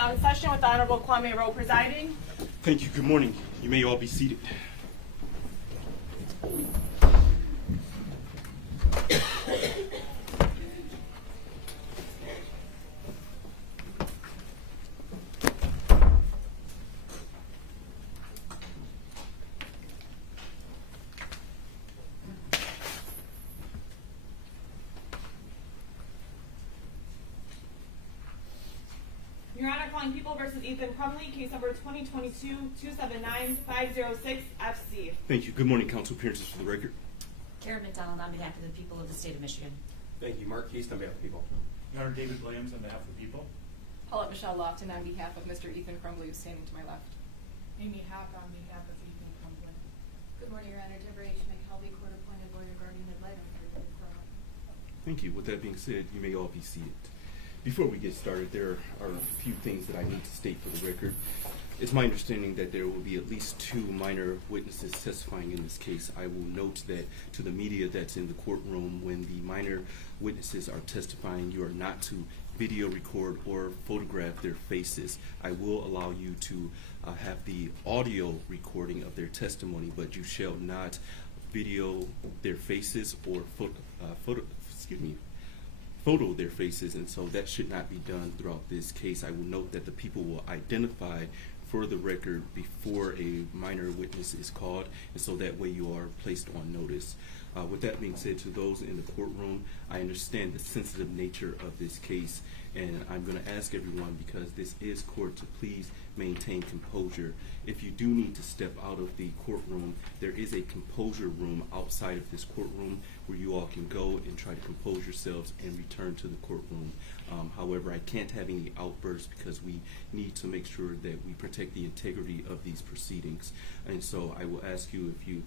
now in session with the Honorable Kwame Rowe presiding. Thank you. Good morning. You may all be seated. Your Honor, calling People versus Ethan Crumbley, case number 2022-279-506 FC. Thank you. Good morning, counsel. Appearances for the record. Karen McDonald on behalf of the people of the state of Michigan. Thank you. Mark Keast on behalf of the people. Your Honor, David Williams on behalf of the people. Paulette Michelle Lofton on behalf of Mr. Ethan Crumbley, who's standing to my left. Amy Hack on behalf of Ethan Crumbley. Good morning, Your Honor. Deborah H. McKelvey, court-appointed lawyer, guardian ad litem for Ethan Crumbley. Thank you. With that being said, you may all be seated. Before we get started, there are a few things that I need to state for the record. It's my understanding that there will be at least 2 minor witnesses testifying in this case. I will note that to the media that's in the courtroom, when the minor witnesses are testifying, you are not to video record or photograph their faces. I will allow you to have the audio recording of their testimony, but you shall not video their faces or photo their faces, and so that should not be done throughout this case. I will note that the people will identify for the record before a minor witness is called, and so that way you are placed on notice. With that being said, to those in the courtroom, I understand the sensitive nature of this case, and I'm going to ask everyone, because this is court, to please maintain composure. If you do need to step out of the courtroom, there is a composure room outside of this courtroom where you all can go and try to compose yourselves and return to the courtroom. However, I can't have any outbursts because we need to make sure that we protect the integrity of these proceedings. And so I will ask you, if you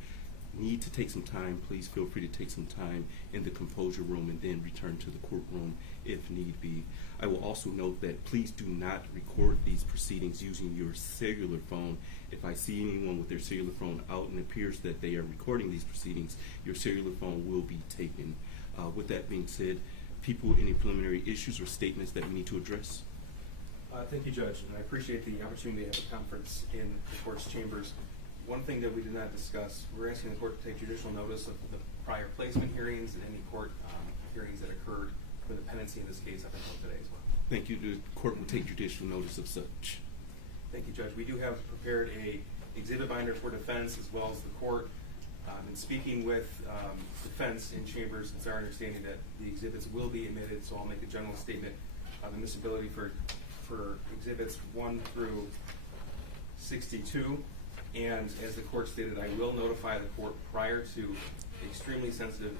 need to take some time, please feel free to take some time in the composure room and then return to the courtroom if need be. I will also note that please do not record these proceedings using your cellular phone. If I see anyone with their cellular phone out and it appears that they are recording these proceedings, your cellular phone will be taken. With that being said, people, any preliminary issues or statements that we need to address? Thank you, Judge, and I appreciate the opportunity to have a conference in the court's chambers. One thing that we did not discuss, we're asking the court to take judicial notice of the prior placement hearings and any court hearings that occurred for the pendency in this case up until today as well. Thank you. The court will take judicial notice of such. Thank you, Judge. We do have prepared a exhibit binder for defense as well as the court. In speaking with defense in chambers, it's our understanding that the exhibits will be admitted, so I'll make a general statement of admissibility for exhibits 1 through 62. And as the court stated, I will notify the court prior to extremely sensitive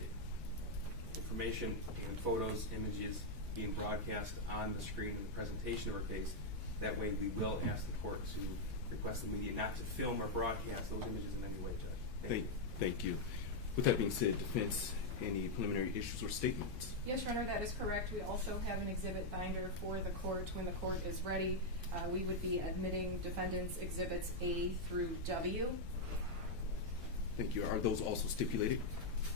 information and photos, images being broadcast on the screen in the presentation of our case. That way we will ask the court to request the media not to film or broadcast those images in any way, Judge. Thank you. With that being said, defense, any preliminary issues or statements? Yes, Your Honor, that is correct. We also have an exhibit binder for the court when the court is ready. We would be admitting defendants exhibits A through W. Thank you. Are those also stipulated?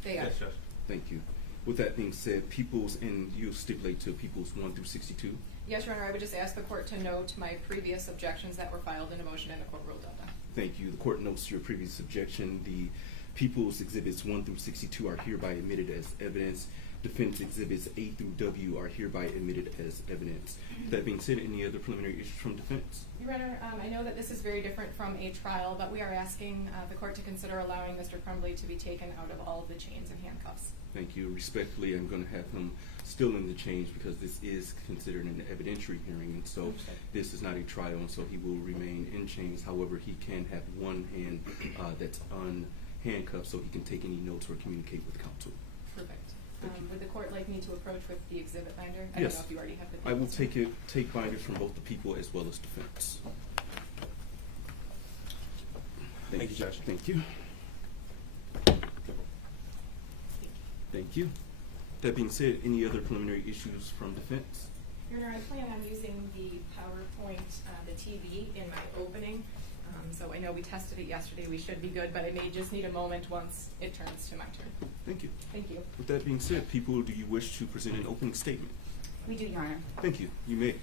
They are. Yes, Judge. Thank you. With that being said, peoples, and you stipulate to peoples 1 through 62? Yes, Your Honor, I would just ask the court to note my previous objections that were filed in a motion and the court ruled on them. Thank you. The court notes your previous objection. The people's exhibits 1 through 62 are hereby admitted as evidence. Defense exhibits A through W are hereby admitted as evidence. That being said, any other preliminary issues from defense? Your Honor, I know that this is very different from a trial, but we are asking the court to consider allowing Mr. Crumbley to be taken out of all of the chains and handcuffs. Thank you. Respectfully, I'm going to have him still in the chains because this is considered an evidentiary hearing, and so this is not a trial, and so he will remain in chains. However, he can have one hand that's unhandcuffed so he can take any notes or communicate with counsel. Perfect. Would the court like me to approach with the exhibit binder? I Yes. don't know if you already have the I will papers. take binders from both the people as well as defense. Thank you, Judge. Thank you. Thank you. That being said, any other preliminary issues from defense? Your Honor, I plan on using the PowerPoint, the TV in my opening. So I know we tested it yesterday. We should be good, but I may just need a moment once it turns to my turn. Thank you. Thank you. With that being said, people, do you wish to present an opening statement? We do, Your Honor. Thank you. You may.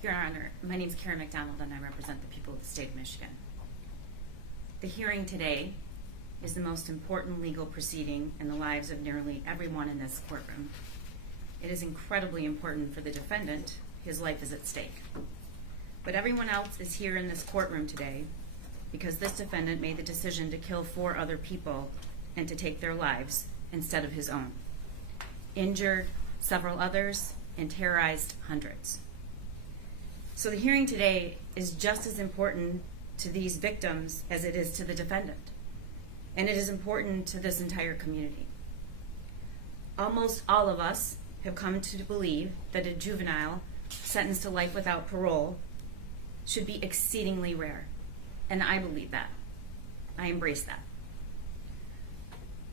Your Honor, my name is Karen McDonald and I represent the people of the state of Michigan. The hearing today is the most important legal proceeding in the lives of nearly everyone in this courtroom. It is incredibly important for the defendant. His life is at stake. But everyone else is here in this courtroom today because this defendant made the decision to kill 4 other people and to take their lives instead of his own. Injured several others and terrorized hundreds. So the hearing today is just as important to these victims as it is to the defendant. And it is important to this entire community. Almost all of us have come to believe that a juvenile sentenced to life without parole should be exceedingly rare. And I believe that. I embrace that.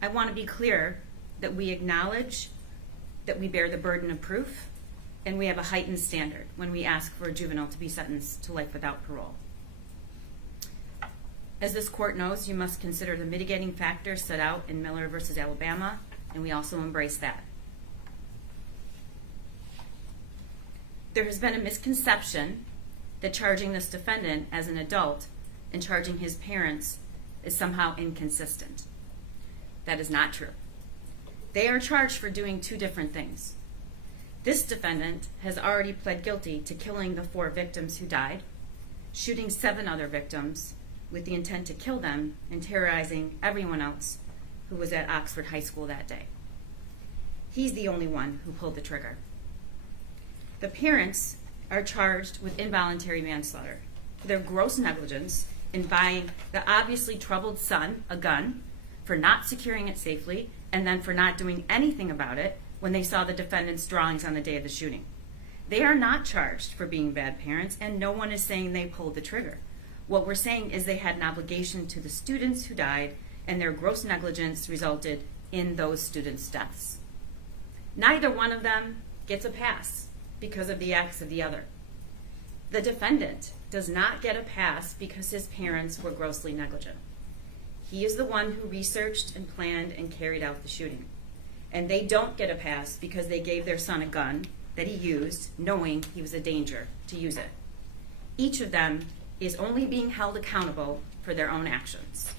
I want to be clear that we acknowledge that we bear the burden of proof and we have a heightened standard when we ask for a juvenile to be sentenced to life without parole. As this court knows, you must consider the mitigating factors set out in Miller versus Alabama, and we also embrace that. There has been a misconception that charging this defendant as an adult and charging his parents is somehow inconsistent. That is not true. They are charged for doing 2 different things. This defendant has already pled guilty to killing the 4 victims who died, shooting 7 other victims with the intent to kill them, and terrorizing everyone else who was at Oxford High School that day. He's the only one who pulled the trigger. The parents are charged with involuntary manslaughter for their gross negligence in buying the obviously troubled son a gun, for not securing it safely, and then for not doing anything about it when they saw the defendant's drawings on the day of the shooting. They are not charged for being bad parents, and no one is saying they pulled the trigger. What we're saying is they had an obligation to the students who died, and their gross negligence resulted in those students' deaths. Neither one of them gets a pass because of the acts of the other. The defendant does not get a pass because his parents were grossly negligent. He is the one who researched and planned and carried out the shooting. And they don't get a pass because they gave their son a gun that he used, knowing he was a danger to use it. Each of them is only being held accountable for their own actions.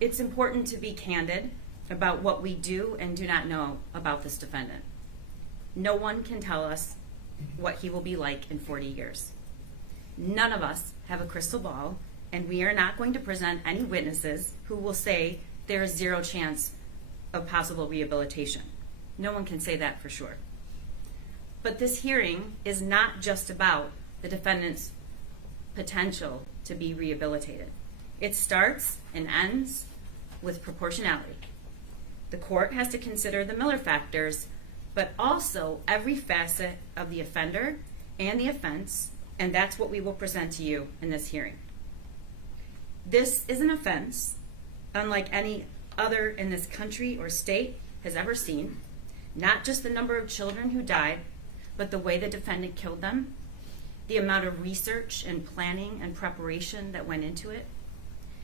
It's important to be candid about what we do and do not know about this defendant. No one can tell us what he will be like in 40 years. None of us have a crystal ball, and we are not going to present any witnesses who will say there is 0 chance of possible rehabilitation. No one can say that for sure. But this hearing is not just about the defendant's potential to be rehabilitated. It starts and ends with proportionality. The court has to consider the Miller factors, but also every facet of the offender and the offense, and that's what we will present to you in this hearing. This is an offense unlike any other in this country or state has ever seen. Not just the number of children who died, but the way the defendant killed them, the amount of research and planning and preparation that went into it,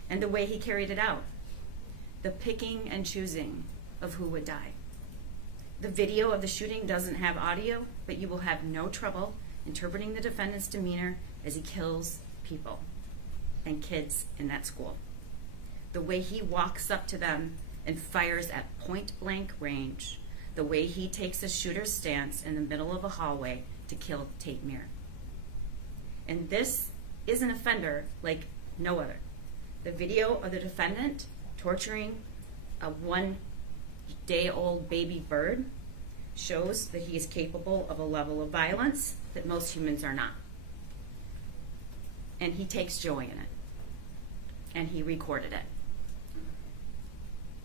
and the way he carried it out, the picking and choosing of who would die. The video of the shooting doesn't have audio, but you will have no trouble interpreting the defendant's demeanor as he kills people and kids in that school. The way he walks up to them and fires at point-blank range, the way he takes a shooter's stance in the middle of a hallway to kill Tate Meir. And this is an offender like no other. The video of the defendant torturing a 1-day-old baby bird shows that he is capable of a level of violence that most humans are not. And he takes joy in it. And he recorded it.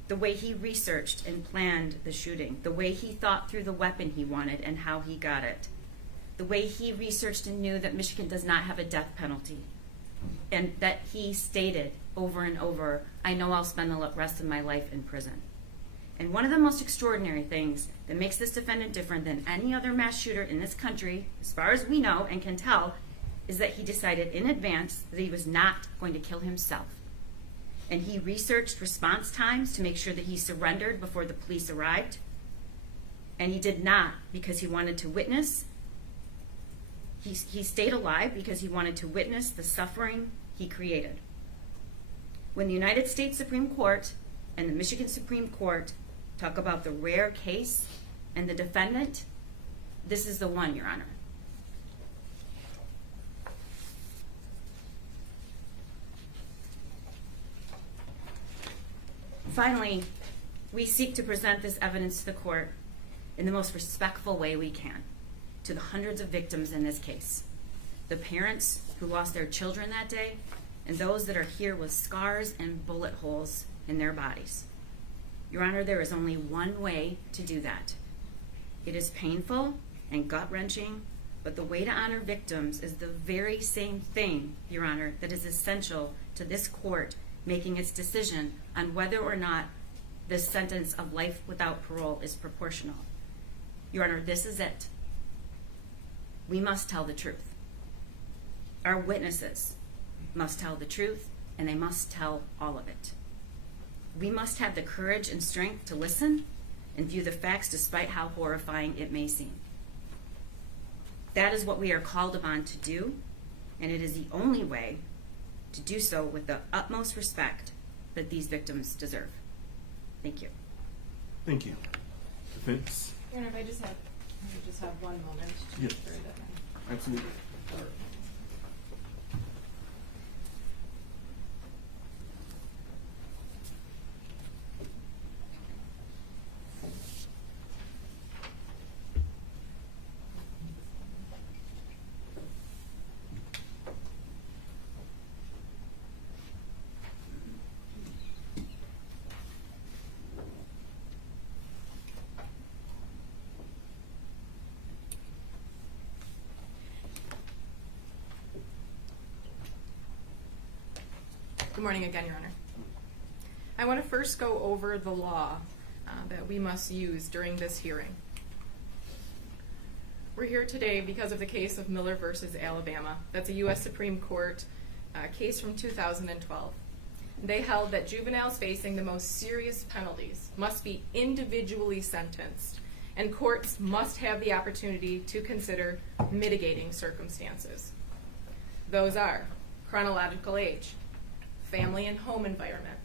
The way he researched and planned the shooting, the way he thought through the weapon he wanted and how he got it, the way he researched and knew that Michigan does not have a death penalty, and that he stated over and over, I know I'll spend the rest of my life in prison. And one of the most extraordinary things that makes this defendant different than any other mass shooter in this country, as far as we know and can tell, is that he decided in advance that he was not going to kill himself. and he researched response times to make sure that he surrendered before the police arrived. And he did not because he wanted to witness. He stayed alive because he wanted to witness the suffering he created. When the United States Supreme Court and the Michigan Supreme Court talk about the rare case and the defendant, this is the one, Your Honor. Finally, we seek to present this evidence to the court in the most respectful way we can to the hundreds of victims in this case, the parents who lost their children that day, and those that are here with scars and bullet holes in their bodies. Your Honor, there is only one way to do that. It is painful and gut-wrenching, but the way to honor victims is the very same thing, Your Honor, that is essential to this court making its decision on whether or not the sentence of life without parole is proportional. Your Honor, this is it. We must tell the truth. Our witnesses must tell the truth, and they must tell all of it. We must have the courage and strength to listen and view the facts despite how horrifying it may seem. That is what we are called upon to do, and it is the only way to do so with the utmost respect that these victims deserve. Thank you. Thank you. Defense? Your Honor, if I just have one moment to Yes. ensure that Absolutely. Good morning again, Your Honor. I want to first go over the law that we must use during this hearing. We're here today because of the case of Miller versus Alabama. That's a U.S. Supreme Court case from 2012. They held that juveniles facing the most serious penalties must be individually sentenced, and courts must have the opportunity to consider mitigating circumstances. Those are chronological age, family and home environment,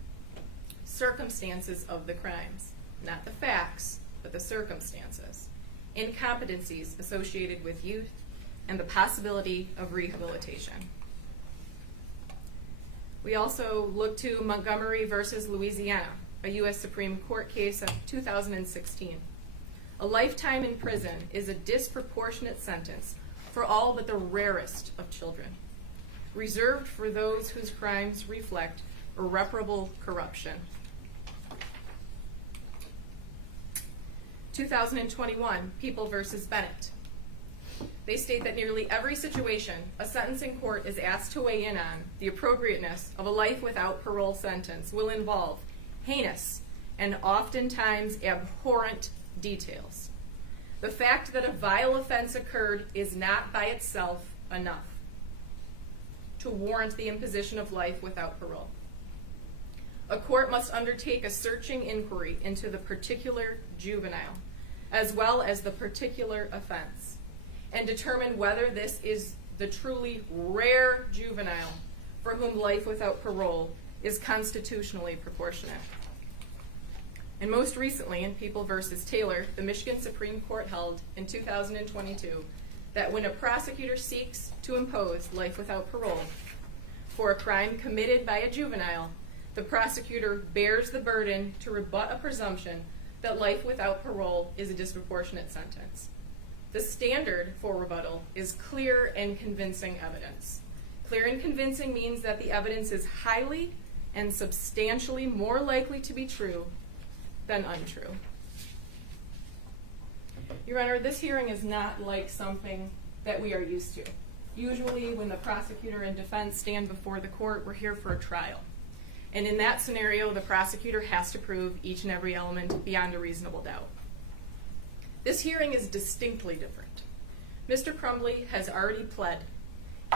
circumstances of the crimes, not the facts, but the circumstances, incompetencies associated with youth, and the possibility of rehabilitation. We also look to Montgomery versus Louisiana, a U.S. Supreme Court case of 2016. A lifetime in prison is a disproportionate sentence for all but the rarest of children, reserved for those whose crimes reflect irreparable corruption. 2021, People versus Bennett. They state that nearly every situation a sentencing court is asked to weigh in on the appropriateness of a life without parole sentence will involve heinous and oftentimes abhorrent details. The fact that a vile offense occurred is not by itself enough to warrant the imposition of life without parole. A court must undertake a searching inquiry into the particular juvenile, as well as the particular offense, and determine whether this is the truly rare juvenile for whom life without parole is constitutionally proportionate. And most recently, in People versus Taylor, the Michigan Supreme Court held in 2022 that when a prosecutor seeks to impose life without parole for a crime committed by a juvenile, the prosecutor bears the burden to rebut a presumption that life without parole is a disproportionate sentence. The standard for rebuttal is clear and convincing evidence. Clear and convincing means that the evidence is highly and substantially more likely to be true than untrue. Your Honor, this hearing is not like something that we are used to. Usually when the prosecutor and defense stand before the court, we're here for a trial. And in that scenario, the prosecutor has to prove each and every element beyond a reasonable doubt. This hearing is distinctly different. Mr. Crumbley has already pled.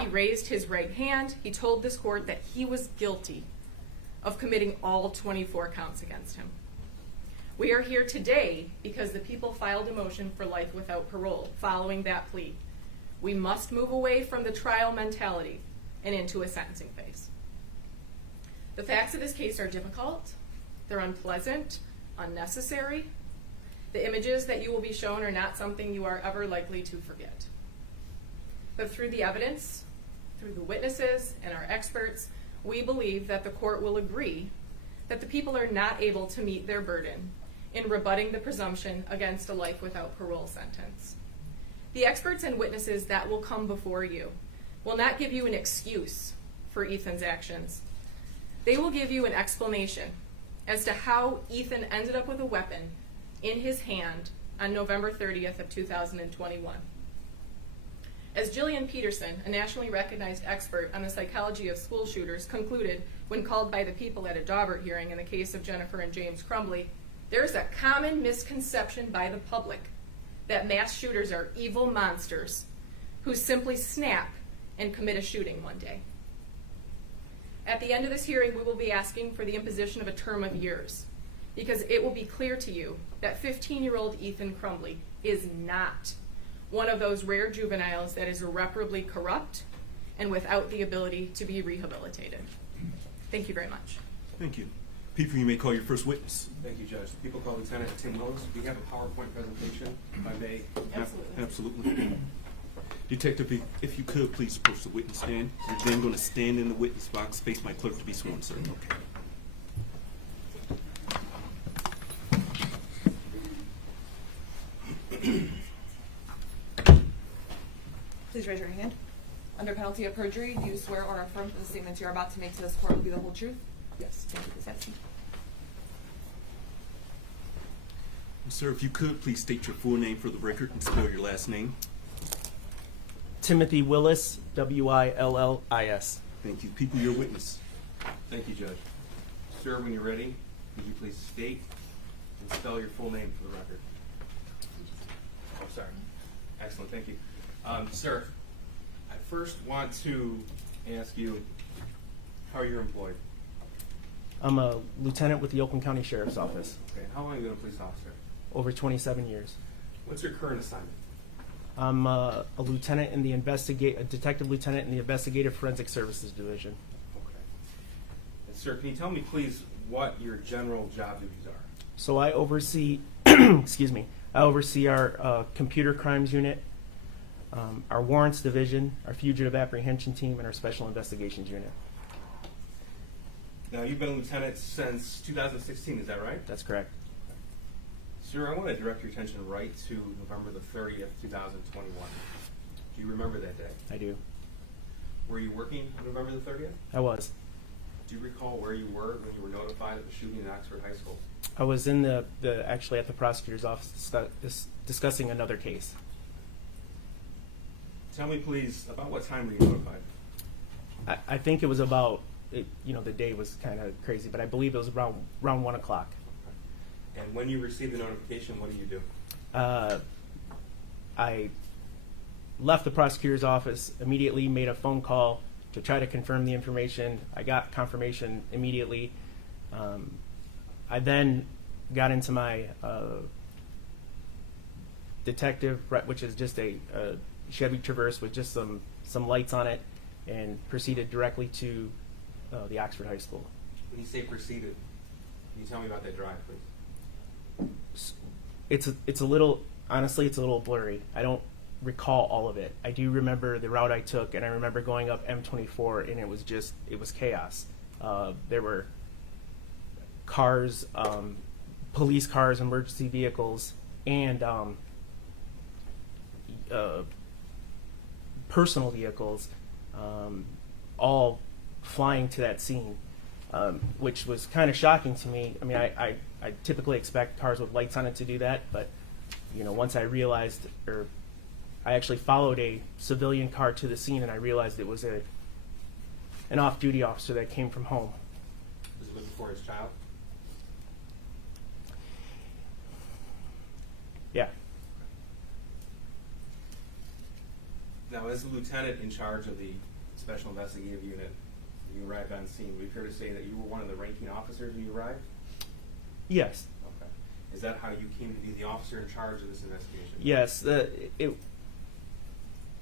He raised his right hand. He told this court that he was guilty of committing all 24 counts against him. We are here today because the people filed a motion for life without parole following that plea. We must move away from the trial mentality and into a sentencing phase. The facts of this case are difficult, they're unpleasant, unnecessary. The images that you will be shown are not something you are ever likely to forget. But through the evidence, through the witnesses and our experts, we believe that the court will agree that the people are not able to meet their burden in rebutting the presumption against a life without parole sentence. The experts and witnesses that will come before you will not give you an excuse for Ethan's actions. They will give you an explanation as to how Ethan ended up with a weapon in his hand on November 30th of 2021. As Jillian Peterson, a nationally recognized expert on the psychology of school shooters, concluded when called by the people at a Daubert hearing in the case of Jennifer and James Crumbley, there is a common misconception by the public that mass shooters are evil monsters who simply snap and commit a shooting one day. At the end of this hearing, we will be asking for the imposition of a term of years, because it will be clear to you that 15-year-old Ethan Crumbley is not one of those rare juveniles that is irreparably corrupt and without the ability to be rehabilitated. Thank you very much. Thank you. People, you may call your first witness. Thank you, Judge. People call Lieutenant Tim Willis. We have a PowerPoint presentation, if I may. Absolutely. Detective, if you could, please approach the witness stand. You're then going to stand in the witness box, face my clerk to be sworn, sir. Okay. Please raise your hand. Under penalty of perjury, do you swear or affirm that the statements you're about to make to this court will be the whole truth? Yes. Thank you. Please have a seat. Sir, if you could, please state your full name for the record and spell your last name. Timothy Willis, Willis. Thank you. People, your witness. Thank you, Judge. Sir, when you're ready, would you please state and spell your full name for the record? Oh, sorry. Excellent, thank you. Sir, I first want to ask you how you're employed. I'm a lieutenant with the Oakland County Sheriff's Office. Okay, how long have you been a police officer? Over 27 years. What's your current assignment? I'm a lieutenant in the a detective lieutenant in the Investigative Forensic Services Division. Okay. And sir, can you tell me please what your general job duties are? So I oversee, excuse me, I oversee our computer crimes unit, our warrants division, our fugitive apprehension team, and our special investigations unit. Now, you've been a lieutenant since 2016, is that right? That's correct. Sir, I want to direct your attention right to November the 30th, 2021. Do you remember that day? I do. Were you working on November the 30th? I was. Do you recall where you were when you were notified of the shooting in Oxford High School? I was in actually at the prosecutor's office discussing another case. Tell me, please, about what time were you notified? I think it was about, the day was kind of crazy, but I believe it was around 1 o'clock. And when you received the notification, what did you do? I left the prosecutor's office, immediately made a phone call to try to confirm the information. I got confirmation immediately. I then got into my detective, which is just a Chevy Traverse with just some lights on it, and proceeded directly to the Oxford High School. When you say proceeded, can you tell me about that drive, please? It's a little, honestly, it's a little blurry. I don't recall all of it. I do remember the route I took, and I remember going up M24, and it was chaos. There were cars, police cars, emergency vehicles, and personal vehicles, all flying to that scene, which was kind of shocking to me. I mean, I typically expect cars with lights on it to do that, but once I realized, or I actually followed a civilian car to the scene, and I realized it was an off-duty officer that came from home. Was it looking for his child? Yeah. Now, as the lieutenant in charge of the Special Investigative Unit, when you arrived on scene, would it be fair to say that you were one of the ranking officers when you arrived? Yes. Okay. Is that how you came to be the officer in charge of this investigation? Yes.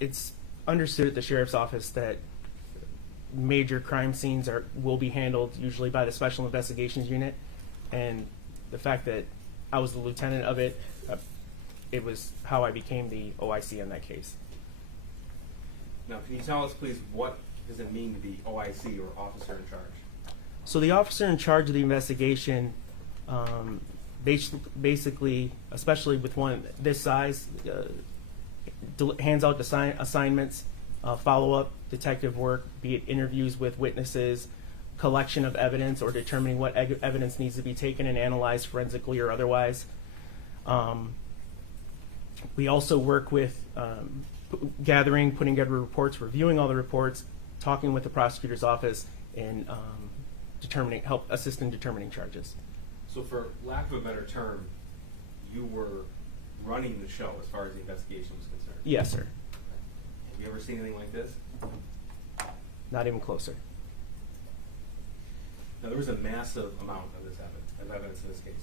It's understood at the sheriff's office that major crime scenes will be handled usually by the Special Investigations Unit, and the fact that I was the lieutenant of it, it was how I became the OIC in that case. Now, can you tell us, please, what does it mean to be OIC, or officer in charge? So the officer in charge of the investigation, basically, especially with one this size, hands out assignments, follow-up detective work, be it interviews with witnesses, collection of evidence, or determining what evidence needs to be taken and analyzed forensically or otherwise. We also work with gathering, putting together reports, reviewing all the reports, talking with the prosecutor's office, and help assist in determining charges. So, for lack of a better term, you were running the show as far as the investigation was concerned? Yes, sir. Have you ever seen anything like this? Not even closer. Now, there was a massive amount of this evidence in this case.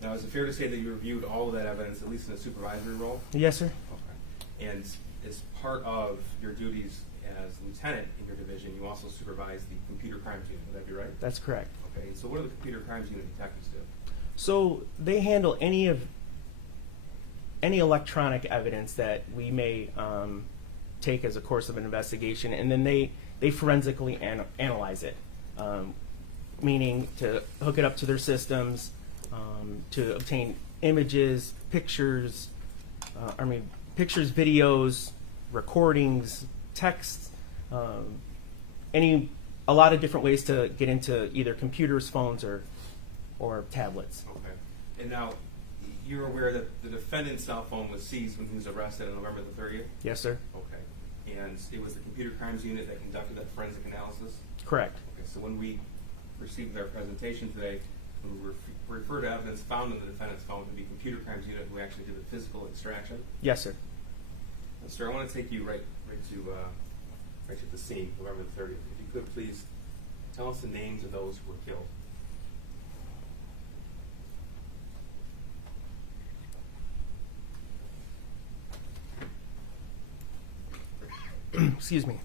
Now, is it fair to say that you reviewed all of that evidence, at least in a supervisory role? Yes, sir. Okay. And as part of your duties as lieutenant in your division, you also supervise the computer crimes unit. Would that be right? That's correct. Okay. So, what do the computer crimes unit detectives do? So they handle any electronic evidence that we may take as a course of an investigation, and then they forensically analyze it, meaning to hook it up to their systems, to obtain images, pictures, videos, recordings, texts, a lot of different ways to get into either computers, phones, or tablets. Okay. And now, you're aware that the defendant's cell phone was seized when he was arrested on November the 30th? Yes, sir. Okay. And it was the computer crimes unit that conducted that forensic analysis? Correct. Okay, so when we received our presentation today, we refer to evidence found in the defendant's phone to be computer crimes unit who actually did the physical extraction? Yes, sir. And sir, I want to take you right to the scene, November the 30th. If you could please tell us the names of those who were killed. Excuse me.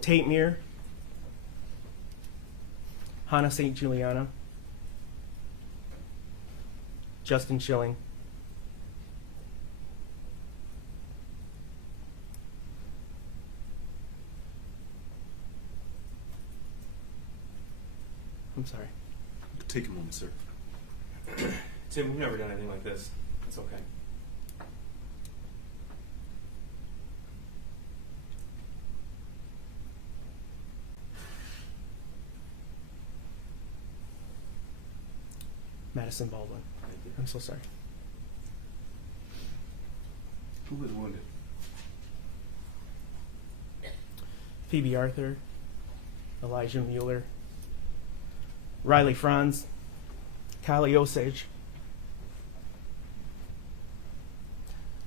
Tate Muir, Hannah St. Juliana, Justin Schilling, I'm sorry. Take a moment, sir. Tim, we've never done anything like this. It's okay. Madison Baldwin. Thank you. I'm so sorry. Who was wounded? Phoebe Arthur, Elijah Mueller, Riley Franz, Kylie Osage,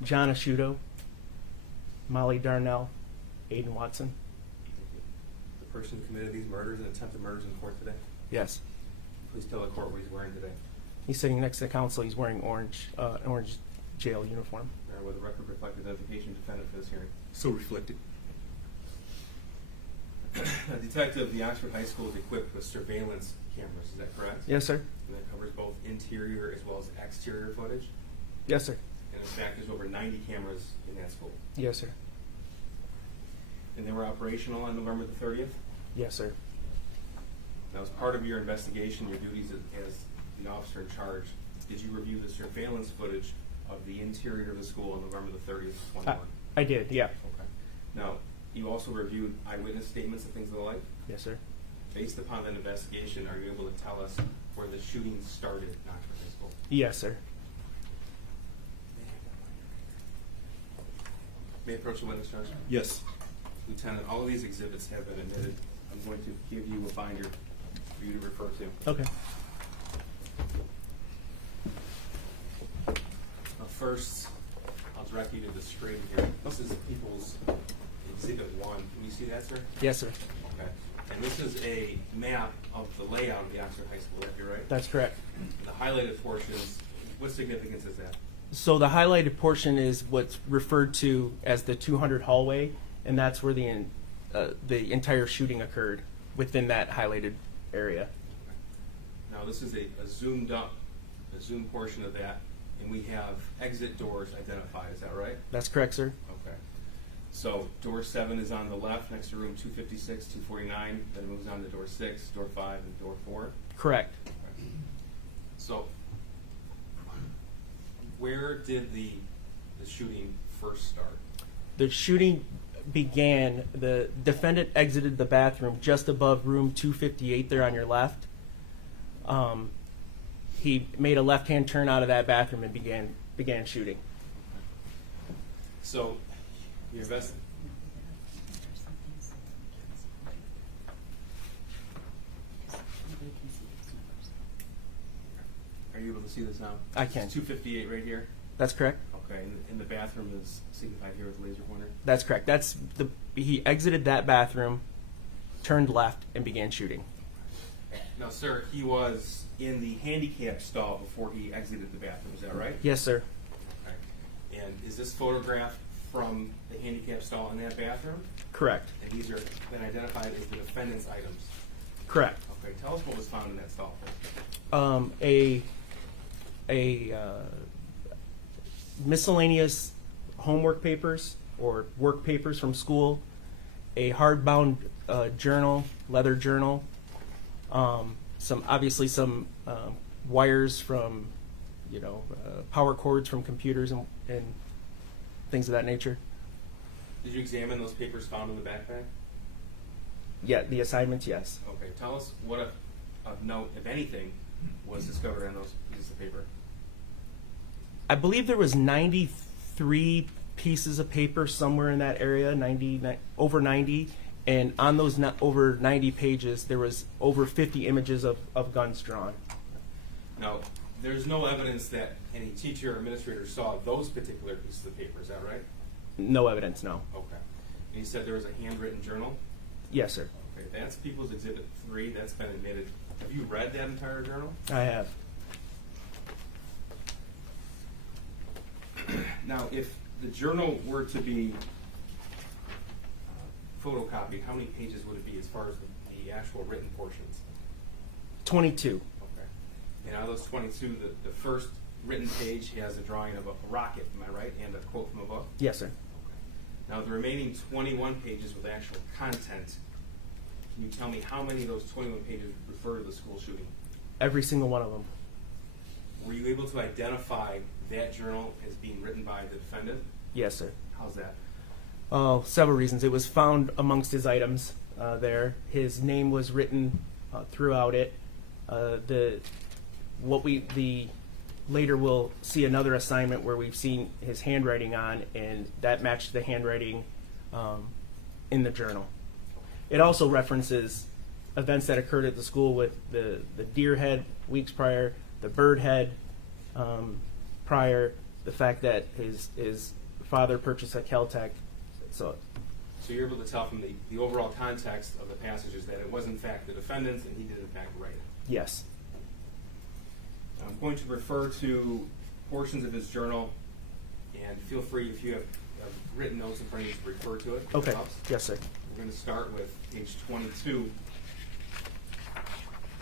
John Asciuto, Molly Darnell, Aiden Watson. The person who committed these murders and attempted murders in court today? Yes. Please tell the court what he's wearing today. He's sitting next to the counsel. He's wearing orange jail uniform. Will the record reflect the identification of the defendant for this hearing? So reflected. Detective, the Oxford High School is equipped with surveillance cameras, is that correct? Yes, sir. And that covers both interior as well as exterior footage? Yes, sir. And in fact, there's over 90 cameras in that school. Yes, sir. And they were operational on November the 30th? Yes, sir. Now, as part of your investigation, your duties as the officer in charge, did you review the surveillance footage of the interior of the school on November the 30th, 21? I did, yeah. Okay. Now, you also reviewed eyewitness statements and things of the like? Yes, sir. Based upon that investigation, are you able to tell us where the shooting started at Oxford High School? Yes, sir. May I approach the witness, Judge? Yes. Lieutenant, all of these exhibits have been admitted. I'm going to give you a binder for you to refer to. Okay. First, I'll direct you to the screen here. This is the people's Exhibit 1. Can you see that, sir? Yes, sir. Okay. And this is a map of the layout of the Oxford High School, if you're right? That's correct. The highlighted portions, what significance is that? So the highlighted portion is what's referred to as the 200 hallway, and that's where the entire shooting occurred within that highlighted area. Now, this is a zoomed portion of that, and we have exit doors identified. Is that right? That's correct, sir. Okay. So door 7 is on the left next to room 256, 249. Then it moves on to door 6, door 5, and door 4. Correct. So where did the shooting first start? The shooting began, the defendant exited the bathroom just above room 258 there on your left. He made a left-hand turn out of that bathroom and began shooting. So you invested. Are you able to see this now? I can. It's 258 right here. That's correct. Okay, and the bathroom is signified here with the laser pointer. That's correct. He exited that bathroom, turned left, and began shooting. Now, sir, he was in the handicap stall before he exited the bathroom. Is that right? Yes, sir. Okay. And is this photograph from the handicap stall in that bathroom? Correct. And these are been identified as the defendant's items. Correct. Okay. Tell us what was found in that stall. A miscellaneous homework papers or work papers from school, a hardbound journal, leather journal, some wires from, power cords from computers and things of that nature. Did you examine those papers found in the backpack? Yeah, the assignments, yes. Okay. Tell us what of note, if anything, was discovered on those pieces of paper. I believe there was 93 pieces of paper somewhere in that area, over 90, and on those over 90 pages, there was over 50 images of guns drawn. Now, there's no evidence that any teacher or administrator saw those particular pieces of paper. Is that right? No evidence, no. Okay. And you said there was a handwritten journal? Yes, sir. Okay, that's People's Exhibit 3. That's been admitted. Have you read that entire journal? I have. Now, if the journal were to be photocopied, how many pages would it be as far as the actual written portions? 22. Okay. And out of those 22, the first written page has a drawing of a rocket, am I right? And a quote from a book? Yes, sir. Okay. Now, the remaining 21 pages with actual content, can you tell me how many of those 21 pages refer to the school shooting? Every single one of them. Were you able to identify that journal as being written by the defendant? Yes, sir. How's that? Oh, several reasons. It was found amongst his items there. His name was written throughout it. Later we'll see another assignment where we've seen his handwriting on, and that matched the handwriting in the journal. It also references events that occurred at the school with the deer head weeks prior, the bird head prior, the fact that his father purchased a Kel-Tec. So you're able to tell from the overall context of the passages that it was in fact the defendant's and he did in fact write it. yes. I'm going to refer to portions of his journal, and feel free if you have written notes in front of you to refer to it. Okay. Helps. Yes, sir. We're going to start with page 22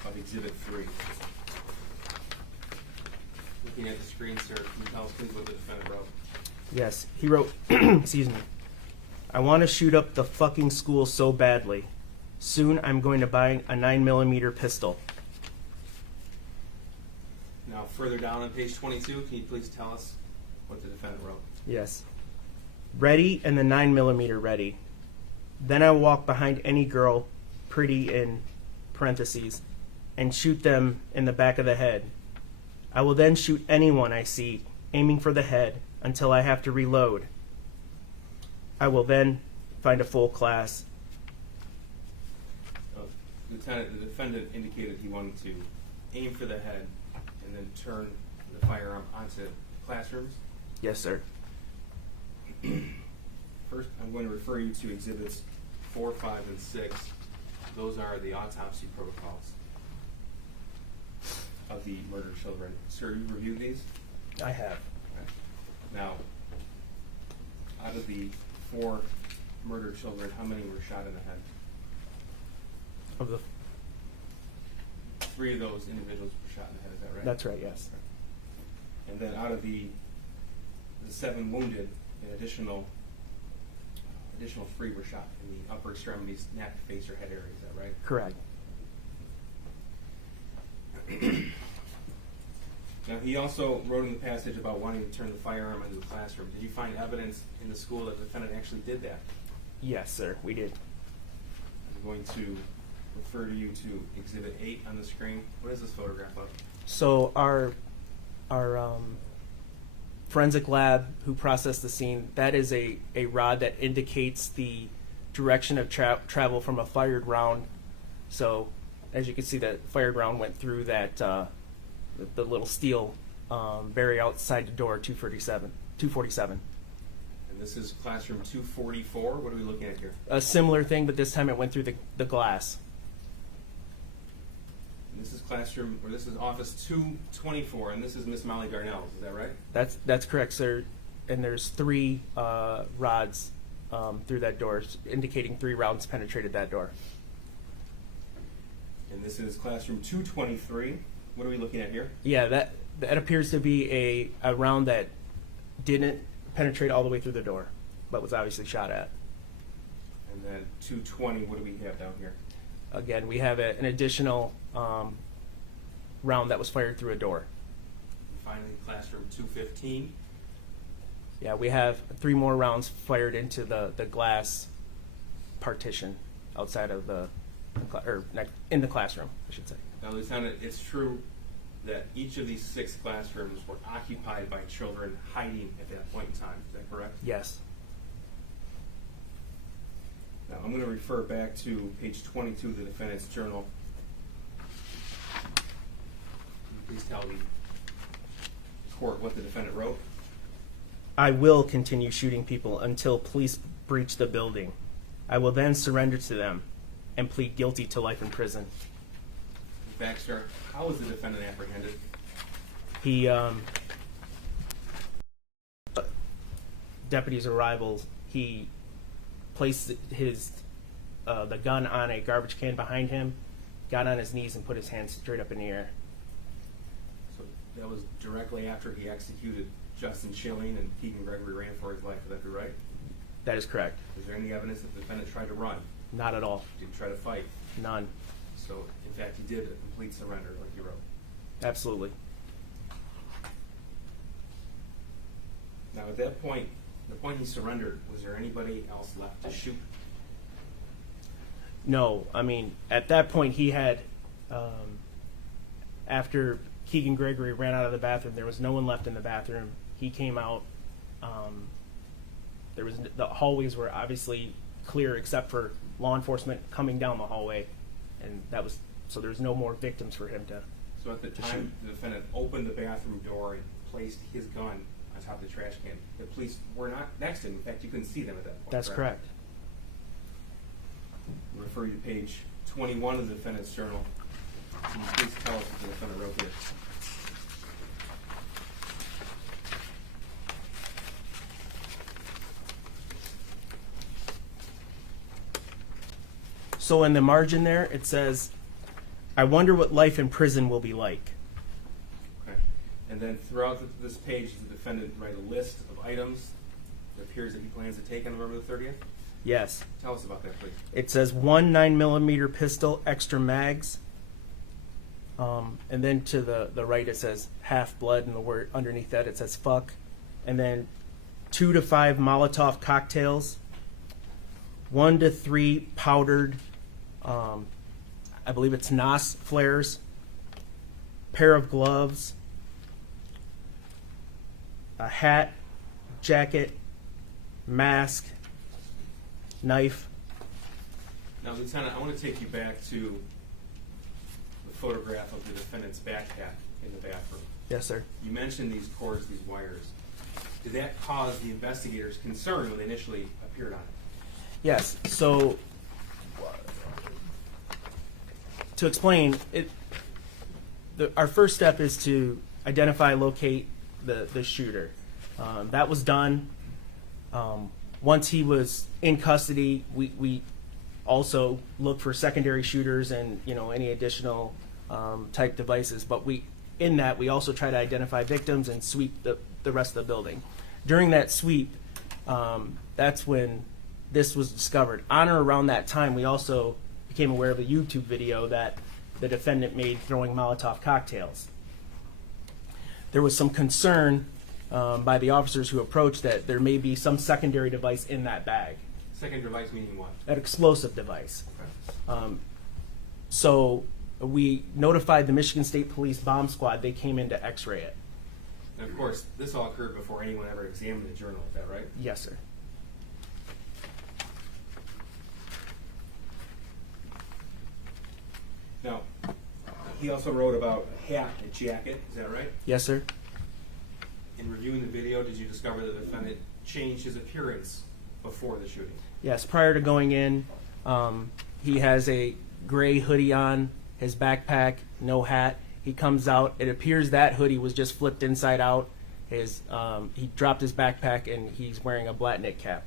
of Exhibit 3. Looking at the screen, sir, can you tell us please what the defendant wrote? Yes. He wrote, excuse me, I want to shoot up the fucking school so badly. Soon I'm going to buy a 9mm pistol. Now, further down on page 22, can you please tell us what the defendant wrote? Yes. Ready and the 9mm ready. Then I walk behind any girl, pretty in parentheses, and shoot them in the back of the head. I will then shoot anyone I see, aiming for the head, until I have to reload. I will then find a full class. Lieutenant, the defendant indicated he wanted to aim for the head and then turn the firearm onto classrooms. Yes, sir. First, I'm going to refer you to exhibits 4, 5, and 6. Those are the autopsy protocols of the murdered children. Sir, you reviewed these? I have. Okay. Now, out of the 4 murdered children, how many were shot in the head? Of the 3 of those individuals were shot in the head, is that right? That's right, yes. And then out of the 7 wounded, an additional 3 were shot in the upper extremities, neck, face, or head area, is that right? Correct. Now, he also wrote in the passage about wanting to turn the firearm into the classroom. Did you find evidence in the school that the defendant actually did that? Yes, sir, we did. I'm going to refer you to Exhibit 8 on the screen. What is this photograph of? So our forensic lab who processed the scene, that is a rod that indicates the direction of travel from a fired round. So as you can see, that fired round went through that the little steel barrier outside the door, 247. And this is classroom 244. What are we looking at here? A similar thing, but this time it went through the glass. And this is classroom, or this is office 224, and this is Miss Molly Darnell's. Is that right? That's correct, sir. And there's 3 rods through that door, indicating 3 rounds penetrated that door. And this is classroom 223. What are we looking at here? Yeah, that appears to be a round that didn't penetrate all the way through the door, but was obviously shot at. And then 220, what do we have down here? Again, we have an additional round that was fired through a door. And finally, classroom 215. Yeah, we have 3 more rounds fired into the glass partition outside of in the classroom, I should say. Now, Lieutenant, it's true that each of these 6 classrooms were occupied by children hiding at that point in time. Is that correct? Yes. Now, I'm going to refer back to page 22 of the defendant's journal. Can you please tell the court what the defendant wrote? I will continue shooting people until police breach the building. I will then surrender to them and plead guilty to life in prison. Baxter, how was the defendant apprehended? He, deputy's arrival, he placed the gun on a garbage can behind him, got on his knees, and put his hands straight up in the air. So that was directly after he executed Justin Schilling and Keegan Gregory ran for his life. Would that be right? That is correct. Is there any evidence that the defendant tried to run? Not at all. Did he try to fight? None. So, in fact, he did a complete surrender, like he wrote. Absolutely. Now, at that point, the point he surrendered, was there anybody else left to shoot? No, I mean, at that point he had, after Keegan Gregory ran out of the bathroom, there was no one left in the bathroom. He came out. The hallways were obviously clear except for law enforcement coming down the hallway, and so there was no more victims for him to. So at the time the defendant opened the bathroom door and placed his gun on top of the trash can, the police were not next to him. In fact, you couldn't see them at that point. That's correct. I'll refer you to page 21 of the defendant's journal. Can you please tell us what the defendant wrote here? So in the margin there, it says, I wonder what life in prison will be like. Okay. And then throughout this page, does the defendant write a list of items that appears that he plans to take on November the 30th? Yes. Tell us about that, please. It says 1 9mm pistol, extra mags. And then to the right it says half blood, and the word underneath that it says fuck. And then 2 to 5 Molotov cocktails, 1 to 3 powdered, I believe it's NOS flares, pair of gloves, a hat, jacket, mask, knife. Now, Lieutenant, I want to take you back to the photograph of the defendant's backpack in the bathroom. Yes, sir. You mentioned these cords, these wires. Did that cause the investigators concern when they initially appeared on it. Yes. So to explain it, our first step is to identify, locate the shooter. That was done. Once he was in custody, we also look for secondary shooters and any additional type devices. But we also try to identify victims and sweep the rest of the building. During that sweep, that's when this was discovered. On or around that time, we also became aware of a YouTube video that the defendant made throwing Molotov cocktails. There was some concern by the officers who approached that there may be some secondary device in that bag. Second device meaning what? An explosive device. Okay. So we notified the Michigan State Police bomb squad. They came in to x-ray it. And of course, this all occurred before anyone ever examined the journal, is that right? Yes, sir. Now, he also wrote about a hat, a jacket, is that right? Yes, sir. In reviewing the video, did you discover the defendant changed his appearance before the shooting? Yes, prior to going in, he has a gray hoodie on, his backpack, no hat. He comes out. It appears that hoodie was just flipped inside out. He dropped his backpack and he's wearing a Blatnick cap.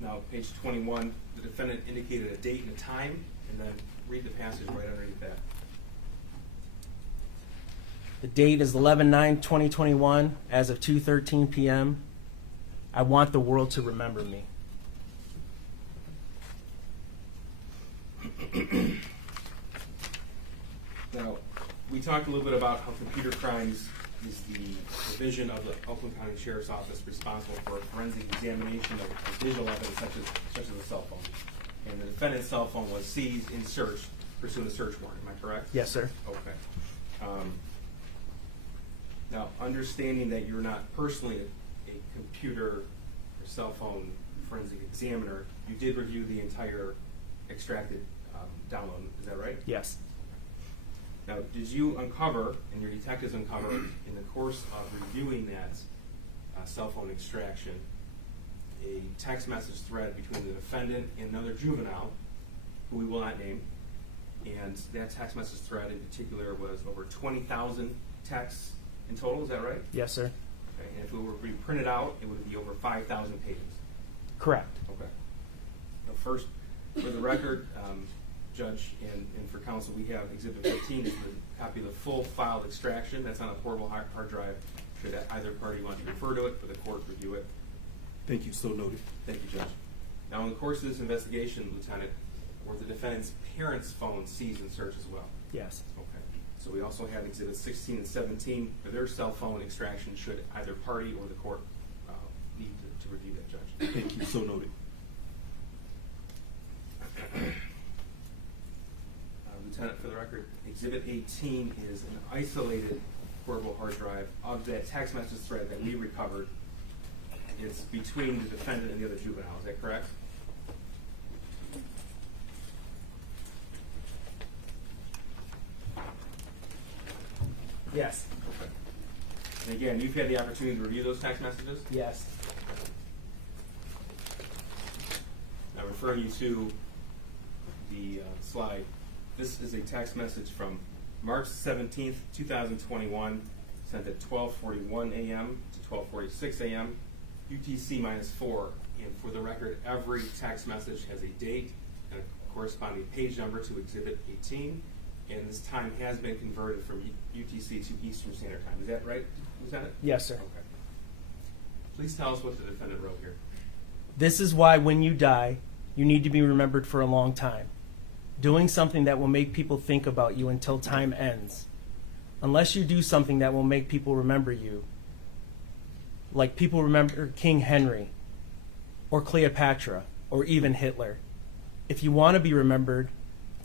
Now, page 21, the defendant indicated a date and a time, and then read the passage right underneath that. The date is 11/9/2021 as of 2:13 p.m. I want the world to remember me. Now, we talked a little bit about how computer crimes is the division of the Oakland County Sheriff's Office responsible for a forensic examination of digital evidence such as a cell phone. And the defendant's cell phone was seized in search, pursuant to search warrant, am I correct? Yes, sir. Okay. Now, understanding that you're not personally a computer or cell phone forensic examiner, you did review the entire extracted download, is that right? Yes. Now, did you uncover, and your detectives uncovered, in the course of reviewing that cell phone extraction, a text message thread between the defendant and another juvenile, who we will not name, and that text message thread in particular was over 20,000 texts in total, is that right? Yes, sir. Okay. And if it were to be printed out, it would be over 5,000 pages. Correct. Okay. Now, first, for the record, Judge, and for counsel, we have Exhibit 15, is the copy of the full file extraction. That's on a portable hard drive. Should either party want to refer to it, for the court to review it. Thank you, so noted. Thank you, Judge. Now, in the course of this investigation, Lieutenant, were the defendant's parents' phones seized in search as well? Yes. Okay. So we also have Exhibits 16 and 17 for their cell phone extraction, should either party or the court need to review that, Judge. Thank you, so noted. Lieutenant, for the record, Exhibit 18 is an isolated portable hard drive of that text message thread that we recovered. It's between the defendant and the other juvenile, is that correct? Yes. Okay. And again, you've had the opportunity to review those text messages? Yes. Now, referring you to the slide, this is a text message from March 17th, 2021, sent at 12:41 a.m. to 12:46 a.m., UTC -4. And for the record, every text message has a date and a corresponding page number to Exhibit 18. And this time has been converted from UTC to Eastern Standard Time. Is that right, Lieutenant? Yes, sir. Okay. Please tell us what the defendant wrote here. This is why when you die, you need to be remembered for a long time. Doing something that will make people think about you until time ends. Unless you do something that will make people remember you, like people remember King Henry, or Cleopatra, or even Hitler. If you want to be remembered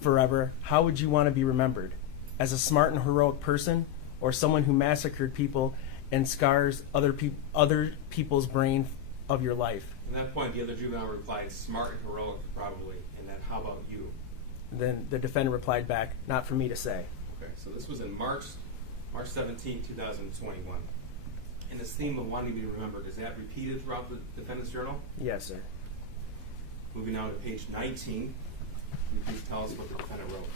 forever, how would you want to be remembered? As a smart and heroic person, or someone who massacred people and scars other people's brain of your life? At that point, the other juvenile replied, smart and heroic, probably. And then, how about you? Then the defendant replied back, not for me to say. Okay, so this was in March 17, 2021. And this theme of wanting to be remembered, is that repeated throughout the defendant's journal? Yes, sir. Moving on to page 19, can you please tell us what the defendant wrote?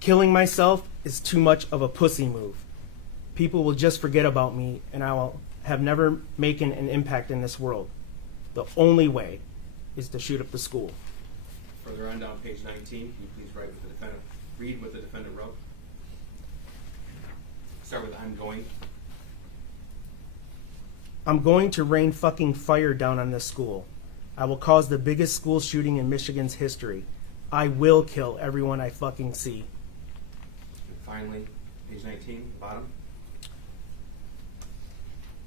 Killing myself is too much of a pussy move. People will just forget about me, and I will have never making an impact in this world. The only way is to shoot up the school. Further on down page 19, can you please read what the defendant wrote? Start with I'm going. I'm going to rain fucking fire down on this school. I will cause the biggest school shooting in Michigan's history. I will kill everyone I fucking see. And finally, page 19, bottom.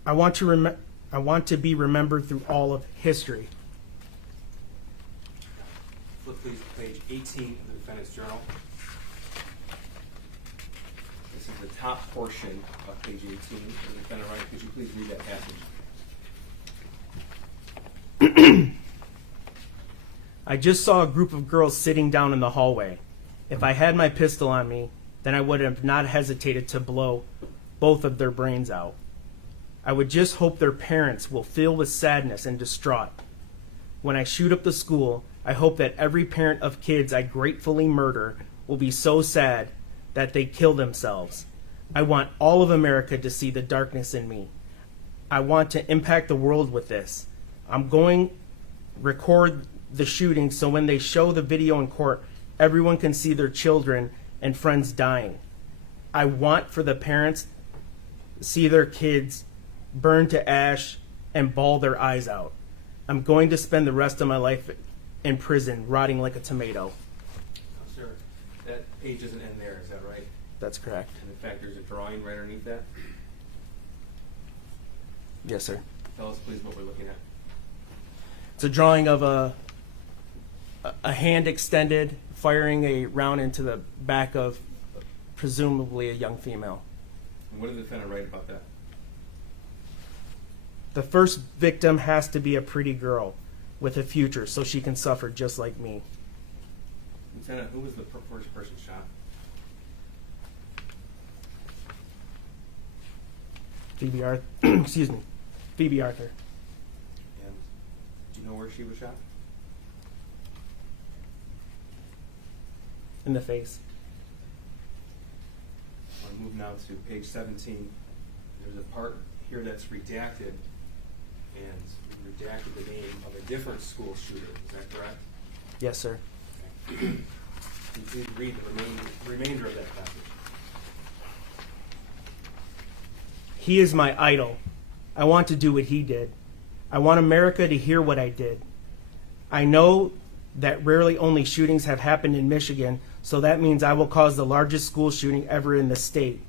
I want to be remembered through all of history. Flip please to page 18 of the defendant's journal. This is the top portion of page 18 of the defendant writing. Could you please read that passage? I just saw a group of girls sitting down in the hallway. If I had my pistol on me, then I would have not hesitated to blow both of their brains out. I would just hope their parents will feel with sadness and distraught. When I shoot up the school, I hope that every parent of kids I gratefully murder will be so sad that they kill themselves. I want all of America to see the darkness in me. I want to impact the world with this. I'm going to record the shooting so when they show the video in court, everyone can see their children and friends dying. I want for the parents to see their kids burn to ash and bawl their eyes out. I'm going to spend the rest of my life in prison, rotting like a tomato. Oh, sir, that page doesn't end there, is that right? That's correct. And in fact, there's a drawing right underneath that. Yes, sir. Tell us please what we're looking at. It's a drawing of a hand extended, firing a round into the back of presumably a young female. And what did the defendant write about that? The first victim has to be a pretty girl with a future so she can suffer just like me. Lieutenant, who was the first person shot? Phoebe Arthur. Excuse me. Phoebe Arthur. And do you know where she was shot? In the face. I want to move now to page 17. There's a part here that's redacted, and we redacted the name of a different school shooter. Is that correct? Yes, sir. Okay. Can you please read the remainder of that passage? He is my idol. I want to do what he did. I want America to hear what I did. I know that rarely only shootings have happened in Michigan, so that means I will cause the largest school shooting ever in the state.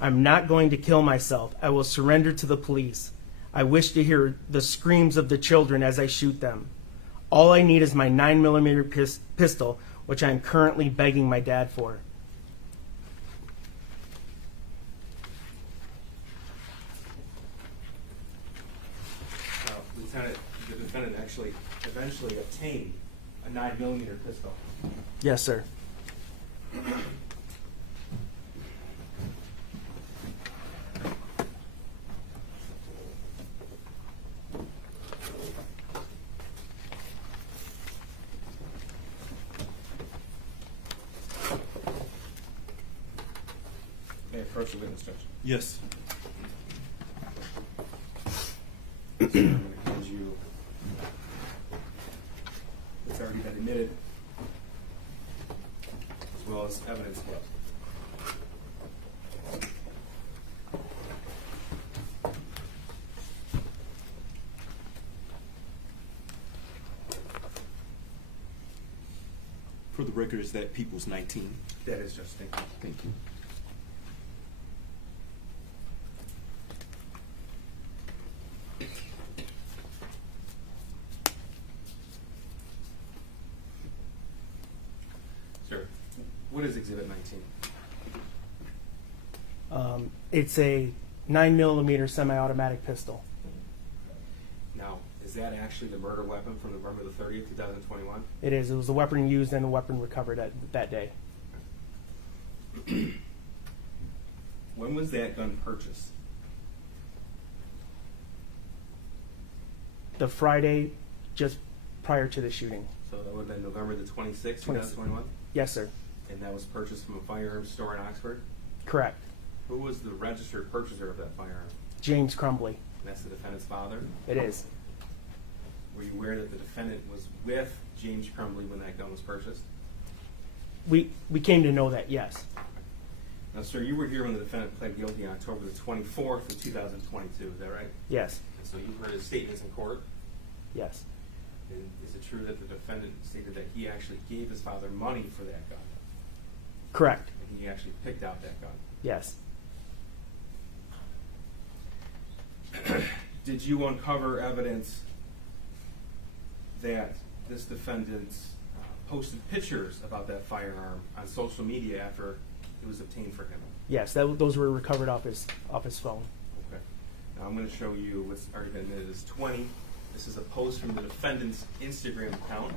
I'm not going to kill myself. I will surrender to the police. I wish to hear the screams of the children as I shoot them. All I need is my 9mm pistol, which I am currently begging my dad for. Lieutenant, the defendant actually eventually obtained a 9mm pistol. Yes, sir. Okay, approach the witness, Judge. Yes. I'm going to hand you what's already been admitted, as well as evidence left. For the record, is that People's 19? That is just thank you. Thank you. Sir, What is Exhibit 19? It's a 9mm semi-automatic pistol. Now, is that actually the murder weapon from November the 30th, 2021? It is. It was the weapon used and the weapon recovered that day. When was that gun purchased? The Friday just prior to the shooting. So that would have been November the 26th, 2021? Yes, sir. And that was purchased from a firearms store in Oxford? Correct. Who was the registered purchaser of that firearm? James Crumbley. And that's the defendant's father? It is. Were you aware that the defendant was with James Crumbley when that gun was purchased? We came to know that, yes. Now, sir, you were here when the defendant pled guilty on October the 24th of 2022, is that right? Yes. And so you heard his statements in court? Yes. And is it true that the defendant stated that he actually gave his father money for that gun? Correct. And he actually picked out that gun? Yes. Did you uncover evidence that this defendant posted pictures about that firearm on social media after it was obtained for him? Yes, those were recovered off his phone. Okay. Now I'm going to show you what's already been admitted as 20. This is a post from the defendant's Instagram account.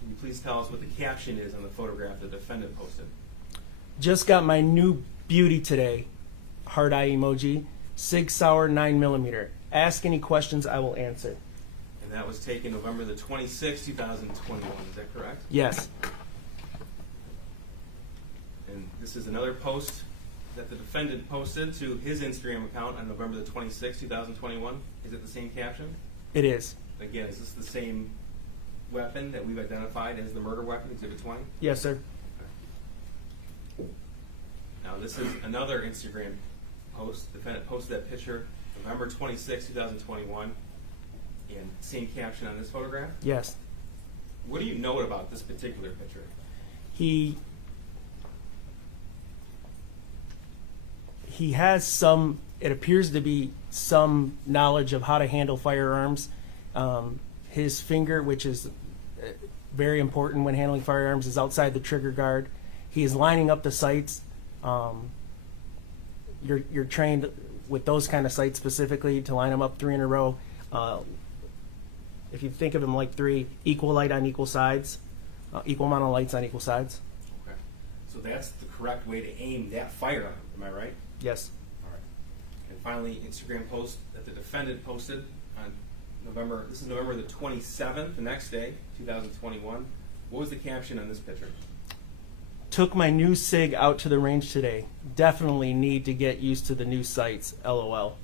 Can you please tell us what the caption is on the photograph the defendant posted? Just got my new beauty today. Heart eye emoji. Sig Sauer 9mm. Ask any questions, I will answer. And that was taken November the 26th, 2021. Is that correct? Yes. And this is another post that the defendant posted to his Instagram account on November the 26th, 2021. Is it the same caption? It is. Again, is this the same weapon that we've identified as the murder weapon, Exhibit 20? Yes, sir. Now, this is another Instagram post. The defendant posted that picture November 26, 2021, and same caption on this photograph. Yes. What do you know about this particular picture? He has some, it appears to be some knowledge of how to handle firearms. His finger, which is very important when handling firearms, is outside the trigger guard. He is lining up the sights. You're trained with those kind of sights specifically to line them up 3 in a row. If you think of them like 3, equal light on equal sides, equal amount of lights on equal sides. Okay. So that's the correct way to aim that firearm, am I right? Yes. All right. And finally, Instagram post that the defendant posted on November, this is November the 27th, the next day, 2021. What was the caption on this picture? Took my new SIG out to the range today. Definitely need to get used to the new sights. LOL.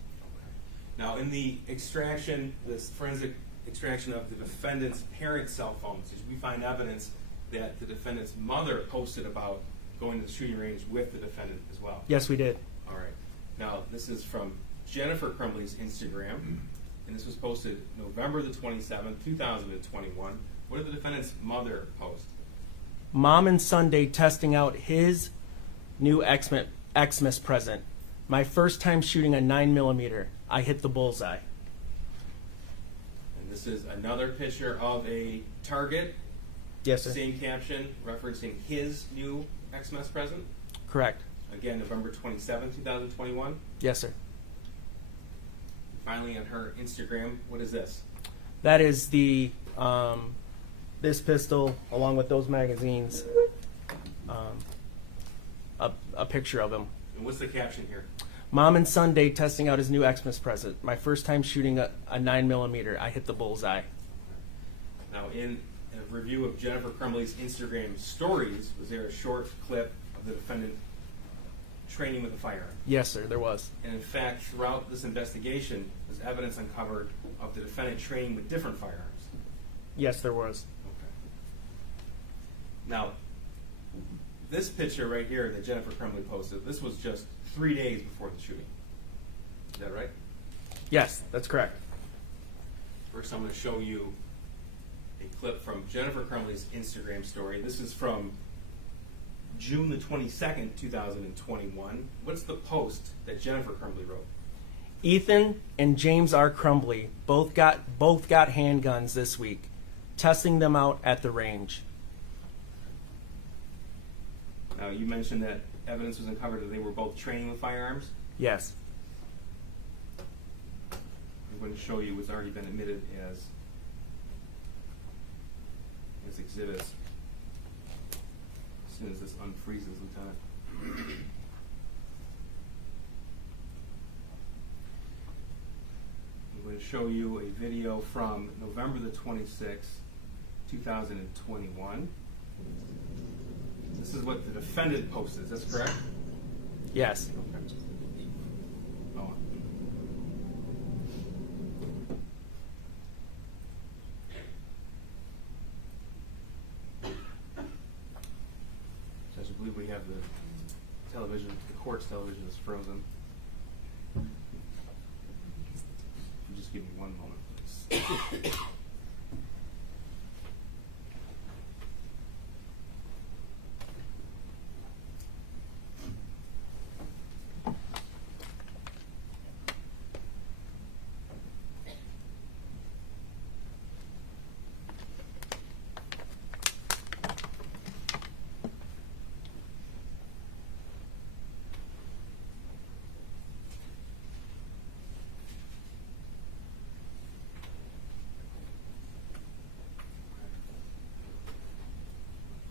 Now, in the extraction, this forensic extraction of the defendant's parents' cell phones, we find evidence that the defendant's mother posted about going to the shooting range with the defendant as well. Yes, we did. All right. Now, this is from Jennifer Crumbley's Instagram, and this was posted November the 27th, 2021. What did the defendant's mother post? Mom and Sunday testing out his new Xmas present. My first time shooting a 9mm. I hit the bullseye. And this is another picture of a target. Yes, sir. Same caption referencing his new Xmas present. Correct. Again, November 27, 2021. Yes, sir. Finally, on her Instagram, what is this? That is the this pistol along with those magazines. A picture of him. And what's the caption here? Mom and Sunday testing out his new Xmas present. My first time shooting a 9mm. I hit the bullseye. Now, in a review of Jennifer Crumbley's Instagram stories, was there a short clip of the defendant training with a firearm? Yes, sir, there was. And in fact, throughout this investigation, was evidence uncovered of the defendant training with different firearms? Yes, there was. Okay. Now, this picture right here that Jennifer Crumbley posted, this was just 3 days before the shooting. Is that right? Yes, that's correct. First, I'm going to show you a clip from Jennifer Crumbley's Instagram story. This is from June the 22nd, 2021. What's the post that Jennifer Crumbley wrote? Ethan and James R. Crumbley both got handguns this week, testing them out at the range. Now, you mentioned that evidence was uncovered that they were both training with firearms. Yes. I'm going to show you what's already been admitted as exhibits. As soon as this unfreezes, Lieutenant. I'm going to show you a video from November the 26th, 2021. This is what the defendant posted. Is that correct? Yes. Okay. Oh. Judge, I believe we have the television, the court's television is frozen. Just give me one moment, please.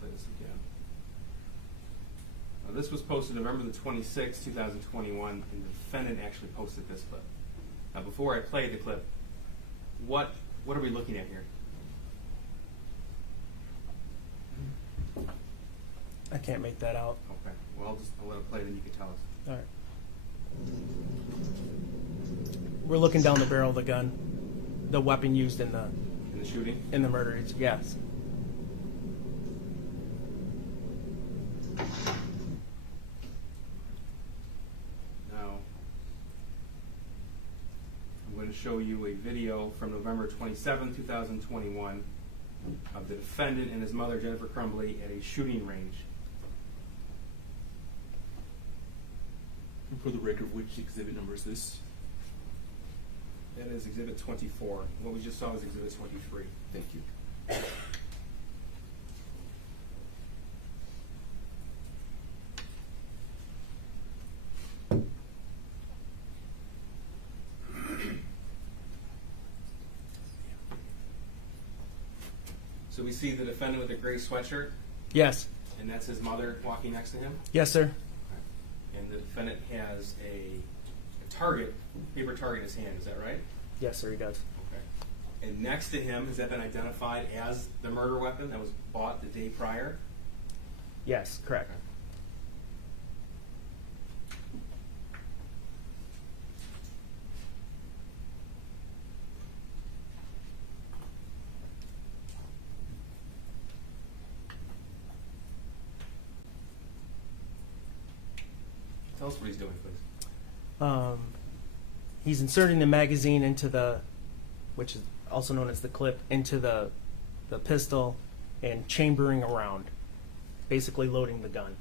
Play this again. This was posted November the 26th, 2021, and the defendant actually posted this clip. Now, before I play the clip, what are we looking at here? I can't make that out. Okay. Well, I'll let it play, then you can tell us. All right. We're looking down the barrel of the gun, the weapon used in the In the shooting? murder. Yes. Now, I'm going to show you a video from November 27, 2021 of the defendant and his mother, Jennifer Crumbley, at a shooting range. And for the record, which exhibit number is this? That is Exhibit 24. What we just saw was Exhibit 23. Thank you. So we see the defendant with a gray sweatshirt, Yes. and that's his mother walking next to him. Yes, sir. And the defendant has a target, paper target in his hand. Is that right? Yes, sir. He does. Okay. And next to him, has that been identified as the murder weapon that was bought the day prior? Yes, correct. Tell us what he's doing, please. He's inserting the magazine into the, which is also known as the clip, into the pistol and chambering around, basically loading the gun.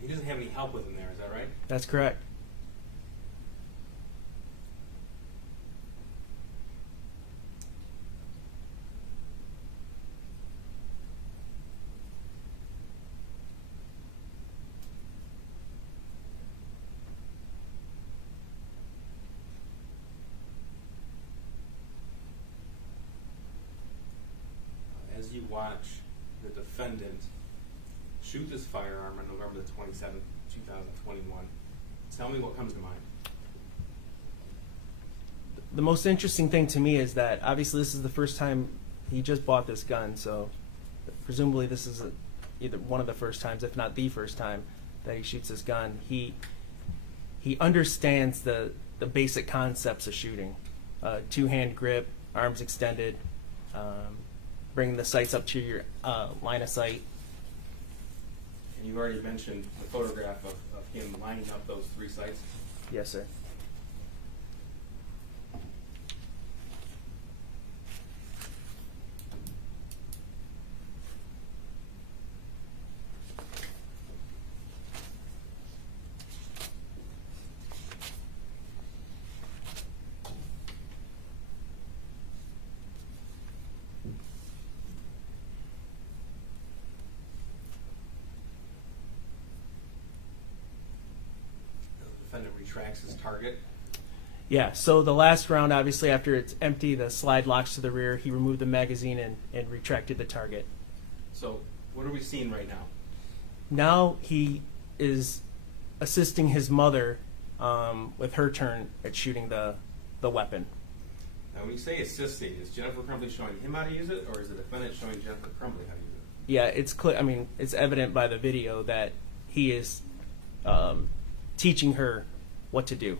He doesn't have any help with him there, is that right? That's correct. As you watch the defendant shoot this firearm on November the 27th, 2021, tell me what comes to mind. The most interesting thing to me is that obviously this is the first time he just bought this gun, so presumably this is either one of the first times, if not the first time, that he shoots this gun. He understands the basic concepts of shooting: two-hand grip, arms extended, bringing the sights up to your line of sight. And you've already mentioned the photograph of him lining up those three sights. Yes, sir. retracts his target. Yeah, so the last round, obviously, after it's empty, the slide locks to the rear. He removed the magazine and retracted the target. So what are we seeing right now? Now he is assisting his mother with her turn at shooting the weapon. Now, when you say assisting, is Jennifer Crumbley showing him how to use it, or is the defendant showing Jennifer Crumbley how to use it? Yeah, it's clear. I mean, it's evident by the video that he is teaching her what to do.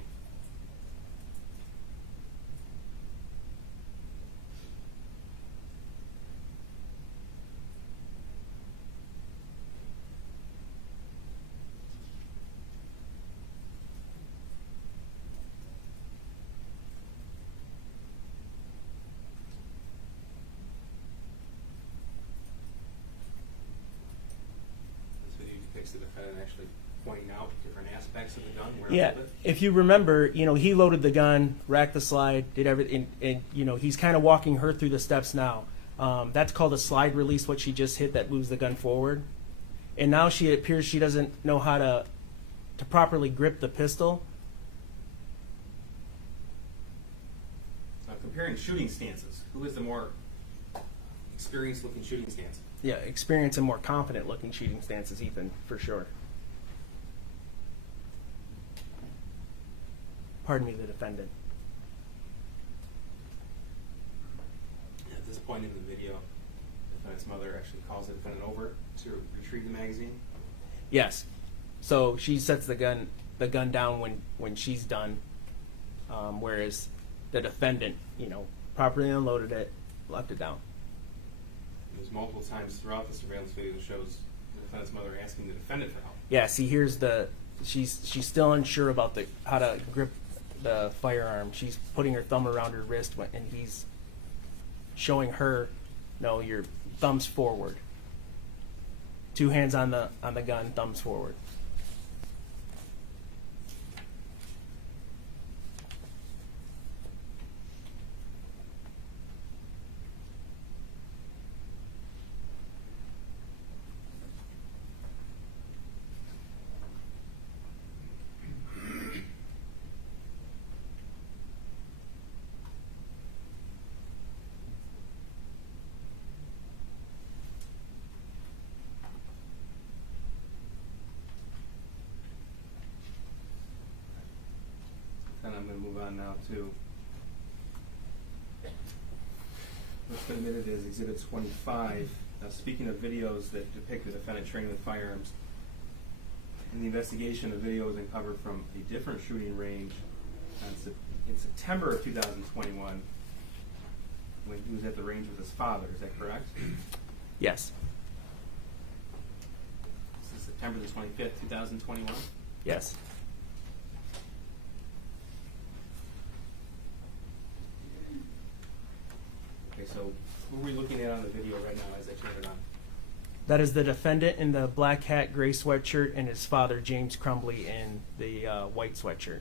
This video depicts the defendant actually pointing out different aspects of the gun. Where Yeah, if you remember, he loaded the gun, racked the slide, did everything, and he's kind of walking her through the steps now. That's called a slide release, what she just hit that moves the gun forward. And now it appears she doesn't know how to properly grip the pistol. Now, comparing shooting stances, who is the more experienced looking shooting stance? Yeah, experience and more confident looking shooting stance is Ethan, for sure. Pardon me, the defendant. At this point in the video, the defendant's mother actually calls the defendant over to retrieve the magazine. Yes. So she sets the gun down when she's done, whereas the defendant, properly unloaded it, left it down. There's multiple times throughout the surveillance video that shows the defendant's mother asking the defendant for help. Yeah. See, here's she's still unsure about how to grip the firearm. She's putting her thumb around her wrist, and he's showing her, no, your thumbs forward. 2 hands on the gun, thumbs forward. Then I'm going to move on now to what's been admitted as Exhibit 25. Now, speaking of videos that depict the defendant training with firearms, in the investigation, the video was uncovered from a different shooting range in September of 2021 when he was at the range with his father. Is that correct? Yes. This is September the 25th, 2021? Yes. Okay, so who are we looking at on the video right now as I turn it on? That is the defendant in the black hat, gray sweatshirt, and his father, James Crumbley, in the white sweatshirt.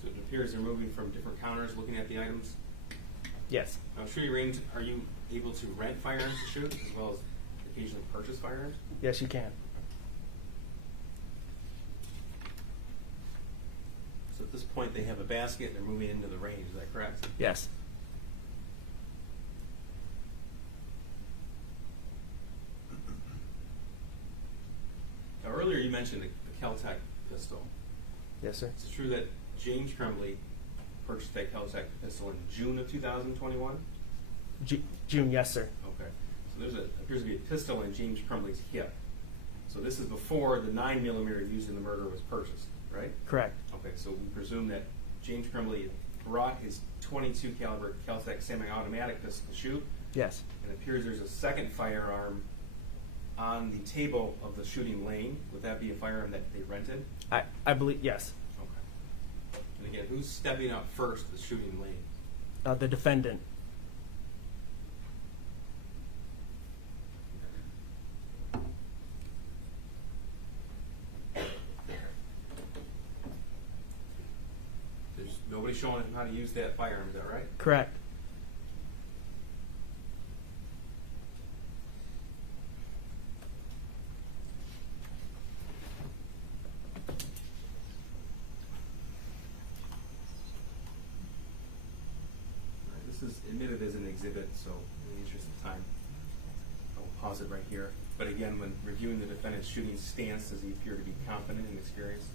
So it appears they're moving from different counters looking at the items. Yes. Now, shooting range, are you able to rent firearms to shoot as well as occasionally purchase firearms? Yes, you can. So at this point, they have a basket and they're moving into the range. Is that correct? Yes. Now, earlier you mentioned the Kel-Tec pistol. Yes, sir. Is it true that James Crumbley purchased that Kel-Tec pistol in June of 2021? June, yes, sir. Okay. So there appears to be a pistol in James Crumbley's hip. So this is before the 9mm used in the murder was purchased, right? Correct. Okay, so we presume that James Crumbley brought his .22 caliber Kel-Tec semi-automatic pistol to shoot. Yes. And it appears there's a second firearm on the table of the shooting lane. Would that be a firearm that they rented? I believe, yes. Okay. And again, who's stepping up first at the shooting lane? The defendant. There's nobody showing him how to use that firearm, is that right? Correct. admitted as an exhibit, so in the interest of time, I will pause it right here. But again, when reviewing the defendant's shooting stance, does he appear to be confident and experienced?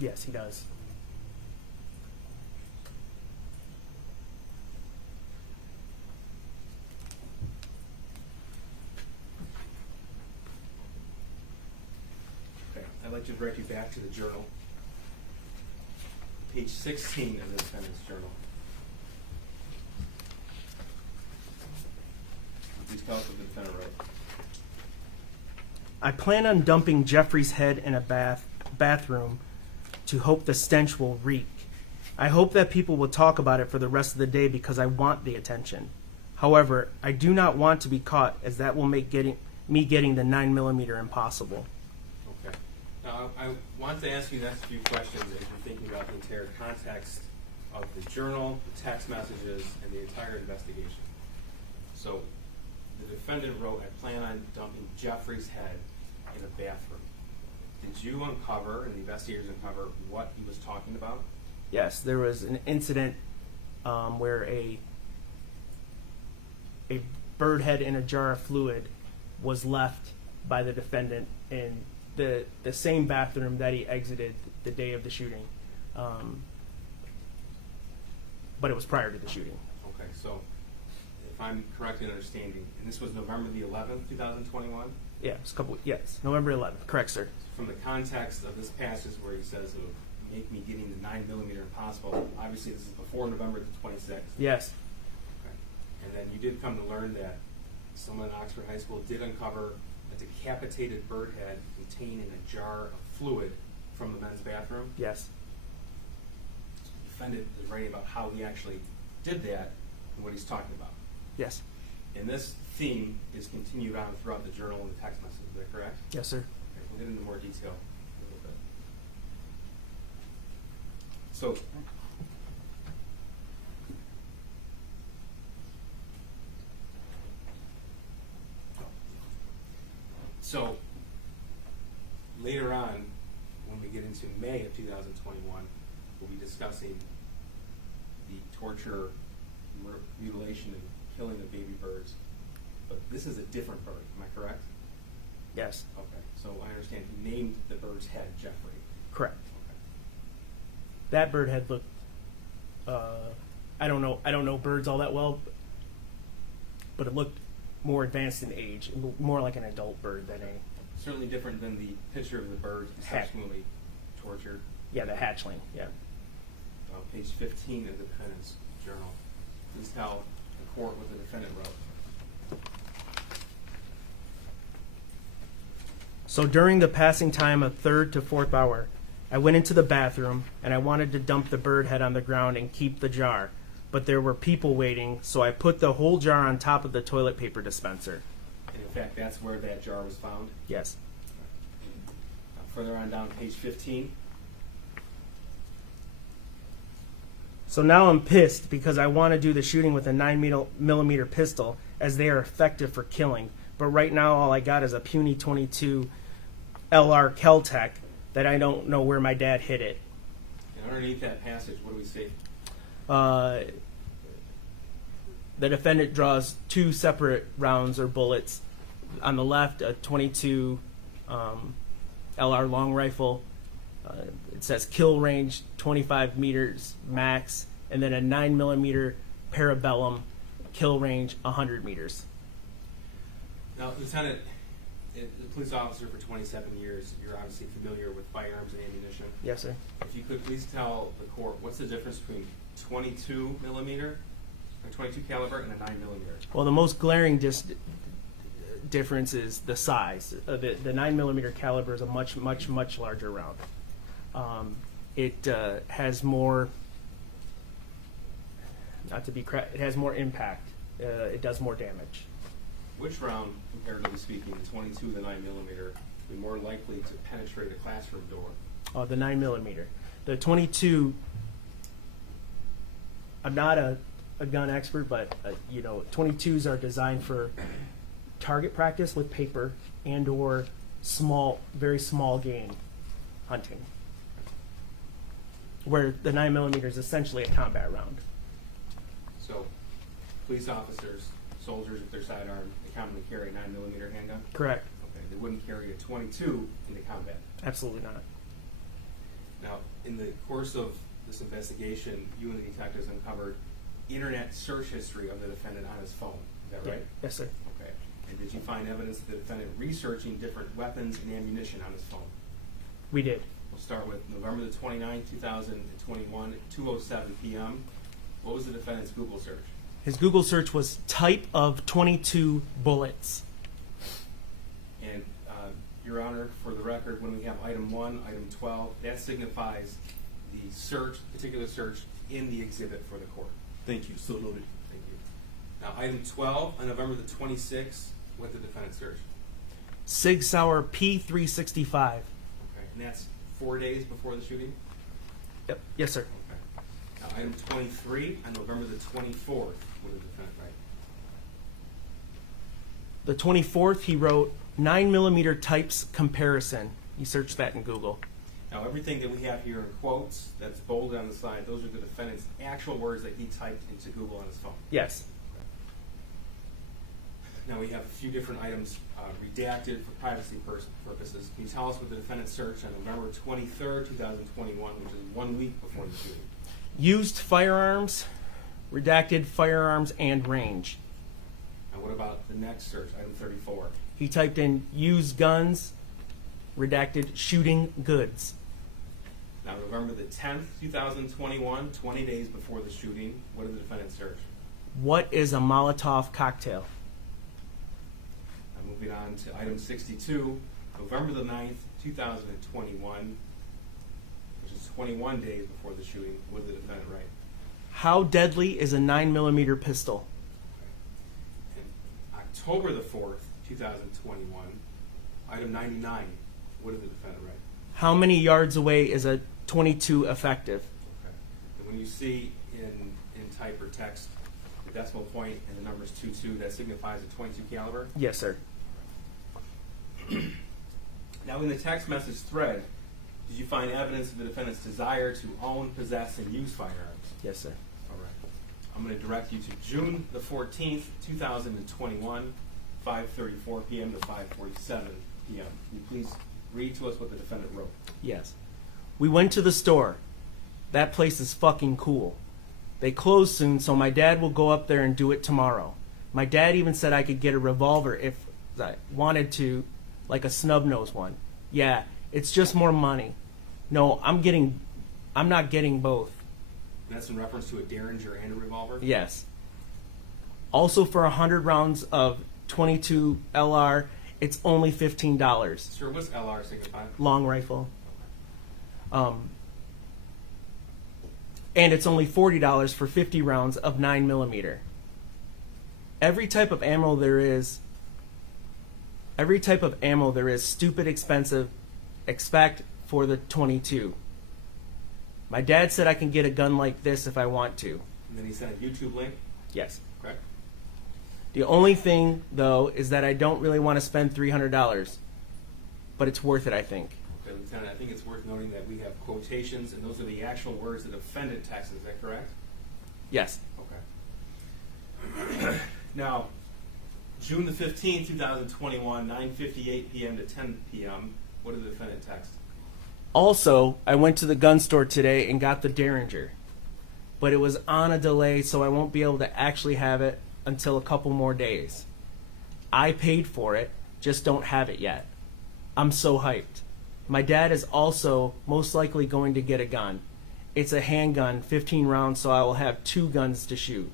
Yes, he does. Okay, I'd like to direct you back to the journal. Page 16 of the defendant's journal. Please tell us what the defendant wrote. I plan on dumping Jeffrey's head in a bathroom to hope the stench will reek. I hope that people will talk about it for the rest of the day because I want the attention. However, I do not want to be caught, as that will make me getting the 9mm impossible. Okay. Now, I want to ask you the next few questions as you're thinking about the entire context of the journal, the text messages, and the entire investigation. So, the defendant wrote, I plan on dumping Jeffrey's head in a bathroom. Did you uncover, and the investigators uncover, what he was talking about? Yes, there was an incident where a bird head in a jar of fluid was left by the defendant in the same bathroom that he exited the day of the shooting. But it was prior to the shooting. Okay, so if I'm correct in understanding, and this was November the 11th, 2021? Yeah, it was yes, November 11th. Correct, sir. From the context of this passage where he says it would make me getting the 9mm impossible, obviously this is before November the 26th. Yes. Okay. And then you did come to learn that someone at Oxford High School did uncover a decapitated bird head contained in a jar of fluid from the men's bathroom. Yes. The defendant is writing about how he actually did that and what he's talking about. Yes. And this theme is continued on throughout the journal and the text message. Is that correct? Yes, sir. Okay, we'll get into more detail in a little bit. So later on, when we get into May of 2021, we'll be discussing the torture, mutilation, and killing of baby birds. But this is a different bird, am I correct? Yes. Okay, so I understand he named the bird's head Jeffrey. Correct. Okay. That bird head looked. I don't know birds all that well, but it looked more advanced in age. It looked more like an adult bird than a. Certainly different than the picture of the bird subsequently tortured. Yeah, the hatchling. Yeah. Page 15 of the defendant's journal. Please tell the court what the defendant wrote. So during the passing time of 3rd to 4th hour, I went into the bathroom and I wanted to dump the bird head on the ground and keep the jar, but there were people waiting, so I put the whole jar on top of the toilet paper dispenser. And in fact, that's where that jar was found. Yes. Further on down, page 15. So now I'm pissed because I want to do the shooting with a 9mm pistol, as they are effective for killing. But right now all I got is a puny 22 LR Keltec that I don't know where my dad hid it. And underneath that passage, what do we see? The defendant draws 2 separate rounds or bullets. On the left, a 22 LR long rifle. It says kill range 25 meters max, and then a 9mm Parabellum, kill range 100 meters. Now, Lieutenant, the police officer for 27 years, you're obviously familiar with firearms and ammunition. Yes, sir. If you could please tell the court what's the difference between 22mm or 22 caliber and a 9mm? Well, the most glaring difference is the size. The 9mm caliber is a much larger round. It has more, it has more impact. It does more damage. Which round, comparatively speaking, the 22 to 9mm, would be more likely to penetrate a classroom door? The 9mm. The 22, I'm not a gun expert, but 22s are designed for target practice with paper and or very small game hunting, where the 9mm is essentially a combat round. So, police officers, soldiers if they're sidearmed, they commonly carry a 9mm handgun. Correct. Okay, they wouldn't carry a .22 into combat. Absolutely not. Now, in the course of this investigation, you and the detectives uncovered internet search history of the defendant on his phone. Is that right? Yes, sir. Okay. And did you find evidence of the defendant researching different weapons and ammunition on his phone? We did. We'll start with November the 29th, 2021, at 2:07 p.m. What was the defendant's Google search? His Google search was type of 22 bullets. And, Your Honor, for the record, when we have item 1, item 12, that signifies the search, particular search in the exhibit for the court. Thank you. So noted. Thank you. Now, item 12, on November the 26th, what did the defendant search? Sig Sauer P365. Okay. And that's 4 days before the shooting? Yep. Yes, sir. Okay. Now, item 23, on November the 24th, what did the defendant write? The 24th, he wrote 9mm types comparison. He searched that in Google. Now, everything that we have here in quotes, that's bolded on the side, those are the defendant's actual words that he typed into Google on his phone. Yes. Now, we have a few different items redacted for privacy purposes. Can you tell us what the defendant searched on November 23rd, 2021, which is 1 week before the shooting? Used firearms, redacted firearms and range. And what about the next search, item 34? He typed in used guns, redacted shooting goods. Now, November the 10th, 2021, 20 days before the shooting, what did the defendant search? What is a Molotov cocktail? Now, moving on to item 62, November the 9th, 2021, which is 21 days before the shooting, what did the defendant write? How deadly is a 9mm pistol? And October the 4th, 2021, item 99, what did the defendant write? How many yards away is a 22 effective? Okay. And when you see in type or text the decimal point and the numbers 22, that signifies a .22 caliber. Yes, sir. Now, in the text message thread, did you find evidence of the defendant's desire to own, possess, and use firearms? Yes, sir. All right. I'm going to direct you to June the 14th, 2021, 5:34 p.m. to 5:47 p.m. Can you please read to us what the defendant wrote? Yes. We went to the store. That place is fucking cool. They close soon, so my dad will go up there and do it tomorrow. My dad even said I could get a revolver if I wanted to, like a snub-nosed one. Yeah, it's just more money. No, I'm not getting both. And that's in reference to a Derringer and a revolver? Yes. Also, for 100 rounds of 22 LR, it's only $15. Sir, what's LR signify? Long rifle. And it's only $40 for 50 rounds of 9mm. Every type of ammo there is stupid expensive, expect for the 22. My dad said I can get a gun like this if I want to. And then he sent a YouTube link? Yes. Correct. The only thing, though, is that I don't really want to spend $300, but it's worth it, I think. Okay, Lieutenant, I think it's worth noting that we have quotations, and those are the actual words the defendant texted. Is that correct? Yes. Okay. Now, June the 15th, 2021, 9:58 p.m. to 10 p.m., what did the defendant text? Also, I went to the gun store today and got the Derringer, but it was on a delay, so I won't be able to actually have it until a couple more days. I paid for it, just don't have it yet. I'm so hyped. My dad is also most likely going to get a gun. It's a handgun, 15 rounds, so I will have 2 guns to shoot.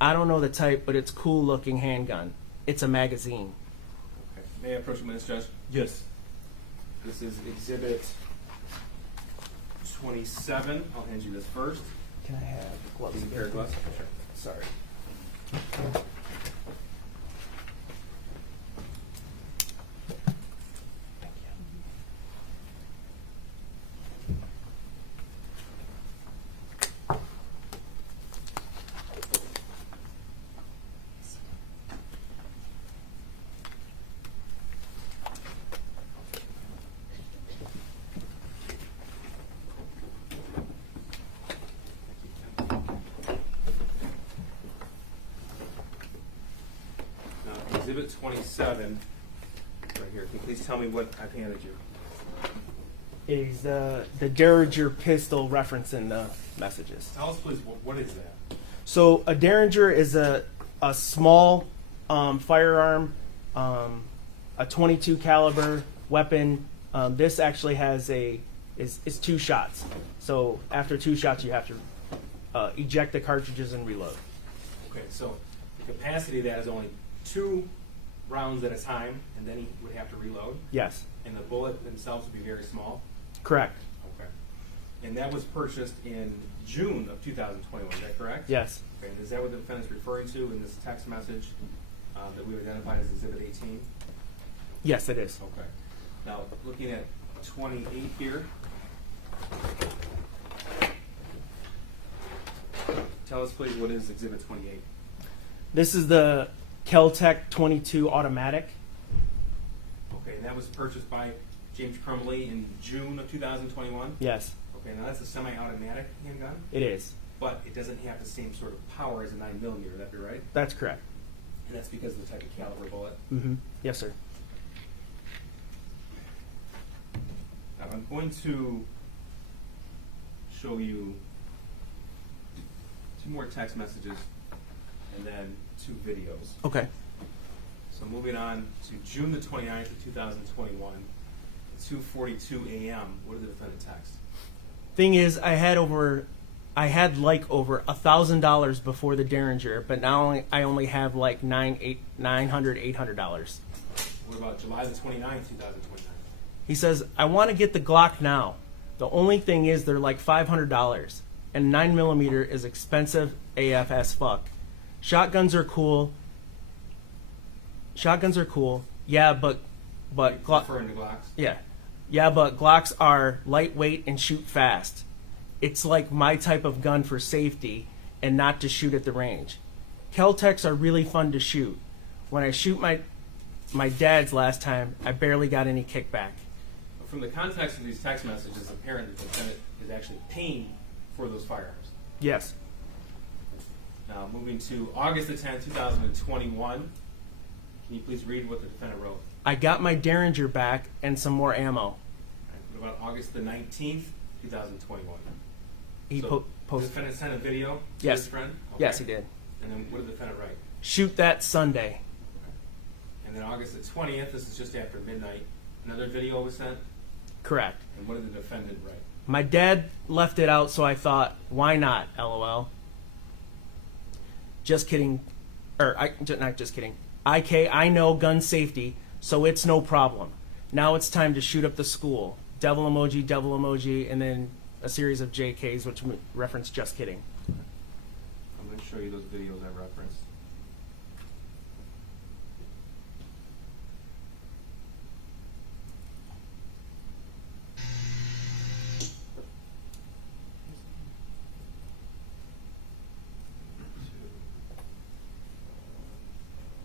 I don't know the type, but it's cool looking handgun. It's a magazine. Okay. May I approach the witness, Judge? Yes. This is Exhibit 27. I'll hand you this first. Can I have gloves? Is it a pair of gloves? Sure. Sorry. Exhibit 27, right here. Can you please tell me what I've handed you? It is the Derringer pistol reference in the messages. Tell us, please, what is that? So a Derringer is a small firearm, a .22 caliber weapon. This actually has is 2 shots. So after 2 shots, you have to eject the cartridges and reload. Okay, so the capacity of that is only 2 rounds at a time, and then he would have to reload? Yes, And the bullet themselves would be very small? correct. Okay. And that was purchased in June of 2021, is that correct? Yes, Okay, and is that what the defendant's referring to in this text message that we've identified as Exhibit 18? yes, it is. Okay. Now, looking at 28 here. Tell us, please, what is Exhibit 28? This is the Kel-Tec 22 automatic. Okay, and that was purchased by James Crumbley in June of 2021? Yes, Okay, now that's a semi-automatic handgun, it is. but it doesn't have the same sort of power as a 9mm, would that be right? That's correct. And that's because of the type of caliber bullet. Mm-hmm. Yes, sir. Now, I'm going to show you 2 more text messages and then 2 videos. Okay. So moving on to June the 29th of 2021, at 2:42 a.m., what did the defendant text? Thing is, I had like over $1,000 before the Derringer, but now I only have like $800. What about July the 29th, 2029? He says, I want to get the Glock now. The only thing is they're like $500, and 9mm is expensive AF as fuck. Shotguns are cool. Yeah, but Referring to Glocks? Yeah, but Glocks are lightweight and shoot fast. It's like my type of gun for safety and not to shoot at the range. Kel-Tecs are really fun to shoot. When I shoot my dad's last time, I barely got any kickback. From the context of these text messages, it's apparent that the defendant is actually paying for those firearms. Yes. Now, moving to August the 10th, 2021, can you please read what the defendant wrote? I got my Derringer back and some more ammo. What about August the 19th, 2021? He So the posted. defendant sent a video to Yes. his friend? Yes, Okay. he did. And then what did the defendant write? Shoot that Sunday. And then August the 20th, this is just after midnight, another video was sent? Correct. And what did the defendant write? My dad left it out, so I thought, why not? LOL. Just kidding. Not just kidding. IK, I know gun safety, so it's no problem. Now it's time to shoot up the school. Devil emoji, and then a series of JKs, which reference just kidding. I'm going to show you those videos I referenced.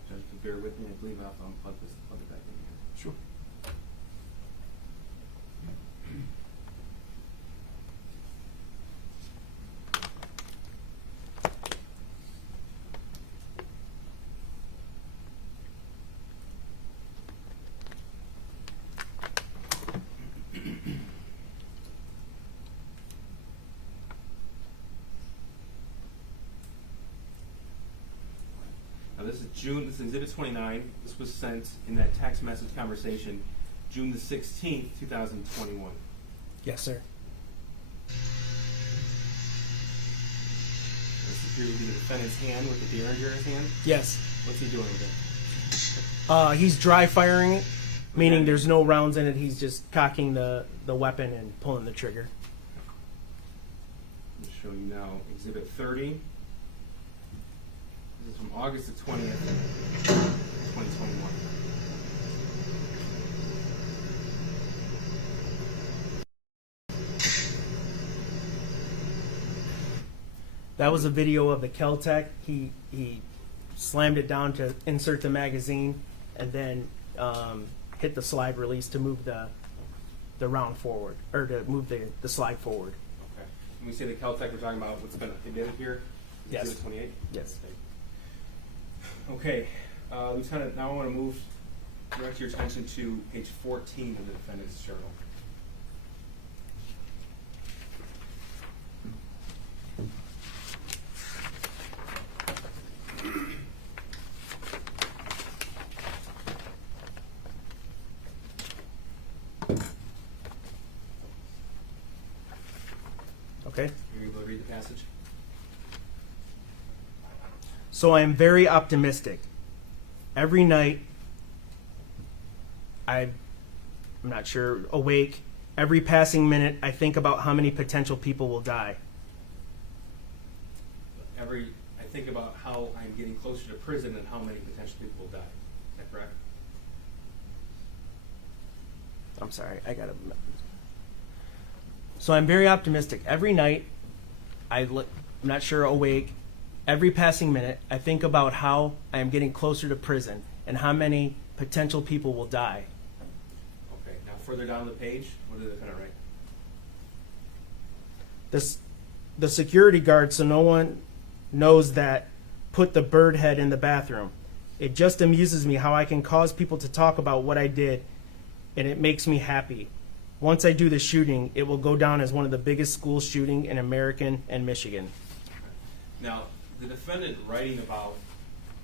Just bear with me, I believe I'll plug it back in here. Sure. Now this is June, this is Exhibit 29. This was sent in that text message conversation, June the 16th, 2021. Yes, sir. This appears to be the defendant's hand with the Derringer in his hand. Yes. What's he doing with it? He's dry firing it, meaning there's no rounds in it. He's just cocking the weapon and pulling the trigger. I'll show you now Exhibit 30. This is from August the 20th, 2021. That was a video of the Kel-Tec. He slammed it down to insert the magazine, and then hit the slide release to move the round forward, or to move the slide forward. Okay. When we say the Kel-Tec, we're talking about what's been emitted here? Yes. Exhibit 28? Yes. Okay. Lieutenant, now I want to direct your attention to page 14 of the defendant's journal. Okay. You're able to read the passage? So I am very optimistic. Every night, I'm not sure, awake. Every passing minute, I think about how many potential people will die. I think about how I'm getting closer to prison and how many potential people will die. Is that correct? I'm sorry, I gotta. So I'm very optimistic. Every night, I'm not sure, awake. Every passing minute, I think about how I am getting closer to prison and how many potential people will die. Okay. Now, further down the page, what did the defendant write? The security guard, so no one knows that, put the bird head in the bathroom. It just amuses me how I can cause people to talk about what I did, and it makes me happy. Once I do the shooting, it will go down as one of the biggest school shooting in America and Michigan. Now, the defendant writing about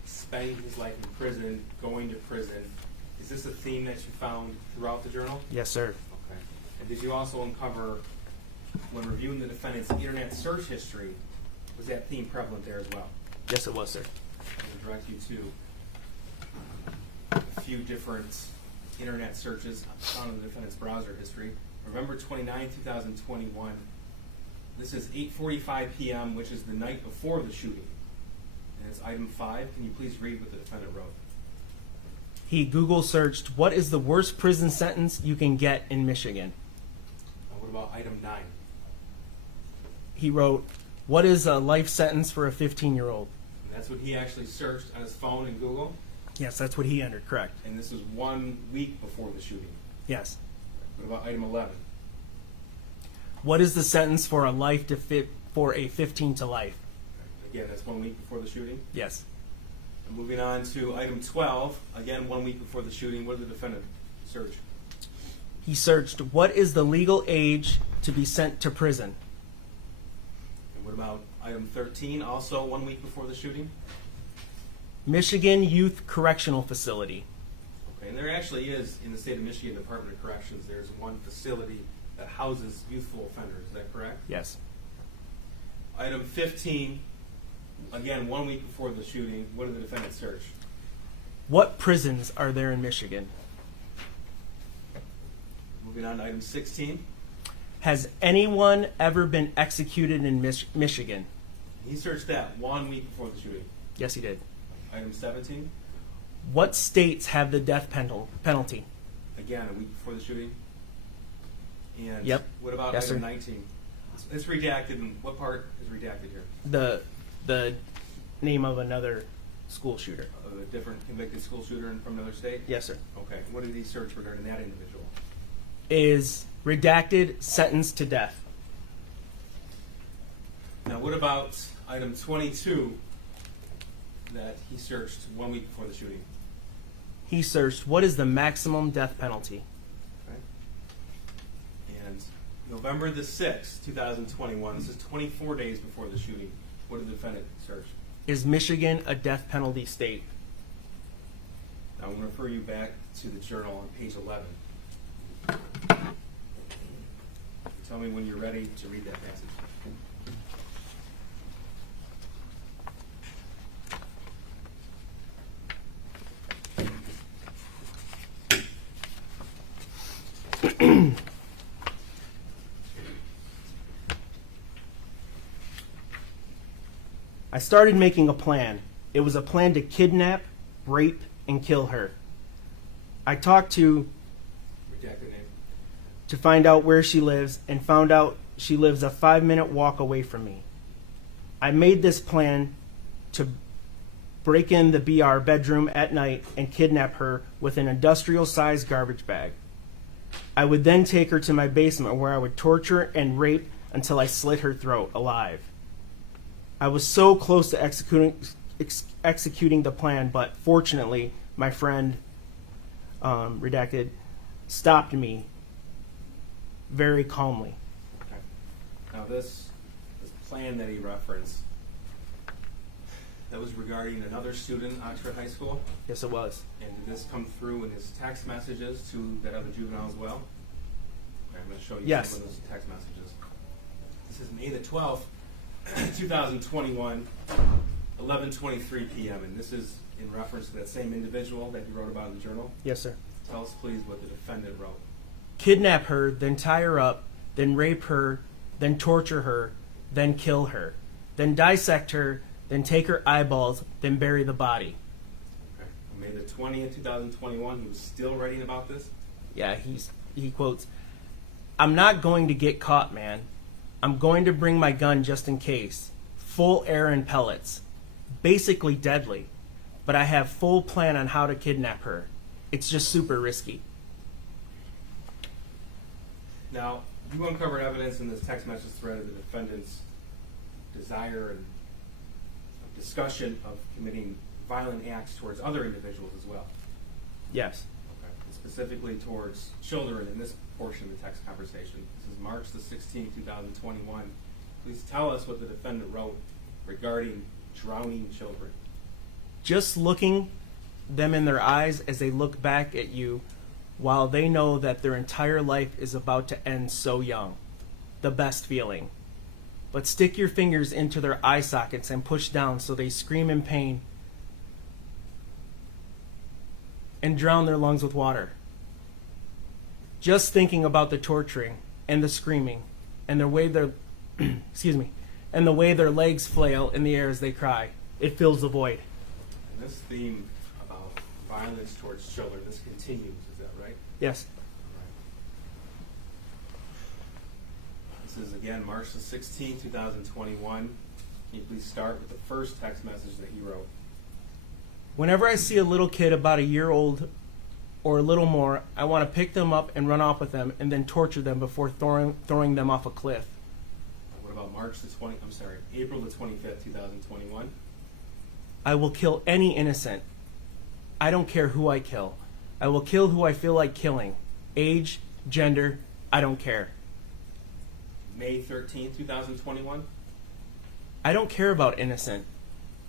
spending his life in prison, going to prison, is this a theme that you found throughout the journal? Yes, sir. Okay. And did you also uncover, when reviewing the defendant's internet search history, was that theme prevalent there as well? Yes, it was, sir. I will direct you to a few different internet searches found in the defendant's browser history. November 29, 2021. This is 8:45 p.m., which is the night before the shooting. And it's item 5. Can you please read what the defendant wrote? He Google searched, what is the worst prison sentence you can get in Michigan? And what about item 9? He wrote, what is a life sentence for a 15-year-old? And that's what he actually searched on his phone in Google. Yes, that's what he entered, correct. And this was 1 week before the shooting. Yes. What about item 11? What is the sentence for for a 15 to life? Again, that's 1 week before the shooting. Yes. And moving on to item 12, again 1 week before the shooting. What did the defendant search? He searched, what is the legal age to be sent to prison? And what about item 13, also 1 week before the shooting? Michigan Youth Correctional Facility. Okay, and there actually is, in the state of Michigan Department of Corrections, there's one facility that houses youthful offenders. Is that correct? Yes. Item 15, again 1 week before the shooting. What did the defendant search? What prisons are there in Michigan? Moving on to item 16. Has anyone ever been executed in Michigan? He searched that 1 week before the shooting. Yes, he did. Item 17. What states have the death penalty? Again, a week before the shooting. And Yep. what about Yes, item sir. 19? It's redacted, and what part is redacted here? The name of another school shooter. A different convicted school shooter from another state? Yes, sir. Okay. What did he search regarding that individual? Is redacted, sentenced to death. Now, what about item 22 that he searched 1 week before the shooting? He searched, what is the maximum death penalty? Okay. And November the 6th, 2021, this is 24 days before the shooting. What did the defendant search? Is Michigan a death penalty state? Now, I'm going to refer you back to the journal on page 11. Tell me when you're ready to read that passage. I started making a plan. It was a plan to kidnap, rape, and kill her. I talked to Redacted name. find out where she lives and found out she lives a 5-minute walk away from me. I made this plan to break in the BR bedroom at night and kidnap her with an industrial-sized garbage bag. I would then take her to my basement where I would torture and rape until I slit her throat alive. I was so close to executing the plan, but fortunately, my friend, redacted, stopped me very calmly. Okay. Now this plan that he referenced, that was regarding another student in Oxford High School? Yes, it was. And did this come through in his text messages to that other juvenile as well? Okay, I'm going to show you Yes. some of those text messages. This is May the 12th, 2021, 11:23 p.m. And this is in reference to that same individual that you wrote about in the journal. Yes, sir. Tell us, please, what the defendant wrote. Kidnap her, then tie her up, then rape her, then torture her, then kill her, then dissect her, then take her eyeballs, then bury the body. Okay. On May the 20th, 2021, he was still writing about this? Yeah, he quotes, "I'm not going to get caught, man. I'm going to bring my gun just in case. Full air and pellets. Basically deadly. But I have full plan on how to kidnap her. It's just super risky." Now, you uncovered evidence in this text message thread of the defendant's desire and discussion of committing violent acts towards other individuals as well. Yes. Okay. And specifically towards children in this portion of the text conversation. This is March the 16th, 2021. Please tell us what the defendant wrote regarding drowning children. Just looking them in their eyes as they look back at you while they know that their entire life is about to end so young. The best feeling. But stick your fingers into their eye sockets and push down so they scream in pain and drown their lungs with water. Just thinking about the torturing and the screaming and the way their excuse me, and the way their legs flail in the air as they cry, it fills the void. And this theme about violence towards children, this continues, is that right? Yes. This is again March the 16th, 2021. Can you please start with the first text message that he wrote? Whenever I see a little kid about a year old or a little more, I want to pick them up and run off with them and then torture them before throwing them off a cliff. What about April the 25th, 2021? I will kill any innocent. I don't care who I kill. I will kill who I feel like killing. Age, gender, I don't care. May 13th, 2021? I don't care about innocent.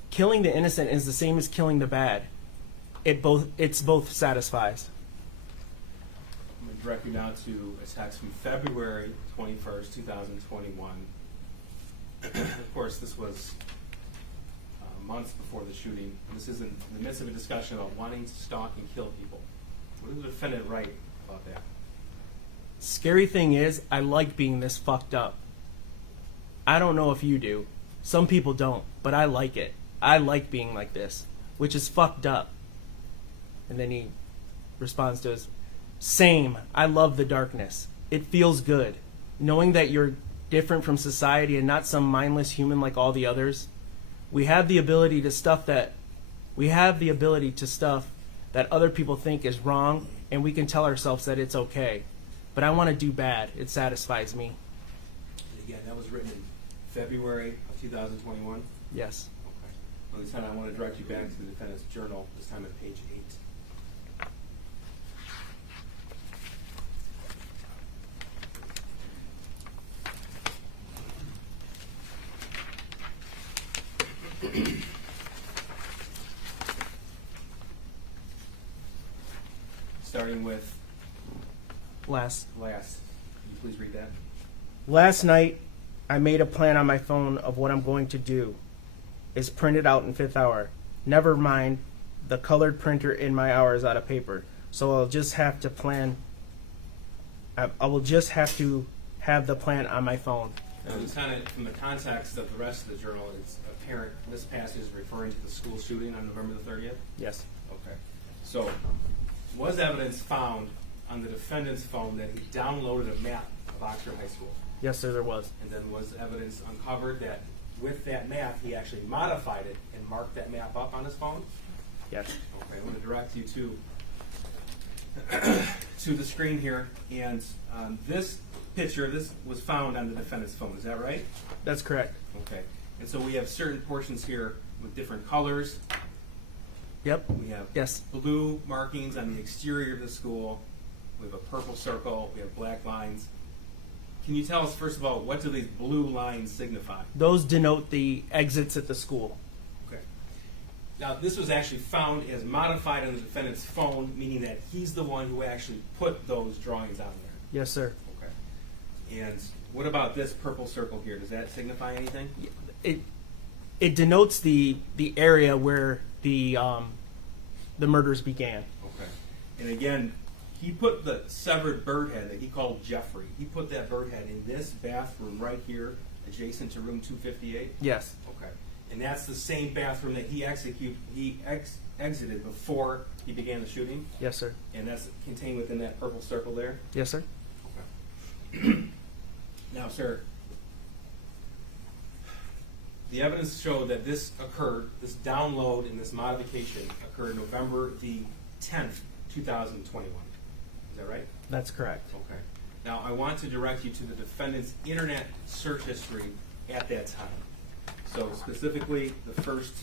Killing the innocent is the same as killing the bad. It's both satisfies. I'm going to direct you now to a text from February 21st, 2021. Of course, this was months before the shooting. This is in the midst of a discussion about wanting to stalk and kill people. What did the defendant write about that? Scary thing is, I like being this fucked up. I don't know if you do. Some people don't, but I like it. I like being like this, which is fucked up. And then he responds to us, same, I love the darkness. It feels good. Knowing that you're different from society and not some mindless human like all the others. We have the ability to stuff that other people think is wrong, and we can tell ourselves that it's okay. But I want to do bad. It satisfies me. And again, that was written in February of 2021? Yes. Okay. Well, this time I want to direct you back to the defendant's journal, this time at page 8. Starting with Last can you please read that? Last night, I made a plan on my phone of what I'm going to do. It's printed out in 5th hour. Never mind, the colored printer in my hour is out of paper. So I'll just have to plan. I will just have to have the plan on my phone. Now, Lieutenant, from the context of the rest of the journal, it's apparent this passage is referring to the school shooting on November the 30th? Yes. Okay. So, was evidence found on the defendant's phone that he downloaded a map of Oxford High School? Yes, sir, there was. And then was evidence uncovered that with that map, he actually modified it and marked that map up on his phone? Yes. Okay, I'm going to direct you to the screen here. And this picture, this was found on the defendant's phone. Is that right? That's correct. Okay. And so we have certain portions here with different colors. Yep. We have Yes. blue markings on the exterior of the school. We have a purple circle. We have black lines. Can you tell us, first of all, what do these blue lines signify? Those denote the exits at the school. Okay. Now, this was actually found as modified on the defendant's phone, meaning that he's the one who actually put those drawings on there. Yes, sir. Okay. And what about this purple circle here? Does that signify anything? It denotes the area where the murders began. Okay. And again, he put the severed bird head that he called Jeffrey. He put that bird head in this bathroom right here, adjacent to room 258. Yes. Okay. And that's the same bathroom that he exited before he began the shooting. Yes, sir. And that's contained within that purple circle there. Yes, sir. Okay. Now, sir, the evidence showed that this occurred, this download and this modification occurred November the 10th, 2021. Is that right? That's correct. Okay. Now, I want to direct you to the defendant's internet search history at that time. So, specifically, the first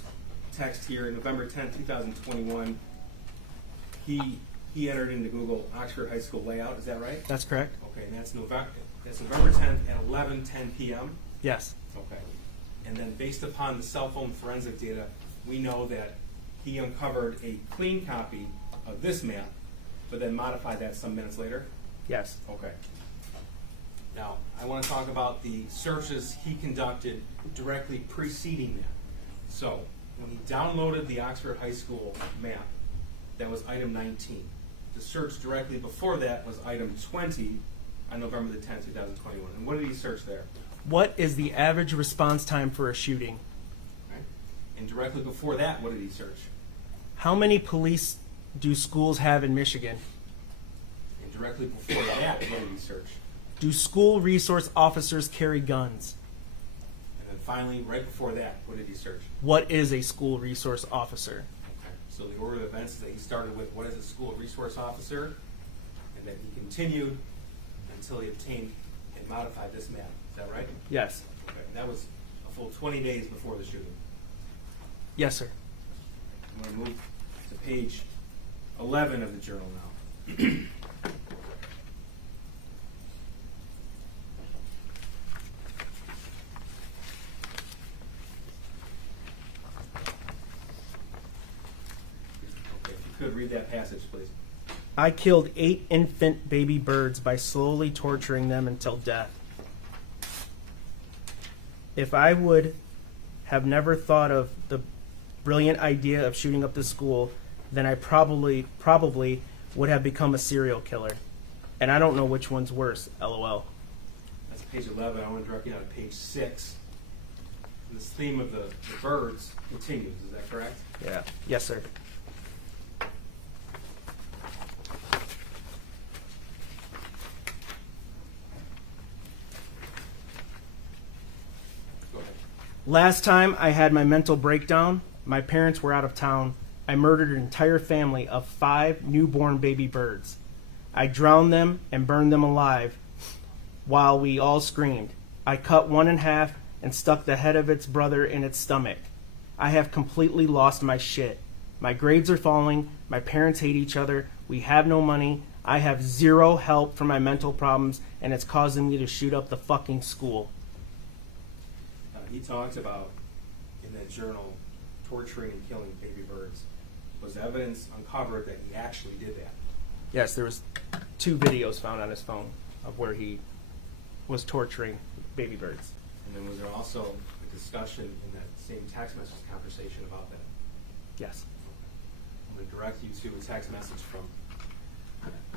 text here, November 10th, 2021, he entered into Google Oxford High School layout. Is that right? That's correct. Okay, and that's November 10th at 11:10 p.m. Yes. Okay. And then based upon the cell phone forensic data, we know that he uncovered a clean copy of this map, but then modified that some minutes later? Yes. Okay. Now, I want to talk about the searches he conducted directly preceding that. So, when he downloaded the Oxford High School map, that was item 19. The search directly before that was item 20 on November the 10th, 2021. And what did he search there? What is the average response time for a shooting? Okay. And directly before that, what did he search? How many police do schools have in Michigan? And directly before that, what did he search? Do school resource officers carry guns? And then finally, right before that, what did he search? What is a school resource officer? Okay. So the order of events is that he started with what is a school resource officer, and then he continued until he obtained and modified this map. Is that right? Yes. Okay. That was a full 20 days before the shooting. Yes, sir. I'm going to move to page 11 of the journal now. Okay, if you could read that passage, please. I killed 8 infant baby birds by slowly torturing them until death. If I would have never thought of the brilliant idea of shooting up the school, then I probably would have become a serial killer. And I don't know which one's worse, LOL. That's page 11. I want to direct you now to page 6. This theme of the birds continues. Is that correct? Yeah. Yes, sir. Go ahead. Last time I had my mental breakdown, my parents were out of town. I murdered an entire family of 5 newborn baby birds. I drowned them and burned them alive while we all screamed. I cut one in half and stuck the head of its brother in its stomach. I have completely lost my shit. My grades are falling. My parents hate each other. We have no money. I have zero help for my mental problems, and it's causing me to shoot up the fucking school. He talks about, in that journal, torturing and killing baby birds. Was evidence uncovered that he actually did that? Yes, there was 2 videos found on his phone of where he was torturing baby birds. And then was there also a discussion in that same text message conversation about that? Yes. I'm going to direct you to a text message from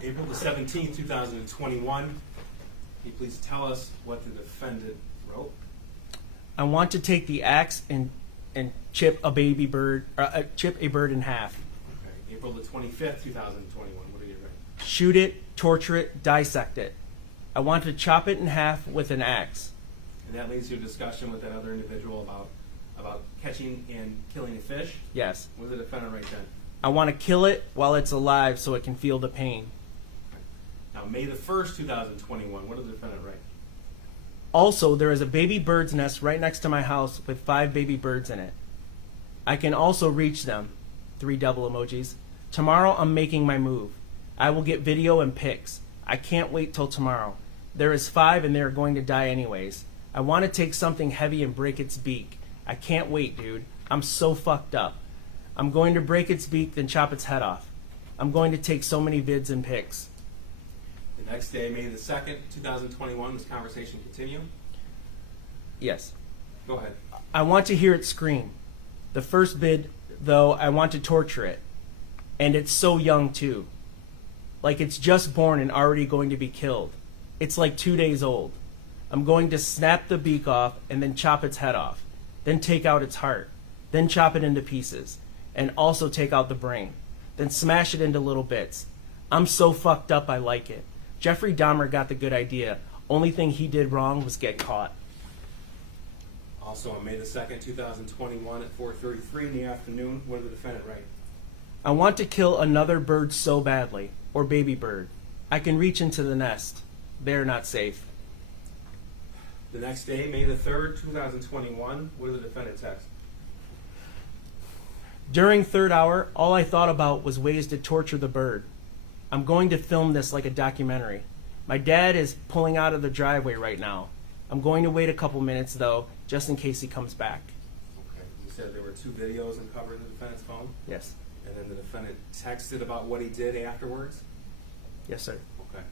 April the 17th, 2021. Can you please tell us what the defendant wrote? I want to take the axe and chip a baby bird, chip a bird in half. Okay. April the 25th, 2021. What did you write? Shoot it, torture it, dissect it. I want to chop it in half with an axe. And that leads to a discussion with that other individual about catching and killing a fish. Yes. What did the defendant write then? I want to kill it while it's alive so it can feel the pain. Now, May the 1st, 2021. What did the defendant write? Also, there is a baby bird's nest right next to my house with 5 baby birds in it. I can also reach them. 3 double emojis. Tomorrow I'm making my move. I will get video and pics. I can't wait till tomorrow. There is 5 and they are going to die anyways. I want to take something heavy and break its beak. I can't wait, dude. I'm so fucked up. I'm going to break its beak, then chop its head off. I'm going to take so many vids and pics. The next day, May the 2nd, 2021, this conversation continue. Yes. Go ahead. I want to hear it scream. The first bid, though, I want to torture it. And it's so young, too. Like it's just born and already going to be killed. It's like 2 days old. I'm going to snap the beak off and then chop its head off. Then take out its heart. Then chop it into pieces. And also take out the brain. Then smash it into little bits. I'm so fucked up I like it. Jeffrey Dahmer got the good idea. Only thing he did wrong was get caught. Also on May the 2nd, 2021 at 4:33 in the afternoon, what did the defendant write? I want to kill another bird so badly. Or baby bird. I can reach into the nest. They're not safe. The next day, May the 3rd, 2021, what did the defendant text? During third hour, all I thought about was ways to torture the bird. I'm going to film this like a documentary. My dad is pulling out of the driveway right now. I'm going to wait a couple minutes, though, just in case he comes back. Okay. You said there were 2 videos uncovered in the defendant's phone? Yes. And then the defendant texted about what he did afterwards? Yes, sir. Okay.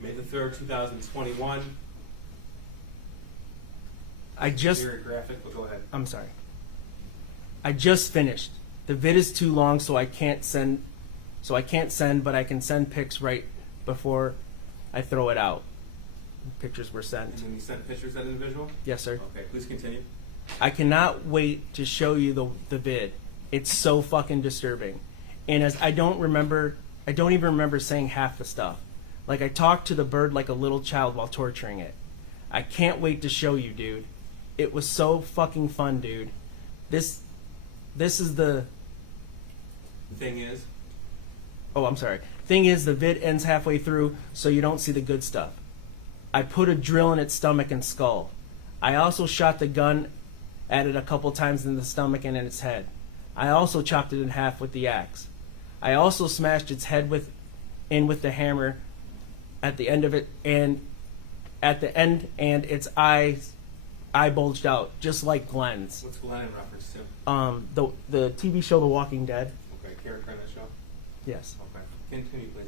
May the 3rd, 2021. Very graphic, but go ahead. I'm sorry. I just finished. The vid is too long, so I can't send, but I can send pics right before I throw it out. Pictures were sent. And then you sent pictures of that individual? Yes, sir. Okay, please continue. I cannot wait to show you the vid. It's so fucking disturbing. And as I don't even remember saying half the stuff. Like I talked to the bird like a little child while torturing it. I can't wait to show you, dude. It was so fucking fun, dude. This is the... Thing is? Oh, I'm sorry. Thing is, the vid ends halfway through, so you don't see the good stuff. I put a drill in its stomach and skull. I also shot the gun at it a couple times in the stomach and in its head. I also chopped it in half with the axe. I also smashed its head with the hammer at the end of it, and at the end, and its eye bulged out, just like Glenn's. What's Glenn in reference to? The TV show The Walking Dead. Okay, character in that show? Yes. Okay. Continue, please.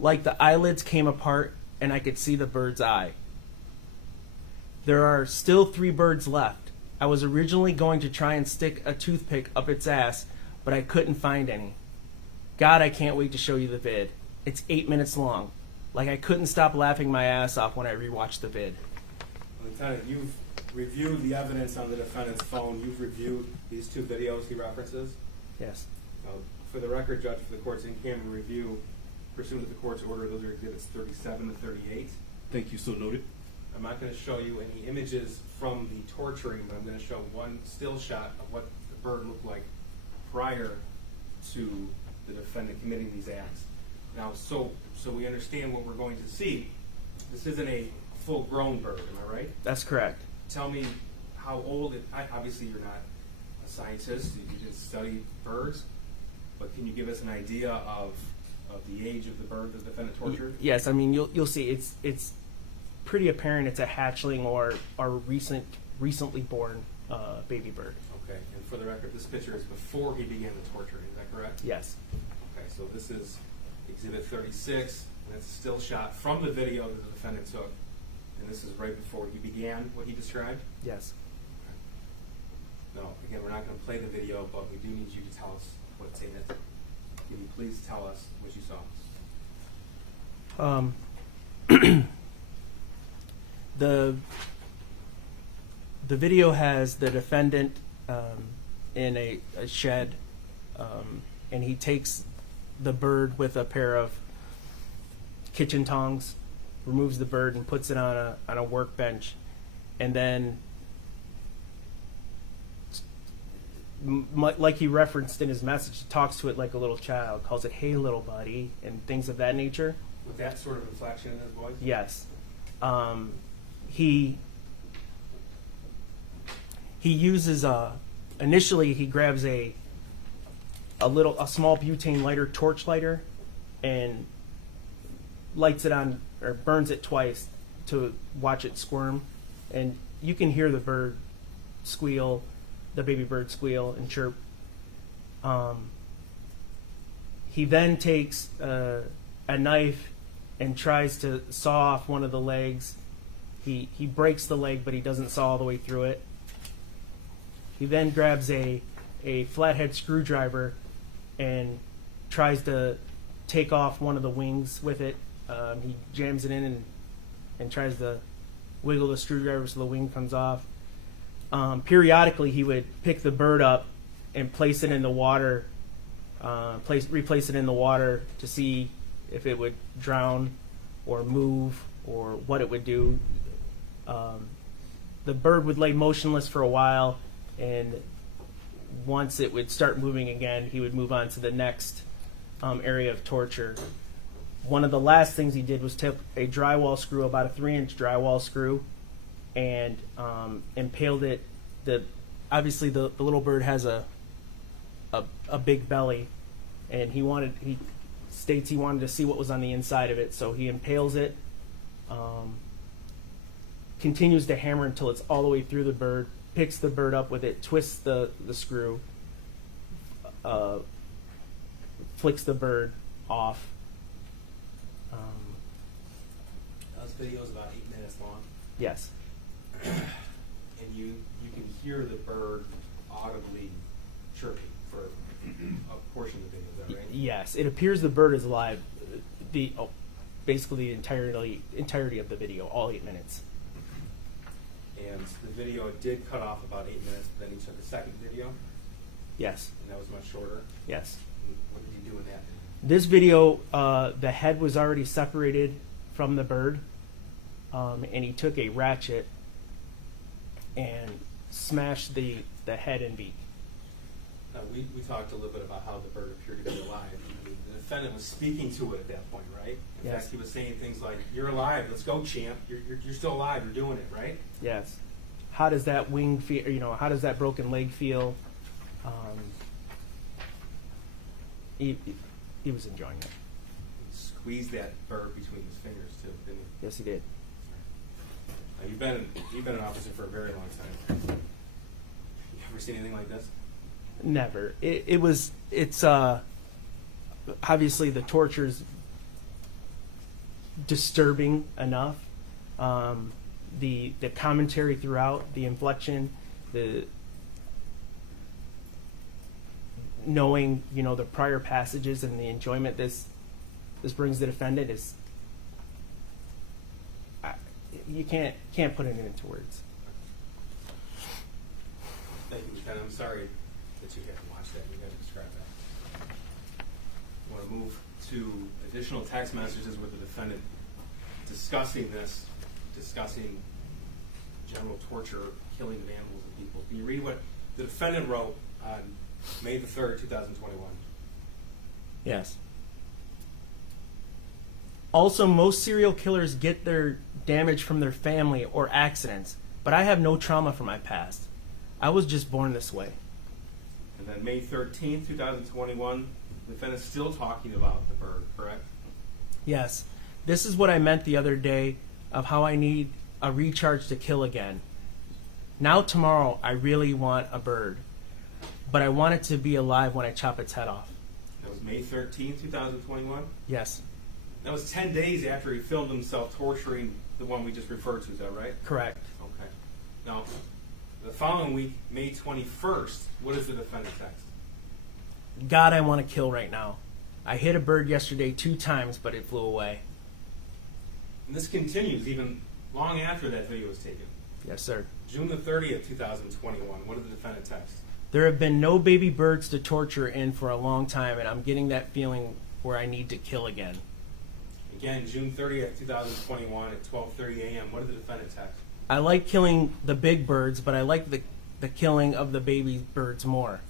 Like the eyelids came apart, and I could see the bird's eye. There are still 3 birds left. I was originally going to try and stick a toothpick up its ass, but I couldn't find any. God, I can't wait to show you the vid. It's 8 minutes long. Like I couldn't stop laughing my ass off when I rewatched the vid. Lieutenant, you've reviewed the evidence on the defendant's phone. You've reviewed these 2 videos he references. Yes. For the record, Judge, for the court's in-camera review, pursuant to the court's order, those are exhibits 37 to 38. Thank you, so noted. I'm not going to show you any images from the torturing, but I'm going to show one still shot of what the bird looked like prior to the defendant committing these acts. Now, so we understand what we're going to see. This isn't a full-grown bird, am I right? That's correct. Tell me how old obviously you're not a scientist, you didn't study birds, but can you give us an idea of the age of the bird that the defendant tortured? Yes, I mean you'll see it's pretty apparent it's a hatchling or recently born baby bird. Okay, and for the record, this picture is before he began the torturing, is that correct? Yes. Okay, so this is exhibit 36, and it's a still shot from the video that the defendant took, and this is right before he began what he described? Yes. No, again, we're not going to play the video, but we do need you to tell us what's in it. Can you please tell us what you saw? The video has the defendant in a shed, and he takes the bird with a pair of kitchen tongs, removes the bird and puts it on a workbench, and then like he referenced in his message, he talks to it like a little child, calls it "Hey, little buddy," and things of that nature. With that sort of inflection in his voice? Yes. He uses initially he grabs a small butane lighter, torch lighter, and lights it on or burns it twice to watch it squirm, and you can hear the bird squeal, the baby bird squeal and chirp. He then takes a knife and tries to saw off one of the legs. He breaks the leg, but he doesn't saw all the way through it. He then grabs a flathead screwdriver and tries to take off one of the wings with it. He jams it in and tries to wiggle the screwdriver so the wing comes off. Periodically, he would pick the bird up and place it in the water, replace it in the water to see if it would drown or move or what it would do. The bird would lay motionless for a while, and once it would start moving again, he would move on to the next area of torture. One of the last things he did was take a drywall screw, about a 3-inch drywall screw, and impaled it. Obviously the little bird has a big belly, and he states he wanted to see what was on the inside of it, so he impales it, continues to hammer until it's all the way through the bird, picks the bird up with it, twists the screw, flicks the bird off. This video is about 8 minutes long. Yes. And you can hear the bird audibly chirping for a portion of the video, is that right? Yes, it appears the bird is alive. Basically the entirety of the video, all 8 minutes. And the video did cut off about 8 minutes, but then he took a second video, Yes. and that was much shorter. Yes. What did he do in that? This video, the head was already separated from the bird, and he took a ratchet and smashed the head and beak. Now, we talked a little bit about how the bird appeared to be alive. I mean, the defendant was speaking to it at that point, right? In Yes. fact, he was saying things like, "You're alive. Let's go, champ. You're still alive. You're doing it, right?" Yes. How does that wing feel? How does that broken leg feel? He was enjoying it. He squeezed that bird between his fingers too, didn't he? Yes, he did. Now, you've been an officer for a very long time. You ever seen anything like this? Never. It's obviously the torture's disturbing enough. The commentary throughout, the inflection, the knowing, the prior passages and the enjoyment this brings the defendant is, you can't put it into words. Thank you, Lieutenant. I'm sorry that you had to watch that. You had to describe that. I want to move to additional text messages with the defendant discussing general torture, killing of animals and people. Can you read what the defendant wrote on May the 3rd, 2021? Yes. Also, most serial killers get their damage from their family or accidents, but I have no trauma from my past. I was just born this way. And then May 13th, 2021, the defendant's still talking about the bird, correct? Yes. This is what I meant the other day of how I need a recharge to kill again. Now tomorrow, I really want a bird, but I want it to be alive when I chop its head off. That was May 13th, 2021? Yes. That was 10 days after he filmed himself torturing the one we just referred to, is that right? Correct. Okay. Now, the following week, May 21st, what is the defendant text? God, I want to kill right now. I hit a bird yesterday 2 times, but it flew away. And this continues even long after that video was taken. Yes, sir. June the 30th, 2021, what did the defendant text? There have been no baby birds to torture in for a long time, and I'm getting that feeling where I need to kill again. Again, June 30th, 2021 at 12:30 a.m., what did the defendant text? I like killing the big birds, but I like the killing of the baby birds more.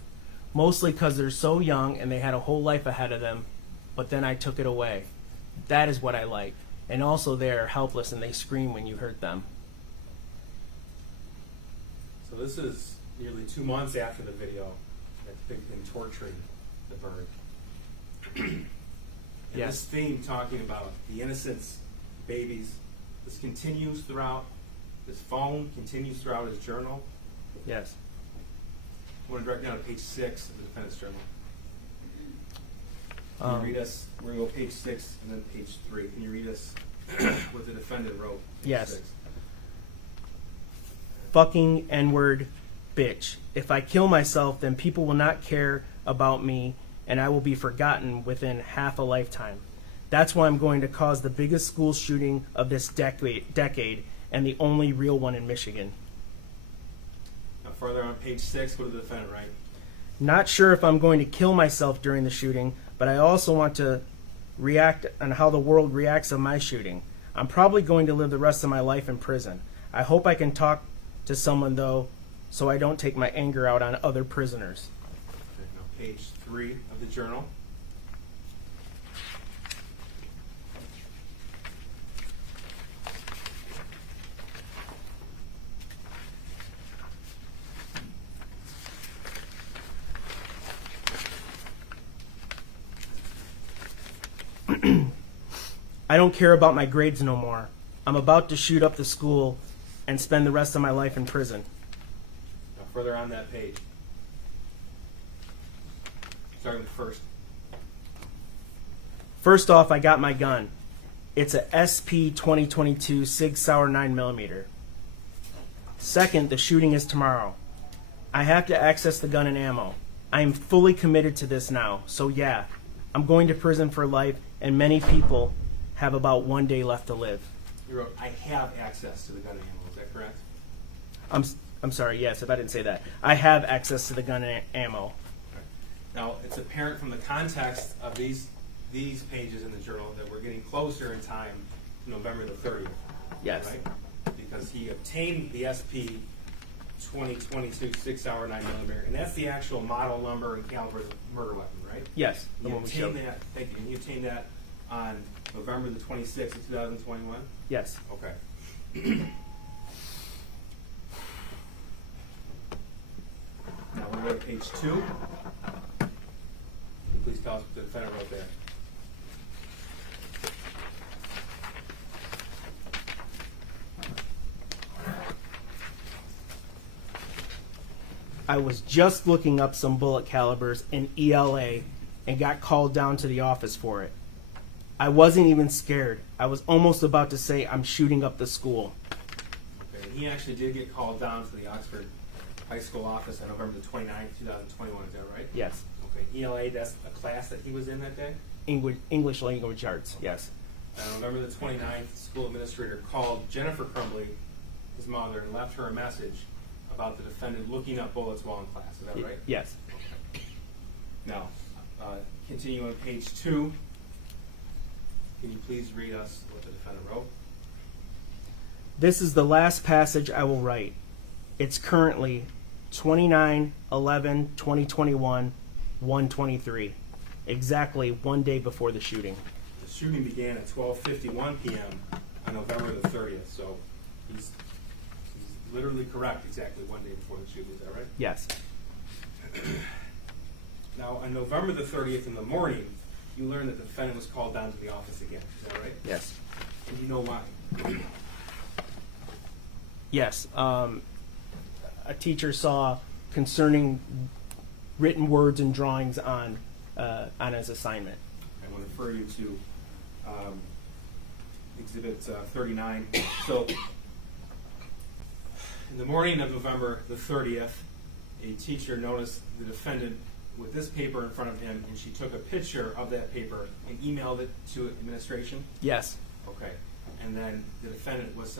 Mostly because they're so young and they had a whole life ahead of them, but then I took it away. That is what I like. And also they are helpless and they scream when you hurt them. So this is nearly 2 months after the video that depicted him torturing the bird. And Yes. this theme talking about the innocence, babies, this continues throughout, this phone continues throughout his journal. Yes. I want to direct down to page 6 of the defendant's journal. Can you read us, we're going to go page 6 and then page 3. Can you read us what the defendant wrote? Page Yes. 6. Fucking N-word bitch. If I kill myself, then people will not care about me and I will be forgotten within half a lifetime. That's why I'm going to cause the biggest school shooting of this decade and the only real one in Michigan. Now further on page 6, what did the defendant write? Not sure if I'm going to kill myself during the shooting, but I also want to react on how the world reacts on my shooting. I'm probably going to live the rest of my life in prison. I hope I can talk to someone, though, so I don't take my anger out on other prisoners. Okay, now page 3 of the journal. I don't care about my grades no more. I'm about to shoot up the school and spend the rest of my life in prison. Now further on that page. Starting with first. First off, I got my gun. It's a SP 2022 Sig Sauer 9mm. Second, the shooting is tomorrow. I have to access the gun and ammo. I am fully committed to this now, so yeah, I'm going to prison for life, and many people have about 1 day left to live. You wrote, I have access to the gun and ammo. Is that correct? I'm sorry, yes, if I didn't say that. I have access to the gun and ammo. Now, it's apparent from the context of these pages in the journal that we're getting closer in time to November the 30th. Yes. Right? Because he obtained the SP 2022 Sig Sauer 9mm, and that's the actual model number and caliber of the murder weapon, right? Yes, the You one we showed. obtained that, thank you, and you obtained that on November the 26th of 2021? Yes. Okay. Now we'll go to page 2. Can you please tell us what the defendant wrote there? I was just looking up some bullet calibers in ELA and got called down to the office for it. I wasn't even scared. I was almost about to say I'm shooting up the school. Okay, and he actually did get called down to the Oxford High School office on November the 29th, 2021, is that right? Yes. Okay, ELA, that's a class that he was in that day? English language arts, yes. On November the 29th, the school administrator called Jennifer Crumbley, his mother, and left her a message about the defendant looking up bullets while in class. Is that right? Yes. Okay. Now, continue on page 2. Can you please read us what the defendant wrote? This is the last passage I will write. It's currently 29/11/2021, 1:23, exactly 1 day before the shooting. The shooting began at 12:51 p.m. on November the 30th, so he's literally correct exactly 1 day before the shooting. Is that right? Yes. Now, on November the 30th in the morning, you learned that the defendant was called down to the office again. Is that right? Yes. And you know why? Yes. A teacher saw concerning written words and drawings on his assignment. I want to refer you to Exhibit 39. So, in the morning of November the 30th, a teacher noticed the defendant with this paper in front of him, and she took a picture of that paper and emailed it to administration. Yes. Okay. And then the defendant was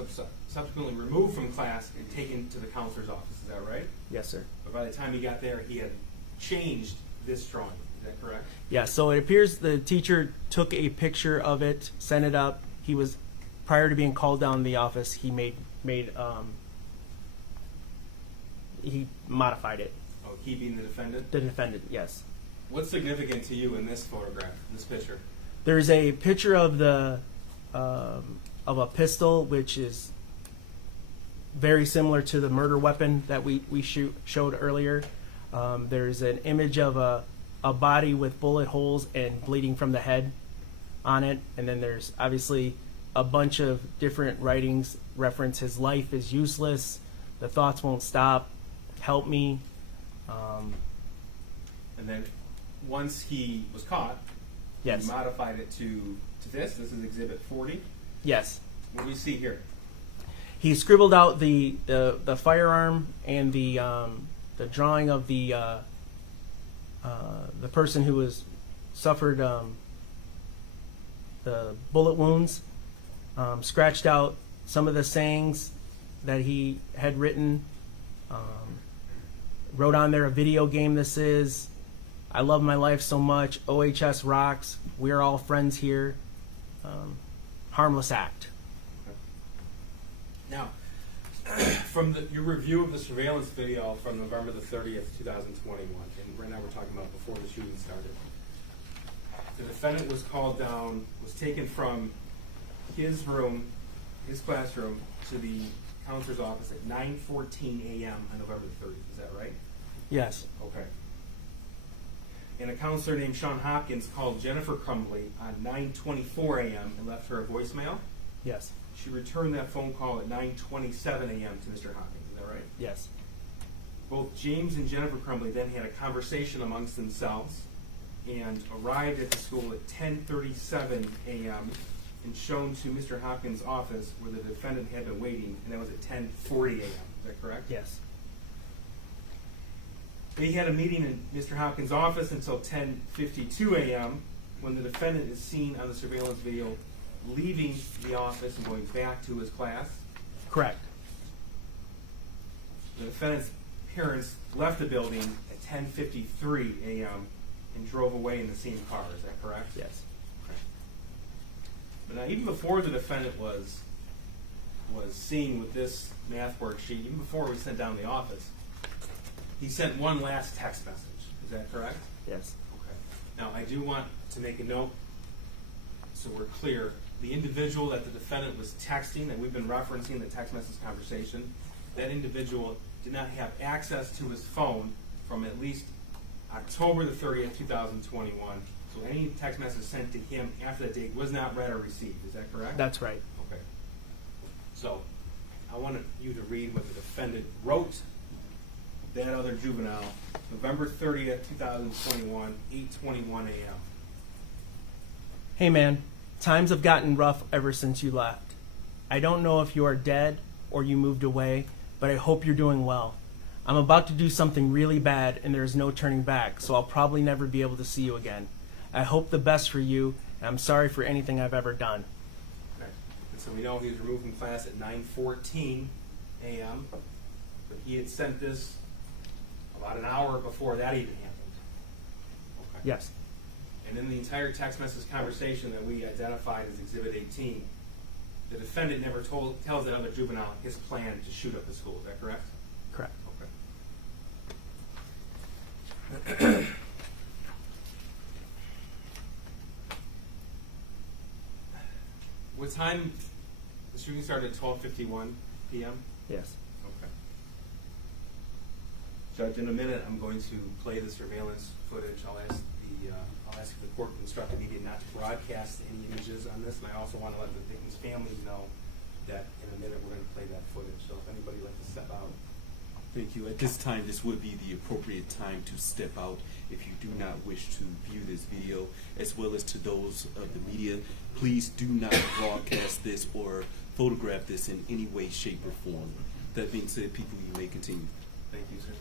subsequently removed from class and taken to the counselor's office. Is that right? Yes, sir. But by the time he got there, he had changed this drawing. Is that correct? Yeah, so it appears the teacher took a picture of it, sent it up. He was, prior to being called down to the office, he he modified it. Oh, he being the defendant? The defendant, yes. What's significant to you in this photograph, this picture? There's a picture of the of a pistol, which is very similar to the murder weapon that we showed earlier. There's an image of a body with bullet holes and bleeding from the head on it. And then there's obviously a bunch of different writings reference his life is useless, the thoughts won't stop, help me. And then once he was caught, Yes. he modified it to this. This is Exhibit 40. Yes. What do we see here? He scribbled out the firearm and the drawing of the person who was suffered the bullet wounds. Scratched out some of the sayings that he had written. Wrote on there a video game this is. I love my life so much. OHS rocks. We're all friends here. Harmless act. Now, from your review of the surveillance video from November the 30th, 2021, and right now we're talking about before the shooting started, the defendant was called down, was taken from his room, his classroom, to the counselor's office at 9:14 a.m. on November the 30th. Is that right? Yes. Okay. And a counselor named Sean Hopkins called Jennifer Crumbley on 9:24 a.m. and left her a voicemail. Yes. She returned that phone call at 9:27 a.m. to Mr. Hopkins. Is that right? Yes. Both James and Jennifer Crumbley then had a conversation amongst themselves and arrived at the school at 10:37 a.m. and shown to Mr. Hopkins' office where the defendant had been waiting, and that was at 10:40 a.m. Is that correct? Yes. They had a meeting in Mr. Hopkins' office until 10:52 a.m. when the defendant is seen on the surveillance video leaving the office and going back to his class. Correct. The defendant's parents left the building at 10:53 a.m. and drove away in the same car. Is that correct? Yes. But now, even before the defendant was seen with this math worksheet, even before we sent down the office, he sent one last text message. Is that correct? Yes. Okay. Now, I do want to make a note so we're clear. The individual that the defendant was texting, that we've been referencing the text message conversation, that individual did not have access to his phone from at least October the 30th, 2021. So any text message sent to him after that date was not read or received. Is that correct? That's right. Okay. So I want you to read what the defendant wrote that other juvenile, November 30th, 2021, 8:21 a.m. Hey man, times have gotten rough ever since you left. I don't know if you are dead or you moved away, but I hope you're doing well. I'm about to do something really bad and there is no turning back, so I'll probably never be able to see you again. I hope the best for you, and I'm sorry for anything I've ever done. Okay. And so we know he was removed from class at 9:14 a.m., but he had sent this about an hour before that even happened. Okay. Yes. And in the entire text message conversation that we identified as Exhibit 18, the defendant never tells that other juvenile his plan to shoot up the school. Is that correct? Correct. Okay. What time? The shooting started at 12:51 p.m. Yes. Okay. Judge, in a minute, I'm going to play the surveillance footage. I'll ask if the court can instruct the media not to broadcast any images on this, and I also want to let the victims' families know that in a minute we're going to play that footage. So if anybody would like to step out. Thank you. At this time, this would be the appropriate time to step out if you do not wish to view this video, as well as to those of the media. Please do not broadcast this or photograph this in any way, shape, or form. That being said, people, you may continue. Thank you, sir.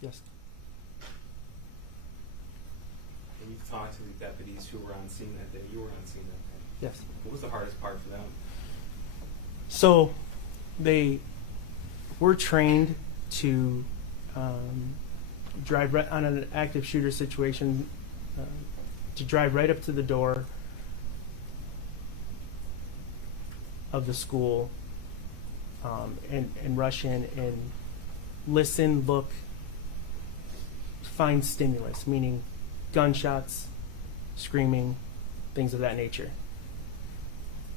Yes. And you've talked to the deputies who were on scene that day. You were on scene that day. Yes. What was the hardest part for them? So they were trained to drive right on an active shooter situation, to drive right up to the door of the school and rush in and listen, look, find stimulus, meaning gunshots, screaming, things of that nature.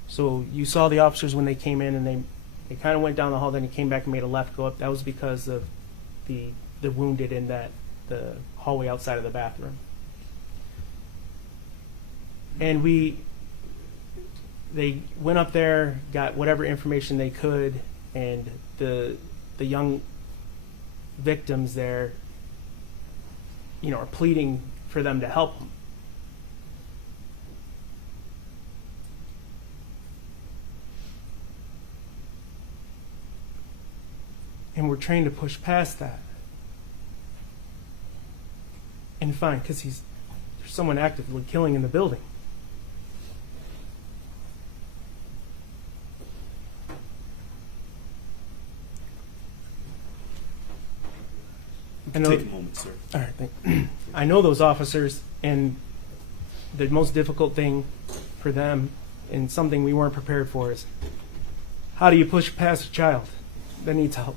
So you saw the officers when they came in, and they kind of went down the hall, then he came back and made a left go up. That was because of the wounded in the hallway outside of the bathroom. And they went up there, got whatever information they could, and the young victims there, are pleading for them to help them. And we're trained to push past that. And fine, because there's someone actively killing in the building. Take a moment, sir. All right, I know those officers, and the most difficult thing for them, and something we weren't prepared for, is how do you push past a child that needs help?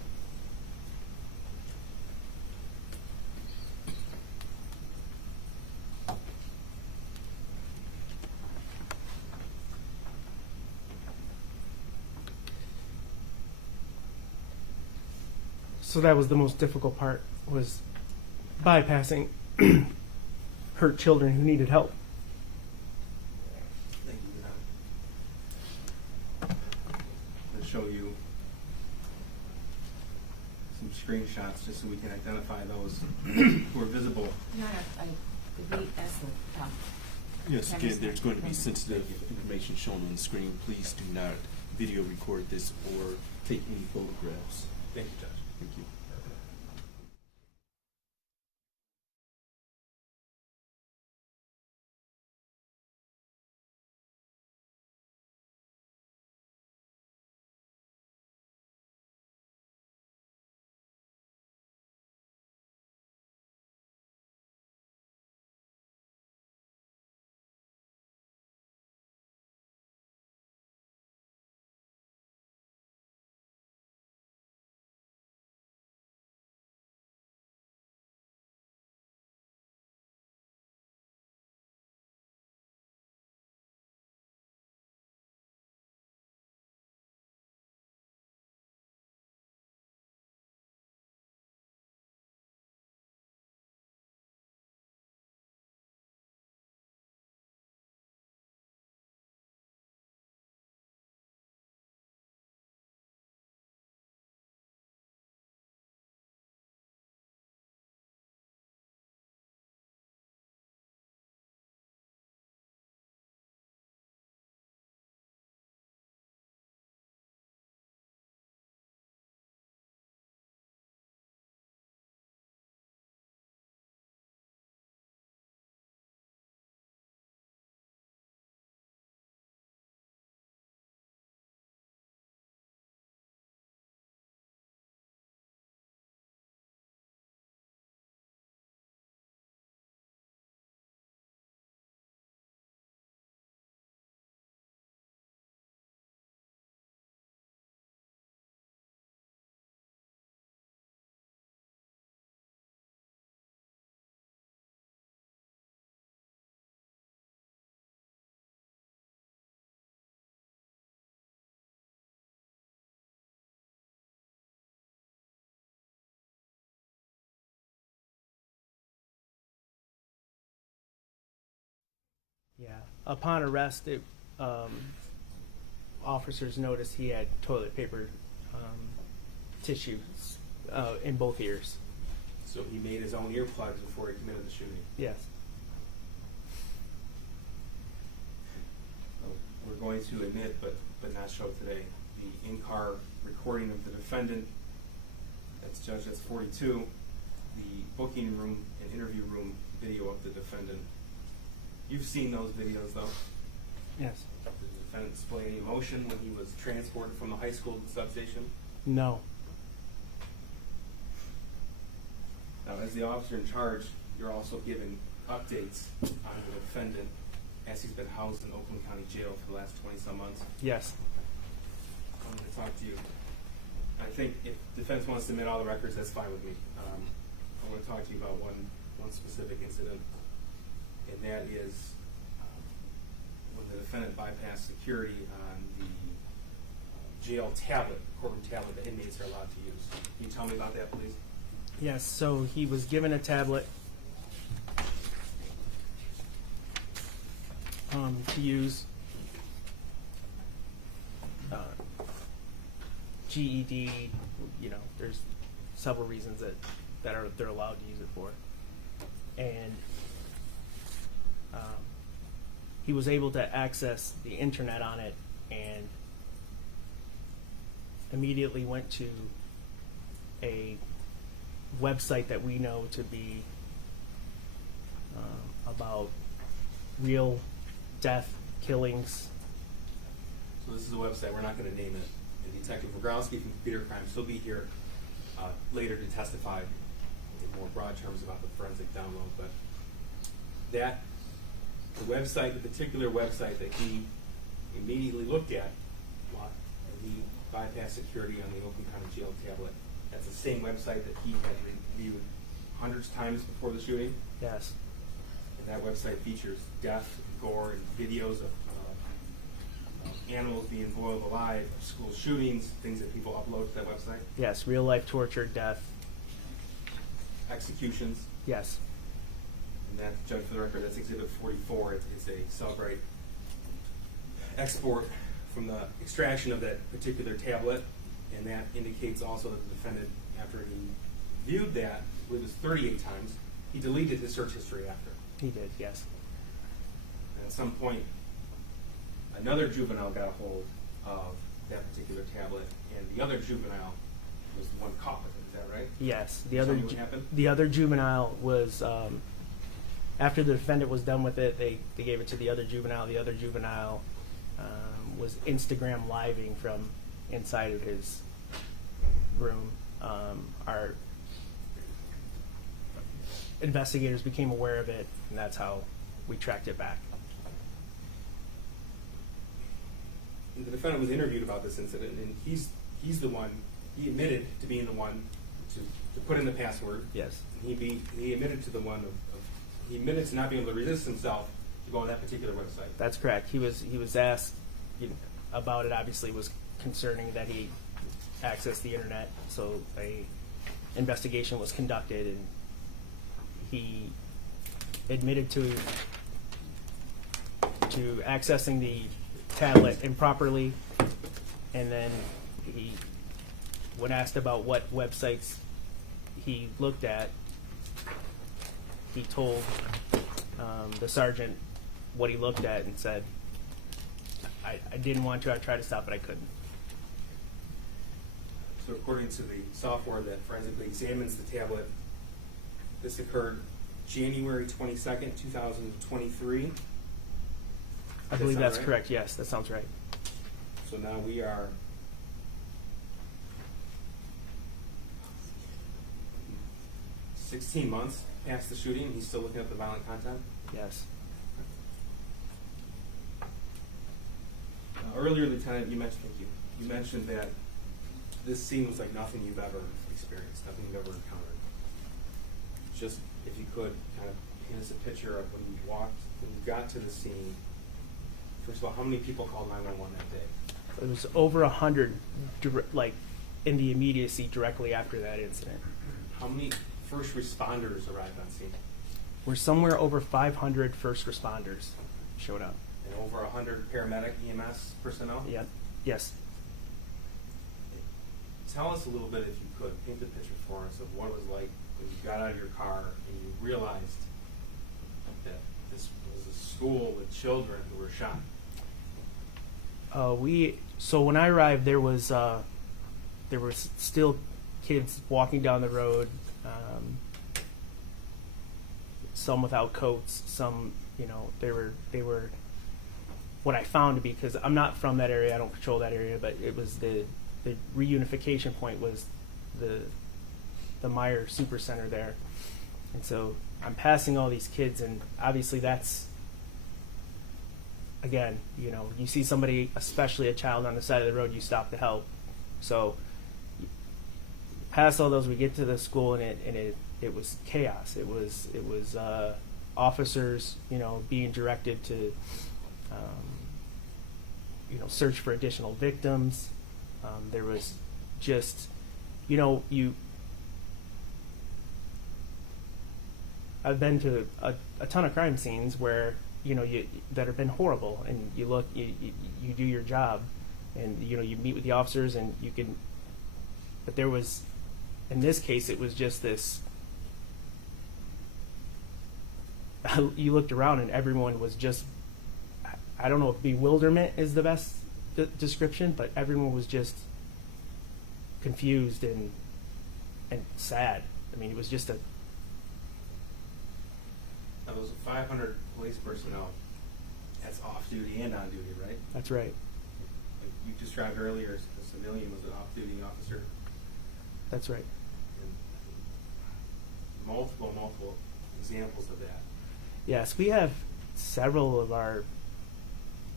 So that was the most difficult part, was bypassing hurt children who needed help. Thank you. I'm going to show you some screenshots just so we can identify those who are visible. Could we ask the Yes, again, there's going to be sensitive information shown on the screen. Please do not video record this or take any photographs. Thank you, Judge. Thank you. Yeah. Upon arrest, officers noticed he had toilet paper tissue in both ears. So he made his own earplugs before he committed the shooting. Yes. So we're going to admit, but not show today, the in-car recording of the defendant. That's 42. the booking room and interview room video of the defendant. You've seen those videos, though. Yes. Did the defendant display any emotion when he was transported from the high school to the substation? No. Now, as the officer in charge, you're also given updates on the defendant as he's been housed in Oakland County Jail for the last 20-some months. Yes. I'm going to talk to you. I think if defense wants to admit all the records, that's fine with me. I want to talk to you about one specific incident, and that is when the defendant bypassed security on the jail tablet, courtroom tablet that inmates are allowed to use. Can you tell me about that, please? Yes, so he was given a tablet to use. GED, there's several reasons that they're allowed to use it for. And he was able to access the internet on it and immediately went to a website that we know to be about real death, killings. So this is a website, we're not going to name it. And Detective Wroglowski from Computer Crimes, he'll be here later to testify in more broad terms about the forensic download. But the particular website that he immediately looked at, and he bypassed security on the Oakland County Jail tablet, that's the same website that he had reviewed hundreds of times before the shooting. Yes. And that website features death, gore, and videos of animals being boiled alive, school shootings, things that people upload to that website, Yes, real life torture, death. executions. Yes. And that, Judge, for the record, that's Exhibit 44. It's a Celebrate export from the extraction of that particular tablet, and that indicates also that the defendant, after he viewed that, I believe it was 38 times, he deleted his search history after. He did, yes. And at some point, another juvenile got a hold of that particular tablet, and the other juvenile was the one caught with it. Is that right? Yes. Tell me what happened? The other juvenile was, after the defendant was done with it, they gave it to the other juvenile. The other juvenile was Instagram living from inside of his room. Our investigators became aware of it, and that's how we tracked it back. The defendant was interviewed about this incident, and he's the one. He admitted to being the one to put in the password. Yes. He admitted to he admitted to not being able to resist himself to go on that particular website. That's correct. He was asked about it. Obviously, was concerning that he accessed the internet. So a investigation was conducted, and he admitted to accessing the tablet improperly, and then when asked about what websites he looked at, he told the sergeant what he looked at and said, I didn't want to, I tried to stop it, I couldn't. So according to the software that forensically examines the tablet, this occurred January 22nd, 2023. I believe that's right? correct, yes, that sounds right. So now we are 16 months past the shooting. He's still looking at the violent content. Yes. Earlier, Lieutenant, you mentioned that this scene was like nothing you've ever experienced, nothing you've ever encountered. Just if you could kind of paint us a picture of when you got to the scene. First of all, how many people called 911 that day? It was over 100, in the immediacy directly after that incident. How many first responders arrived on scene? We're somewhere over 500 first responders showed up. And over 100 paramedic EMS personnel? Yep. Yes. Tell us a little bit, if you could, paint the picture for us of what it was like when you got out of your car and you realized that this was a school with children who were shot. So when I arrived, there was still kids walking down the road. some without coats, some, they were what I found to be, because I'm not from that area, I don't patrol that area, but it was the reunification point was the Meyer Super Center there. And so I'm passing all these kids, and obviously that's, again, you see somebody, especially a child on the side of the road, you stop to help. So past all those, we get to the school, and it was chaos. It was officers, being directed to, search for additional victims. There was just, I've been to a ton of crime scenes where, that have been horrible, and you look, you do your job, and, you meet with the officers, and you can, but there was, in this case, it was just this, you looked around and everyone was just, I don't know if bewilderment is the best description, but everyone was just confused and sad. I mean, it was just a. Now, those 500 police personnel, that's off-duty and on-duty, right? That's right. You described earlier the civilian was an off-duty officer. That's right. And multiple examples of that. Yes, we have several of our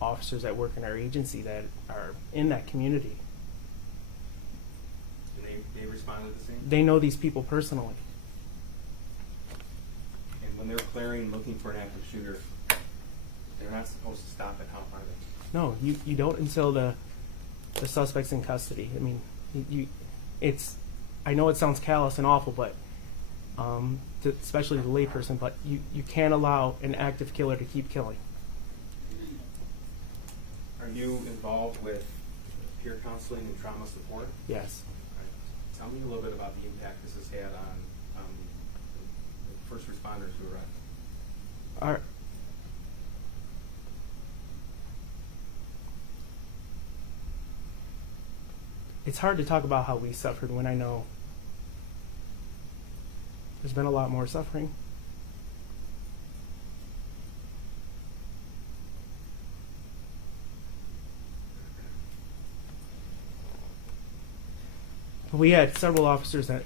officers that work in our agency that are in that community. And they responded the same? They know these people personally. And when they're clearing, looking for an active shooter, they're not supposed to stop at help, are they? No, you don't until the suspect's in custody. I mean, it's. I know it sounds callous and awful, but especially the layperson, but you can't allow an active killer to keep killing. Are you involved with peer counseling and trauma support? Yes. Right. Tell me a little bit about the impact this has had on the first responders who arrived. It's hard to talk about how we suffered when I know there's been a lot more suffering. But we had several officers that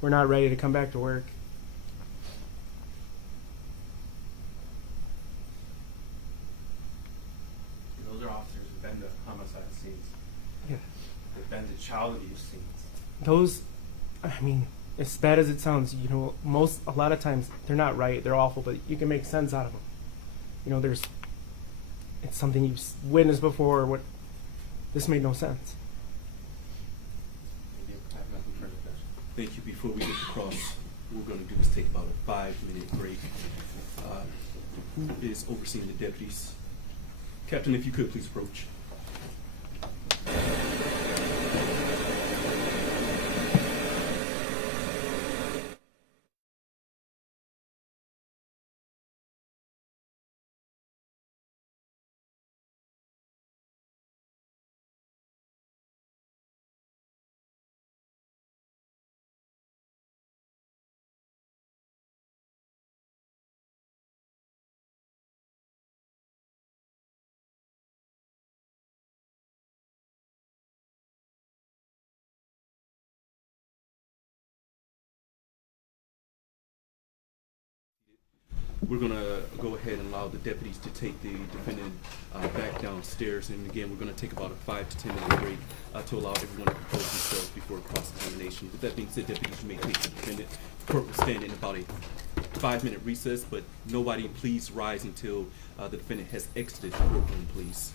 were not ready to come back to work. Those are officers who've been to homicide scenes. Yeah. They've been to child abuse scenes. Those, I mean, as bad as it sounds, a lot of times they're not right, they're awful, but you can make sense out of them. It's something you've witnessed before, this made no sense. Thank you. Before we get across, what we're going to do is take about a 5-minute break. Who is overseeing the deputies? Captain, if you could, please approach. We're going to go ahead and allow the deputies to take the defendant back downstairs. And again, we're going to take about a 5 to 10 minute break to allow everyone to compose themselves before cross-examination. With that being said, deputies, you may take the defendant. The court will stand in about a 5-minute recess, but nobody please rise until the defendant has exited the courtroom, please.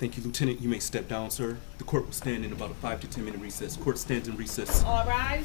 Thank you, Lieutenant. You may step down, sir. The court will stand in about a 5 to 10 minute recess. Court stands in recess. All rise.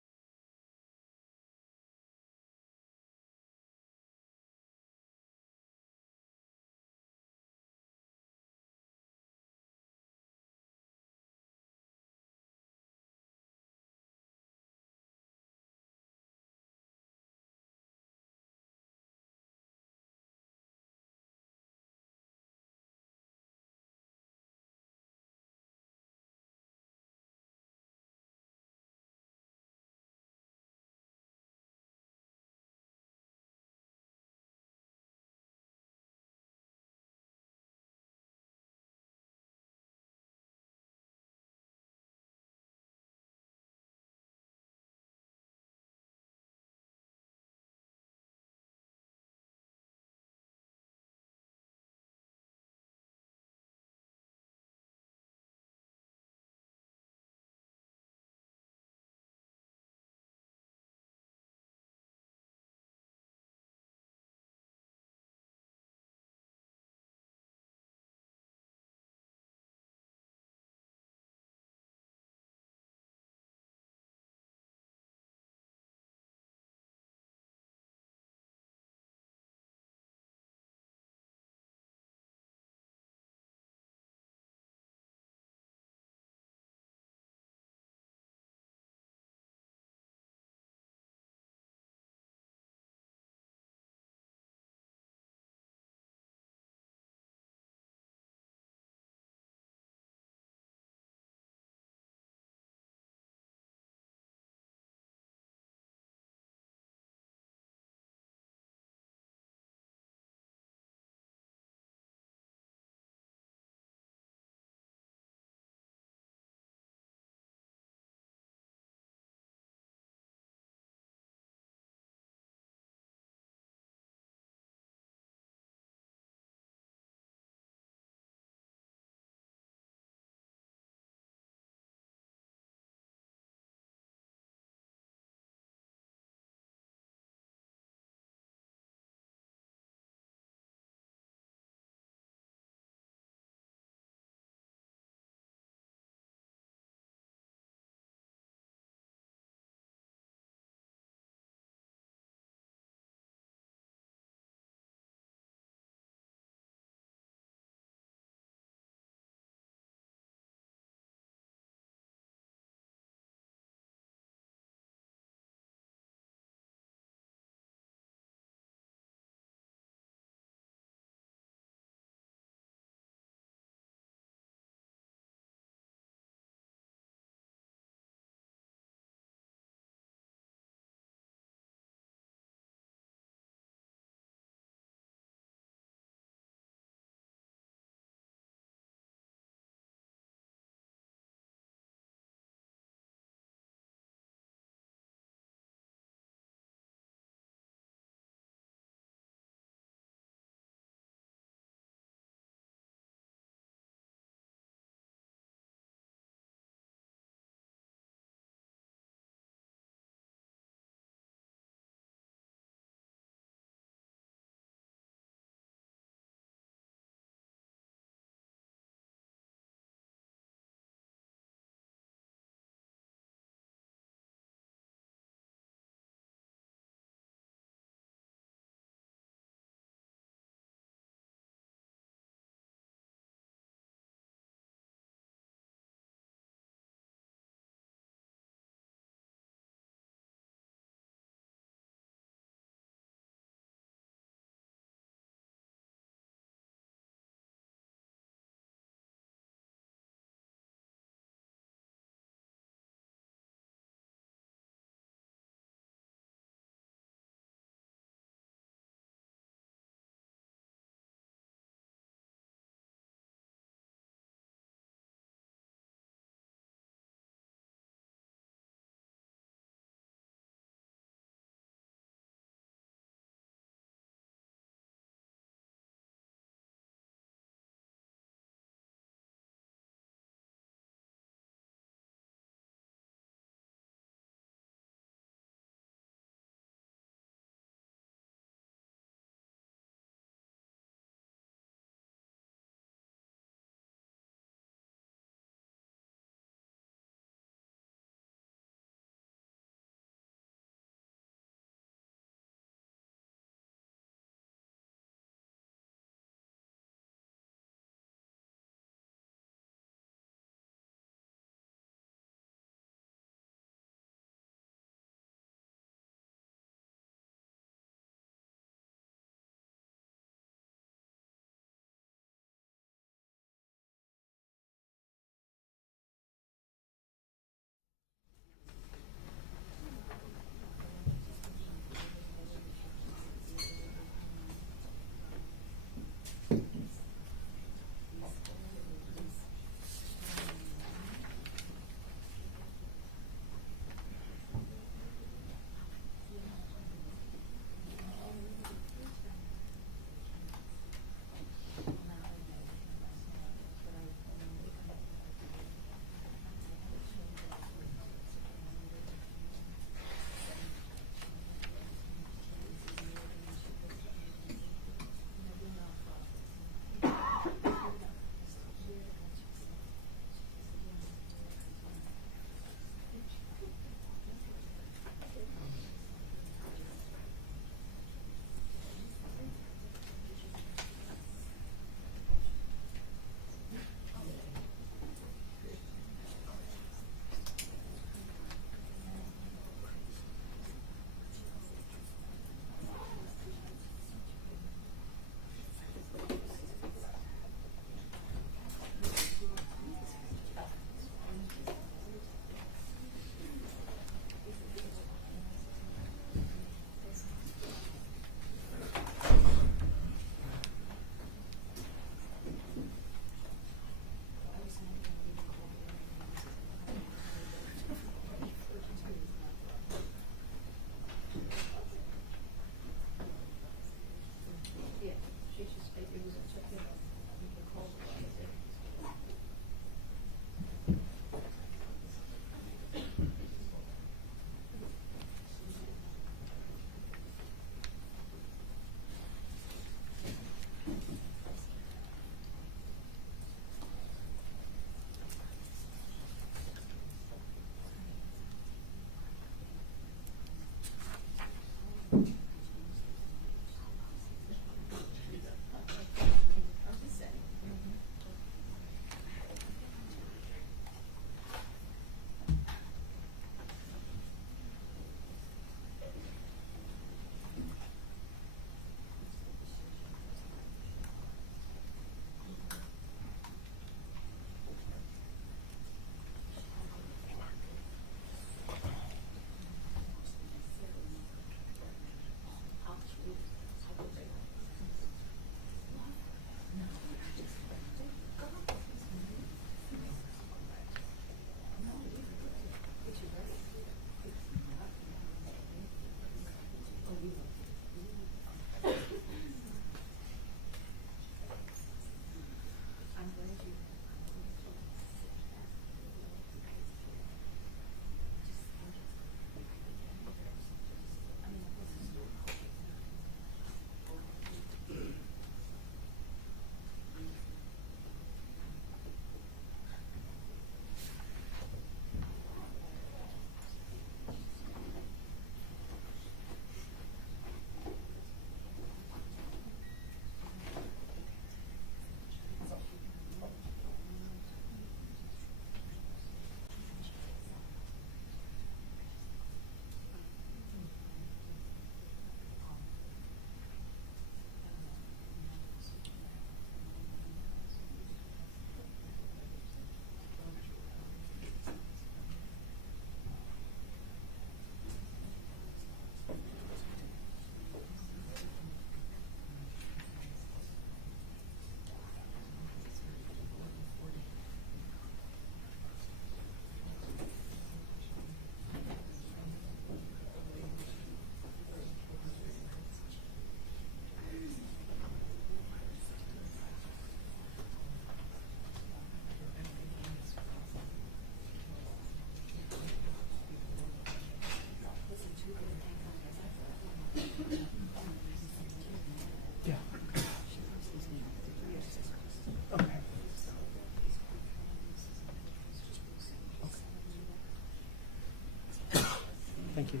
Thank you.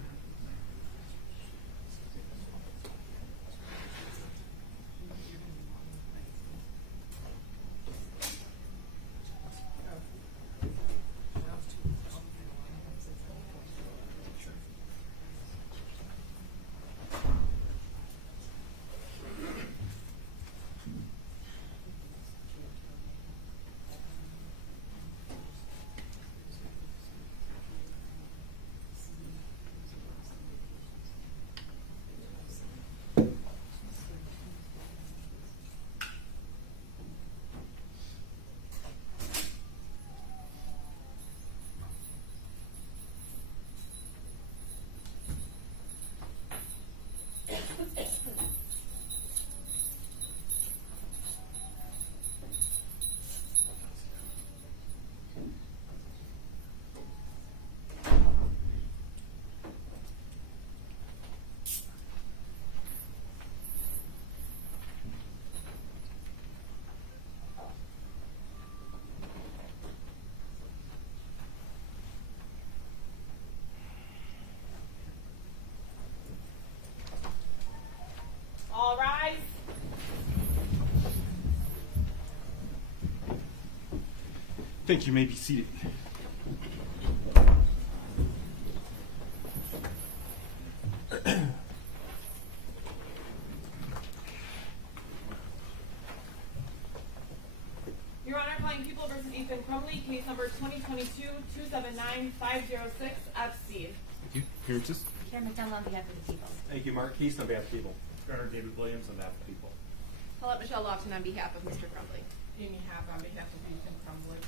All rise. Thank you. You may be seated. Your Honor, calling People versus Ethan Crumbley, case number 2022-279-506 FC. Thank you. Appearances? Karen McDonald on behalf of the people. Thank you, Mark Keast on behalf of the people. Your Honor, David Williams on behalf of the people. Paulette Michelle Lofton on behalf of Mr. Crumbley. Amy Happ on behalf of Ethan Crumbley.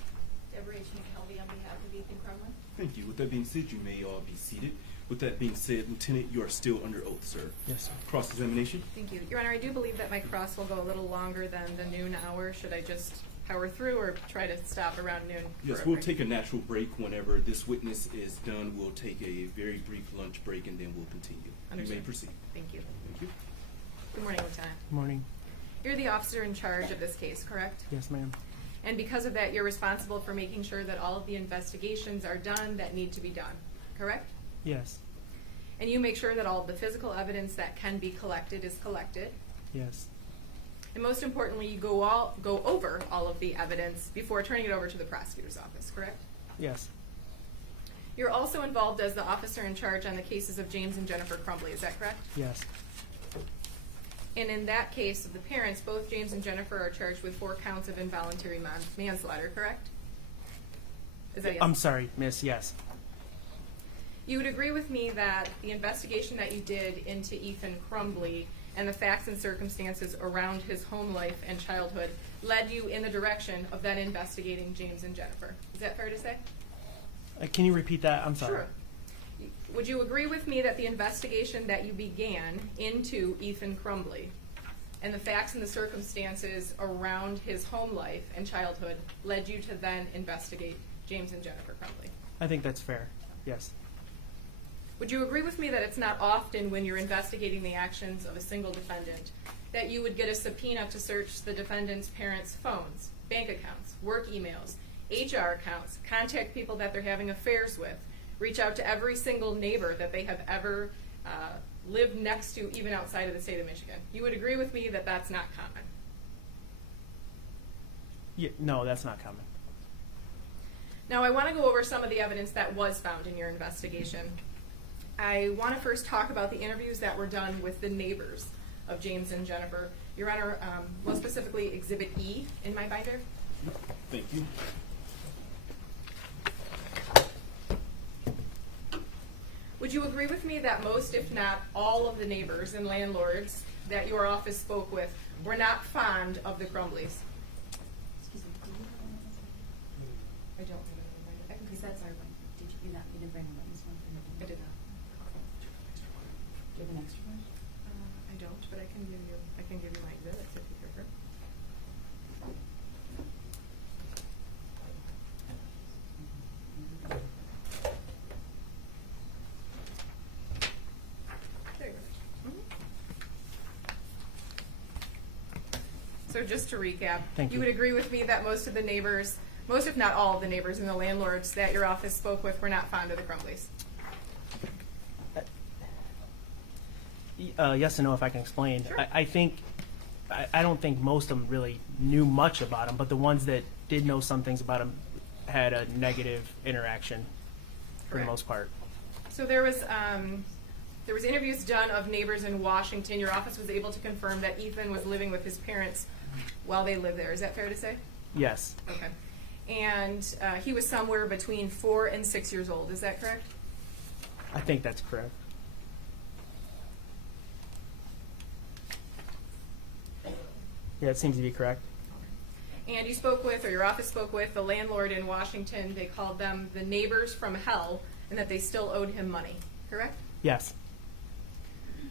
Deborah H. McKelvey on behalf of Ethan Crumbley. Thank you. With that being said, you may all be seated. With that being said, Lieutenant, you are still under oath, sir. Yes, sir. Cross-examination? Thank you. Your Honor, I do believe that my cross will go a little longer than the noon hour. Should I just power through or try to stop around noon? Yes, we'll take a natural break whenever this witness is done. We'll take a very brief lunch break and then we'll continue. Understood. You may proceed. Thank you. Thank you. Good morning, Lieutenant. Good morning. You're the officer in charge of this case, correct? Yes, ma'am. And because of that, you're responsible for making sure that all of the investigations are done that need to be done, correct? Yes. And you make sure that all of the physical evidence that can be collected is collected. Yes. And most importantly, you go over all of the evidence before turning it over to the prosecutor's office, correct? Yes. You're also involved as the officer in charge on the cases of James and Jennifer Crumbley, is that correct? Yes. And in that case of the parents, both James and Jennifer are charged with 4 counts of involuntary manslaughter, correct? Is that yes? I'm sorry, miss. Yes. You would agree with me that the investigation that you did into Ethan Crumbley and the facts and circumstances around his home life and childhood led you in the direction of then investigating James and Jennifer. Is that fair to say? Can you repeat that? I'm sorry. Sure. Would you agree with me that the investigation that you began into Ethan Crumbley and the facts and the circumstances around his home life and childhood led you to then investigate James and Jennifer Crumbley? I think that's fair. Yes. Would you agree with me that it's not often when you're investigating the actions of a single defendant that you would get a subpoena to search the defendant's parents' phones, bank accounts, work emails, HR accounts, contact people that they're having affairs with, reach out to every single neighbor that they have ever lived next to, even outside of the state of Michigan? You would agree with me that that's not common? Yeah, no, that's not common. Now, I want to go over some of the evidence that was found in your investigation. I want to first talk about the interviews that were done with the neighbors of James and Jennifer. Your Honor, most specifically Exhibit E in my binder. Thank you. Would you agree with me that most, if not all, of the neighbors and landlords that your office spoke with were not fond of the Crumbleys? Excuse me. I don't remember. Because that's our one. Did you not need to bring one? This one? I did not. Do you have an extra one? I don't, but I can give you my exhibits if you prefer. There you go. So just to recap, Thank you. would agree with me that most of the neighbors, most if not all of the neighbors and the landlords that your office spoke with were not fond of the Crumbleys. Yes and no, if I can explain. Sure. I don't think most of them really knew much about him, but the ones that did know some things about him had a negative interaction for Correct. the most part. So there was interviews done of neighbors in Washington. Your office was able to confirm that Ethan was living with his parents while they lived there. Is that fair to say? Yes. Okay. And he was somewhere between 4 and 6 years old. Is that correct? I think that's correct. Yeah, it seems to be correct. And you spoke with, or your office spoke with, the landlord in Washington. They called them the neighbors from hell, and that they still owed him money. Correct? Yes.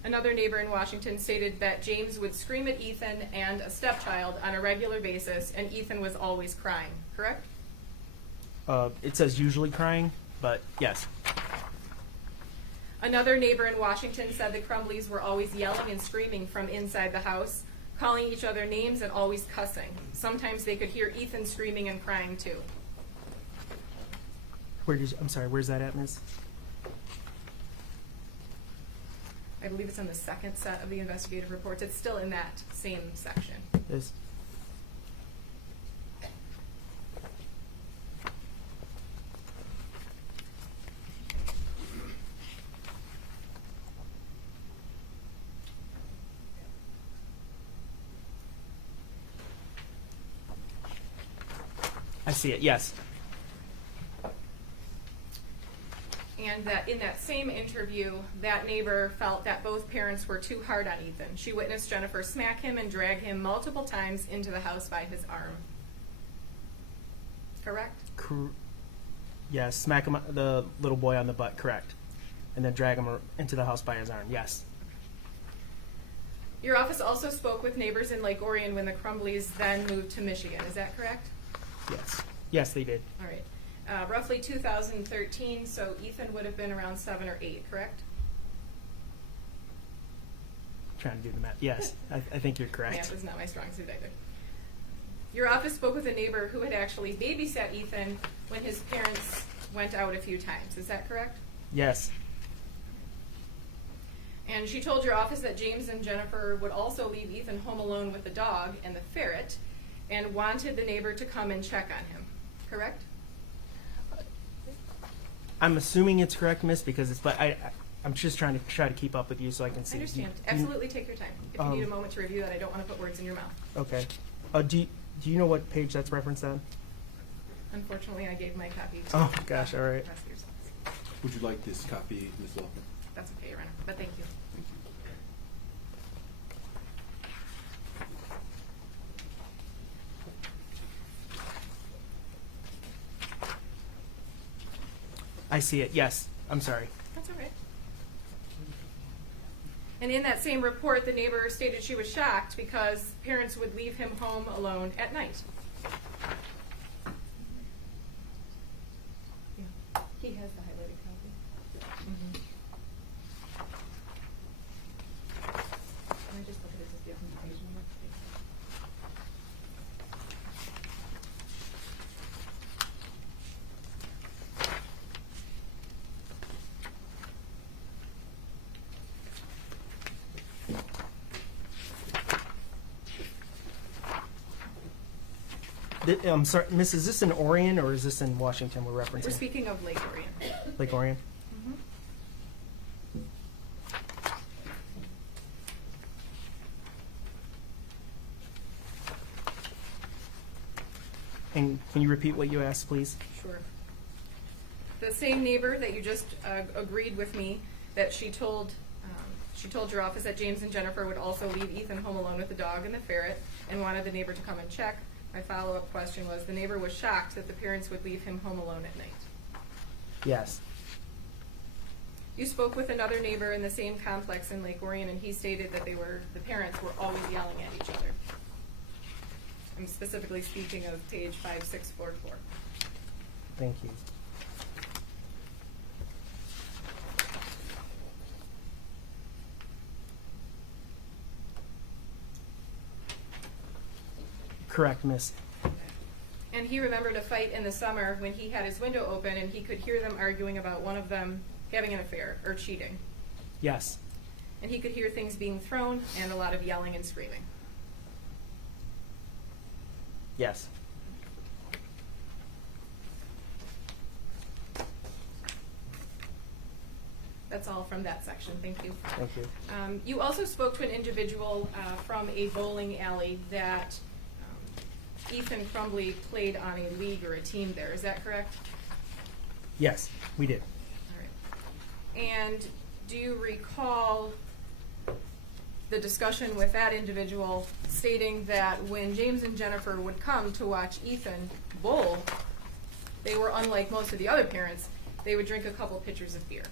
Another neighbor in Washington stated that James would scream at Ethan and a stepchild on a regular basis, and Ethan was always crying. Correct? It says usually crying, but yes. Another neighbor in Washington said the Crumbleys were always yelling and screaming from inside the house, calling each other names and always cussing. Sometimes they could hear Ethan screaming and crying too. I'm sorry, where's that at, Miss? I believe it's on the second set of the investigative reports. It's still in that same section. This. I see it, yes. And that in that same interview, that neighbor felt that both parents were too hard on Ethan. She witnessed Jennifer smack him and drag him multiple times into the house by his arm. Correct? Yes, smack him, the little boy on the butt, correct. And then drag him into the house by his arm, yes. Your office also spoke with neighbors in Lake Orion when the Crumbleys then moved to Michigan. Is that correct? Yes. Yes, they did. All right. Roughly 2013, so Ethan would have been around 7 or 8, correct? Trying to do the math. Yes, I think you're correct. Math is not my strong suit either. Your office spoke with a neighbor who had actually babysat Ethan when his parents went out a few times. Is that correct? Yes. And she told your office that James and Jennifer would also leave Ethan home alone with the dog and the ferret and wanted the neighbor to come and check on him. Correct? I'm assuming it's correct, Miss, because it's. But I'm just trying to keep up with you so I can see. I understand. Absolutely take your time. If you need a moment to review that, I don't want to put words in your mouth. Okay. Do you know what page that's referenced on? Unfortunately, I gave my copy to Oh, gosh, all right. the rest of yours. Would you like this copy, Ms. Laughlin? That's okay, Your Honor, but thank you. Thank you. I see it. Yes. I'm sorry. That's all right. And in that same report, the neighbor stated she was shocked because parents would leave him home alone at night. Yeah. He has the highlighted copy. Mm-hmm. Can I just look at it as the documentation? I'm sorry, Miss. Is this in Orion or is this in Washington? We're referencing We're speaking of Lake Orion. Lake Orion. And can you repeat what you asked, please? Sure. The same neighbor that you just agreed with me that she told your office that James and Jennifer would also leave Ethan home alone with the dog and the ferret and wanted the neighbor to come and check. My follow-up question was, the neighbor was shocked that the parents would leave him home alone at night. Yes. You spoke with another neighbor in the same complex in Lake Orion, and he stated that the parents were always yelling at each other. I'm specifically speaking of page 5644. Thank you. Correct, Miss. And he remembered a fight in the summer when he had his window open and he could hear them arguing about one of them having an affair or cheating. Yes. and he could hear things being thrown and a lot of yelling and screaming. Yes. That's all from that section. Thank you. Thank you. You also spoke to an individual from a bowling alley that Ethan Crumbley played on a league or a team there. Is that correct? Yes, we did. All right. And do you recall the discussion with that individual stating that when James and Jennifer would come to watch Ethan bowl, they were unlike most of the other parents. They would drink a couple pitchers of beer.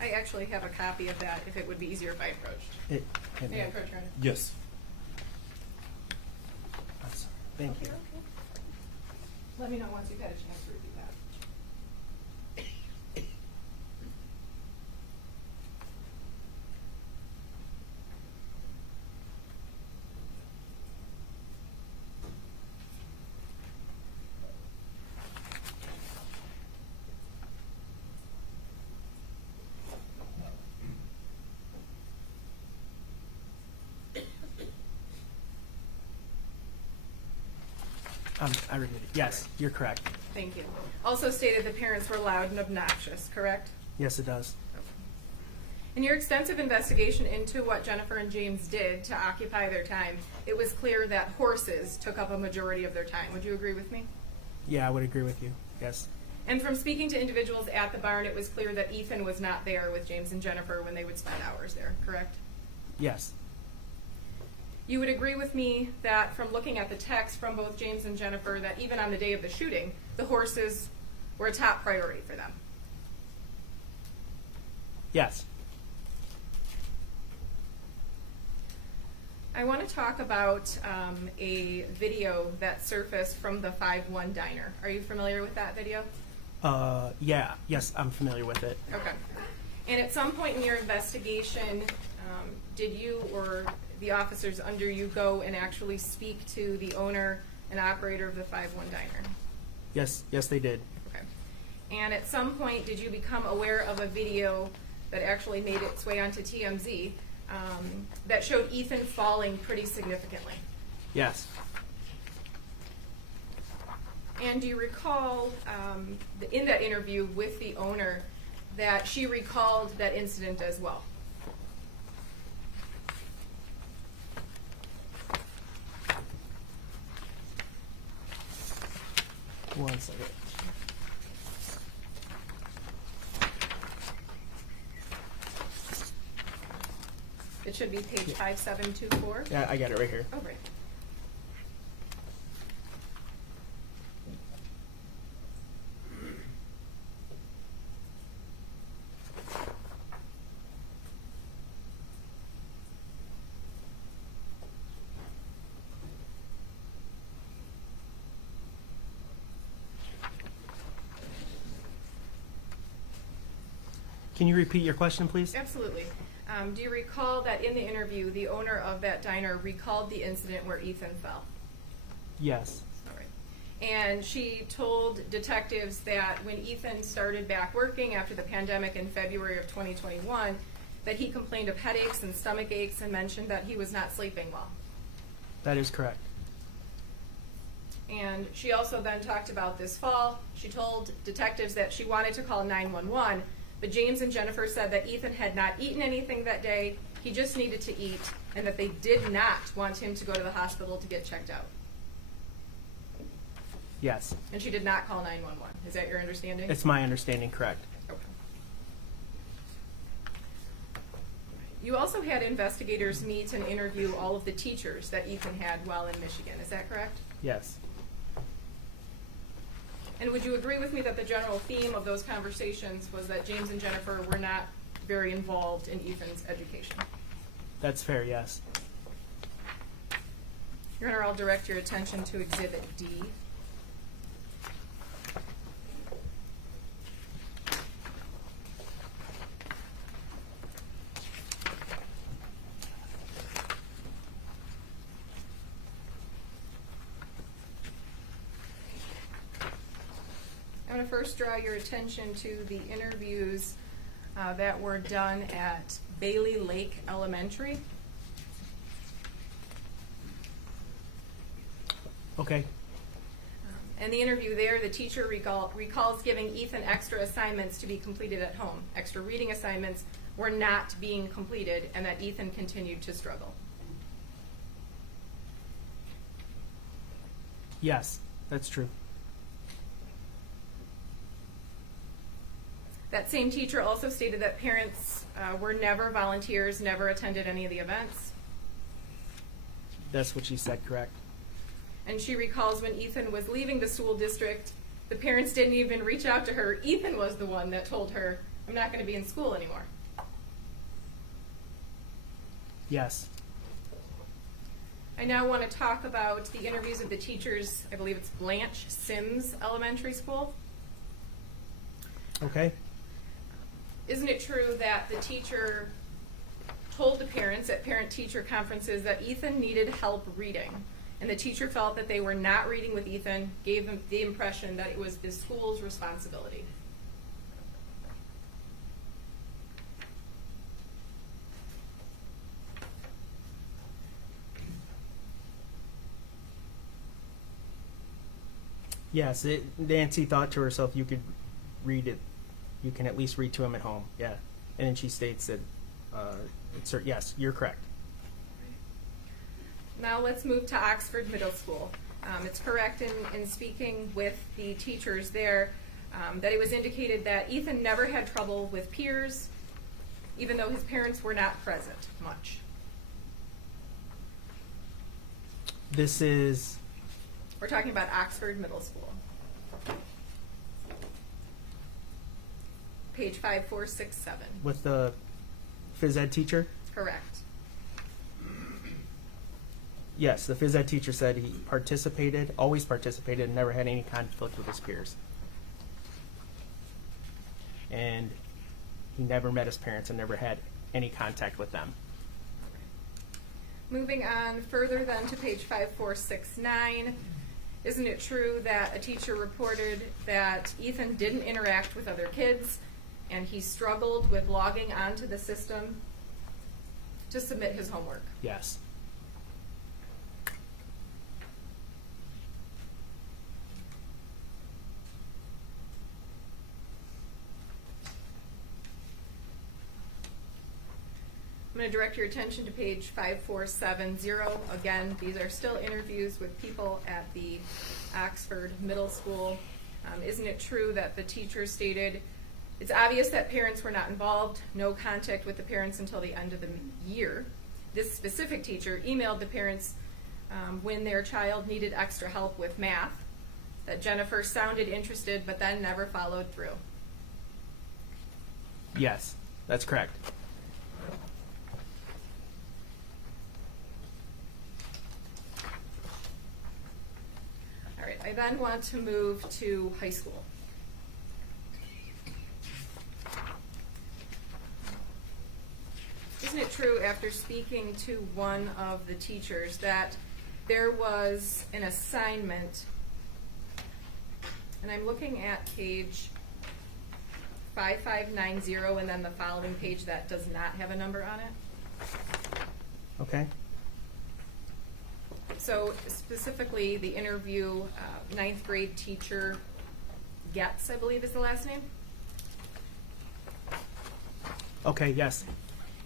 I actually have a copy of that if it would be easier if I approached. May I approach, Rhonda? Yes. Thank you. Let me know once you've had a chance to review that. I reviewed it. Yes, you're correct. Thank you. Also stated the parents were loud and obnoxious, correct? Yes, it does. In your extensive investigation into what Jennifer and James did to occupy their time, it was clear that horses took up a majority of their time. Would you agree with me? Yeah, I would agree with you. Yes. And from speaking to individuals at the barn, it was clear that Ethan was not there with James and Jennifer when they would spend hours there, correct? Yes. You would agree with me that from looking at the text from both James and Jennifer that even on the day of the shooting, the horses were a top priority for them. Yes. I want to talk about a video that surfaced from the 5-1 diner. Are you familiar with that video? Yeah. Yes, I'm familiar with it. Okay. And at some point in your investigation, did you or the officers under you go and actually speak to the owner and operator of the 5-1 diner? Yes, they did. Okay. And at some point, did you become aware of a video that actually made its way onto TMZ that showed Ethan falling pretty significantly? Yes. And do you recall in that interview with the owner that she recalled that incident as well? One second. It should be page 5724. Yeah, I got it right here. Oh, great. Can you repeat your question, please? Absolutely. Do you recall that in the interview, the owner of that diner recalled the incident where Ethan fell? Yes. All right. And she told detectives that when Ethan started back working after the pandemic in February of 2021, that he complained of headaches and stomach aches and mentioned that he was not sleeping well. That is correct. And she also then talked about this fall. She told detectives that she wanted to call 911, but James and Jennifer said that Ethan had not eaten anything that day, he just needed to eat, and that they did not want him to go to the hospital to get checked out. Yes. And she did not call 911. Is that your understanding? It's my understanding, correct. Okay. You also had investigators meet and interview all of the teachers that Ethan had while in Michigan. Is that correct? Yes. And would you agree with me that the general theme of those conversations was that James and Jennifer were not very involved in Ethan's education? That's fair, yes. Your Honor, I'll direct your attention to Exhibit D. going to first draw your attention to the interviews that were done at Bailey Lake Elementary. Okay. In the interview there, the teacher recalls giving Ethan extra assignments to be completed at home. Extra reading assignments were not being completed, and that Ethan continued to struggle. Yes, that's true. That same teacher also stated that parents were never volunteers, never attended any of the events. That's what she said, correct? And she recalls when Ethan was leaving the school district, the parents didn't even reach out to her. Ethan was the one that told her, I'm not going to be in school anymore. Yes. I now want to talk about the interviews of the teachers. I believe it's Blanche Sims Elementary School. Okay. Isn't it true that the teacher told the parents at parent-teacher conferences that Ethan needed help reading? And the teacher felt that they were not reading with Ethan, gave them the impression that it was the school's responsibility. Yes, Nancy thought to herself, you could read it. You can at least read to him at home. Yeah. And then she states that, yes, you're correct. Now let's move to Oxford Middle School. It's correct in speaking with the teachers there that it was indicated that Ethan never had trouble with peers, even though his parents were not present much. This is... We're talking about Oxford Middle School. Page 5467. with the phys ed teacher? Correct. Yes, the phys ed teacher said he participated, always participated, and never had any conflict with his peers. And he never met his parents and never had any contact with them. Moving on further then to page 5469, isn't it true that a teacher reported that Ethan didn't interact with other kids and he struggled with logging onto the system to submit his homework? Yes. I'm going to direct your attention to page 5470. Again, these are still interviews with people at the Oxford Middle School. Isn't it true that the teacher stated, it's obvious that parents were not involved, no contact with the parents until the end of the year. This specific teacher emailed the parents when their child needed extra help with math, that Jennifer sounded interested but then never followed through. Yes, that's correct. All right, I then want to move to high school. Isn't it true, after speaking to one of the teachers, that there was an assignment, and I'm looking at page 5590 and then the following page that does not have a number on it? Okay. So specifically, the interview, 9th grade teacher Getz, I believe is the last name. Okay, yes.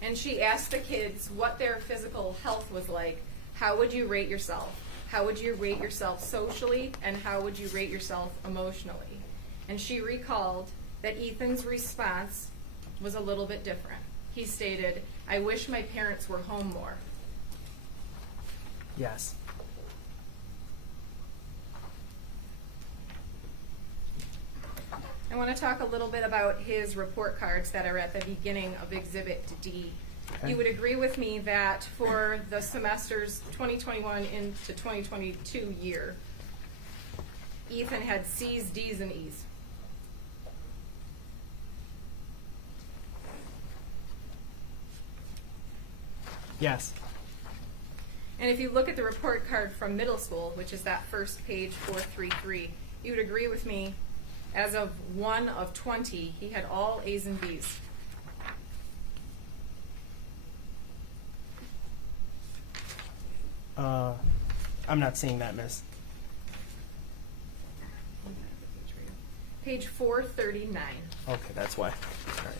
And she asked the kids what their physical health was like. How would you rate yourself? How would you rate yourself socially? And how would you rate yourself emotionally? And she recalled that Ethan's response was a little bit different. He stated, I wish my parents were home more. Yes. I want to talk a little bit about his report cards that are at the beginning of Exhibit D. Okay. You would agree with me that for the semesters 2021 into 2022 year, Ethan had C's, D's, and E's. Yes. And if you look at the report card from middle school, which is that first page 433, you would agree with me As of 1 of 20, he had all A's and B's. I'm not seeing that, miss. Page 439. Okay, that's why. All right.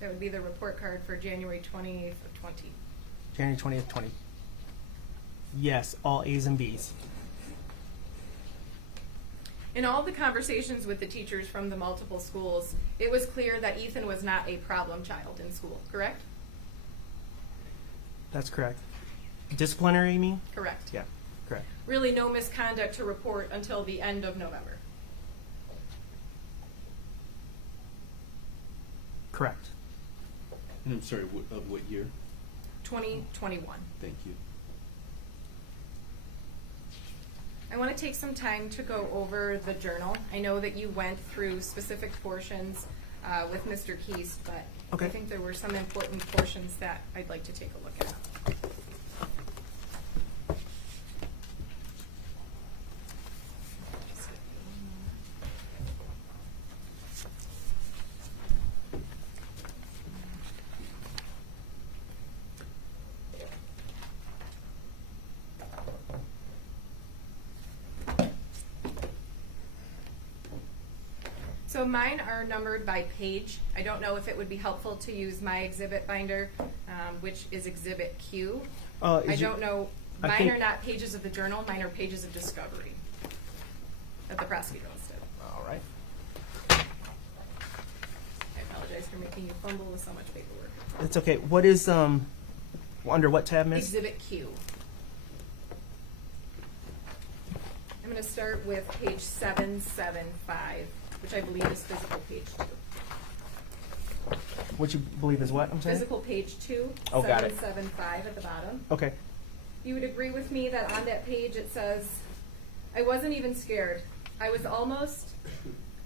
That would be the report card for January 28th of 20. January 20th, 20. Yes, all A's and B's. In all the conversations with the teachers from the multiple schools, it was clear that Ethan was not a problem child in school, correct? That's correct. Disciplinary, you mean? Correct. Yeah, correct. Really no misconduct to report until the end of November. Correct. And I'm sorry, of what year? 2021. Thank you. I want to take some time to go over the journal. I know that you went through specific portions with Mr. Keast, but Okay. I think there were some important portions that I'd like to take a look at. So mine are numbered by page. I don't know if it would be helpful to use my exhibit binder, which is Exhibit Q. I don't know. Mine are not pages of the journal. Mine are pages of discovery that the prosecutor listed. All right. I apologize for making you fumble with so much paperwork. It's okay. What is, under what tab, miss? Exhibit Q. I'm going to start with page 775, which I believe is physical page 2. What you believe is what, I'm saying? Physical page 2, Oh, got it. 775 at the bottom. Okay. You would agree with me that on that page it says, I wasn't even scared. I was almost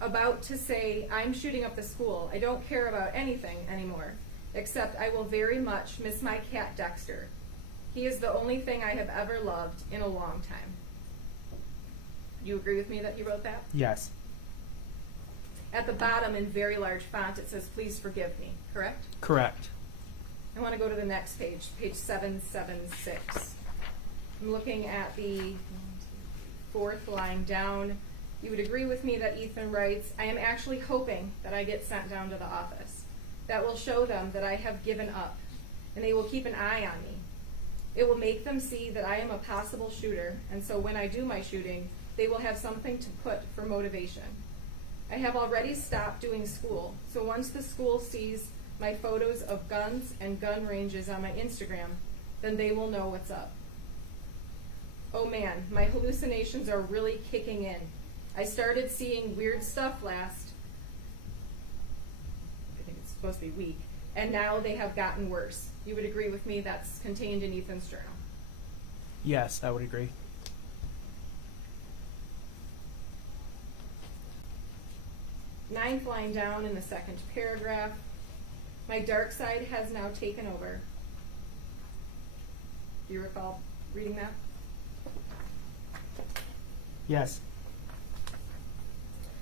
about to say, I'm shooting up the school. I don't care about anything anymore, except I will very much miss my cat Dexter. He is the only thing I have ever loved in a long time. You agree with me that he wrote that? Yes. At the bottom in very large font it says, please forgive me, correct? Correct. I want to go to the next page, page 776. I'm looking at the fourth line down. You would agree with me that Ethan writes, I am actually hoping that I get sent down to the office. That will show them that I have given up, and they will keep an eye on me. It will make them see that I am a possible shooter, and so when I do my shooting, they will have something to put for motivation. I have already stopped doing school, so once the school sees my photos of guns and gun ranges on my Instagram, then they will know what's up. Oh man, my hallucinations are really kicking in. I started seeing weird stuff last, I think it's supposed to be week, and now they have gotten worse. You would agree with me that's contained in Ethan's journal? Yes, I would agree. Ninth line down in the second paragraph. My dark side has now taken over. Do you recall reading that? Yes.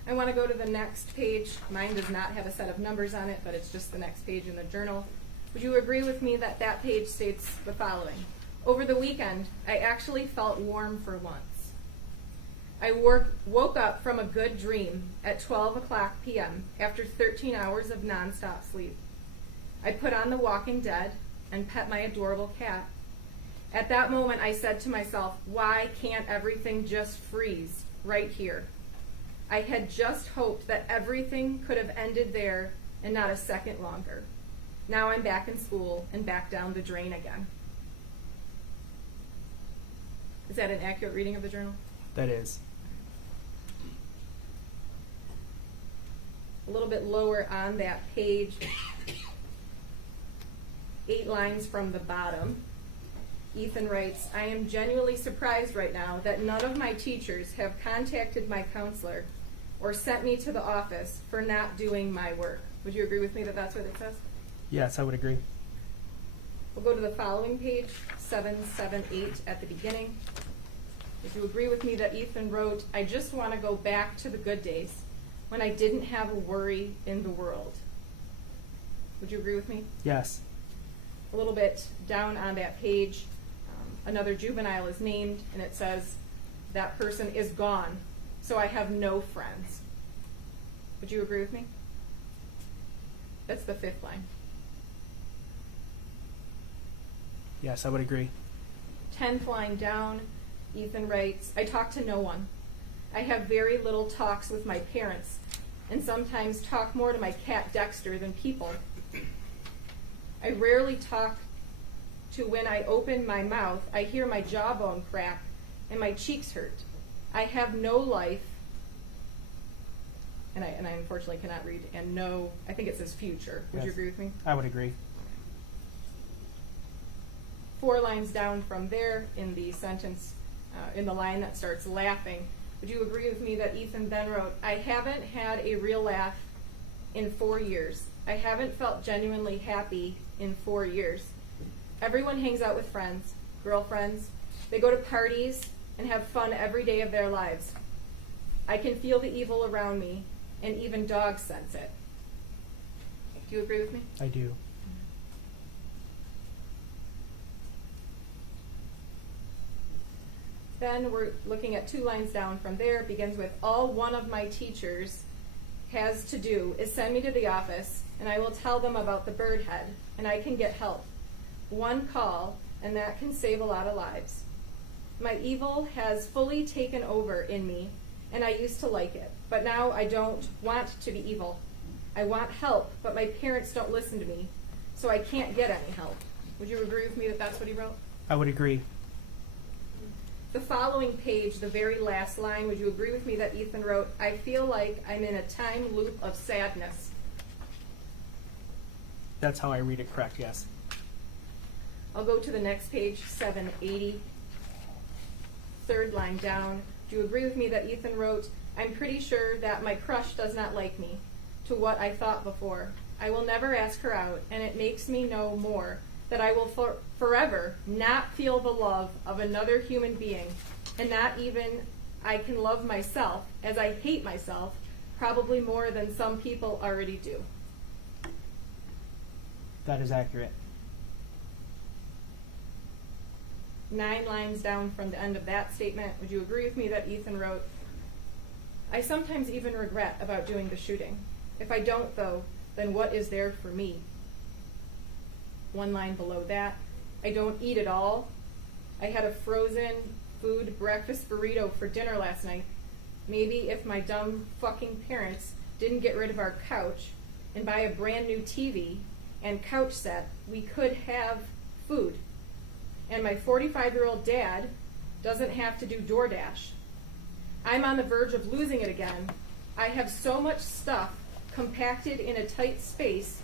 I want to go to the next page. Mine does not have a set of numbers on it, but it's just the next page in the journal. Would you agree with me that that page states the following? Over the weekend, I actually felt warm for once. I woke up from a good dream at 12 o'clock p.m. after 13 hours of nonstop sleep. I put on The Walking Dead and pet my adorable cat. At that moment, I said to myself, why can't everything just freeze right here? I had just hoped that everything could have ended there and not a second longer. Now I'm back in school and back down the drain again. Is that an accurate reading of the journal? That is. A little bit lower on that page, 8 lines from the bottom, Ethan writes, I am genuinely surprised right now that none of my teachers have contacted my counselor or sent me to the office for not doing my work. Would you agree with me that that's what it says? Yes, I would agree. We'll go to the following page, 778 at the beginning. Would you agree with me that Ethan wrote, I just want to go back to the good days when I didn't have a worry in the world? Would you agree with me? Yes. A little bit down on that page, another juvenile is named, and it says, that person is gone, so I have no friends. Would you agree with me? That's the 5th line. Yes, I would agree. 10th line down, Ethan writes, I talk to no one. I have very little talks with my parents, and sometimes talk more to my cat Dexter than people. I rarely talk to when I open my mouth, I hear my jawbone crack and my cheeks hurt. I have no life, and I unfortunately cannot read, and no, I think it says future. Would you Yes. agree with me? I would agree. 4 lines down from there in the sentence, in the line that starts laughing, would you agree with me that Ethan then wrote, I haven't had a real laugh in 4 years. I haven't felt genuinely happy in 4 years. Everyone hangs out with friends, girlfriends. They go to parties and have fun every day of their lives. I can feel the evil around me, and even dogs sense it. Do you agree with me? I do. Then we're looking at 2 lines down from there. It begins with, all one of my teachers has to do is send me to the office, and I will tell them about the bird head, and I can get help. 1 call, and that can save a lot of lives. My evil has fully taken over in me, and I used to like it, but now I don't want to be evil. I want help, but my parents don't listen to me, so I can't get any help. Would you agree with me that that's what he wrote? I would agree. The following page, the very last line, would you agree with me that Ethan wrote, I feel like I'm in a time loop of sadness? That's how I read it correct, yes. I'll go to the next page, 780. 3rd line down. Do you agree with me that Ethan wrote, I'm pretty sure that my crush does not like me, to what I thought before. I will never ask her out, and it makes me know more that I will forever not feel the love of another human being, and not even I can love myself, as I hate myself, probably more than some people already do. That is accurate. 9 lines down from the end of that statement, would you agree with me that Ethan wrote, I sometimes even regret about doing the shooting. If I don't, though, then what is there for me? 1 line below that, I don't eat at all. I had a frozen food breakfast burrito for dinner last night. Maybe if my dumb fucking parents didn't get rid of our couch and buy a brand new TV and couch set, we could have food. And my 45-year-old dad doesn't have to do DoorDash. I'm on the verge of losing it again. I have so much stuff compacted in a tight space,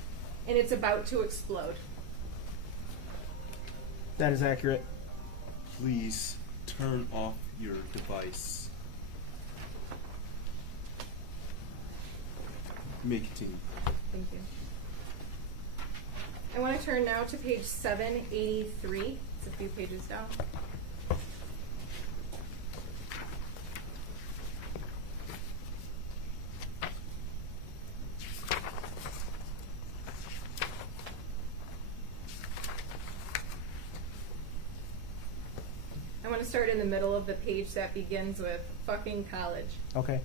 and it's about to explode. That is accurate. Please turn off your device. You may continue. Thank you. I want to turn now to page 783. It's a few pages down. I want to start in the middle of the page that begins with fucking college. Okay.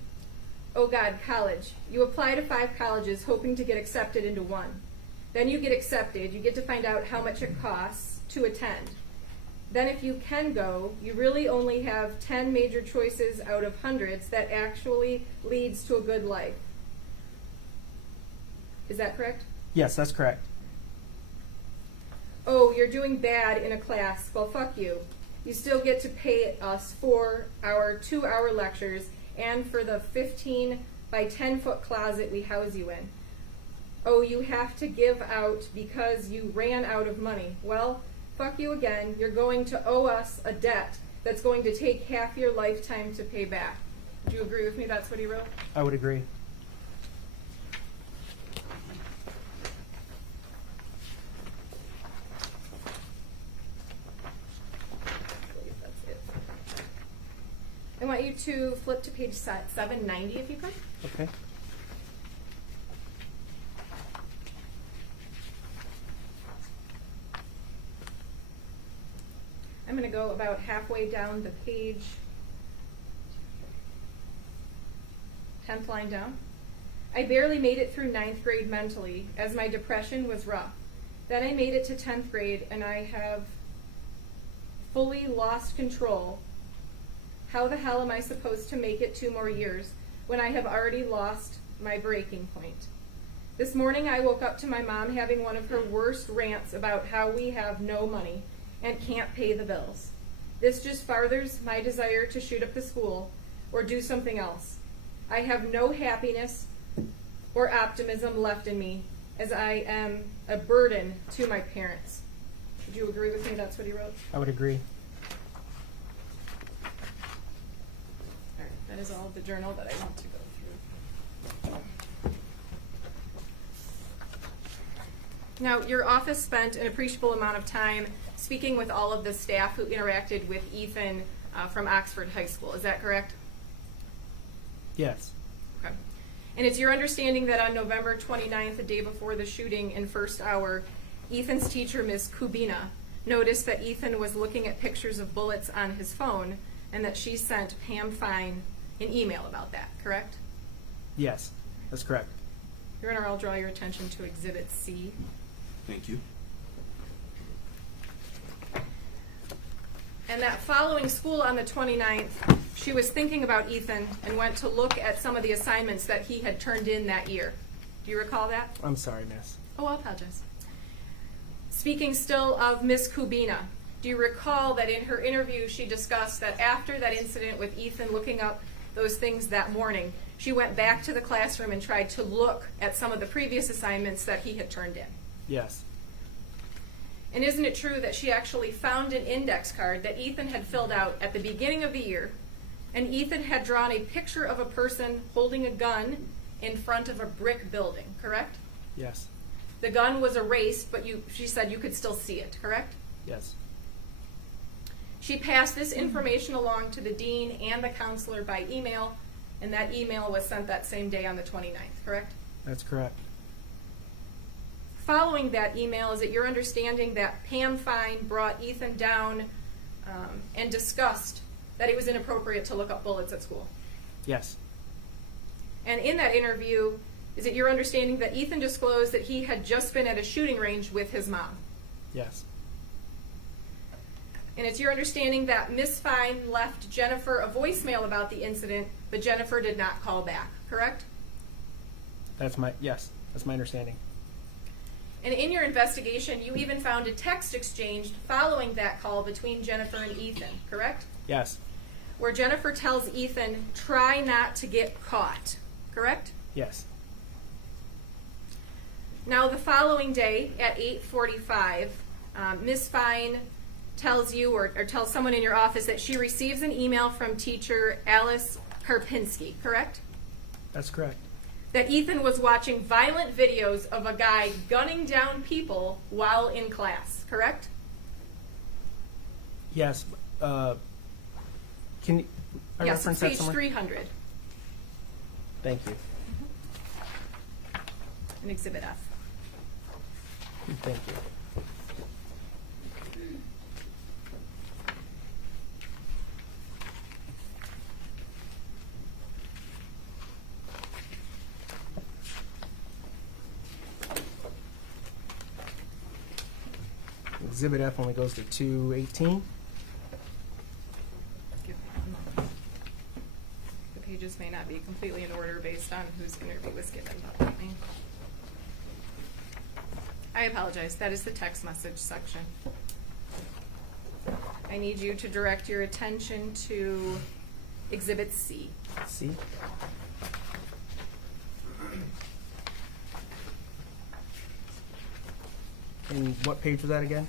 Oh God, college. You apply to 5 colleges hoping to get accepted into one. Then you get accepted, you get to find out how much it costs to attend. Then if you can go, you really only have 10 major choices out of hundreds that actually leads to a good life. Is that correct? Yes, that's correct. Oh, you're doing bad in a class. Well, fuck you. You still get to pay us for our 2-hour lectures and for the 15 by 10 foot closet we house you in. Oh, you have to give out because you ran out of money. Well, fuck you again. You're going to owe us a debt that's going to take half your lifetime to pay back. Do you agree with me that's what he wrote? I would agree. I want you to flip to page 790 if you could. Okay. I'm going to go about halfway down the page, 10th line down. I barely made it through 9th grade mentally, as my depression was rough. Then I made it to 10th grade, and I have fully lost control. How the hell am I supposed to make it 2 more years when I have already lost my breaking point? This morning I woke up to my mom having one of her worst rants about how we have no money and can't pay the bills. This just furthers my desire to shoot up the school or do something else. I have no happiness or optimism left in me, as I am a burden to my parents. Would you agree with me that's what he wrote? I would agree. All right, that is all of the journal that I want to go through. Now, your office spent an appreciable amount of time speaking with all of the staff who interacted with Ethan from Oxford High School. Is that correct? Yes. Okay. And it's your understanding that on November 29th, the day before the shooting in first hour, Ethan's teacher, Ms. Kubina, noticed that Ethan was looking at pictures of bullets on his phone and that she sent Pam Fine an email about that, correct? Yes, that's correct. Your Honor, I'll draw your attention to Exhibit C. Thank you. And that following school on the 29th, she was thinking about Ethan and went to look at some of the assignments that he had turned in that year. Do you recall that? I'm sorry, miss. Oh, I apologize. Speaking still of Miss Kubina, do you recall that in her interview she discussed that after that incident with Ethan looking up those things that morning, she went back to the classroom and tried to look at some of the previous assignments that he had turned in? Yes. And isn't it true that she actually found an index card that Ethan had filled out at the beginning of the year, and Ethan had drawn a picture of a person holding a gun in front of a brick building, correct? Yes. The gun was erased, but she said you could still see it, correct? Yes. She passed this information along to the dean and the counselor by email, and that email was sent that same day on the 29th, correct? That's correct. Following that email, is it your understanding that Pam Fine brought Ethan down and discussed that it was inappropriate to look up bullets at school? Yes. And in that interview, is it your understanding that Ethan disclosed that he had just been at a shooting range with his mom? Yes. And it's your understanding that Miss Fine left Jennifer a voicemail about the incident, but Jennifer did not call back, correct? That's my understanding. And in your investigation, you even found a text exchange following that call between Jennifer and Ethan, correct? Yes. Where Jennifer tells Ethan, try not to get caught, correct? Yes. Now, the following day at 8:45, Miss Fine tells you or tells someone in your office that she receives an email from teacher Alice Karpinski, correct? That's correct. That Ethan was watching violent videos of a guy gunning down people while in class, correct? Yes. Can you Yes, reference it's that page somewhere? 300 Thank you. in Exhibit F. Thank you. Exhibit F only goes to 218. The pages may not be completely in order based on whose interview was given, but let me... I apologize. That is the text message section. I need you to direct your attention to Exhibit C. See? And what page was that again?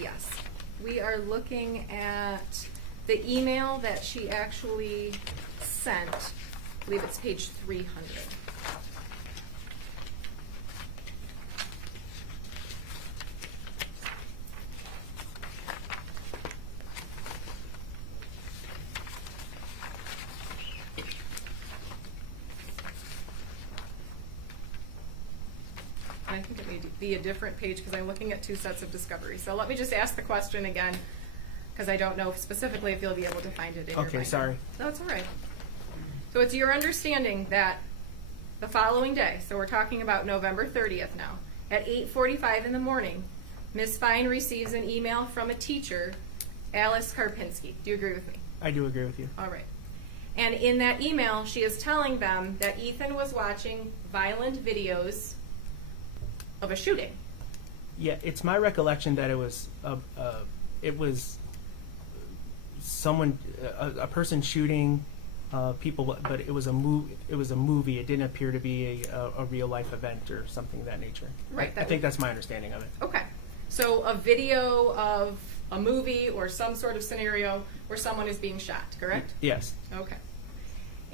Yes. We are looking at the email that she actually sent. I believe it's page 300. I think it may be a different page because I'm looking at two sets of discovery. So let me just ask the question again, because I don't know specifically if you'll be able to find it in your Okay, binder. sorry. No, it's all right. So it's your understanding that the following day, so we're talking about November 30th now, at 8:45 in the morning, Ms. Fine receives an email from a teacher, Alice Karpinski. Do you agree with me? I do agree with you. All right. And in that email, she is telling them that Ethan was watching violent videos of a shooting. Yeah, it's my recollection that it was someone, a person shooting people, but it was a movie. It didn't appear to be a real life event or something of that nature. Right. I think that's my understanding of it. Okay. So a video of a movie or some sort of scenario where someone is being shot, correct? Yes. Okay.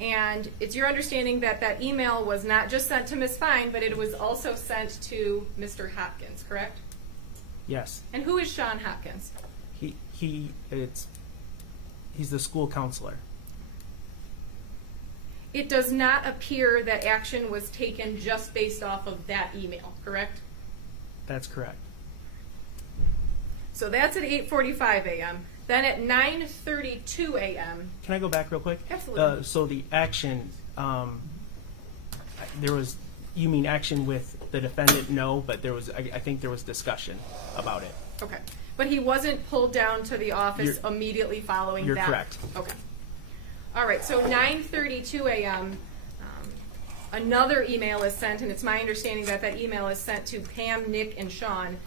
And it's your understanding that that email was not just sent to Ms. Fine, but it was also sent to Mr. Hopkins, correct? Yes. And who is Sean Hopkins? He's the school counselor. It does not appear that action was taken just based off of that email, correct? That's correct. So that's at 8:45 a.m. Then at 9:32 a.m. Can I go back real quick? Absolutely. So the action, there was, you mean action with the defendant? No, but there was, I think there was discussion about it. Okay. But he wasn't pulled down to the office You're- immediately following You're that? correct. Okay. All right, so 9:32 a.m., another email is sent, and it's my understanding that that email is sent to Pam, Nick, and Sean.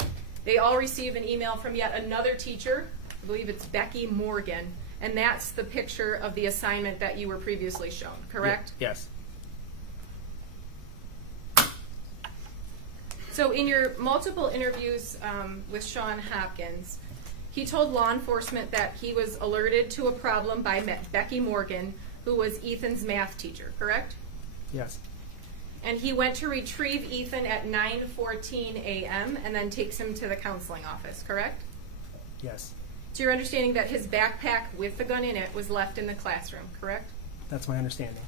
They all receive an email from yet another teacher. I believe it's Becky Morgan, and that's the picture of the assignment that you were previously shown, correct? Yes. So in your multiple interviews with Sean Hopkins, he told law enforcement that he was alerted to a problem by Becky Morgan, who was Ethan's math teacher, correct? Yes. And he went to retrieve Ethan at 9:14 a.m. and then takes him to the counseling office, correct? Yes. It's your understanding that his backpack with the gun in it was left in the classroom, correct? That's my understanding.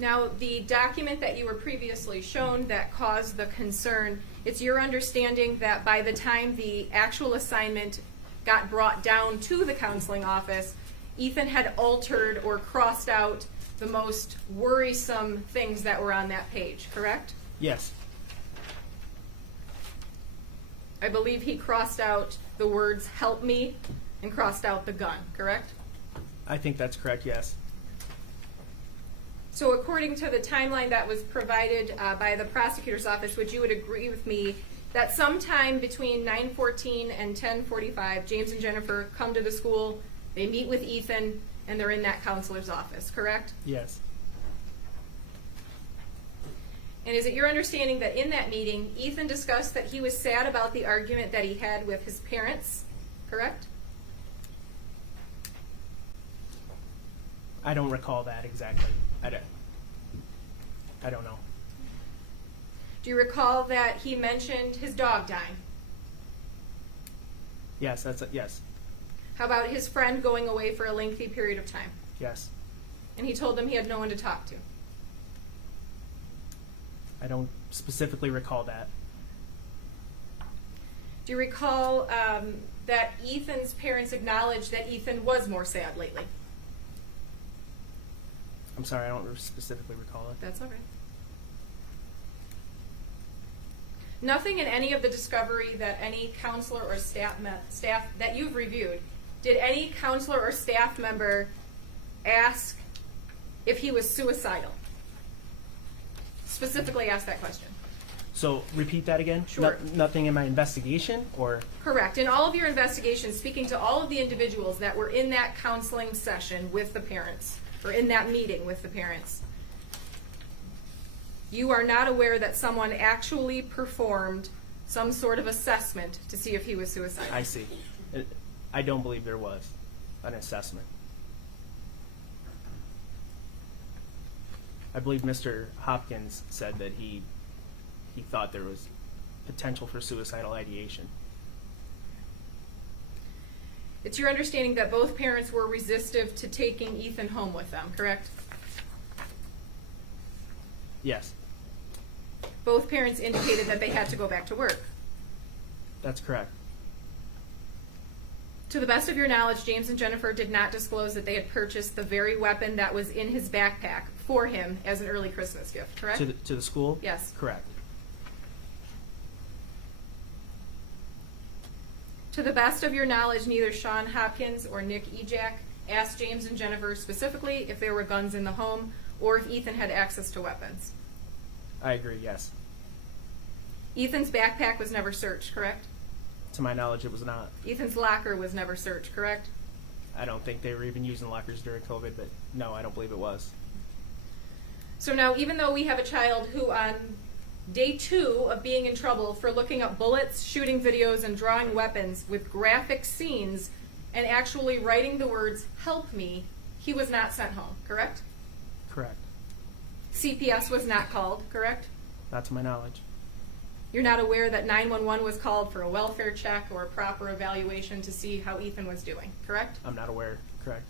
Now, the document that you were previously shown that caused the concern, it's your understanding that by the time the actual assignment got brought down to the counseling office, Ethan had altered or crossed out the most worrisome things that were on that page, correct? Yes. I believe he crossed out the words "help me" and crossed out the gun, correct? I think that's correct, yes. So according to the timeline that was provided by the prosecutor's office, would you agree with me that sometime between 9:14 and 10:45, James and Jennifer come to the school, they meet with Ethan, and they're in that counselor's office, correct? Yes. And is it your understanding that in that meeting, Ethan discussed that he was sad about the argument that he had with his parents, correct? I don't recall that exactly. I don't know. Do you recall that he mentioned his dog dying? Yes, yes. How about his friend going away for a lengthy period of time? Yes. And he told them he had no one to talk to. I don't specifically recall that. Do you recall that Ethan's parents acknowledged that Ethan was more sad lately? I'm sorry, I don't specifically recall it. That's all right. Nothing in any of the discovery that any counselor or staff that you've reviewed, did any counselor or staff member ask if he was suicidal? Specifically ask that question. So repeat that again? Sure. Nothing in my investigation, or? Correct. In all of your investigations, speaking to all of the individuals that were in that counseling session with the parents, or in that meeting with the parents, you are not aware that someone actually performed some sort of assessment to see if he was suicidal? I see. I don't believe there was an assessment. I believe Mr. Hopkins said that he thought there was potential for suicidal ideation. It's your understanding that both parents were resistive to taking Ethan home with them, correct? Yes, Both parents indicated that they had to go back to work. that's correct. To the best of your knowledge, James and Jennifer did not disclose that they had purchased the very weapon that was in his backpack for him as an early Christmas gift, correct? To the school? Yes. Correct. To the best of your knowledge, neither Sean Hopkins or Nick Ejak asked James and Jennifer specifically if there were guns in the home or if Ethan had access to weapons. I agree, yes. Ethan's backpack was never searched, correct? To my knowledge, it was not. Ethan's locker was never searched, correct? I don't think they were even using lockers during COVID, but no, I don't believe it was. So now, even though we have a child who on day 2 of being in trouble for looking up bullets, shooting videos, and drawing weapons with graphic scenes and actually writing the words, "help me," he was not sent home, correct? Correct. CPS was not called, correct? Not to my knowledge. You're not aware that 911 was called for a welfare check or a proper evaluation to see how Ethan was doing, correct? I'm not aware. Correct.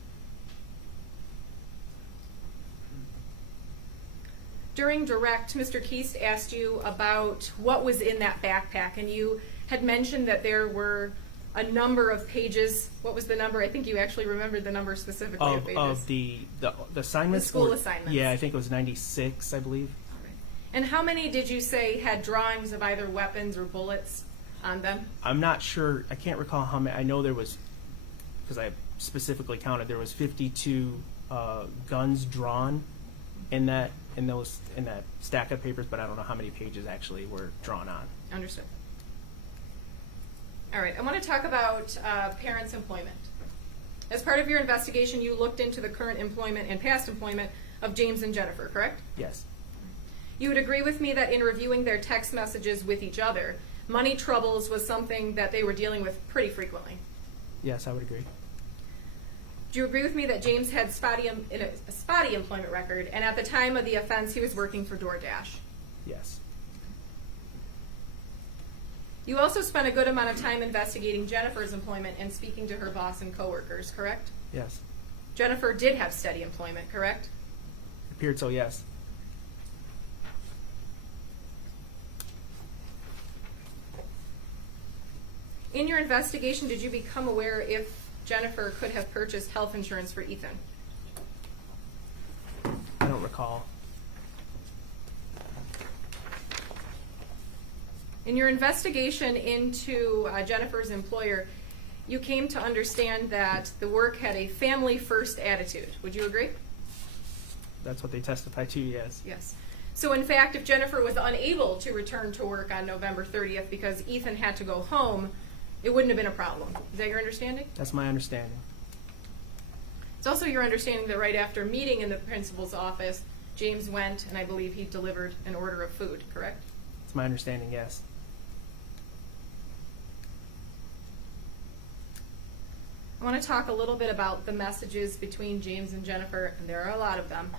During direct, Mr. Keast asked you about what was in that backpack, and you had mentioned that there were a number of pages. What was the number? I think you actually remembered the number specifically of pages. Of the assignments? The school or- assignments. Yeah, I think it was 96, I believe. And how many did you say had drawings of either weapons or bullets on them? I'm not sure. I can't recall how many. I know there was, because I specifically counted, there was 52 guns drawn in that stack of papers, but I don't know how many pages actually were drawn on. Understood. All right, I want to talk about parents' employment. As part of your investigation, you looked into the current employment and past employment of James and Jennifer, correct? Yes. You would agree with me that in reviewing their text messages with each other, money troubles was something that they were dealing with pretty frequently. Yes, I would agree. Do you agree with me that James had a spotty employment record, and at the time of the offense, he was working for DoorDash? Yes. You also spent a good amount of time investigating Jennifer's employment and speaking to her boss and coworkers, correct? Yes. Jennifer did have steady employment, correct? Appeared so, yes. In your investigation, did you become aware if Jennifer could have purchased health insurance for Ethan? I don't recall. In your investigation into Jennifer's employer, you came to understand that the work had a family-first attitude. Would you agree? That's what they testified to, yes. Yes. So in fact, if Jennifer was unable to return to work on November 30th because Ethan had to go home, it wouldn't have been a problem. Is that your understanding? That's my understanding. It's also your understanding that right after meeting in the principal's office, James went and I believe he delivered an order of food, correct? It's my understanding, yes. I want to talk a little bit about the messages between James and Jennifer, and there are a lot of them.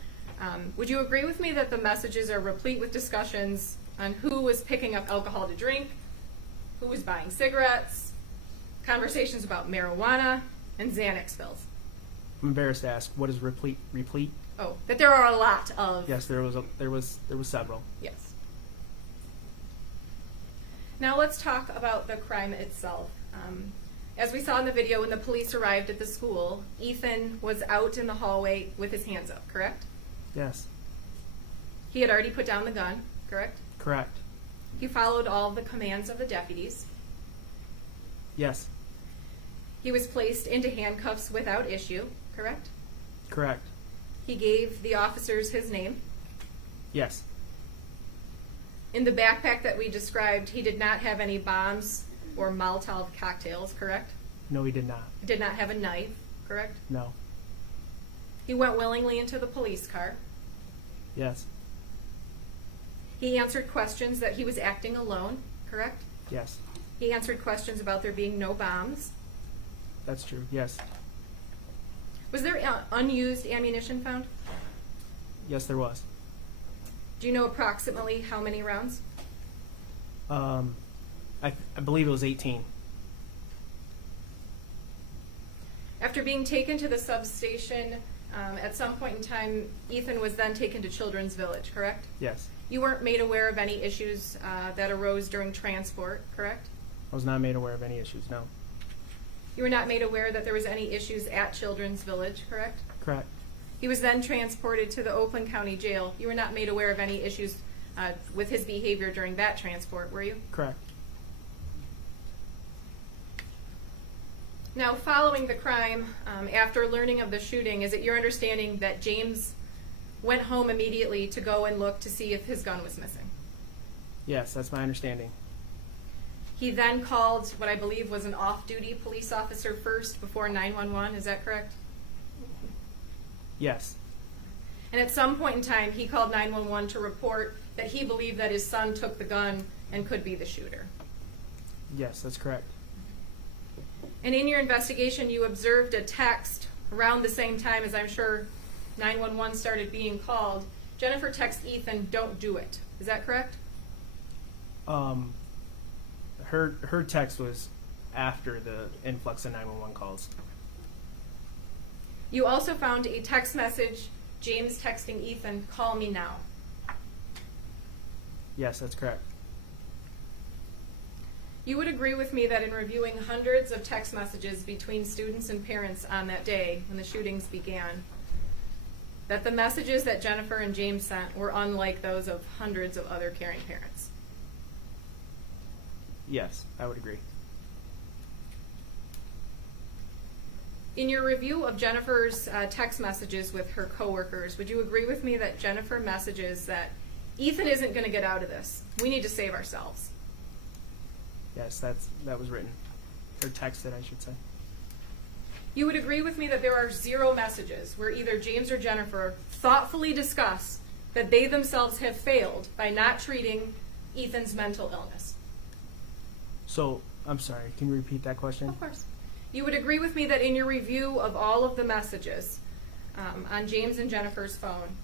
Would you agree with me that the messages are replete with discussions on who was picking up alcohol to drink, who was buying cigarettes, conversations about marijuana, and Xanax pills? I'm embarrassed to ask, what is replete? Oh, that there are a lot of. Yes, there was several. Yes. Now let's talk about the crime itself. As we saw in the video, when the police arrived at the school, Ethan was out in the hallway with his hands up, correct? Yes. He had already put down the gun, correct? Correct. He followed all the commands of the deputies. Yes. He was placed into handcuffs without issue, correct? Correct. He gave the officers his name. Yes. In the backpack that we described, he did not have any bombs or Molotov cocktails, correct? No, he did not. He did not have a knife, correct? No. He went willingly into the police car. Yes. He answered questions that he was acting alone, correct? Yes. He answered questions about there being no bombs. That's true. Yes. Was there unused ammunition found? Yes, there was. Do you know approximately how many rounds? I believe it was 18. After being taken to the substation at some point in time, Ethan was then taken to Children's Village, correct? Yes. You weren't made aware of any issues that arose during transport, correct? I was not made aware of any issues, no. You were not made aware that there was any issues at Children's Village, correct? Correct. He was then transported to the Oakland County Jail. You were not made aware of any issues with his behavior during that transport, were you? Correct. Now, following the crime, after learning of the shooting, is it your understanding that James went home immediately to go and look to see if his gun was missing? Yes, that's my understanding. He then called what I believe was an off-duty police officer first before 911, is that correct? Yes. And at some point in time, he called 911 to report that he believed that his son took the gun and could be the shooter. Yes, that's correct. And in your investigation, you observed a text around the same time as I'm sure 911 started being called. Jennifer texted Ethan, "Don't do it." Is that correct? Her text was after the influx of 911 calls. You also found a text message, James texting Ethan, "Call me now." Yes, that's correct. You would agree with me that in reviewing hundreds of text messages between students and parents on that day when the shootings began, that the messages that Jennifer and James sent were unlike those of hundreds of other caring parents. Yes, I would agree. In your review of Jennifer's text messages with her coworkers, would you agree with me that Jennifer messages that Ethan isn't going to get out of this? We need to save ourselves. Yes, that was written. Or texted, I should say. You would agree with me that there are 0 messages where either James or Jennifer thoughtfully discuss that they themselves have failed by not treating Ethan's mental illness. So, I'm sorry, can you repeat that question? Of course. You would agree with me that in your review of all of the messages on James and Jennifer's phone,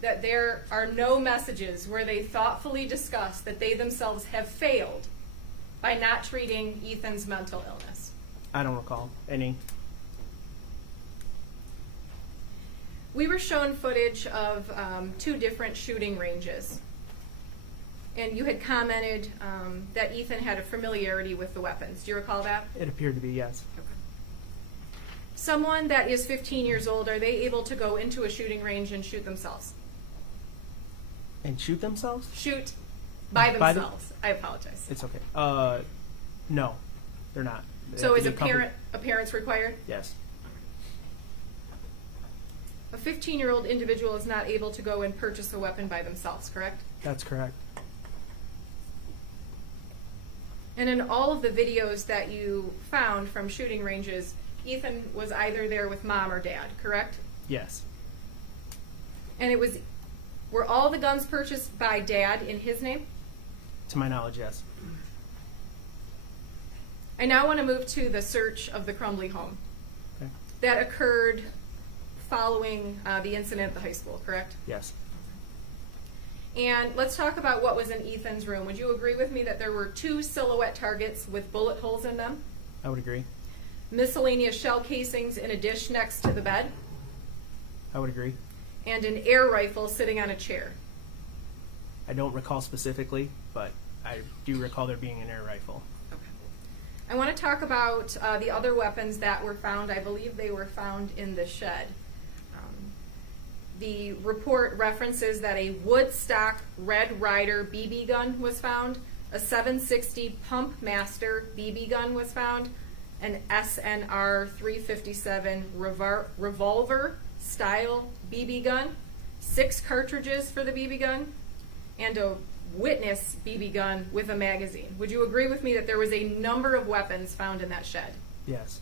that there are no messages where they thoughtfully discuss that they themselves have failed by not treating Ethan's mental illness. I don't recall any. We were shown footage of 2 different shooting ranges. And you had commented that Ethan had a familiarity with the weapons. Do you recall that? It appeared to be, yes. Okay. Someone that is 15 years old, are they able to go into a shooting range and shoot themselves? And shoot themselves? Shoot by By the- themselves. I apologize. It's okay. No, they're not. They So have is to be a parent's required? Yes. A 15-year-old individual is not able to go and purchase a weapon by themselves, correct? That's correct. And in all of the videos that you found from shooting ranges, Ethan was either there with mom or dad, correct? Yes. And were all the guns purchased by dad in his name? To my knowledge, yes. I now want to move to the search of the Crumbley home. Okay. That occurred following the incident at the high school, correct? Yes. And let's talk about what was in Ethan's room. Would you agree with me that there were 2 silhouette targets with bullet holes in them? I would agree. Miscellaneous shell casings in a dish next to the bed? I would agree. And an air rifle sitting on a chair? I don't recall specifically, but I do recall there being an air rifle. I want to talk about the other weapons that were found. I believe they were found in the shed. The report references that a Woodstock Red Ryder BB gun was found, a 760 Pump Master BB gun was found, an SNR 357 revolver style BB gun, 6 cartridges for the BB gun, and a Witness BB gun with a magazine. Would you agree with me that there was a number of weapons found in that shed? Yes.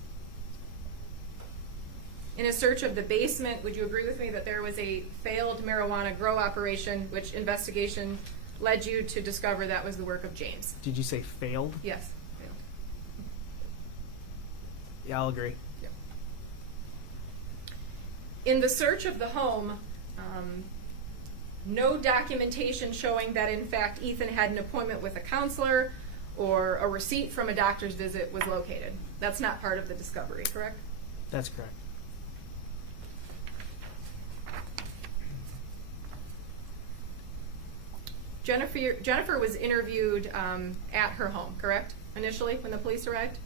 In a search of the basement, would you agree with me that there was a failed marijuana grow operation, which investigation led you to discover that was the work of James? Did you say failed? Yes, failed. Yeah, I'll agree. Yep. In the search of the home, no documentation showing that in fact Ethan had an appointment with a counselor or a receipt from a doctor's visit was located. That's not part of the discovery, correct? That's correct. Jennifer was interviewed at her home, correct? Initially, when the police arrived?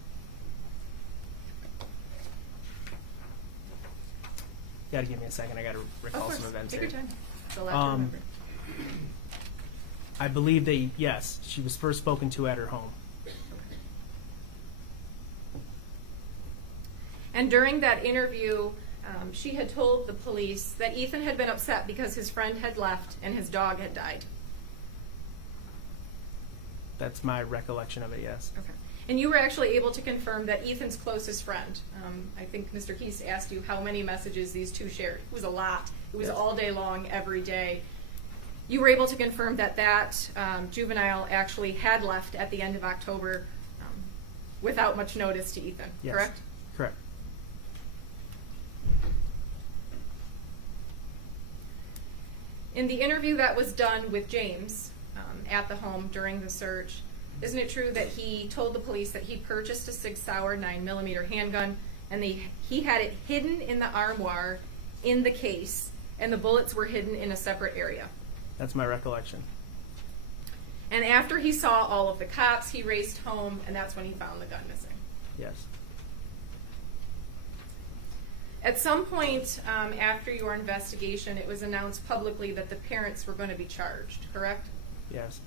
You gotta give me a second. I gotta Of recall course. some events Take here. your time. It's allowed to remember. I believe yes, she was first spoken to at her home. And during that interview, she had told the police that Ethan had been upset because his friend had left and his dog had died. That's my recollection of it, yes. Okay. And you were actually able to confirm that Ethan's closest friend, I think Mr. Keese asked you how many messages these two shared. It was a lot. It was Yes. all day long, every day. You were able to confirm that juvenile actually had left at the end of October without much notice to Ethan, Yes. correct? Correct. In the interview that was done with James at the home during the search, isn't it true that he told the police that he purchased a Sig Sauer 9mm handgun and he had it hidden in the armoire in the case and the bullets were hidden in a separate area? That's my recollection. And after he saw all of the cops, he raced home and that's when he found the gun missing. Yes. At some point after your investigation, it was announced publicly that the parents were going to be charged, correct? Yes.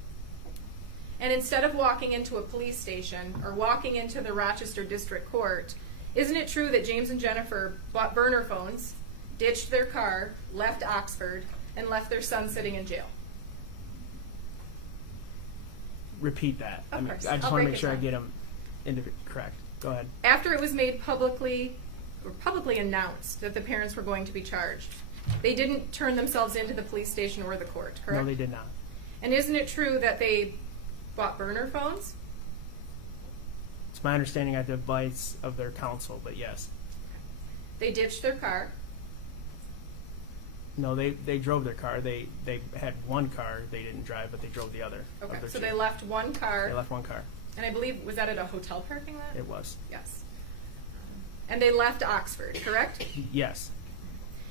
And instead of walking into a police station or walking into the Rochester District Court, isn't it true that James and Jennifer bought burner phones, ditched their car, left Oxford, and left their son sitting in jail? Repeat that. Of course. I just I'll want to break make it sure I down. get them correct. Go ahead. After it was made publicly announced that the parents were going to be charged, they didn't turn themselves into the police station or the court, correct? No, they did not. And isn't it true that they bought burner phones? It's my understanding at the advice of their counsel, but yes. They ditched their car. No, they drove their car. They had one car they didn't drive, but they drove the other. of Okay, their so two. they left one car. They left one car. And I believe, was that at a hotel parking lot? It was. Yes. And they left Oxford, correct? Yes.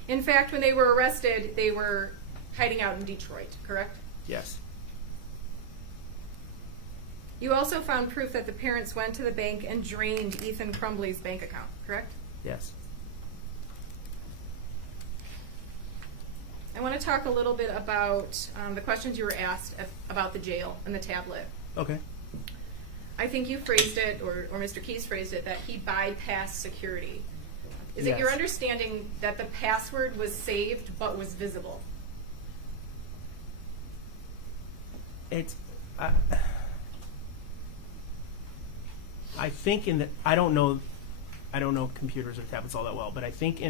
In fact, when they were arrested, they were hiding out in Detroit, correct? Yes. You also found proof that the parents went to the bank and drained Ethan Crumbley's bank account, correct? Yes. I want to talk a little bit about the questions you were asked about the jail and the tablet. Okay. I think you phrased it, or Mr. Keese phrased it, that he bypassed security. Is it Yes. your understanding that the password was saved but was visible? It's. I think I don't know computers or tablets all that well, but I think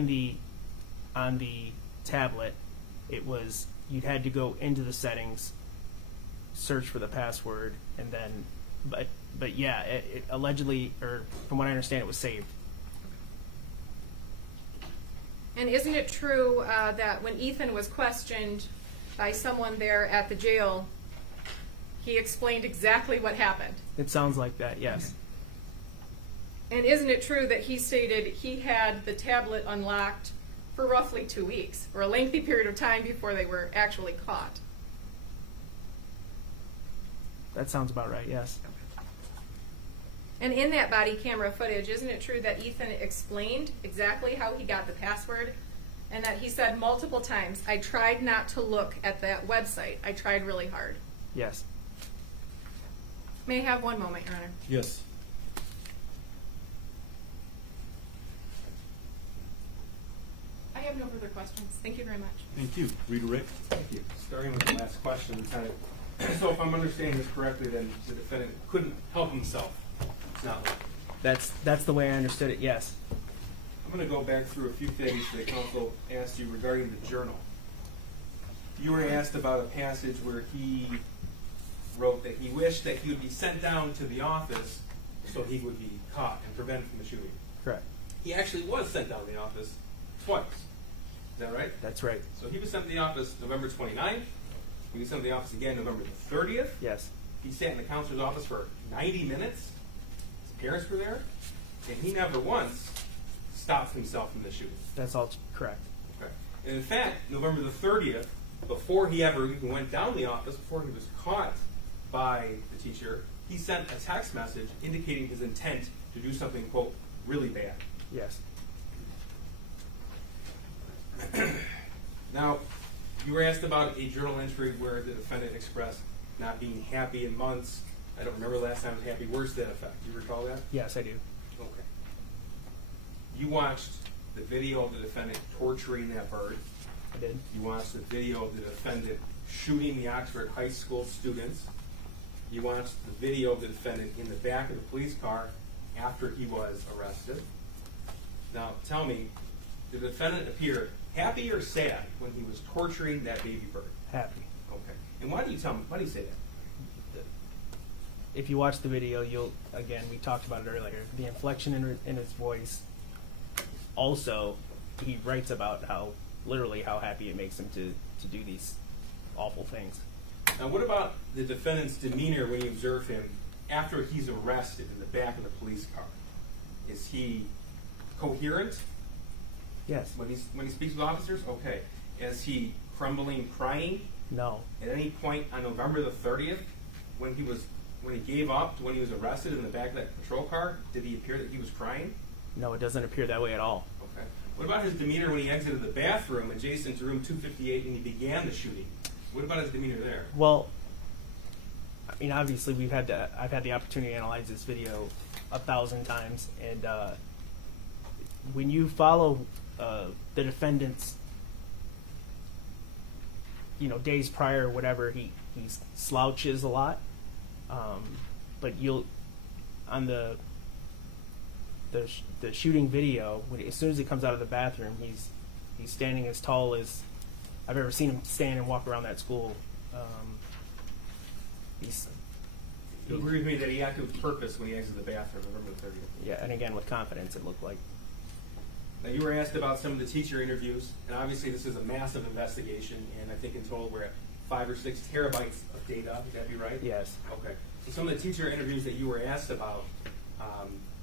on the tablet, it was you had to go into the settings, search for the password, and then, but yeah, it allegedly, or from what I understand, it was saved. And isn't it true that when Ethan was questioned by someone there at the jail, he explained exactly what happened? It sounds like that, yes. And isn't it true that he stated he had the tablet unlocked for roughly 2 weeks, or a lengthy period of time before they were actually caught? That sounds about right, yes. And in that body camera footage, isn't it true that Ethan explained exactly how he got the password, and that he said multiple times, I tried not to look at that website. I tried really hard. Yes. May I have one moment, Your Honor? Yes. I have no further questions. Thank you very much. Thank you. Redirect. Starting with the last question, so if I'm understanding this correctly, then the defendant couldn't help himself. It's not like. That's the way I understood it, yes. I'm going to go back through a few things that counsel asked you regarding the journal. You were asked about a passage where he wrote that he wished that he would be sent down to the office so he would be caught and prevented from the shooting. Correct. He actually was sent down to the office twice. Is that right? That's right. So he was sent to the office November 29th. He was sent to the office again November the 30th. Yes. He sat in the counselor's office for 90 minutes. His parents were there. And he never once stopped himself from the shooting. That's all correct. Okay. And in fact, November the 30th, before he ever even went down the office, before he was caught by the teacher, he sent a text message indicating his intent to do something, quote, really bad. Yes. Now, you were asked about a journal entry where the defendant expressed not being happy in months. I don't remember the last time I was happy. Where's that effect? Do you recall that? Yes, I do. Okay. You watched the video of the defendant torturing that bird. I did. You watched the video of the defendant shooting the Oxford High School students. You watched the video of the defendant in the back of the police car after he was arrested. Now, tell me, did the defendant appear happy or sad when he was torturing that baby bird? Happy. Okay. And why do you say that? If you watch the video, you'll, again, we talked about it earlier, the inflection in his voice. Also, he writes about literally how happy it makes him to do these awful things. Now, what about the defendant's demeanor when you observe him after he's arrested in the back of the police car? Is he coherent Yes. when he speaks with officers? Okay. Is he crumbling, crying? No. At any point on November the 30th, when he gave up to when he was arrested in the back of that patrol car, did he appear that he was crying? No, it doesn't appear that way at all. Okay. What about his demeanor when he exited the bathroom adjacent to room 258 and he began the shooting? What about his demeanor there? Well, I mean, obviously, I've had the opportunity to analyze this video 1,000 times, and when you follow the defendant's, days prior or whatever, he slouches a lot, but you'll on the shooting video, as soon as he comes out of the bathroom, he's standing as tall as I've ever seen him stand and walk around that school. You agree with me that he acted with purpose when he exited the bathroom on November the 30th? Yeah, and again with confidence, it looked like. Now, you were asked about some of the teacher interviews, and obviously this is a massive investigation, and I think in total we're at 5 or 6 terabytes of data. Would that be right? Yes. Okay. And some of the teacher interviews that you were asked about,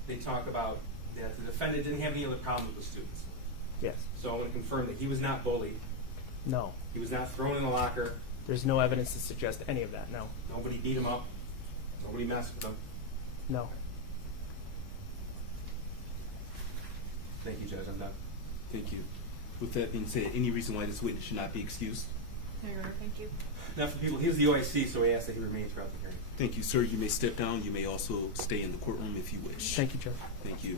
they talk about that the defendant didn't have any other problems with students. Yes. So I want to confirm that he was not bullied. No. He was not thrown in a locker. There's no evidence to suggest any of that. No. Nobody beat him up. Nobody messed with him. No. Thank you, Judge. I'm done. Thank you. With that being said, any reason why this witness should not be excused? No, Your Honor, thank you. Now, for people, he was the OIC, so we ask that he remain throughout the hearing. Thank you, sir. You may step down. You may also stay in the courtroom if you wish. Thank you, Judge. Thank you.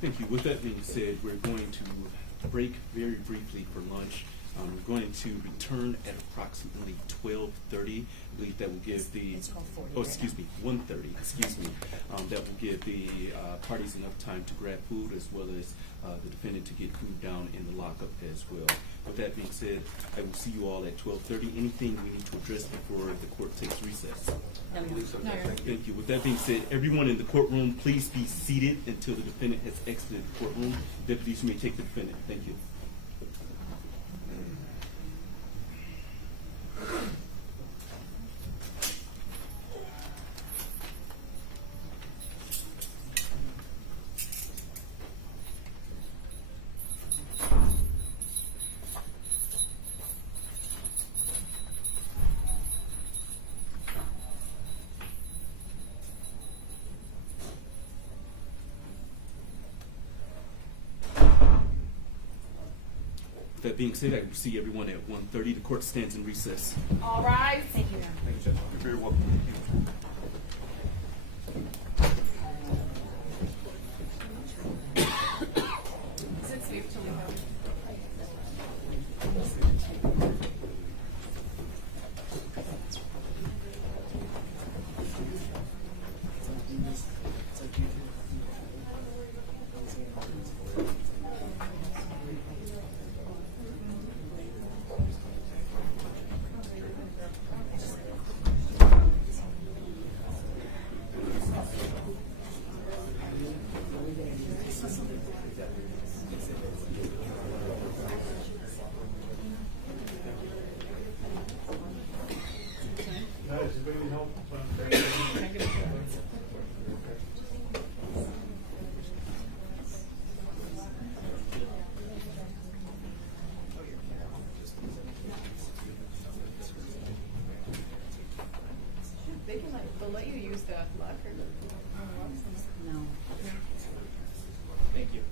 Thank you. With that being said, we're going to break very briefly for lunch. We're going to return at approximately 12:30. I believe that will give the 1:30. Excuse me. That will give the parties enough time to grab food as well as the defendant to get food down in the lockup as well. With that being said, I will see you all at 12:30. Anything we need to address before the court takes recess? I believe so. No, Your Honor. Thank you. With that being said, everyone in the courtroom, please be seated until the defendant has exited the courtroom. Deputies, you may take the defendant. Thank you. That being said, I will see everyone at 1:30. The court stands in recess. All rise. Thank you, Your Honor. Thank you, Judge. You're very welcome. Is it safe to leave out? the locker. No. Thank you.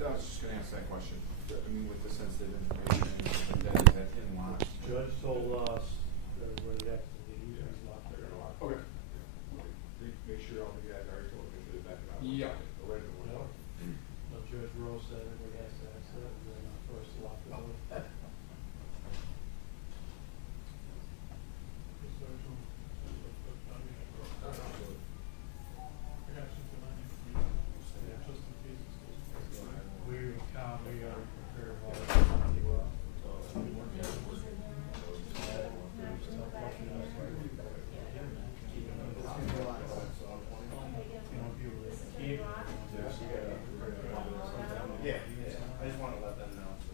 I was just going to ask that question. I mean, with the sensitive information that is at in locked. Judge told us that where they have to leave, he's locked there. Okay. Make sure all the guys are told to make sure they back it up. Yeah. The right of the window. But Judge Rose said everybody has to exit, and they're not forced to lock the door. We are prepared all Yeah, I just want to let them know. So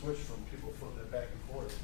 switch from people flipping it back and forth.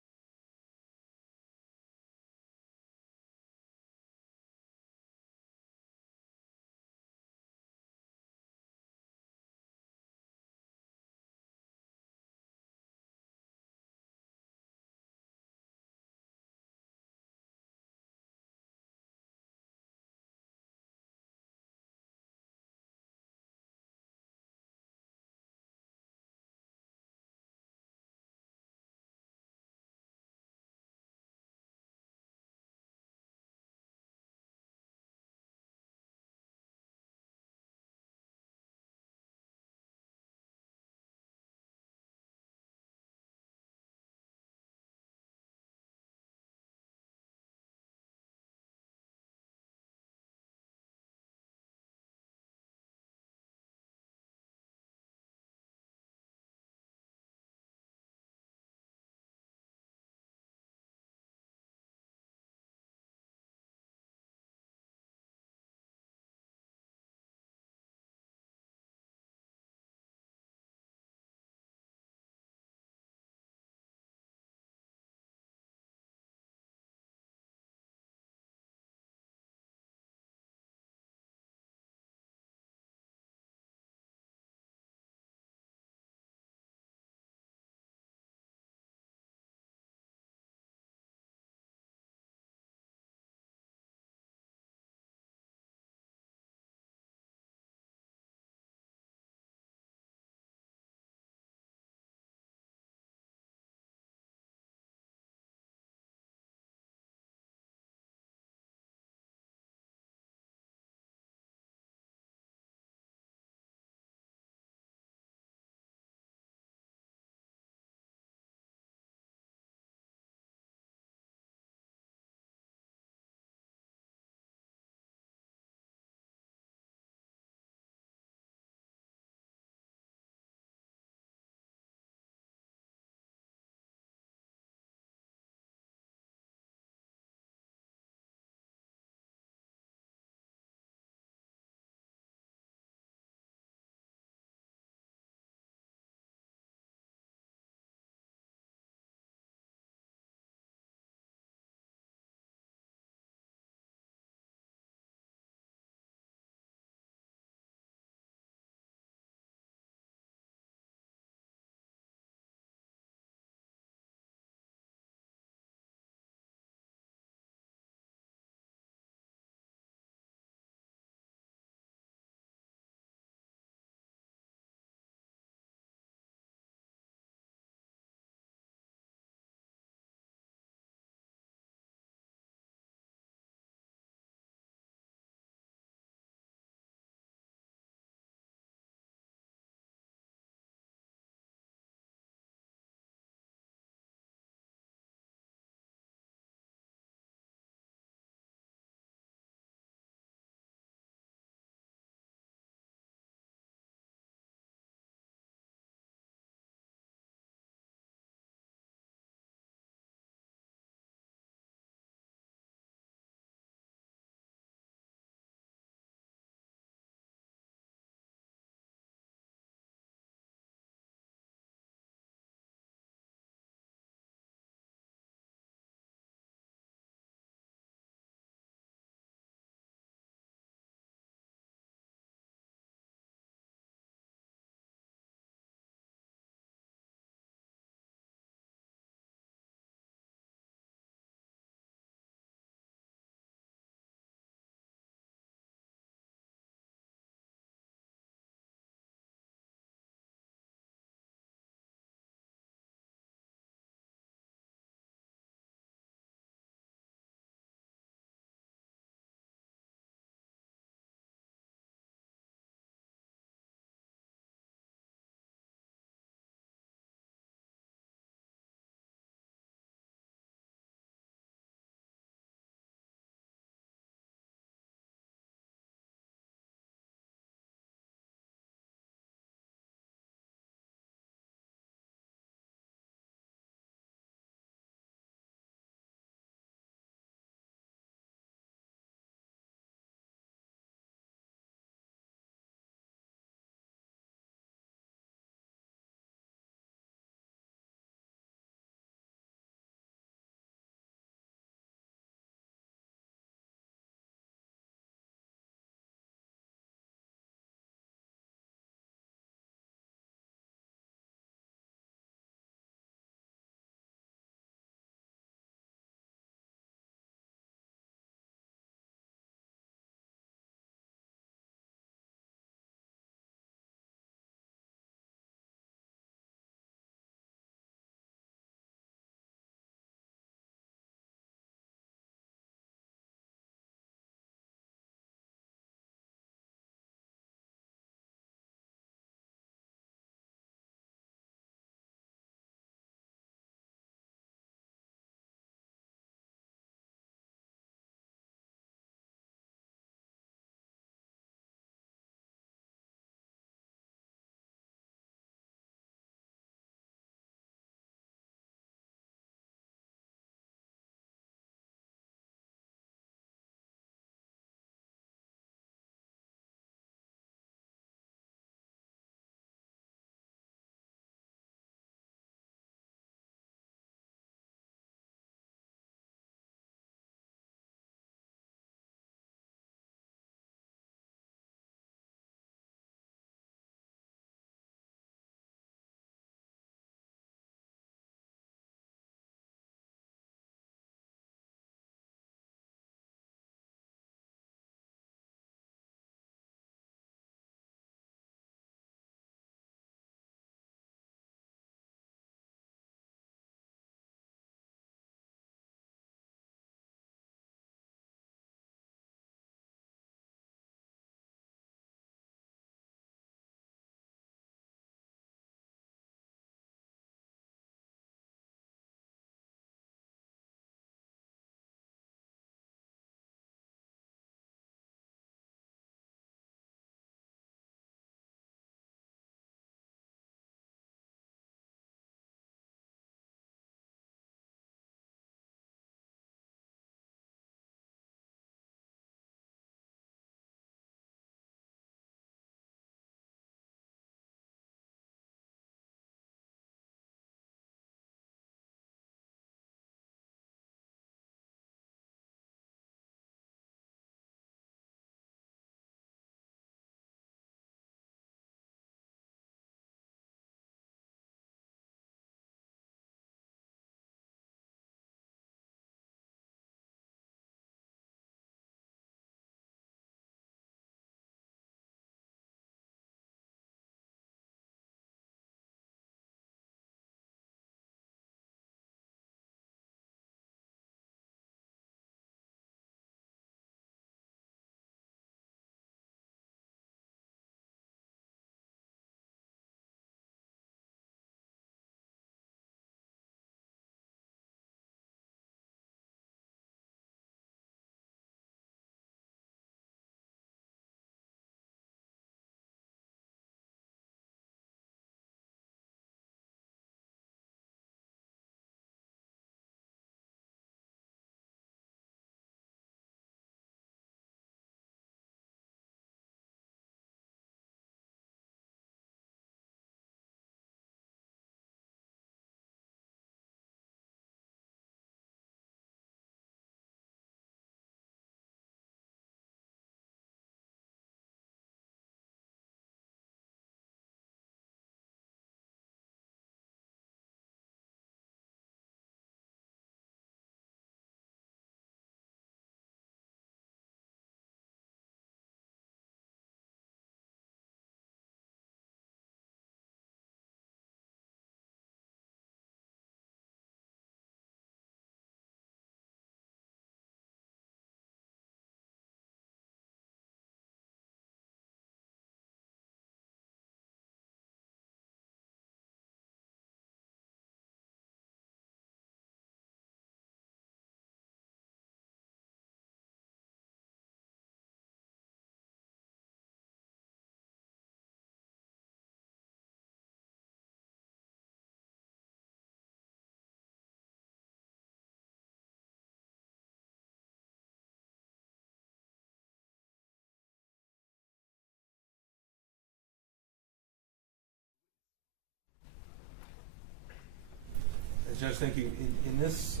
Judge, thank you. In this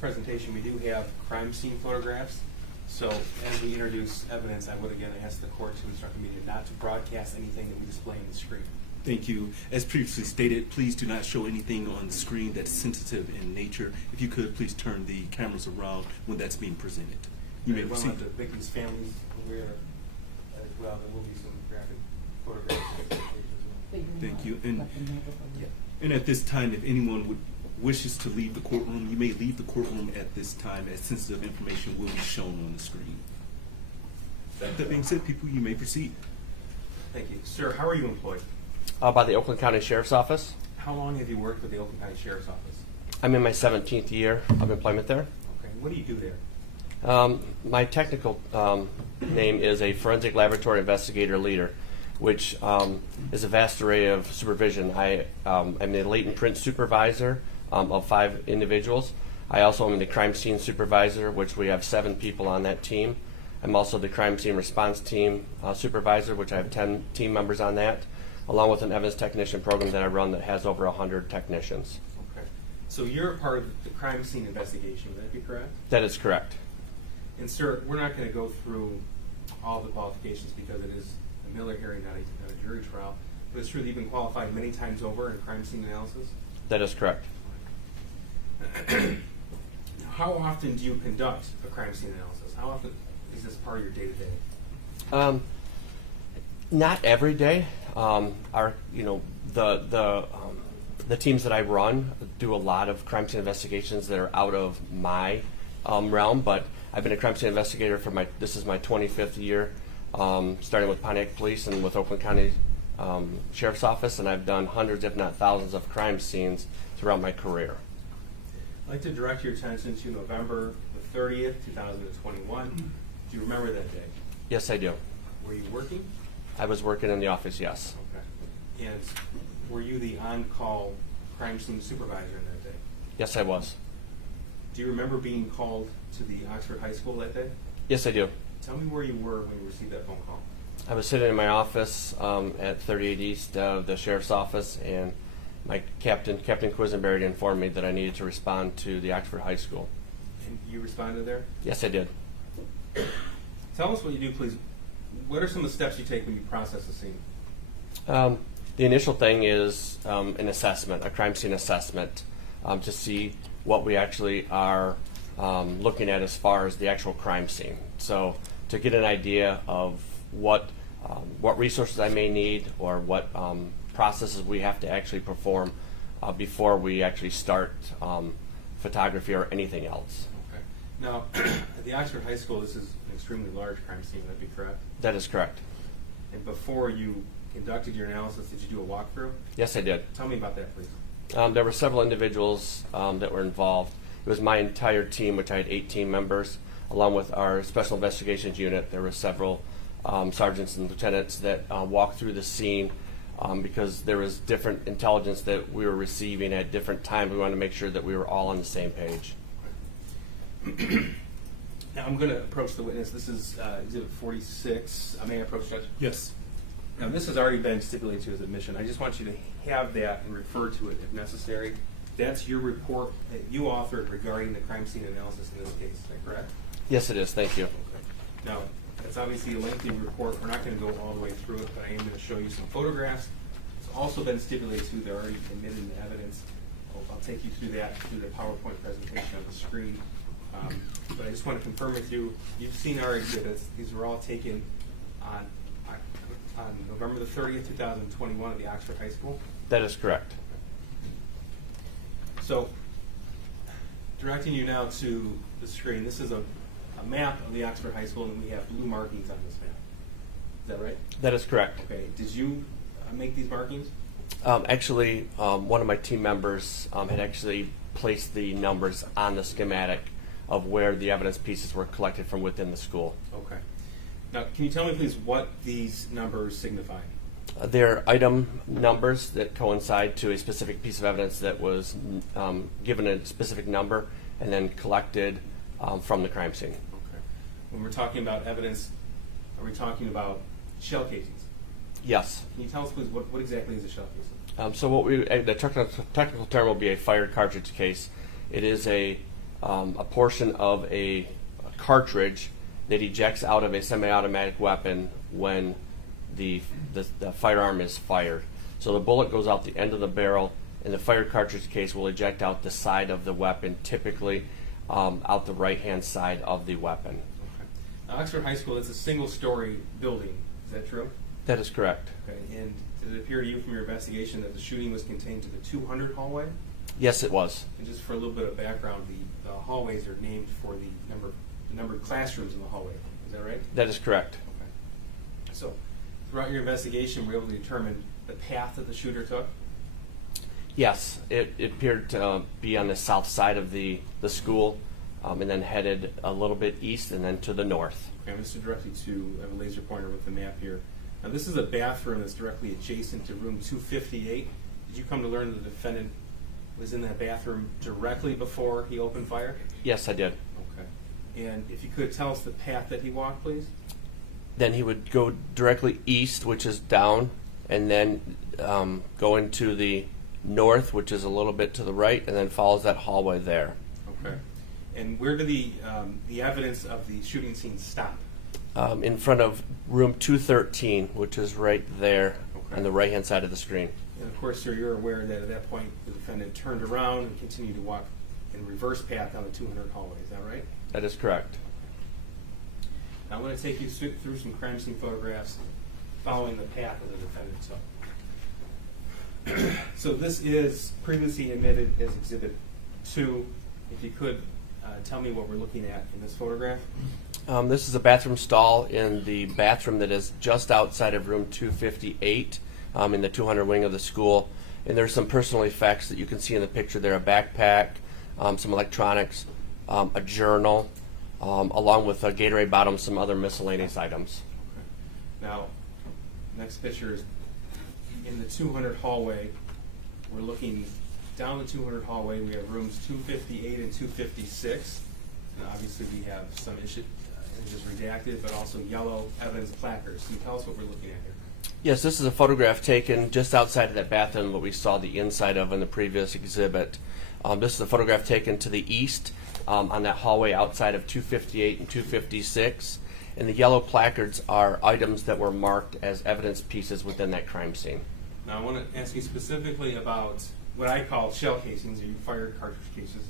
presentation, we do have crime scene photographs. So as we introduce evidence, I would again ask the court to instruct the media not to broadcast anything that we display on the screen. Thank you. As previously stated, please do not show anything on the screen that's sensitive in nature. If you could, please turn the cameras around when that's being presented. You may want proceed. the victims' families aware as well. There will be some graphic photographs. Thank you. And at this time, if anyone wishes to leave the courtroom, you may leave the courtroom at this time, as sensitive information will be shown on the screen. That being said, people, you may proceed. Thank you. Sir, how are you employed? By the Oakland County Sheriff's Office. How long have you worked with the Oakland County Sheriff's Office? I'm in my 17th year of employment there. Okay. What do you do there? My technical name is a forensic laboratory investigator leader, which is a vast array of supervision. I'm the latent print supervisor of 5 individuals. I also am the crime scene supervisor, which we have 7 people on that team. I'm also the crime scene response team supervisor, which I have 10 team members on that, along with an evidence technician program that I run that has over 100 technicians. Okay. So you're a part of the crime scene investigation, would that be correct? That is correct. And sir, we're not going to go through all the qualifications because it is a Miller hearing, not a jury trial. But it's true that you've been qualified many times over in crime scene analysis? That is correct. How often do you conduct a crime scene analysis? How often is this part of your day-to-day? Not every day. The teams that I run do a lot of crime scene investigations that are out of my realm, but I've been a crime scene investigator for this is my 25th year, starting with Pontiac Police and with Oakland County Sheriff's Office, and I've done hundreds, if not thousands, of crime scenes throughout my career. I'd like to direct your attention to November the 30th, 2021. Do you remember that day? Yes, I do. Were you working? I was working in the office, yes. Okay. And were you the on-call crime scene supervisor in that day? Yes, I was. Do you remember being called to the Oxford High School that day? Yes, I do. Tell me where you were when you received that phone call. I was sitting in my office at 38 East of the Sheriff's Office, and my Captain Quisenberry informed me that I needed to respond to the Oxford High School. And you responded there? Yes, I did. Tell us what you do, please. What are some of the steps you take when you process a scene? The initial thing is an assessment, a crime scene assessment, to see what we actually are looking at as far as the actual crime scene. So to get an idea of what resources I may need or what processes we have to actually perform before we actually start photography or anything else. Okay. Now, at the Oxford High School, this is an extremely large crime scene, would that be correct? That is correct. And before you conducted your analysis, did you do a walkthrough? Yes, I did. Tell me about that, please. There were several individuals that were involved. It was my entire team, which I had 8 team members, along with our Special Investigations Unit. There were several sergeants and lieutenants that walked through the scene because there was different intelligence that we were receiving at different times. We wanted to make sure that we were all on the same page. Now I'm going to approach the witness. This is Exhibit 46. May I approach, Judge? Yes. Now this has already been stipulated to his admission. I just want you to have that and refer to it if necessary. That's your report that you authored regarding the crime scene analysis in this case. Is that correct? Yes, it is. Thank you. Okay. Now, it's obviously a lengthy report. We're not going to go all the way through it, but I am going to show you some photographs. It's also been stipulated to, they're already admitted into evidence. I'll take you through that through the PowerPoint presentation on the screen. But I just want to confirm with you, you've seen our exhibits. These were all taken on November the 30th, 2021 at the Oxford High School. That is correct. So, directing you now to the screen, this is a map of the Oxford High School, and we have blue markings on this map. Is that right? That is correct. Okay. Did you make these markings? Actually, one of my team members had actually placed the numbers on the schematic of where the evidence pieces were collected from within the school. Okay. Now, can you tell me, please, what these numbers signify? They're item numbers that coincide to a specific piece of evidence that was given a specific number and then collected from the crime scene. Okay. When we're talking about evidence, are we talking about shell casings? Yes. Can you tell us, please, what exactly is a shell casing? So what the technical term will be a fired cartridge case. It is a portion of a cartridge that ejects out of a semi-automatic weapon when the firearm is fired. So the bullet goes out the end of the barrel, and the fired cartridge case will eject out the side of the weapon, typically out the right-hand side of the weapon. Okay. Now, Oxford High School, it's a single-story building. Is that true? That is correct. Okay. And did it appear to you from your investigation that the shooting was contained to the 200 hallway? Yes, it was. And just for a little bit of background, the hallways are named for the number of classrooms in the hallway. Is that right? That is correct. Okay. So, throughout your investigation, were you able to determine the path that the shooter took? Yes, it appeared to be on the south side of the school, and then headed a little bit east and then to the north. Okay, I'm going to direct you to I have a laser pointer with the map here. Now, this is a bathroom that's directly adjacent to room 258. Did you come to learn the defendant was in that bathroom directly before he opened fire? Yes, I did. Okay. And if you could tell us the path that he walked, please? Then he would go directly east, which is down, and then go into the north, which is a little bit to the right, and then follows that hallway there. Okay. And where did the evidence of the shooting scene stop? In front of room 213, which is right there Okay. on the right-hand side of the screen. And of course, sir, you're aware that at that point the defendant turned around and continued to walk in reverse path down the 200 hallway. Is that right? That is correct. Now, I want to take you through some crime scene photographs following the path of the defendant. So this is previously admitted as Exhibit 2. If you could tell me what we're looking at in this photograph. This is a bathroom stall in the bathroom that is just outside of room 258 in the 200 wing of the school. And there's some personal effects that you can see in the picture there, a backpack, some electronics, a journal, along with a Gatorade bottle, some other miscellaneous items. Okay. Now, next picture is in the 200 hallway. We're looking down the 200 hallway. We have rooms 258 and 256. And obviously, we have some images redacted, but also yellow evidence placards. Can you tell us what we're looking at here? Yes, this is a photograph taken just outside of that bathroom, what we saw the inside of in the previous exhibit. This is a photograph taken to the east on that hallway outside of 258 and 256. And the yellow placards are items that were marked as evidence pieces within that crime scene. Now, I want to ask you specifically about what I call shell casings, or you fired cartridge cases,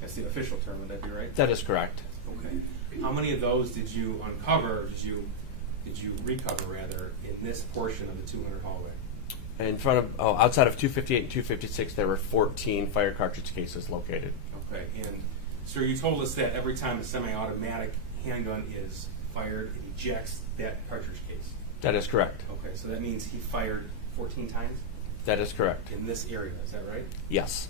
that's the official term. Would that be right? That is correct. Okay. How many of those did you uncover, or did you recover, rather, in this portion of the 200 hallway? In front of, outside of 258 and 256, there were 14 fire cartridge cases located. Okay. And, sir, you told us that every time a semi-automatic handgun is fired, it ejects that cartridge case. That is correct. Okay. So that means he fired 14 times? That is correct. In this area, is that right? Yes.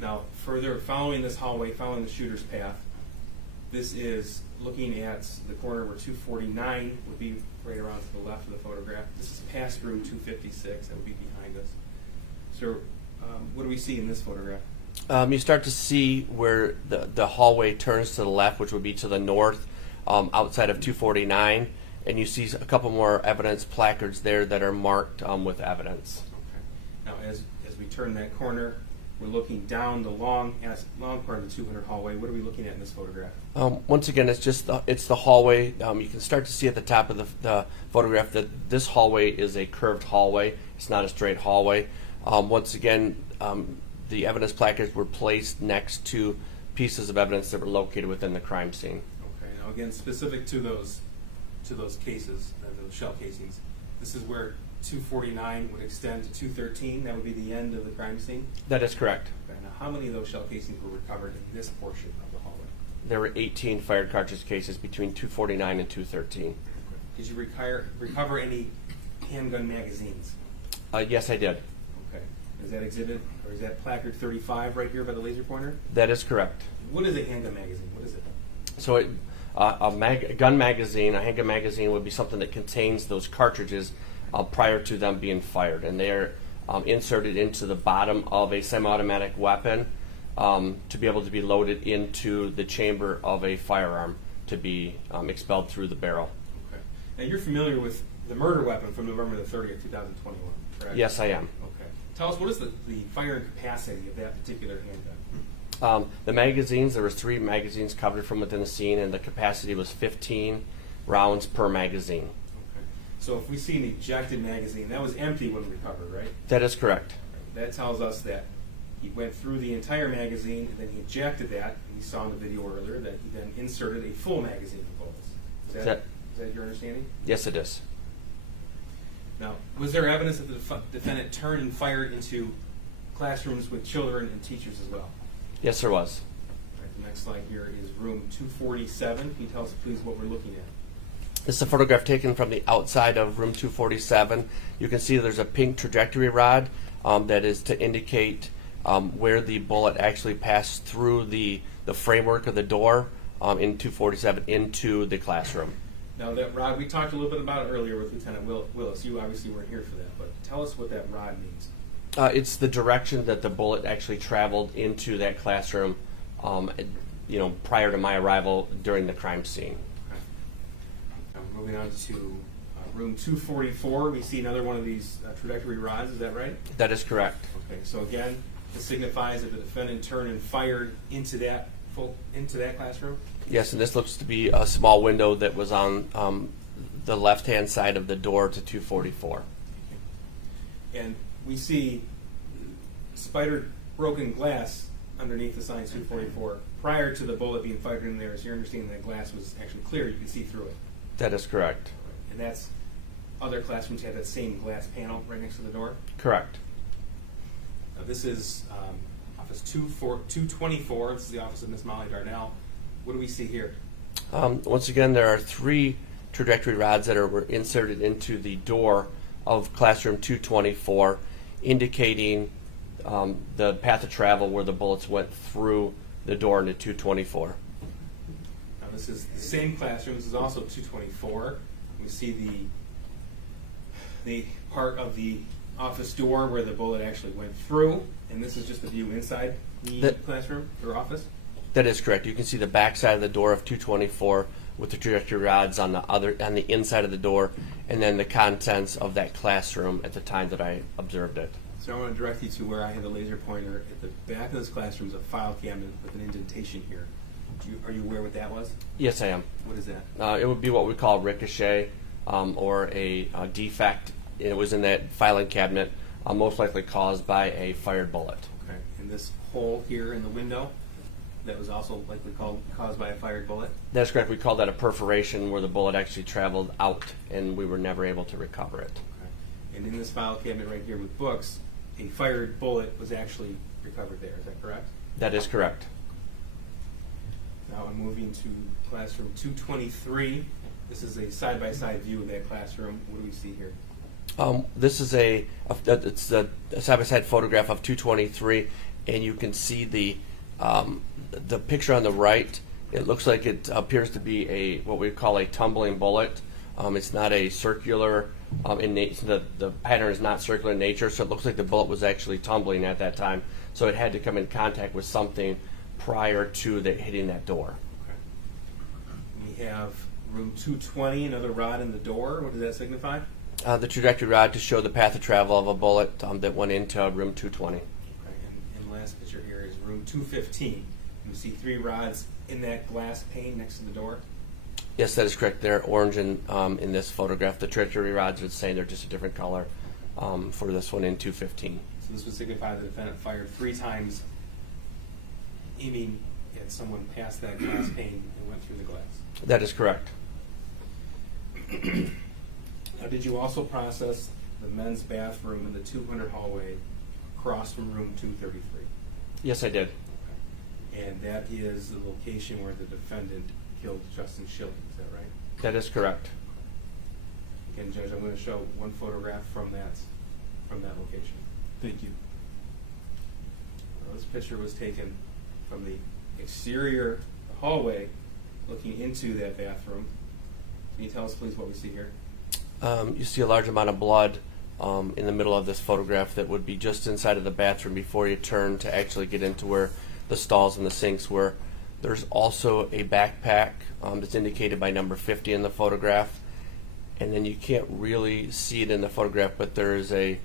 Now, further, following this hallway, following the shooter's path, this is looking at the corner where 249 would be right around to the left of the photograph. This is past room 256. That would be behind us. So, what do we see in this photograph? You start to see where the hallway turns to the left, which would be to the north, outside of 249, and you see a couple more evidence placards there that are marked with evidence. Okay. Now, as we turn that corner, we're looking down the long part of the 200 hallway. What are we looking at in this photograph? Once again, it's the hallway. You can start to see at the top of the photograph that this hallway is a curved hallway. It's not a straight hallway. Once again, the evidence placards were placed next to pieces of evidence that were located within the crime scene. Okay. Now, again, specific to those cases, those shell casings, this is where 249 would extend to 213. That would be the end of the crime scene? That is correct. Okay. Now, how many of those shell casings were recovered in this portion of the hallway? There were 18 fired cartridge cases between 249 and 213. Did you recover any handgun magazines? Yes, I did. Okay. Is that exhibit, or is that placard 35 right here by the laser pointer? That is correct. What is a handgun magazine? What is it? So a gun magazine, a handgun magazine, would be something that contains those cartridges prior to them being fired, and they're inserted into the bottom of a semi-automatic weapon to be able to be loaded into the chamber of a firearm to be expelled through the barrel. Okay. Now, you're familiar with the murder weapon from November the 30th, 2021? correct? Yes, I am. Okay. Tell us, what is the firing capacity of that particular handgun? The magazines, there was 3 magazines covered from within the scene, and the capacity was 15 rounds per magazine. Okay. So if we see an ejected magazine, that was empty when recovered, right? That is correct. That tells us that he went through the entire magazine, and then he ejected that, and we saw in the video earlier that he then inserted a full magazine of bullets. Is that your understanding? Yes, it is. Now, was there evidence that the defendant turned and fired into classrooms with children and teachers as well? Yes, there was. All right, the next slide here is room 247. Can you tell us, please, what we're looking at? This is a photograph taken from the outside of room 247. You can see there's a pink trajectory rod that is to indicate where the bullet actually passed through the framework of the door in 247 into the classroom. Now, that rod, we talked a little bit about it earlier with Lieutenant Willis. You obviously weren't here for that, but tell us what that rod means. It's the direction that the bullet actually traveled into that classroom, prior to my arrival during the crime scene. Okay. Now, moving on to room 244, we see another one of these trajectory rods. Is that right? That is correct. Okay. So again, this signifies that the defendant turned and fired into that classroom. Yes, and this looks to be a small window that was on the left-hand side of the door to 244. And we see spider broken glass underneath the sign 244 prior to the bullet being fired in there. So you're understanding that glass was actually clear. You can see through it. That is correct. And that's other classrooms have that same glass panel right next to the door. Correct. Now this is office 224. This is the office of Miss Molly Darnell. What do we see here? Once again, there are 3 trajectory rods that were inserted into the door of classroom 224, indicating the path of travel where the bullets went through the door into 224. Now this is the same classroom. This is also 224. We see the part of the office door where the bullet actually went through, and this is just the view inside the classroom or office. That is correct. You can see the back side of the door of 224 with the trajectory rods on the inside of the door, and then the contents of that classroom at the time that I observed it. So I want to direct you to where I have the laser pointer. At the back of this classroom is a file cabinet with an indentation here. Are you aware what that was? Yes, I am. What is that? It would be what we call ricochet or a defect. It was in that filing cabinet, most likely caused by a fired bullet. Okay. And this hole here in the window, that was also likely caused by a fired bullet? That's correct. We call that a perforation where the bullet actually traveled out and we were never able to recover it. Okay. And in this file cabinet right here with books, a fired bullet was actually recovered there. Is that correct? That is correct. Now I'm moving to classroom 223. This is a side-by-side view of that classroom. What do we see here? This is it's a side-by-side photograph of 223, and you can see the picture on the right. It looks like it appears to be what we call a tumbling bullet. It's not a circular. The pattern is not circular in nature, so it looks like the bullet was actually tumbling at that time. So it had to come in contact with something prior to hitting that door. Okay. We have room 220, another rod in the door. What does that signify? The trajectory rod to show the path of travel of a bullet that went into room 220. Okay. And last picture here is room 215. You see 3 rods in that glass pane next to the door. Yes, that is correct. They're orange in this photograph. The trajectory rods would say they're just a different color for this one in 215. So this would signify the defendant fired 3 times, aiming at someone past that glass pane and went through the glass. That is correct. Now, did you also process the men's bathroom in the 200 hallway across from room 233? Yes, I did. Okay. And that is the location where the defendant killed Justin Schilling. Is that right? That is correct. Again, Judge, I'm going to show one photograph from that location. Thank you. Well, this picture was taken from the exterior hallway looking into that bathroom. Can you tell us, please, what we see here? You see a large amount of blood in the middle of this photograph that would be just inside of the bathroom before you turn to actually get into where the stalls and the sinks were. There's also a backpack that's indicated by number 50 in the photograph, and then you can't really see it in the photograph, but there is a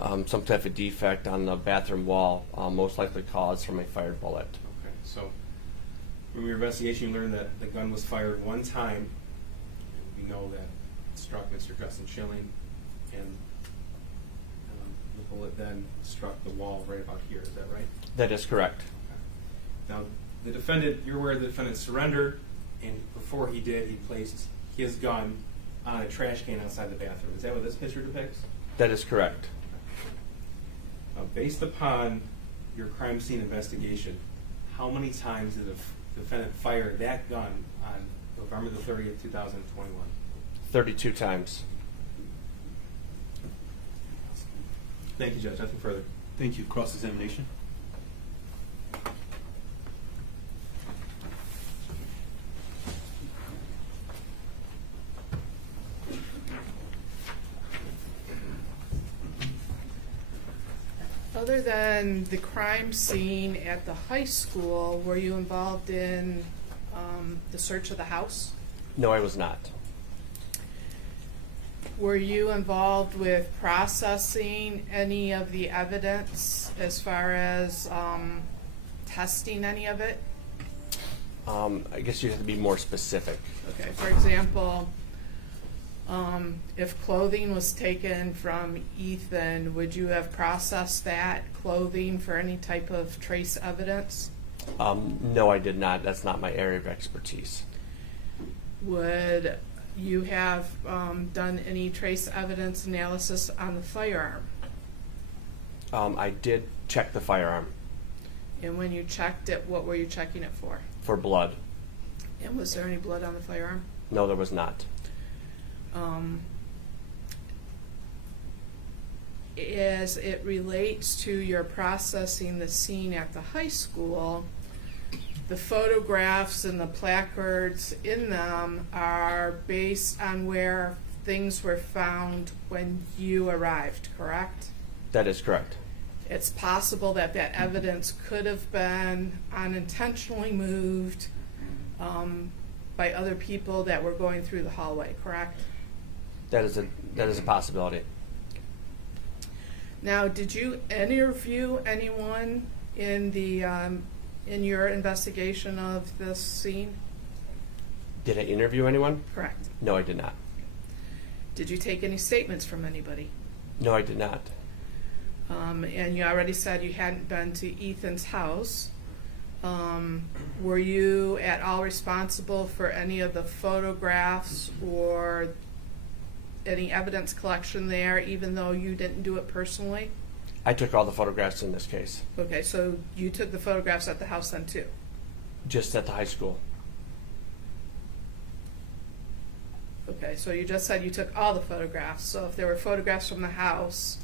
some type of defect on the bathroom wall, most likely caused from a fired bullet. Okay, so from your investigation, you learned that the gun was fired one time. We know that it struck Mr. Justin Schilling, and the bullet then struck the wall right about here. Is that right? That is correct. Now, the defendant, you're aware the defendant surrendered, and before he did, he placed his gun on a trash can outside the bathroom. Is that what this picture depicts? That is correct. Based upon your crime scene investigation, how many times did the defendant fire that gun on November the 30th, 2021? 32 times. Thank you, Judge. Nothing further. Thank you. Cross-examination. Other than the crime scene at the high school, were you involved in the search of the house? No, I was not. Were you involved with processing any of the evidence as far as testing any of it? I guess you have to be more specific. Okay, for example, if clothing was taken from Ethan, would you have processed that clothing for any type of trace evidence? No, I did not. That's not my area of expertise. Would you have done any trace evidence analysis on the firearm? I did check the firearm And when you checked it, what were you checking it for? for blood. And was there any blood on the firearm? No, there was not. As it relates to your processing the scene at the high school, the photographs and the placards in them are based on where things were found when you arrived, correct? That is correct. It's possible that that evidence could have been unintentionally moved by other people that were going through the hallway, correct? That is a possibility. Now, did you interview anyone in the in your investigation of this scene? Did I interview anyone? Correct. No, I did not. Did you take any statements from anybody? No, I did not. And you already said you hadn't been to Ethan's house. Were you at all responsible for any of the photographs or any evidence collection there, even though you didn't do it personally? I took all the photographs in this case, Okay, so you took the photographs at the house then too? just at the high school. Okay, so you just said you took all the photographs, so if there were photographs from the house,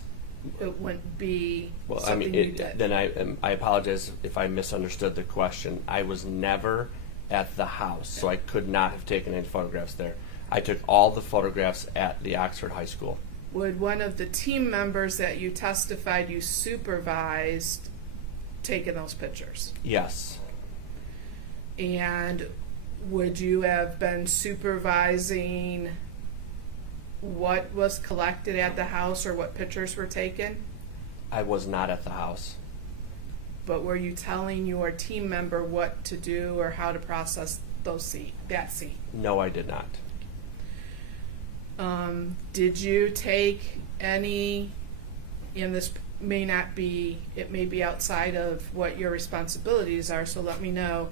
it wouldn't be Well, I something mean, you did? then I apologize if I misunderstood the question. I was never at the house, so I could not have taken any photographs there. I took all the photographs at the Oxford High School. Would one of the team members that you testified you supervised taken those pictures? Yes. And would you have been supervising what was collected at the house or what pictures were taken? I was not at the house. But were you telling your team member what to do or how to process that scene? No, I did not. Did you take any, and this may not be, it may be outside of what your responsibilities are, so let me know,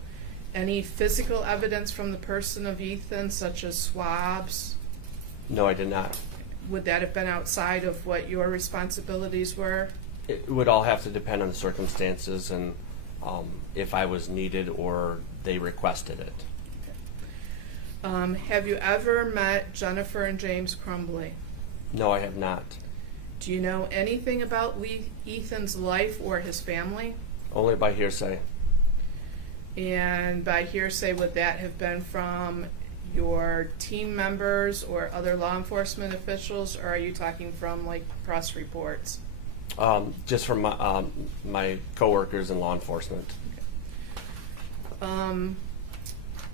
any physical evidence from the person of Ethan, such as swabs? No, I did not. Would that have been outside of what your responsibilities were? It would all have to depend on the circumstances and if I was needed or they requested it. Have you ever met Jennifer and James Crumbley? No, I have not. Do you know anything about Ethan's life or his family? Only by hearsay. And by hearsay, would that have been from your team members or other law enforcement officials, or are you talking from like press reports? Just from my coworkers in law enforcement.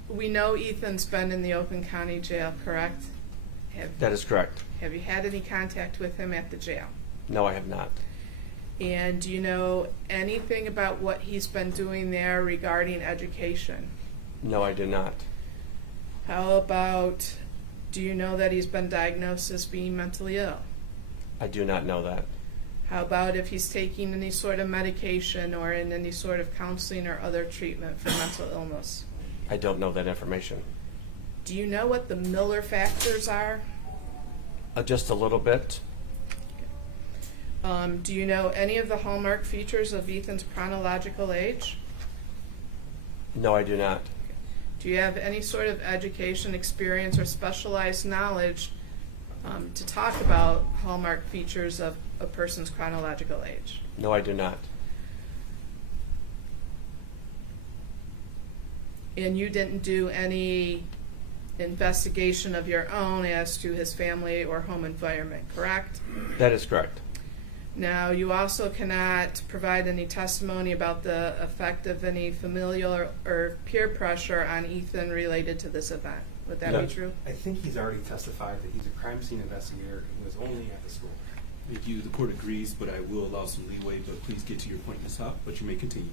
We know Ethan's been in the Oakland County Jail, correct? That is correct. Have you had any contact with him at the jail? No, I have not. And do you know anything about what he's been doing there regarding education? No, I do not. How about, do you know that he's been diagnosed as being mentally ill? I do not know that. How about if he's taking any sort of medication or in any sort of counseling or other treatment for mental illness? I don't know that information. Do you know what the Miller factors are? Just a little bit. Do you know any of the hallmark features of Ethan's chronological age? No, I do not. Do you have any sort of education, experience, or specialized knowledge to talk about hallmark features of a person's chronological age? No, I do not. And you didn't do any investigation of your own as to his family or home environment, correct? That is correct. Now, you also cannot provide any testimony about the effect of any familial or peer pressure on Ethan related to this event. Would that No. be true? I think he's already testified that he's a crime scene investigator and was only at the school. Thank you. The court agrees, but I will allow some leeway, but please get to your point, Ms. Hopp, but you may continue.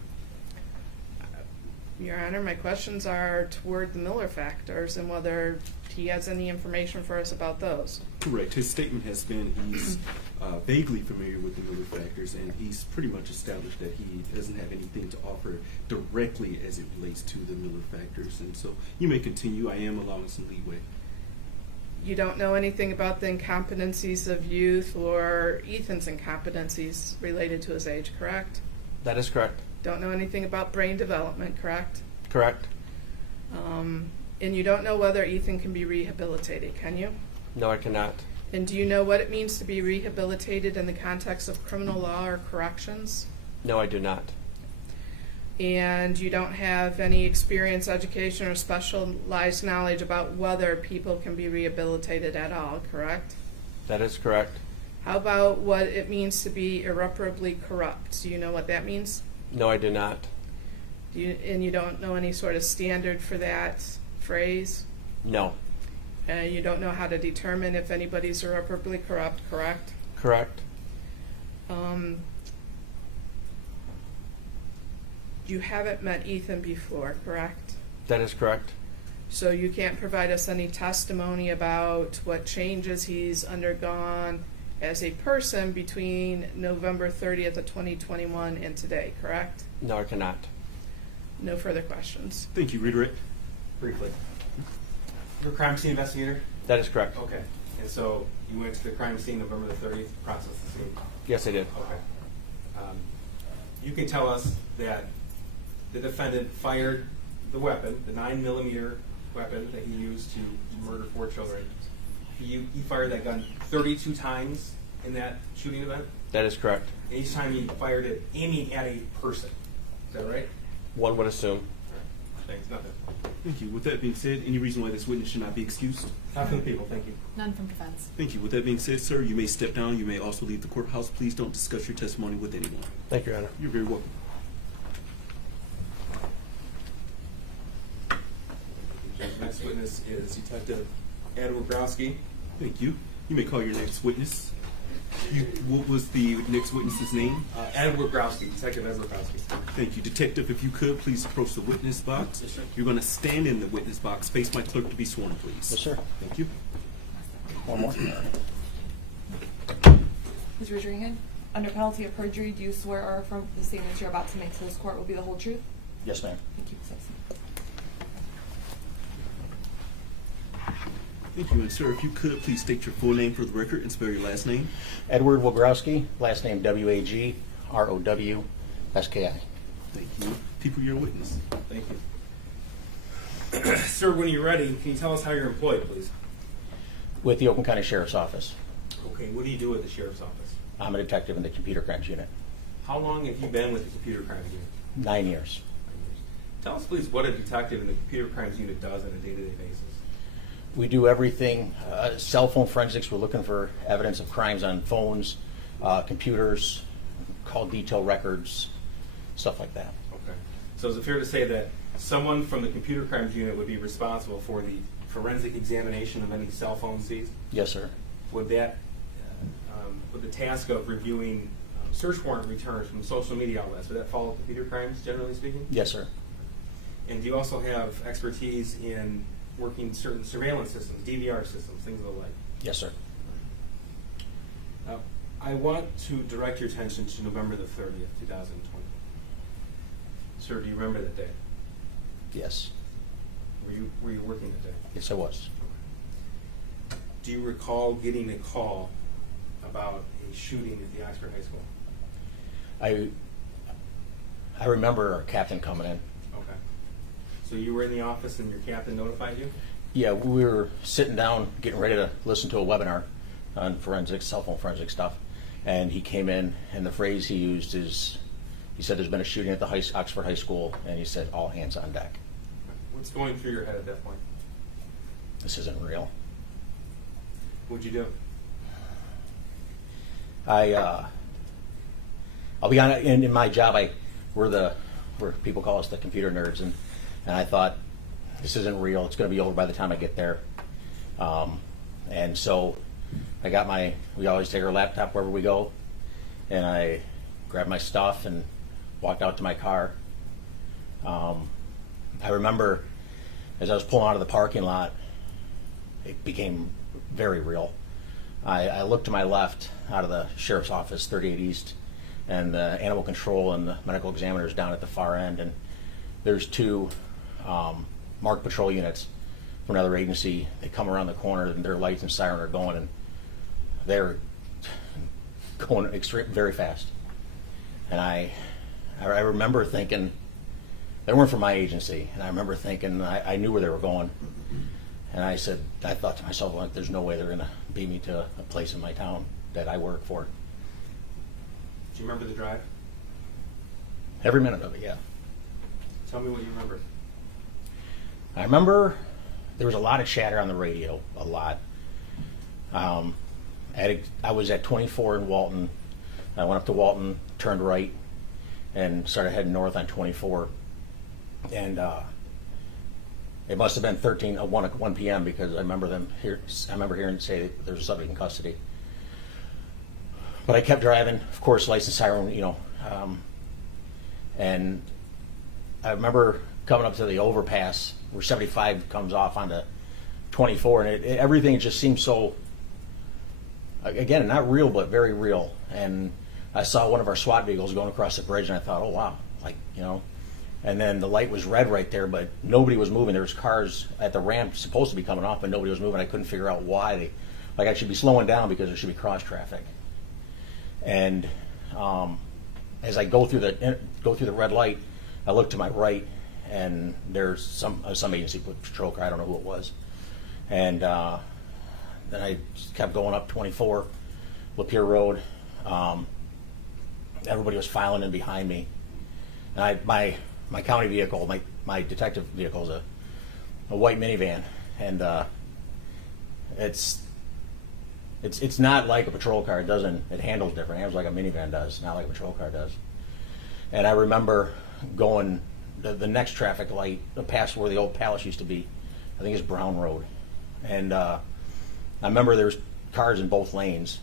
Your Honor, my questions are toward the Miller factors and whether he has any information for us about those. Correct. His statement has been he's vaguely familiar with the Miller factors, and he's pretty much established that he doesn't have anything to offer directly as it relates to the Miller factors. And so you may continue. I am allowing some leeway. You don't know anything about the incompetencies of youth or Ethan's incompetencies related to his age, correct? That is correct. Don't know anything about brain development, correct? Correct. And you don't know whether Ethan can be rehabilitated, can you? No, I cannot. And do you know what it means to be rehabilitated in the context of criminal law or corrections? No, I do not. And you don't have any experience, education, or specialized knowledge about whether people can be rehabilitated at all, correct? That is correct. How about what it means to be irreparably corrupt? Do you know what that means? No, I do not. And you don't know any sort of standard for that phrase? No. You don't know how to determine if anybody's irreparably corrupt, correct? Correct. You haven't met Ethan before, correct? That is correct. So you can't provide us any testimony about what changes he's undergone as a person between November 30th of 2021 and today, correct? No, I cannot. No further questions. Thank you. Redirect. Briefly. You're a crime scene investigator? That is correct. Okay. And so you went to the crime scene November the 30th to process the scene? Yes, I did. Okay. You can tell us that the defendant fired the weapon, the 9mm weapon that he used to murder 4 children. He fired that gun 32 times in that shooting event? That is correct. And each time he fired it aiming at a person. Is that right? One would assume. Thanks. Nothing. Thank you. With that being said, any reason why this witness should not be excused? Not from the people. Thank you. None from defense. Thank you. With that being said, sir, you may step down. You may also leave the courthouse. Please don't discuss your testimony with anyone. Thank you, Your Honor. You're very welcome. Next witness is Detective Ed Wobrowski. Thank you. You may call your next witness. What was the next witness's name? Ed Wobrowski, Detective Ed Wobrowski. Thank you. Detective, if you could, please approach the witness box. Yes, sir. You're going to stand in the witness box. Face my clerk to be sworn, please. Yes, sir. Thank you. One more. Please raise your hand. Under penalty of perjury, do you swear or affirm the statements you're about to make to this court will be the whole truth? Yes, ma'am. Thank you. Ms. Simpson. Thank you. And sir, if you could, please state your full name for the record and spell your last name. Edward Wobrowski, last name Wagrowski. Thank you. People, you're a witness. Thank you. Sir, when you're ready, can you tell us how you're employed, please? With the Oakland County Sheriff's Office. Okay, what do you do at the Sheriff's Office? I'm a detective in the Computer Crimes Unit. How long have you been with the Computer Crimes Unit? 9 years. Tell us, please, what a detective in the Computer Crimes Unit does on a day-to-day basis. We do everything, cell phone forensics. We're looking for evidence of crimes on phones, computers, call detail records, stuff like that. Okay. So is it fair to say that someone from the Computer Crimes Unit would be responsible for the forensic examination of any cell phone seized? Yes, sir. Would that with the task of reviewing search warrant returns from social media outlets. Would that fall with computer crimes, generally speaking? Yes, sir. And do you also have expertise in working certain surveillance systems, DVR systems, things of the like? Yes, sir. I want to direct your attention to November the 30th, 2020. Sir, do you remember that day? Yes. Were you working that day? Yes, I was. Do you recall getting a call about a shooting at the Oxford High School? I remember our captain coming in. Okay. So you were in the office and your captain notified you? Yeah, we were sitting down, getting ready to listen to a webinar on forensics, cell phone forensic stuff, and he came in, and the phrase he used is, he said there's been a shooting at the Oxford High School, and he said all hands on deck. What's going through your head at that point? This isn't real. What'd you do? I'll be honest, in my job, we're people call us the computer nerds, and I thought, this isn't real, it's going to be over by the time I get there. And so I got we always take our laptop wherever we go, and I grabbed my stuff and walked out to my car. I remember as I was pulling out of the parking lot, it became very real. I looked to my left out of the sheriff's office, 38 East, and the animal control and the medical examiners down at the far end, and there's two marked patrol units from another agency. They come around the corner and their lights and siren are going, and they're going very fast. And I remember thinking, they weren't from my agency, and I remember thinking, I knew where they were going. And I thought to myself, like, there's no way they're going to beat me to a place in my town that I work for. Do you remember the drive? Every minute of it, yeah. Tell me what you remember. I remember there was a lot of chatter on the radio, a lot. I was at 24 in Walton. I went up to Walton, turned right, and started heading north on 24. And it must have been 1 p.m. because I remember hearing say there's a subject in custody. But I kept driving, of course, license siren, and I remember coming up to the overpass where 75 comes off onto 24, and everything just seemed so, again, not real, but very real. And I saw one of our SWAT vehicles going across the bridge, and I thought, oh, wow, and then the light was red right there, but nobody was moving. There was cars at the ramp supposed to be coming off, but nobody was moving. I couldn't figure out why. I should be slowing down because there should be cross traffic. And as I go through the red light, I look to my right, and there's some agency patrol car. I don't know who it was. And then I just kept going up 24, Lapeer Road. Everybody was filing in behind me. And my county vehicle, my detective vehicle is a white minivan, and it's not like a patrol car. It handles different. It handles like a minivan does, not like a patrol car does. And I remember going the next traffic light past where the old palace used to be. I think it's Brown Road. And I remember there was cars in both lanes,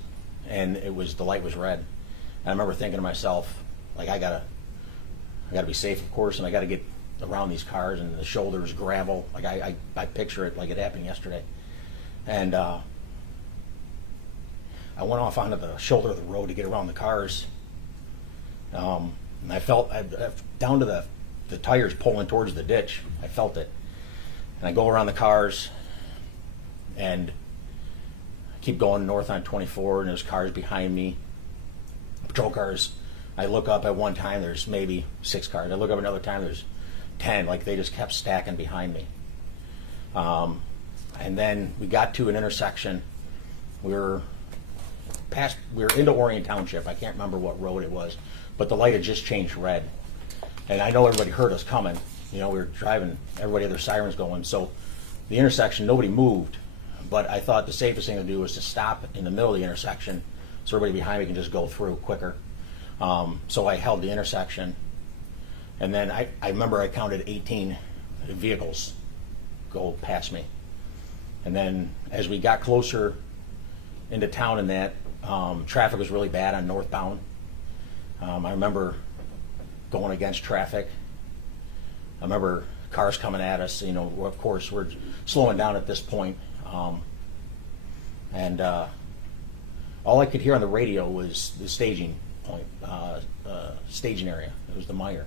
and the light was red. And I remember thinking to myself, like, I gotta be safe, of course, and I gotta get around these cars, and the shoulders gravel. Like I picture it like it happened yesterday. And I went off onto the shoulder of the road to get around the cars. And I felt down to the tires pulling towards the ditch. I felt it. And I go around the cars and keep going north on 24, and there's cars behind me, patrol cars. I look up at one time, there's maybe 6 cars. I look up another time, there's 10. Like, they just kept stacking behind me. And then we got to an intersection. We were into Orion Township. I can't remember what road it was, but the light had just changed red. And I know everybody heard us coming. We were driving, everybody had their sirens going. So the intersection, nobody moved, but I thought the safest thing to do was to stop in the middle of the intersection so everybody behind me can just go through quicker. So I held the intersection, and then I remember I counted 18 vehicles go past me. And then as we got closer into town in that, Traffic was really bad on northbound. I remember going against traffic. I remember cars coming at us. You know, of course, we're slowing down at this point. And all I could hear on the radio was the staging point, staging area. It was the Meyer.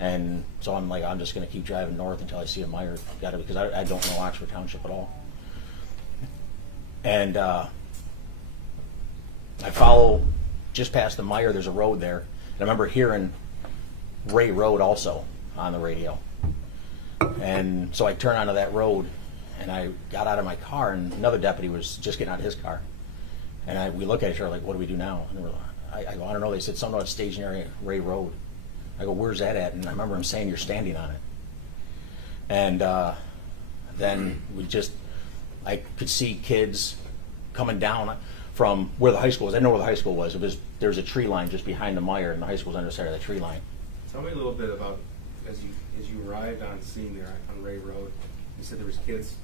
And so I'm like, I'm just going to keep driving north until I see a Meyer. Because I don't know Oxford Township at all. And I follow just past the Meyer. There's a road there. And I remember hearing Ray Road also on the radio. And so I turned onto that road, and I got out of my car, and another deputy was just getting out of his car. And we look at each other like, what do we do now? And I go, I don't know. They said something about staging area, Ray Road. I go, where's that at? And I remember him saying, you're standing on it. And then I could see kids coming down from where the high school was. I know where the high school was. There was a tree line just behind the Meyer, and the high school was on the side of the tree line. Tell me a little bit about, as you arrived on scene there on Ray Road, you said there was kids.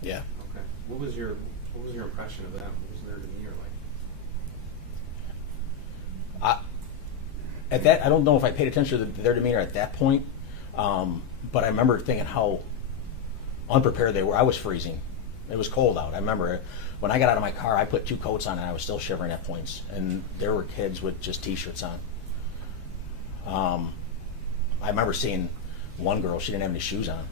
Yeah. Okay. What was your impression of them? What was their demeanor like? At that, I don't know if I paid attention to their demeanor at that point, but I remember thinking how unprepared they were. I was freezing. It was cold out. I remember when I got out of my car, I put 2 coats on, and I was still shivering at points. And there were kids with just T-shirts on. I remember seeing one girl, she didn't have any shoes on,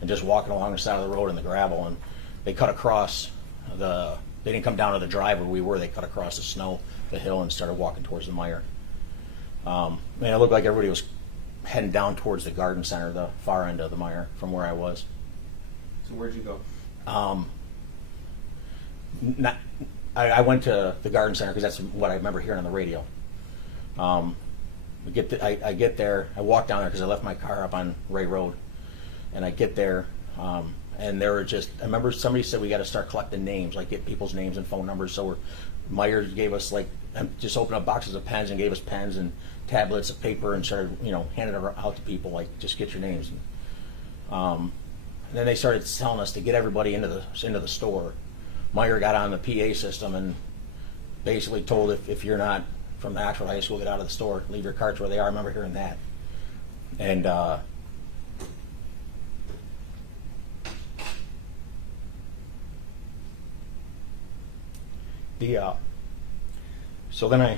and just walking along the side of the road in the gravel, and they cut across they didn't come down to the drive where we were, they cut across the snow, the hill, and started walking towards the Meyer. It looked like everybody was heading down towards the garden center, the far end of the Meyer, from where I was. So where'd you go? I went to the garden center because that's what I remember hearing on the radio. I get there, I walk down there because I left my car up on Ray Road, and I get there, and there were I remember somebody said we got to start collecting names, like get people's names and phone numbers. So Meyer gave us just opened up boxes of pens and gave us pens and tablets of paper and started handing it out to people, like just get your names. And then they started telling us to get everybody into the store. Meyer got on the PA system and basically told if you're not from the actual high school, get out of the store, leave your carts where they are. I remember hearing that. And so then I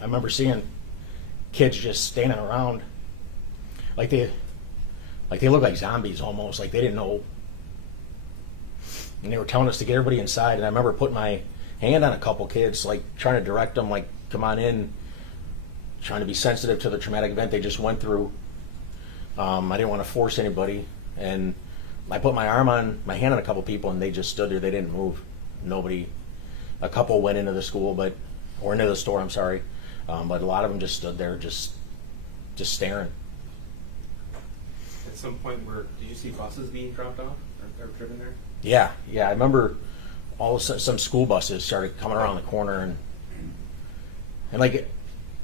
remember seeing kids just standing around like they looked like zombies almost, like they didn't know. And they were telling us to get everybody inside, and I remember putting my hand on a couple kids, like trying to direct them, like come on in, trying to be sensitive to the traumatic event they just went through. I didn't want to force anybody, and I put my hand on a couple people, and they just stood there. They didn't move. Nobody. A couple went into the school, or into the store. I'm sorry, but a lot of them just stood there, just staring. At some point, did you see buses being dropped off or driven there? Yeah. I remember all of a sudden some school buses started coming around the corner, and like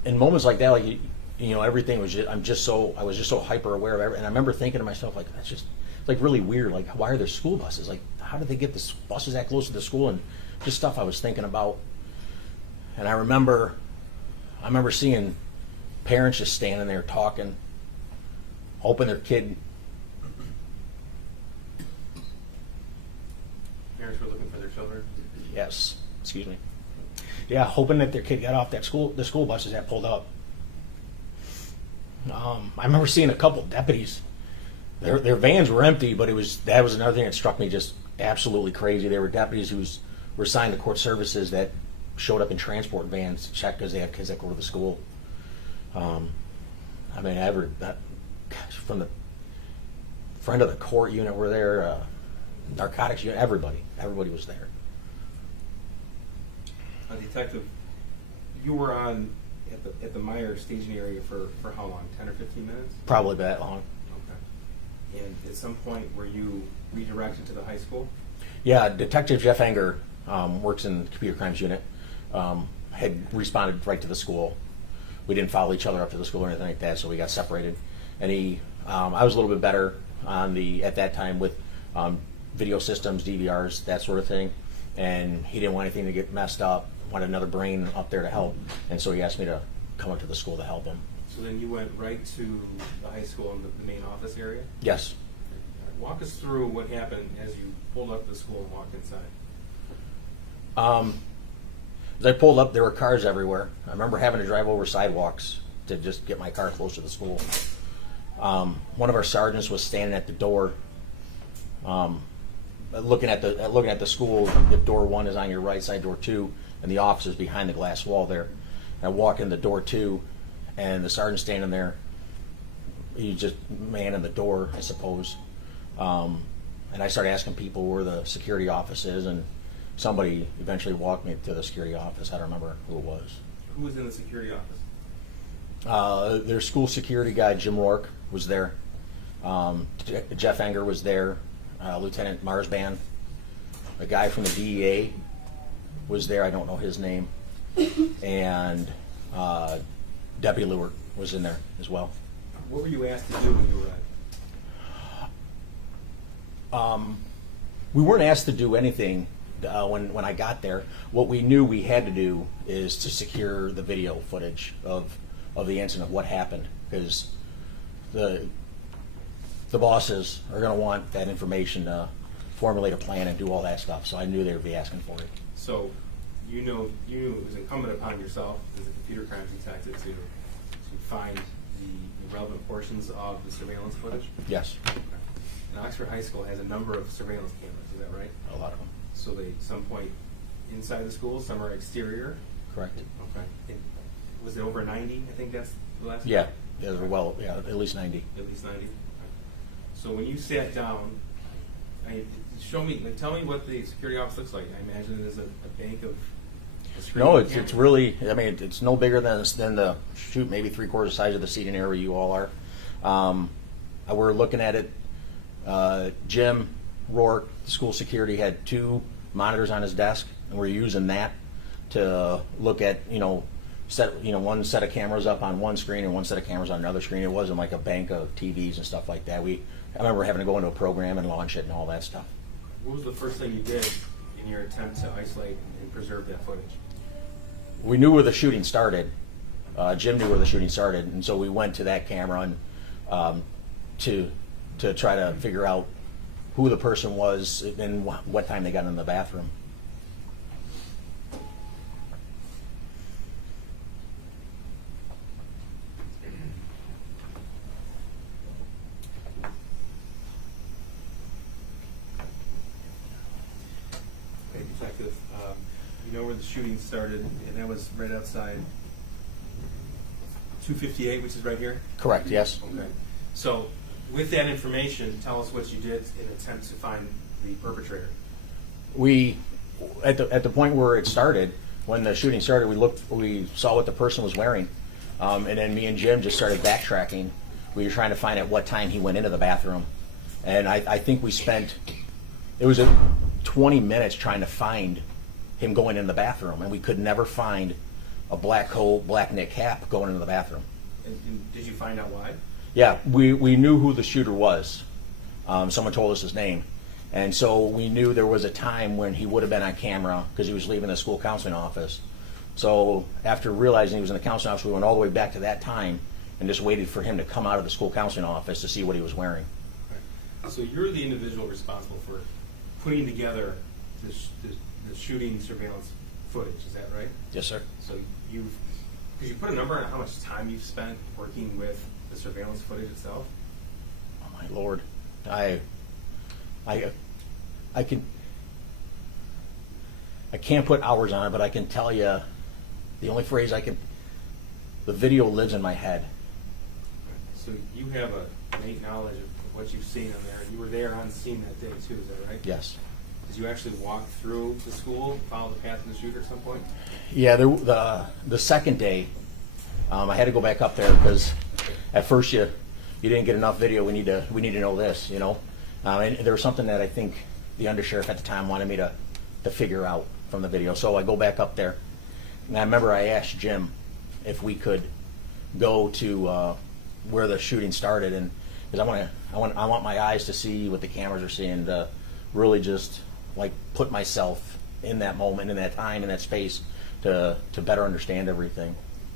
in moments like that, like everything was I was just so hyper aware of everything. And I remember thinking to myself, like, that's just like really weird. Like, why are there school buses? Like, how did they get the buses that close to the school? And just stuff I was thinking about. And I remember seeing parents just standing there talking, hoping their kid. Parents were looking for their children? Yes, excuse me. Yeah, hoping that their kid got off the school buses that pulled up. I remember seeing a couple deputies. Their vans were empty, but that was another thing that struck me just absolutely crazy. There were deputies who were assigned to court services that showed up in transport vans to check because they had kids that go to the school. From the friend of the court unit were there, narcotics unit, everybody was there. Detective, you were at the Meyer staging area for how long? 10 or 15 minutes? Probably that long. Okay. And at some point, were you redirected to the high school? Yeah, Detective Jeff Enger works in the computer crimes unit. Had responded right to the school. We didn't follow each other up to the school or anything like that, so we got separated. And I was a little bit better at that time with video systems, DVRs, that sort of thing. and he didn't want anything to get messed up, wanted another brain up there to help, and so he asked me to come up to the school to help him. So then you went right to the high school in the main office area? Yes. Walk us through what happened as you pulled up the school and walked inside. As I pulled up, there were cars everywhere. I remember having to drive over sidewalks to just get my car close to the school. One of our sergeants was standing at the door, looking at the school. If door 1 is on your right side, door 2, and the office is behind the glass wall there. And I walk in the door 2, and the sergeant's standing there. He's just manning the door, I suppose. And I started asking people where the security office is, and somebody eventually walked me to the security office. I don't remember who it was. Who was in the security office? Their school security guy, Jim Rourke, was there. Jeff Enger was there. Lieutenant Marsban. A guy from the DEA was there. I don't know his name. And Deputy Lewert was in there as well. What were you asked to do when you arrived? We weren't asked to do anything when I got there. What we knew we had to do is to secure the video footage of the incident, what happened, because the bosses are going to want that information to formulate a plan and do all that stuff. So I knew they would be asking for it. So you knew it was incumbent upon yourself as a computer crimes detective to find the relevant portions of the surveillance footage? Yes. Okay. And Oxford High School has a number of surveillance cameras, is that right? A lot of them. So they some point inside the school, some are exterior? Correct. Okay. And was it over 90? I think that's the last Yeah. Yeah, at least 90. At least 90? Okay. So when you sat down, tell me what the security office looks like. I imagine it is a bank of No, it's really, I mean, it's no bigger than the, maybe 3/4 size of the seating area you all are. We're looking at it. Jim Rourke, school security, had 2 monitors on his desk, and we're using that to look at, one set of cameras up on one screen and one set of cameras on another screen. It wasn't like a bank of TVs and stuff like that. I remember having to go into a program and launch it and all that stuff. What was the first thing you did in your attempt to isolate and preserve that footage? We knew where the shooting started. Jim knew where the shooting started, and so we went to that camera and to try to figure out who the person was and what time they got in the bathroom. Okay, Detective, you know where the shooting started, and that was right outside 258, which is right here? Correct, yes. Okay. So with that information, tell us what you did in an attempt to find the perpetrator. We, at the point where it started, when the shooting started, we saw what the person was wearing, and then me and Jim just started backtracking. We were trying to find at what time he went into the bathroom, and I think we spent, it was 20 minutes trying to find him going in the bathroom, and we could never find a black coat, black knit cap going into the bathroom. And did you find out why? Yeah, we knew who the shooter was. Someone told us his name. And so we knew there was a time when he would have been on camera because he was leaving the school counseling office. So after realizing he was in the counseling office, we went all the way back to that time and just waited for him to come out of the school counseling office to see what he was wearing. Okay. So you're the individual responsible for putting together the shooting surveillance footage, is that right? Yes, sir. So could you put a number on how much time you've spent working with the surveillance footage itself? Oh my Lord, I can't put hours on it, but I can tell you the only phrase the video lives in my head. So you have a innate knowledge of what you've seen on there. You were there on scene that day too, is that right? Yes. Did you actually walk through the school, follow the path of the shooter at some point? Yeah, the second day, I had to go back up there because at first you didn't get enough video. We need to know this, and there was something that I think the undersheriff at the time wanted me to figure out from the video. So I go back up there, and I remember I asked Jim if we could go to where the shooting started, and because I want my eyes to see what the cameras are seeing, to really just like put myself in that moment, in that time, in that space, to better understand everything.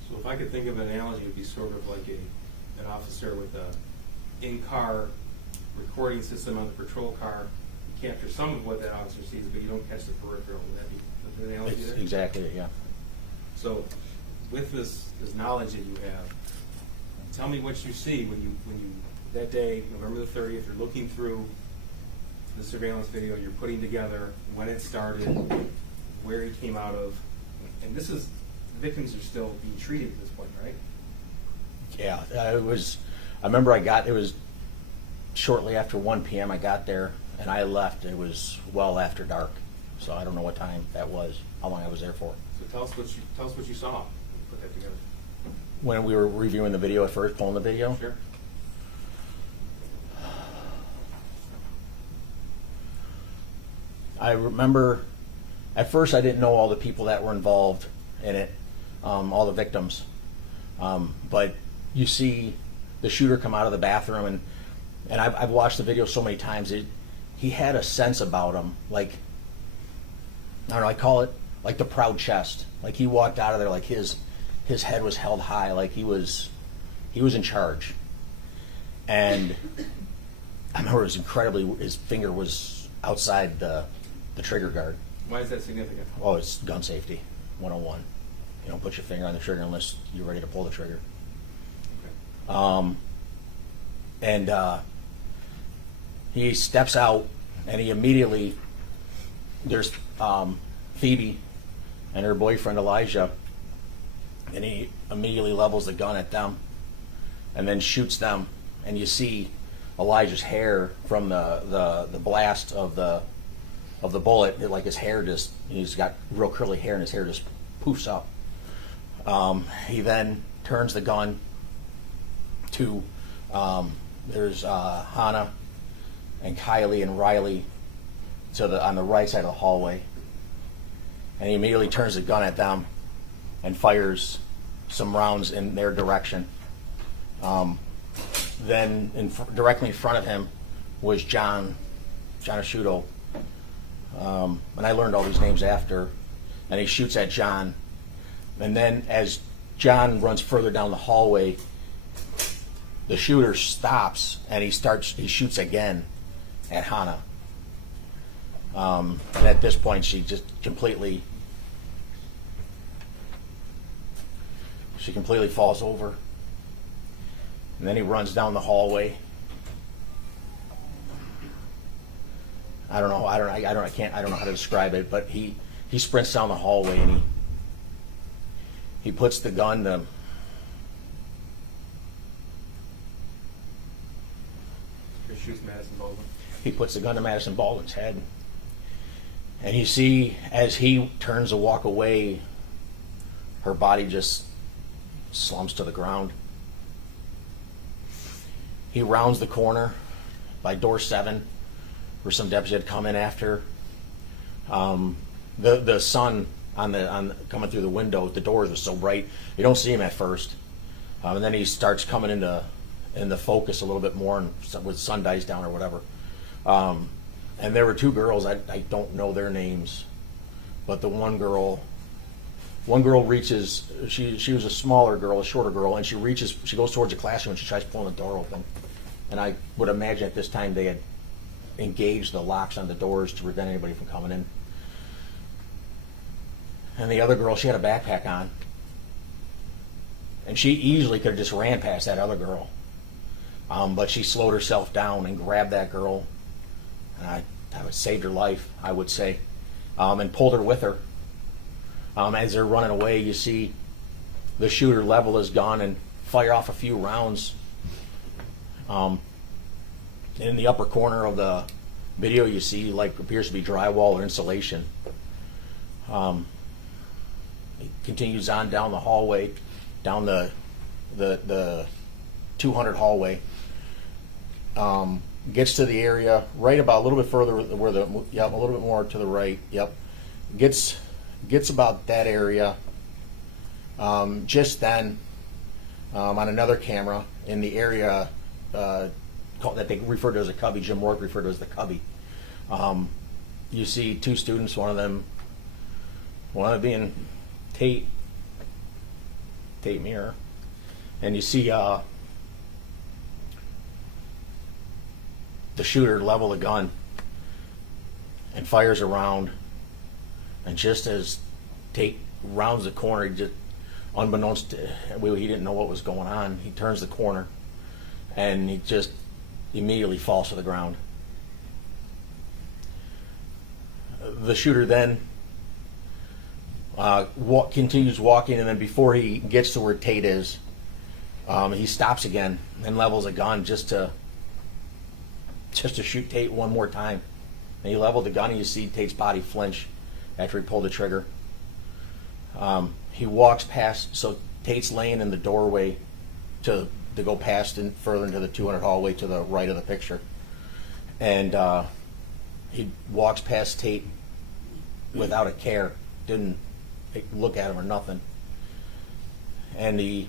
So if I could think of an analogy, it would be sort of like an officer with a in-car recording system on the patrol car. You capture some of what that officer sees, but you don't catch the peripheral. Would that be the analogy It's there? exactly it, yeah. So with this knowledge that you have, tell me what you see when you that day, November the 30th, you're looking through the surveillance video, you're putting together when it started, where he came out of, and this is, the victims are still being treated at this point, right? Yeah, it was, I remember it was shortly after 1 p.m. I got there, and I left, it was well after dark. So I don't know what time that was, how long I was there for. So tell us what you saw when you put that together. When we were reviewing the video at first, pulling the video, Sure. I remember at first I didn't know all the people that were involved in it, all the victims. But you see the shooter come out of the bathroom, and I've watched the video so many times. He had a sense about him, like, I don't know, I call it like the proud chest. Like he walked out of there like his head was held high, like he was in charge. And I remember his finger was outside the trigger guard. Why is that significant? Oh, it's gun safety 101. You don't put your finger on the trigger unless you're ready to pull the trigger. Okay. And he steps out, and he immediately, there's Phoebe and her boyfriend Elijah, and he immediately levels the gun at them and then shoots them. And you see Elijah's hair from the blast of the bullet, like his hair he's got real curly hair, and his hair just poofs up. He then turns the gun to, there's Hannah and Kylie and Riley on the right side of the hallway. And he immediately turns the gun at them and fires some rounds in their direction. Then directly in front of him was John Asciutto. And I learned all these names after. And he shoots at John. And then as John runs further down the hallway, the shooter stops and he shoots again at Hannah. And at this point, she just completely falls over. And then he runs down the hallway. I don't know how to describe it, but he sprints down the hallway, and he puts the gun to Shoots Madison Baldwin. He puts the gun to Madison Baldwin's head. And you see, as he turns to walk away, her body just slumps to the ground. He rounds the corner by door 7, where some deputies had come in after. The sun coming through the window, the doors was so bright, you don't see him at first. And then he starts coming into focus a little bit more, and with sun dies down or whatever. And there were 2 girls, I don't know their names, but the one girl reaches, she was a smaller girl, a shorter girl, and she goes towards the classroom and she tries pulling the door open. And I would imagine at this time they had engaged the locks on the doors to prevent anybody from coming in. And the other girl, she had a backpack on. And she easily could have just ran past that other girl. But she slowed herself down and grabbed that girl. And I would saved her life, I would say, and pulled her with her. As they're running away, you see the shooter level his gun and fire off a few rounds. In the upper corner of the video, you see like appears to be drywall or insulation. He continues on down the hallway, down the 200 hallway. Gets to the area right about a little bit further where a little bit more to the right. Yep. Gets about that area. Just then, on another camera in the area that they refer to as a cubby, Jim Rourke referred to as the cubby. You see 2 students, one of them one of being Tate Mirror, and you see the shooter level the gun and fires around, and just as Tate rounds the corner, he just, unbeknownst to, he didn't know what was going on, he turns the corner and he just immediately falls to the ground. The shooter then continues walking, and then before he gets to where Tate is, he stops again and levels a gun just to shoot Tate one more time. And he leveled the gun, and you see Tate's body flinch after he pulled the trigger. He walks past, so Tate's laying in the doorway to go past and further into the 200 hallway to the right of the picture. And he walks past Tate without a care, didn't look at him or nothing. And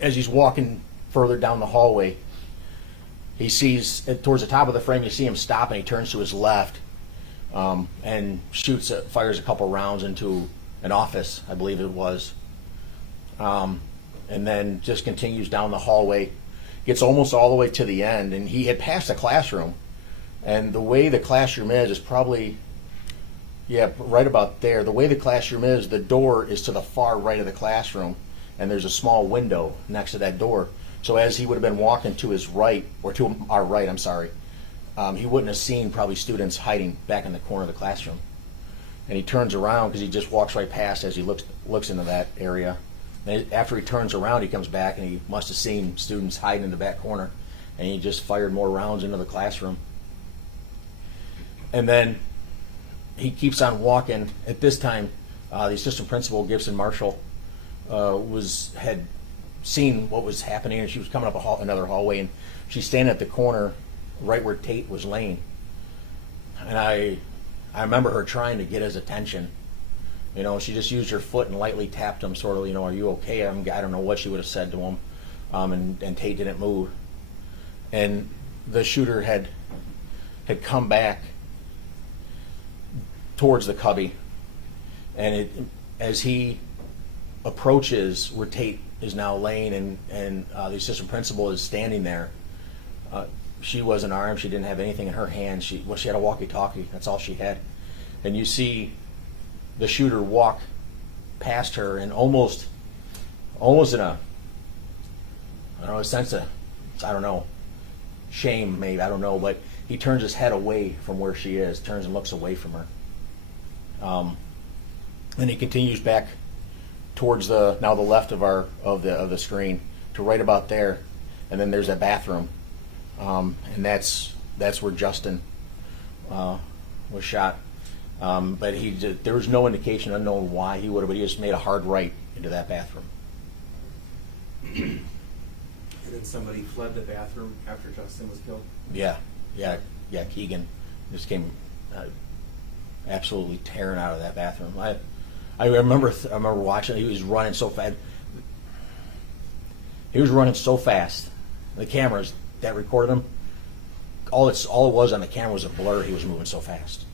as he's walking further down the hallway, he sees, towards the top of the frame, you see him stop, and he turns to his left and fires a couple rounds into an office, I believe it was. And then just continues down the hallway, gets almost all the way to the end, and he had passed a classroom. And the way the classroom is probably, right about there. The way the classroom is, the door is to the far right of the classroom, and there's a small window next to that door. So as he would have been walking to his right, or to our right, I'm sorry, he wouldn't have seen probably students hiding back in the corner of the classroom. And he turns around because he just walks right past as he looks into that area. And after he turns around, he comes back, and he must have seen students hiding in the back corner, and he just fired more rounds into the classroom. And then he keeps on walking. At this time, the assistant principal, Gibson Marshall, had seen what was happening, and she was coming up another hallway, and she's standing at the corner right where Tate was laying. And I remember her trying to get his attention. You know, she just used her foot and lightly tapped him, sort of, are you okay? I don't know what she would have said to him. And Tate didn't move. And the shooter had come back towards the cubby, and as he approaches where Tate is now laying, and the assistant principal is standing there, she wasn't armed. She didn't have anything in her hand. She had a walkie-talkie. That's all she had. And you see the shooter walk past her, and almost in a sense of, shame maybe, I don't know, but he turns his head away from where she is, turns and looks away from her. And he continues back towards the left of the screen to right about there, and then there's that bathroom, and that's where Justin was shot. But there was no indication, unknown why he would have, but he just made a hard right into that bathroom. And then somebody fled the bathroom after Justin was killed? Yeah, Keegan just came absolutely tearing out of that bathroom. I remember watching. He was running so fast. The cameras that recorded him, all it was on the camera was a blur. He was moving so fast.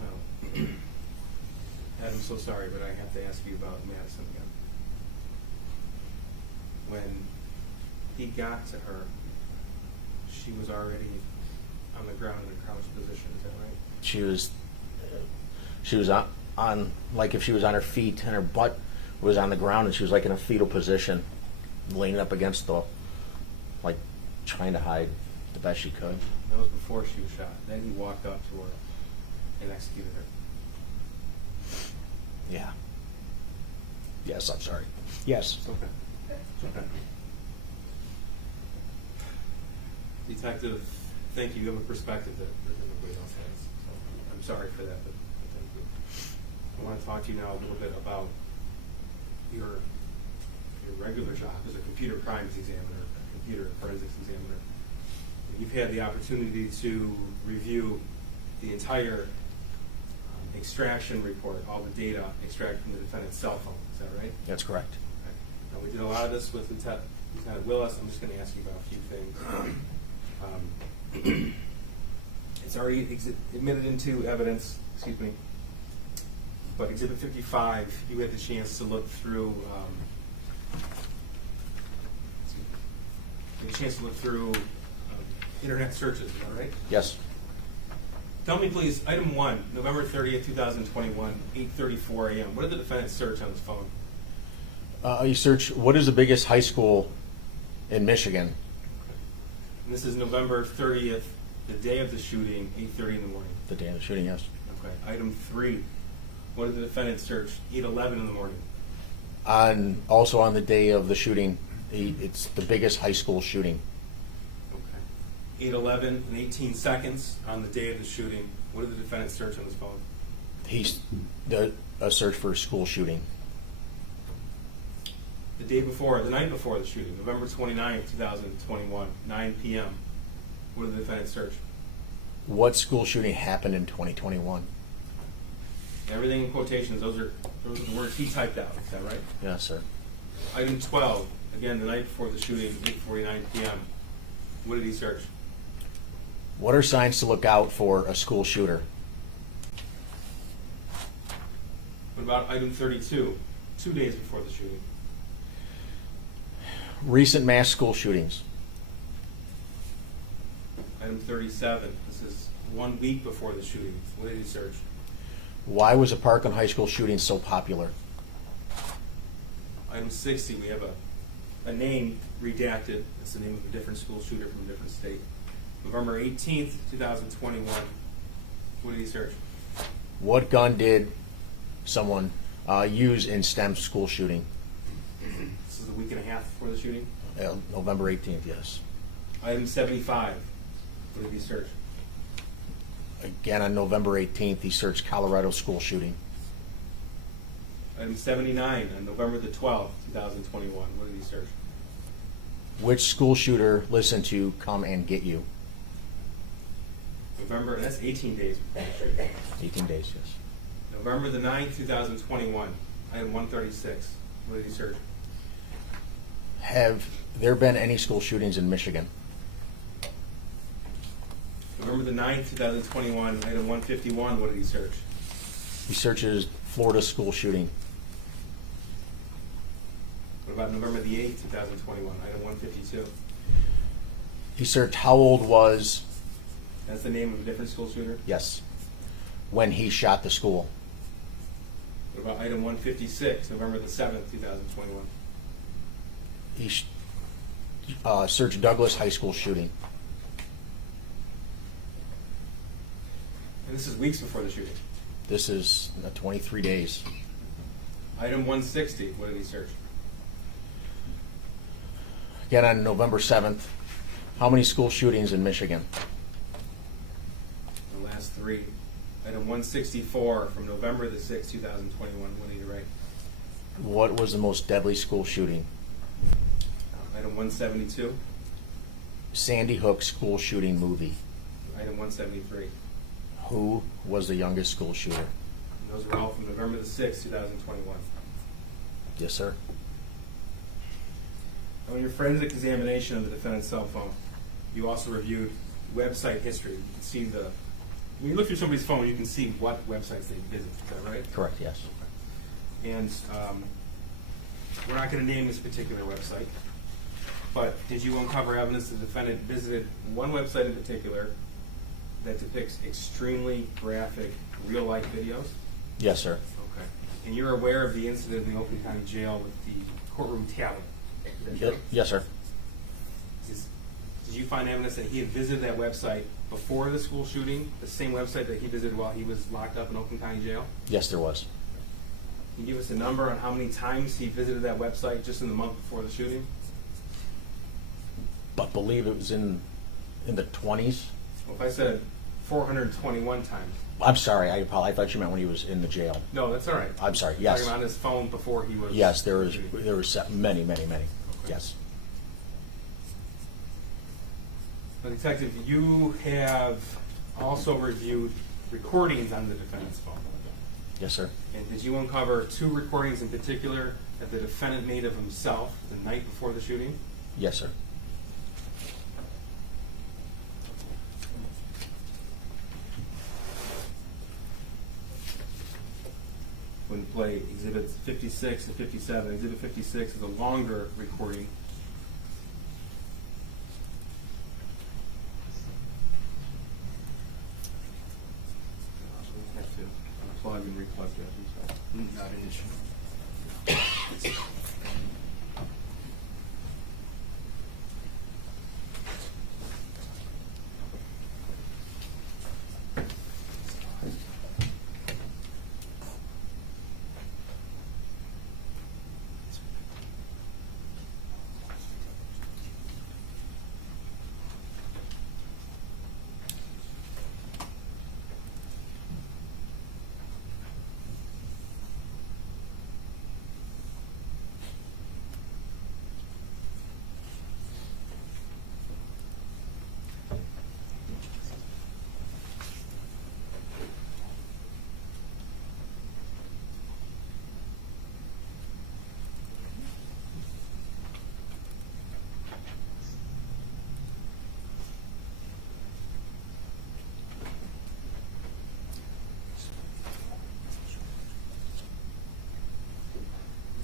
Well, I'm so sorry, but I have to ask you about Madison again. When he got to her, she was already on the ground in a crouched position. Is that right? She was on like if she was on her feet, and her butt was on the ground, and she was like in a fetal position, leaning up against like trying to hide the best she could. That was before she was shot. Then he walked up to her and executed her. Yeah. Yes, I'm sorry. Yes. It's okay. It's okay. Detective, thank you. You have a perspective that nobody else has. So I'm sorry for that, but thank you. I want to talk to you now a little bit about your regular job as a computer crimes examiner, a computer forensics examiner. You've had the opportunity to review the entire extraction report, all the data extracted from the defendant's cell phone. Is that right? That's correct. Okay. Now, we did a lot of this with Lieutenant Willis. I'm just going to ask you about a few things. It's already admitted into evidence, excuse me. But Exhibit 55, you had the chance to look through, internet searches, is that right? Yes. Tell me, please, item 1, November 30th, 2021, 8:34 a.m. What did the defendant search on his phone? You search, what is the biggest high school in Michigan? And this is November 30th, the day of the shooting, 8:30 in the morning. The day of the shooting, yes. Okay. Item 3, what did the defendant search? 8:11 in the morning. Also on the day of the shooting, it's the biggest high school shooting. Okay. 8:11 and 18 seconds on the day of the shooting. What did the defendant search on his phone? A search for a school shooting. The night before the shooting, November 29th, 2021, 9 p.m. What did the defendant search? What school shooting happened in 2021? Everything in quotations, those are the words he typed out, is that right? Yes, sir. Item 12, again, the night before the shooting, 8:49 p.m. What did he search? What are signs to look out for a school shooter? What about item 32, 2 days before the shooting? Recent mass school shootings. Item 37, this is 1 week before the shooting. What did he search? Why was a Parkland High School shooting so popular? Item 60, we have a name redacted. It's the name of a different school shooter from a different state. November 18th, 2021. What did he search? What gun did someone use in STEM school shooting? This is a week and a half before the shooting. November 18th, yes. Item 75. What did he search? Again, on November 18th, he searched Colorado school shooting. Item 79, on November the 12th, 2021. What did he search? Which school shooter listened to Come and Get You? November, that's 18 days before the shooting. 18 days, yes. November the 9th, 2021. Item 136. What did he search? Have there been any school shootings in Michigan? November the 9th, 2021. Item 151. What did he search? He searches Florida school shooting. What about November the 8th, 2021? Item 152. He searched how old was, That's the name of a different school shooter. yes, when he shot the school. What about item 156, November the 7th, 2021? He searched Douglas High School shooting. And this is weeks before the shooting. This is 23 days. Item 160, what did he search? Again, on November 7th, how many school shootings in Michigan? The last three. Item 164 from November the 6th, 2021. What did he write? What was the most deadly school shooting? Item 172. Sandy Hook school shooting movie. Item 173. Who was the youngest school shooter? And those are all from November the 6th, 2021. Yes, sir. On your forensic examination of the defendant's cell phone, you also reviewed website history. You can see when you look through somebody's phone, you can see what websites they visit. Is that right? Correct, yes. And we're not going to name this particular website, but did you uncover evidence the defendant visited one website in particular that depicts extremely graphic real-life videos? Yes, sir. Okay. And you're aware of the incident in the Oakland County Jail with the courtroom tablet? Is that true? Yes, sir. Did you find evidence that he had visited that website before the school shooting, the same website that he visited while he was locked up in Oakland County Jail? Yes, there was. Can you give us a number on how many times he visited that website just in the month before the shooting? But believe it was in the 20s. Well, if I said 421 times. I'm sorry, I thought you meant when he was in the jail. No, that's all right. I'm sorry, You're yes. talking about his phone before he was. Yes, there was many. Okay. Yes. But Detective, you have also reviewed recordings on the defendant's phone. Yes, sir. And did you uncover two recordings in particular that the defendant made of himself the night before the shooting? Yes, sir. going to play Exhibits 56 and 57. Exhibit 56 is a longer recording. I have to unplug and replug that. Not an issue.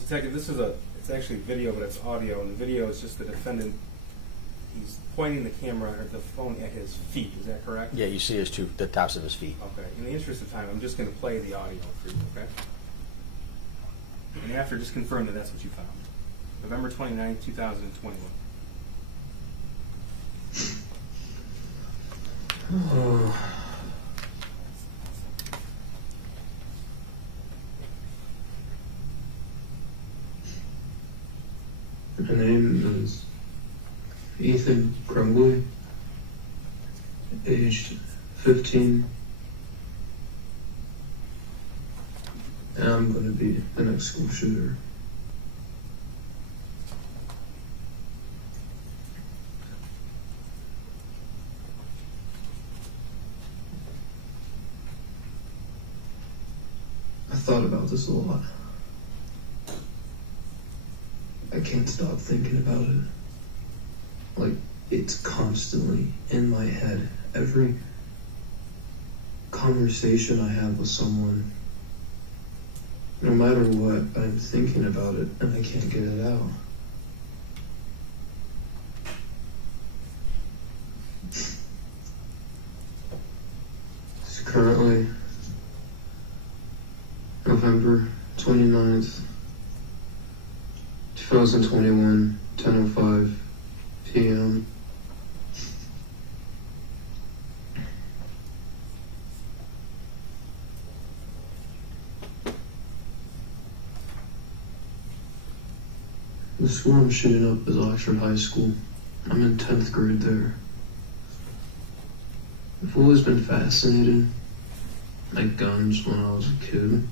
Detective, it's actually video, but it's audio, and the video is just the defendant. He's pointing the camera or the phone at his feet. Is that correct? Yeah, you see the tops of his feet. Okay. In the interest of time, I'm just going to play the audio for you, okay? And after, just confirm that that's what you found. November 29, 2021. My name is Ethan Crumbley, aged 15, and I'm going to be the next school shooter. I thought about this a lot. I can't stop thinking about it. Like, it's constantly in my head. Every conversation I have with someone, no matter what, I'm thinking about it and I can't get it out. It's currently November 29th, 2021, 10:05 p.m. The school I'm shooting up is Oxford High School. I'm in 10th grade there. I've always been fascinated by guns when I was a kid.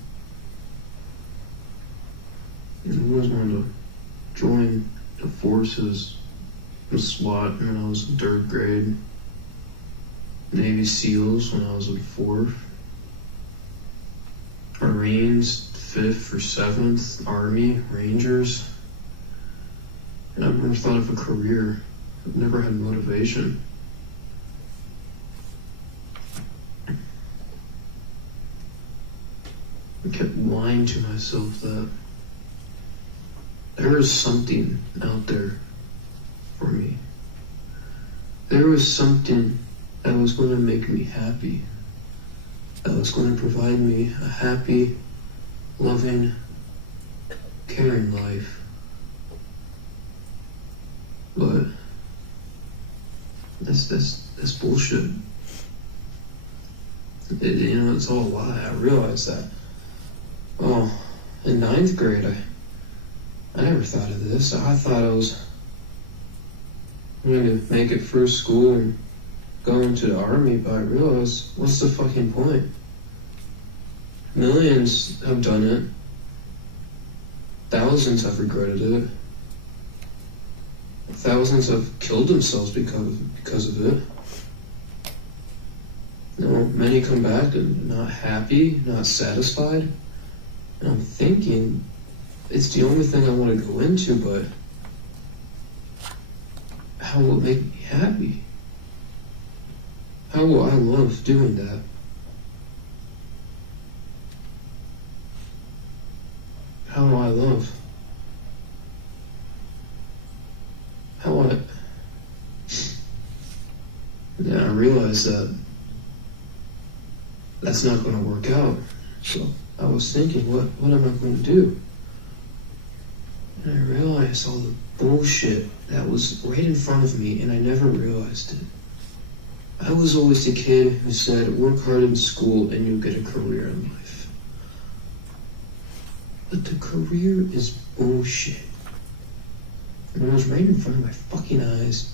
I always wanted to join the forces in SWAT when I was in 3rd grade, Navy SEALs when I was in 4th, Marines 5th or 7th, Army, Rangers. And I've never thought of a career. I've never had motivation. I kept lying to myself that there was something out there for me. There was something that was going to make me happy, that was going to provide me a happy, loving, caring life. But that's bullshit. It's all a lie. I realized that. Oh, in 9th grade, I never thought of this. I thought I was going to make it through school and go into the army, but I realized, what's the fucking point? Millions have done it. Thousands have regretted it. Thousands have killed themselves because of it. Many come back and not happy, not satisfied. And I'm thinking, it's the only thing I want to go into, but how will it make me happy? How will I love doing that? how I love. How I... Yeah, I realized that that's not going to work out. So I was thinking, what am I going to do? And I realized all the bullshit that was right in front of me, and I never realized it. I was always the kid who said, work hard in school and you'll get a career in life. But the career is bullshit. And it was right in front of my fucking eyes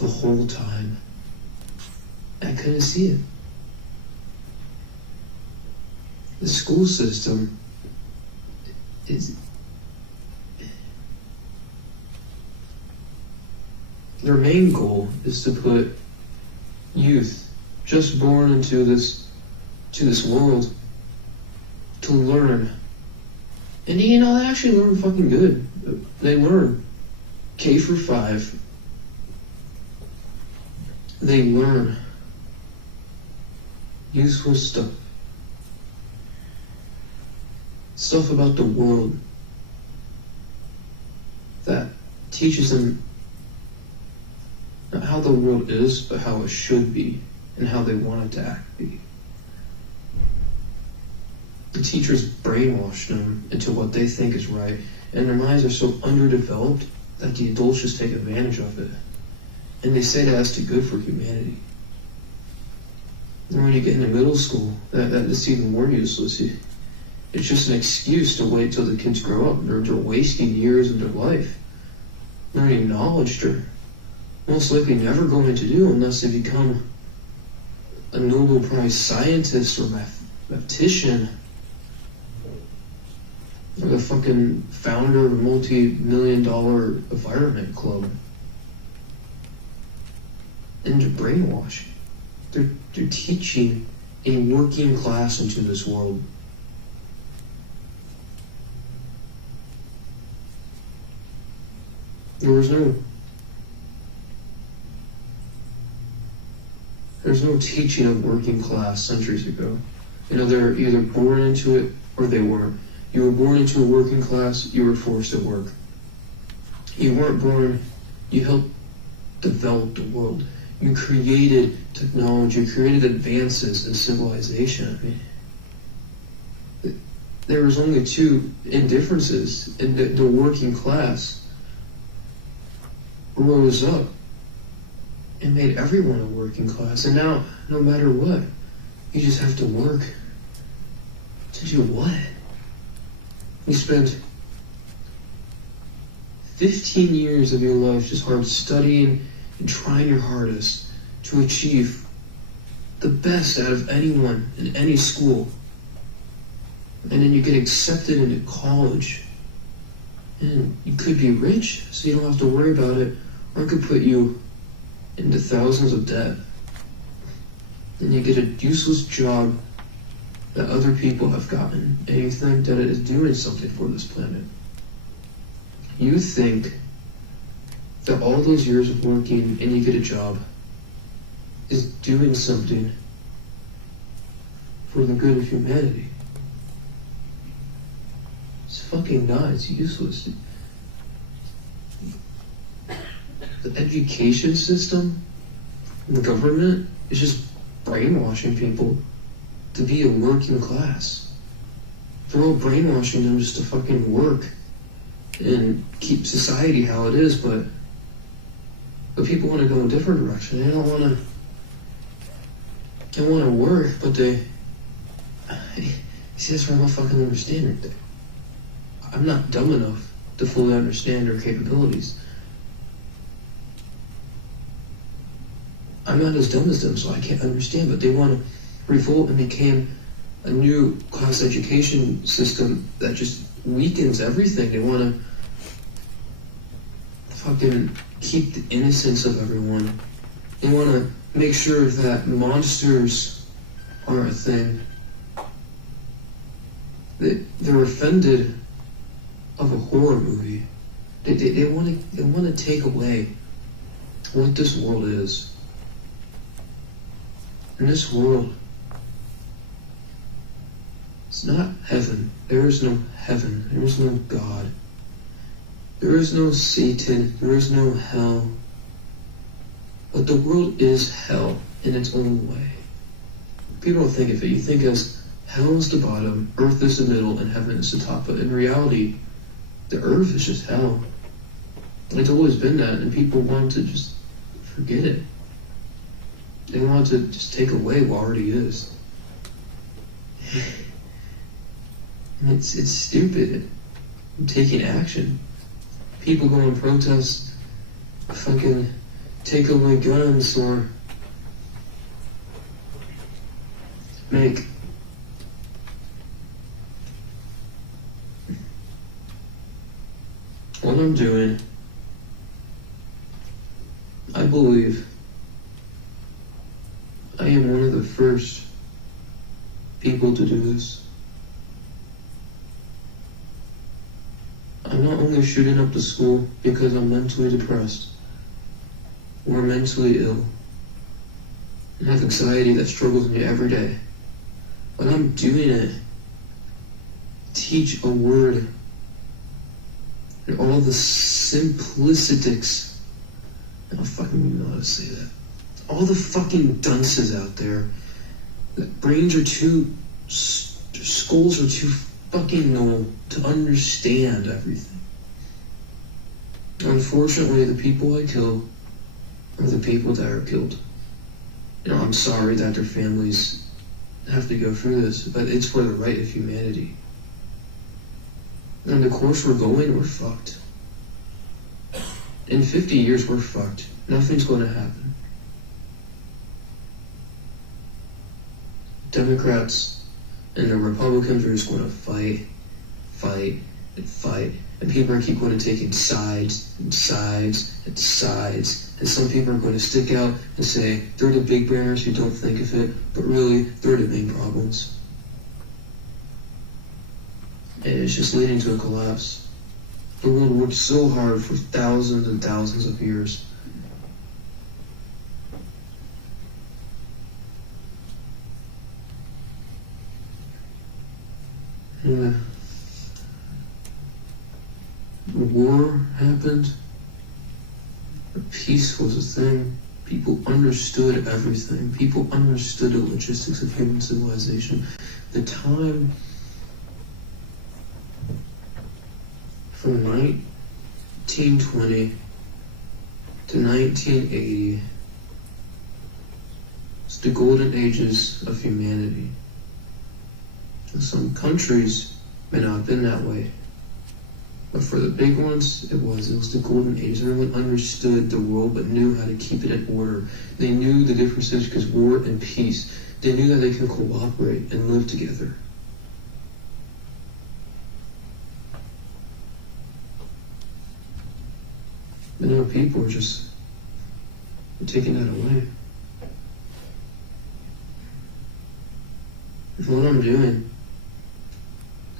the whole time. I couldn't see it. The school system is... Their main goal is to put youth just born into this world to learn. And they actually learn fucking good. They learn K for 5. They learn useful stuff. Stuff about the world that teaches them not how the world is, but how it should be, and how they want it to be. The teachers brainwash them into what they think is right, and their minds are so underdeveloped that the adults just take advantage of it. And they say that's too good for humanity. And when you get into middle school, that's even more useless. It's just an excuse to wait till the kids grow up. They're wasting years of their life learning knowledge they're most likely never going to do unless they become a Nobel Prize scientist or mathematician or the fucking founder of a multi-million-dollar environment club. And they're brainwashing. They're teaching a working class into this world. There's no teaching of working class centuries ago. They're either born into it or they weren't. You were born into a working class, you were forced to work. You weren't born, you helped develop the world. You created technology, you created advances in civilization. There was only two indifferences, and the working class rose up and made everyone a working class. And now, no matter what, you just have to work. To do what? You spent 15 years of your life just hard studying and trying your hardest to achieve the best out of anyone in any school. And then you get accepted into college. And you could be rich, so you don't have to worry about it, or it could put you into thousands of debt. And you get a useless job that other people have gotten, and you think that it is doing something for this planet. You think that all those years of working and you get a job is doing something for the good of humanity. It's fucking not. It's useless. The education system, the government, is just brainwashing people to be a working class. They're all brainwashing them just to fucking work and keep society how it is, but people want to go a different direction. They don't want to work, but they... See, that's where I don't fucking understand it. I'm not dumb enough to fully understand their capabilities. I'm not as dumb as them, so I can't understand, but they want to revolt and become a new class education system that just weakens everything. They want to fucking keep the innocence of everyone. They want to make sure that monsters are a thing. They're offended of a horror movie. They want to take away what this world is. And this world It's not heaven. There is no heaven. There is no God. There is no Satan. There is no hell. But the world is hell in its own way. People don't think of it. You think as hell is the bottom, earth is the middle, and heaven is the top. But in reality, the earth is just hell. It's always been that, and people want to just forget it. They want to just take away what already is. It's stupid. Taking action. People go and protest, fucking take away guns or make what I'm doing. I believe I am one of the first people to do this. I'm not only shooting up the school because I'm mentally depressed or mentally ill and have anxiety that struggles me every day, but I'm doing it to teach a word and all the simplicities. I don't fucking even know how to say that. All the fucking dunces out there, that brains are too, skulls are too fucking low to understand everything. Unfortunately, the people I kill are the people that are killed. You know, I'm sorry that their families have to go through this, but it's for the right of humanity. And the course we're going, we're fucked. In 50 years, we're fucked. Nothing's going to happen. Democrats and the Republicans are just going to fight, and fight. And people are keep going to taking sides, and sides, and sides. And some people are going to stick out and say they're the big brainers who don't think of it, but really, they're the main problems. And it's just leading to a collapse. The world worked so hard for thousands and thousands of years. Yeah. The war happened. Peace was a thing. People understood everything. People understood the logistics of human civilization. The time from 1920 to 1980 is the golden ages of humanity. In some countries may not have been that way. But for the big ones, it was the golden age. Everyone understood the world but knew how to keep it in order. They knew the differences because war and peace. They knew that they could cooperate and live together. But now people are just taking that away. And what I'm doing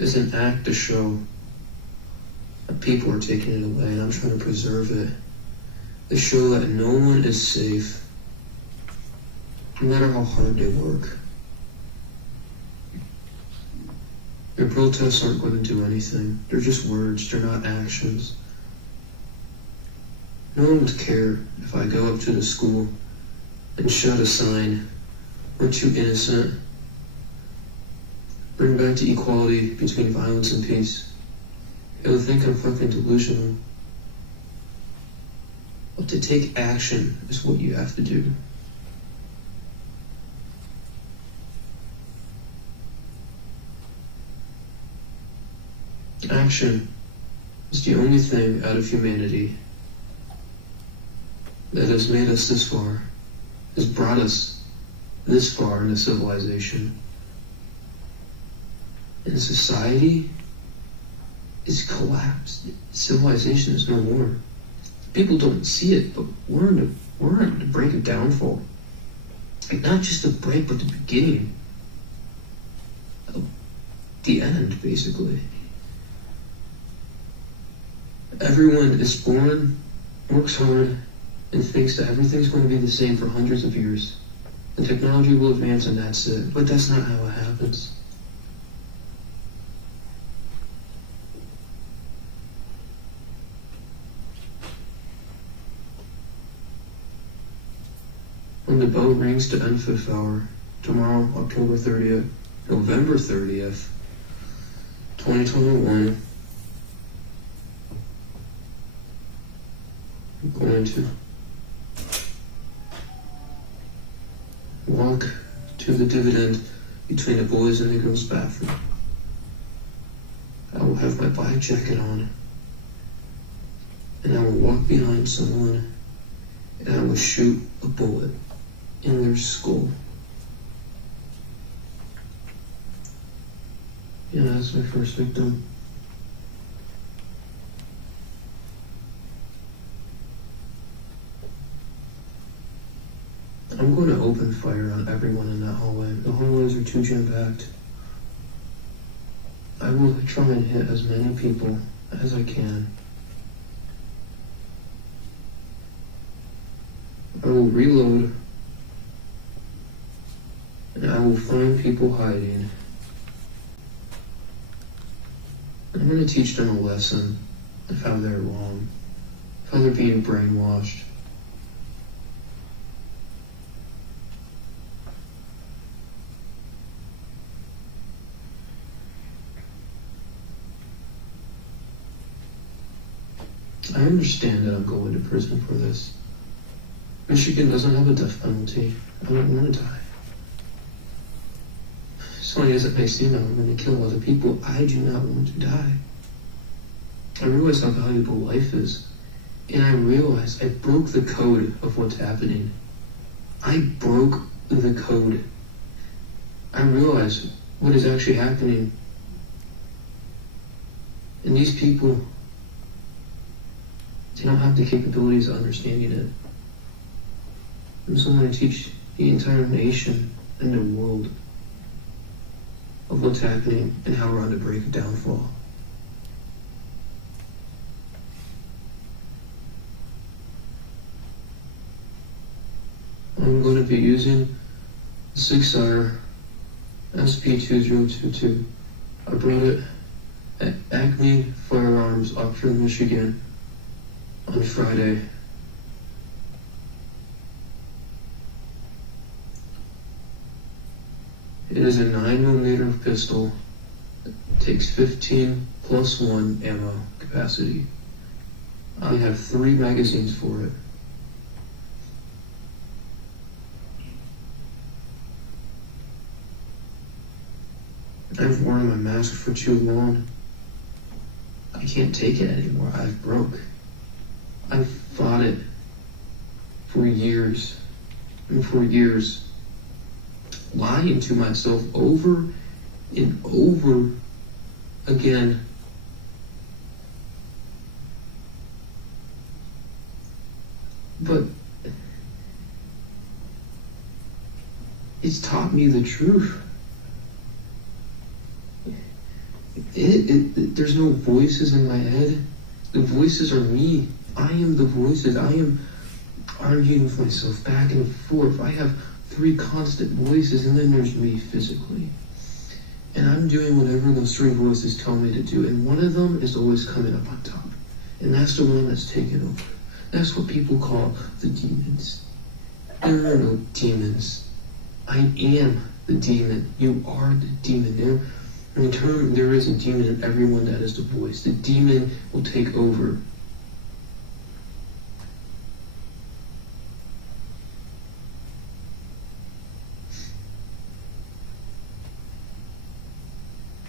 is an act to show that people are taking it away, and I'm trying to preserve it. To show that no one is safe, no matter how hard they work. Their protests aren't going to do anything. They're just words, they're not actions. No one would care if I go up to the school and shout a sign, "We're too innocent. Bring back the equality between violence and peace." They would think I'm fucking delusional. But to take action is what you have to do. Action is the only thing out of humanity that has made us this far, has brought us this far into civilization. And society is collapsed. Civilization is no more. People don't see it, but we're on the brink of downfall. Like, not just the break, but the beginning of the end, basically. Everyone is born, works hard, and thinks that everything's going to be the same for hundreds of years. And technology will advance and that's it. But that's not how it happens. When the bell rings to end 5th hour, tomorrow, October 30th, November 30th, 2021, I'm going to walk to the dividend between the boys and the girls' bathroom. I will have my black jacket on, and I will walk behind someone, and I will shoot a bullet in their skull. Yeah, that's my first victim. I'm going to open fire on everyone in that hallway. The hallways are too jam-packed. I will try and hit as many people as I can. I will reload, and I will find people hiding. I'm going to teach them a lesson of how they're wrong, how they're being brainwashed. I understand that I'm going to prison for this. Michigan doesn't have a death penalty. I don't want to die. As funny as it may seem, I'm going to kill other people. I do not want to die. I realize how valuable life is. And I realize I broke the code of what's happening. I broke the code. I realize what is actually happening. And these people, they don't have the capabilities of understanding it. I'm so going to teach the entire nation and the world of what's happening and how we're on the brink of downfall. I'm going to be using the 6R SP2022. I brought it at Acme Firearms, Oxford, Michigan on Friday. It is a 9mm pistol. It takes 15 plus 1 ammo capacity. I have 3 magazines for it. I've worn my mask for too long. I can't take it anymore. I've broke. I've fought it for years and for years, lying to myself over and over again. But it's taught me the truth. There's no voices in my head. The voices are me. I am the voices. I am arguing with myself back and forth. I have 3 constant voices, and then there's me physically. And I'm doing whatever those 3 voices tell me to do, and one of them is always coming up on top. And that's the one that's taken over. That's what people call the demons. There are no demons. I am the demon. You are the demon. There is a demon in everyone that is the voice. The demon will take over.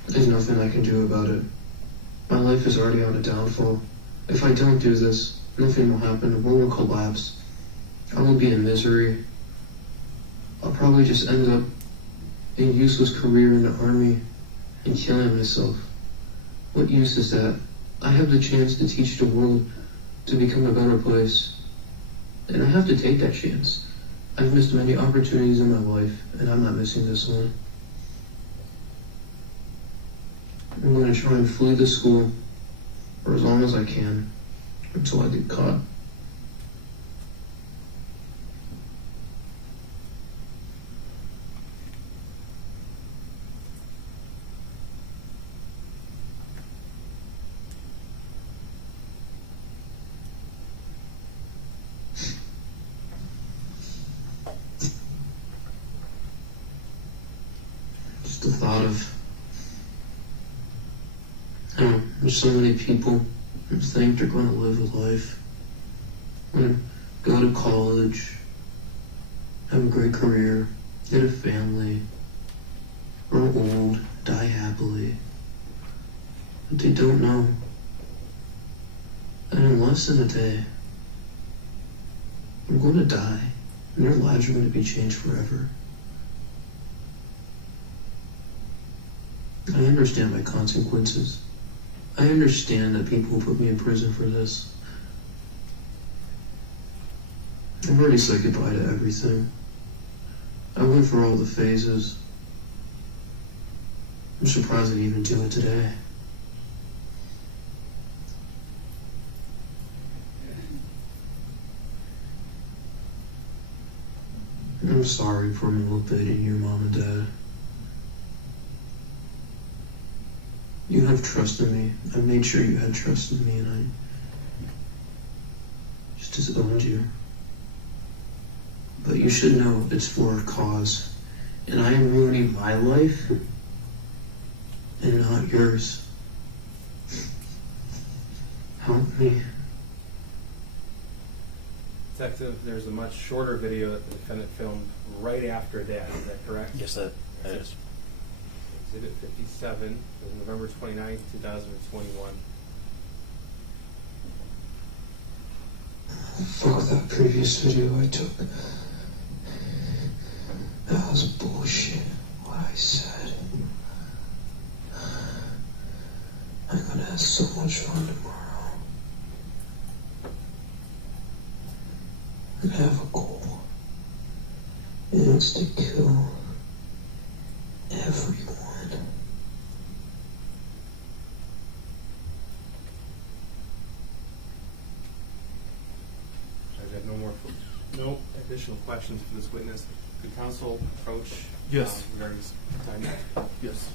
There's nothing I can do about it. My life is already on a downfall. If I don't do this, nothing will happen. The world will collapse. I will be in misery. I'll probably just end up in a useless career in the army and killing myself. What use is that? I have the chance to teach the world to become a better place. And I have to take that chance. I've missed many opportunities in my life, and I'm not missing this one. I'm going to try and flee the school for as long as I can until I get caught. have, I don't know, there's so many people who think they're going to live a life, go to college, have a great career, get a family, grow old, die happily. But they don't know that in less than a day, I'm going to die, and their lives are going to be changed forever. I understand my consequences. I understand that people will put me in prison for this. I've already said goodbye to everything. I went through all the phases. I'm surprised I even do it today. I'm sorry for manipulating your mom and dad. You have trust in me. I made sure you had trust in me, and I just disowned you. But you should know it's for a cause. And I am ruining my life and not yours. Help me. Detective, there's a much shorter video that the defendant filmed right after that. Is that correct? Yes, that is. Exhibit 57, November 29th, 2021. Fuck that previous video I took. That was bullshit, what I said. I'm gonna have so much fun tomorrow. I have a goal. And it's to kill everyone. I have no additional questions for this witness. Could counsel approach Yes. regarding this time? Yes.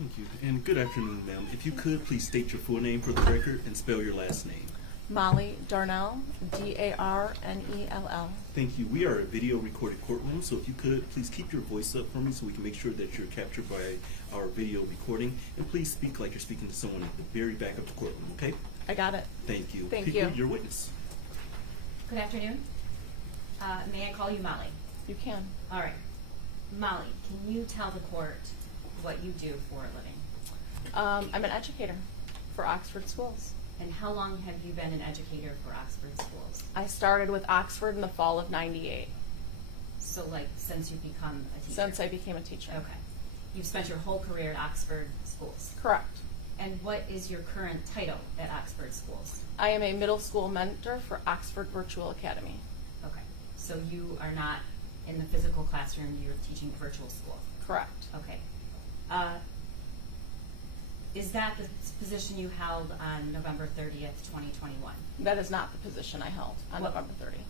Thank you. And good afternoon, ma'am. If you could, please state your full name for the record and spell your last name. Molly Darnell, Darnell. Thank you. We are a video recorded courtroom, so if you could, please keep your voice up for me so we can make sure that you're captured by our video recording. And please speak like you're speaking to someone at the very back of the courtroom, okay? I got it. Thank you. Thank Pick you. Your witness. Good afternoon. May I call you Molly? You can. All right. Molly, can you tell the court what you do for a living? I'm an educator for Oxford Schools. And how long have you been an educator for Oxford Schools? I started with Oxford in the fall of '98. So, like, since you've become a teacher? Since I became a teacher. Okay. You've spent your whole career at Oxford Schools? Correct. And what is your current title at Oxford Schools? I am a middle school mentor for Oxford Virtual Academy. Okay. So you are not in the physical classroom, you're teaching virtual school? Correct. Okay. Is that the position you held on November 30th, 2021? That is not the position I held on November 30th.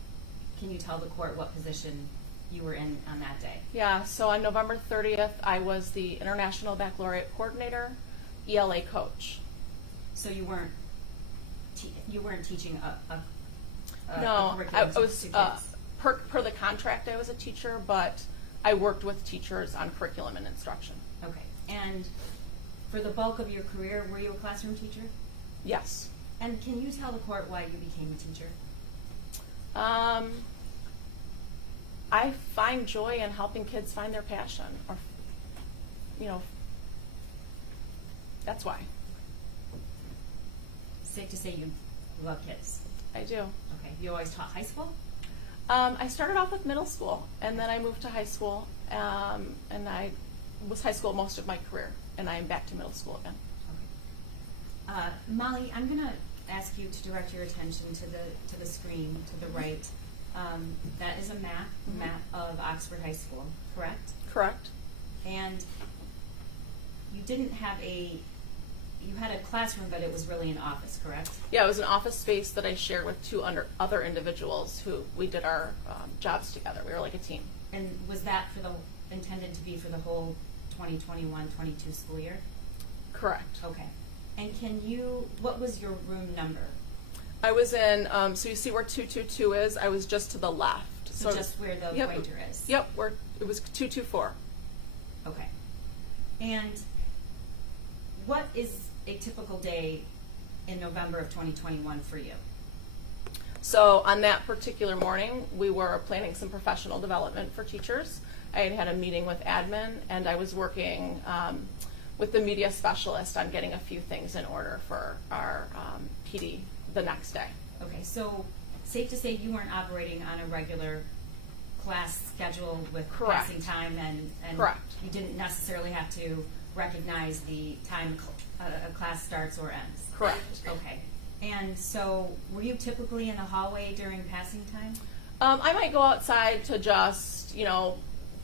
Can you tell the court what position you were in on that day? Yeah, so on November 30th, I was the International Baccalaureate Coordinator, ELA coach. So you weren't teaching a No, I curriculum was, to kids? per the contract, I was a teacher, but I worked with teachers on curriculum and instruction. Okay. And for the bulk of your career, were you a classroom teacher? Yes. And can you tell the court why you became a teacher? I find joy in helping kids find their passion, or, that's why. Safe to say you love kids. I do. Okay. You always taught high school? I started off with middle school, and then I moved to high school, and I was high school most of my career, and I am back to middle school again. Okay. Molly, I'm going to ask you to direct your attention to the screen to the right. That is a map of Oxford High School, correct? Correct. And you didn't have you had a classroom, but it was really an office, correct? Yeah, it was an office space that I shared with two other individuals who we did our jobs together. We were like a team. And was that intended to be for the whole 2021-22 school year? Correct. Okay. And what was your room number? I was in, so you see where 222 is? I was just to the left. So just where the pointer is? Yep, it was 224. Okay. And what is a typical day in November of 2021 for you? So on that particular morning, we were planning some professional development for teachers. I had a meeting with admin, and I was working with the media specialist on getting a few things in order for our PD the next day. Okay, so safe to say you weren't operating on a regular class schedule with Correct. passing time, and Correct. You didn't necessarily have to recognize the time a class starts or ends. Correct. Okay. And so were you typically in the hallway during passing time? I might go outside to just,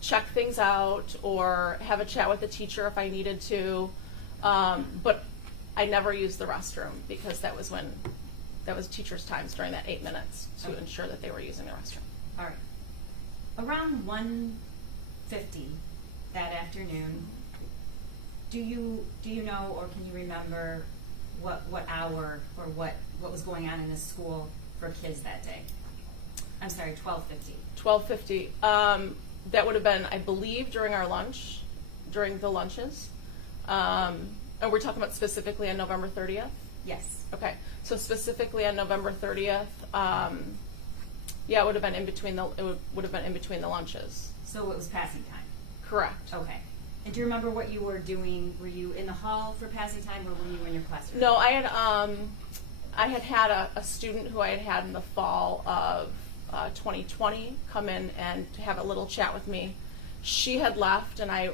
check things out or have a chat with the teacher if I needed to. But I never used the restroom because that was teachers' times during that 8 minutes to ensure that they were using the restroom. All right. Around 1:50 that afternoon, do you know or can you remember what hour or what was going on in the school for kids that day? I'm sorry, 12:50. 12:50. That would have been, I believe, during the lunches. And we're talking about specifically on November 30th? Yes. Okay. So specifically on November 30th, it would have been in between the lunches. So it was passing time. Correct. Okay. And do you remember what you were doing? Were you in the hall for passing time, or were you in your classroom? No, I had a student who I had in the fall of 2020 come in and to have a little chat with me. She had left, and I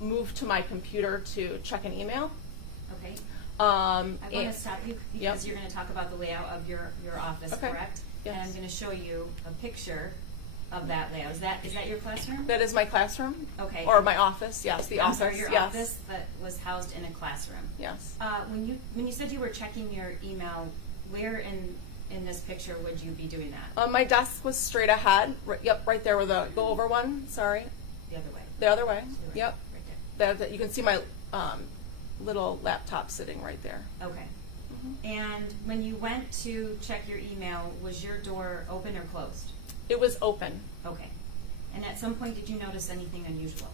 moved to my computer to check an email. Okay. I want to stop you because you're going to talk about the layout of your office, okay. Correct? Yes. And I'm going to show you a picture of that layout. Is that your classroom? That is my classroom. Okay. Or my office. Yes, the office. Sorry, your yes. office that was housed in a classroom. Yes. When you said you were checking your email, where in this picture would you be doing that? My desk was straight ahead. Right there where the go over one. Sorry. The other way. The other way. Right, Yep. Right there. You can see my little laptop sitting right there. Okay. And when you went to check your email, was your door open or closed? It was open. Okay. And at some point, did you notice anything unusual?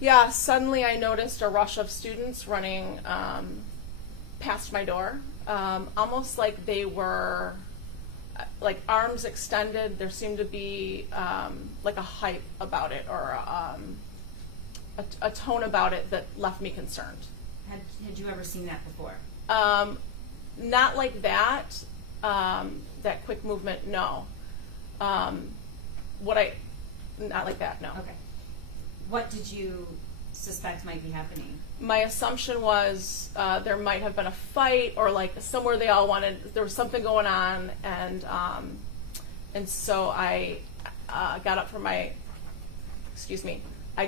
Yeah, suddenly I noticed a rush of students running past my door, almost like they were like arms extended. There seemed to be like a hype about it, or a tone about it that left me concerned. Had you ever seen that before? Not like that. That quick movement, no. Not like that, no. Okay. What did you suspect might be happening? My assumption was there might have been a fight, or like somewhere they all wanted, there was something going on, and so I got up from I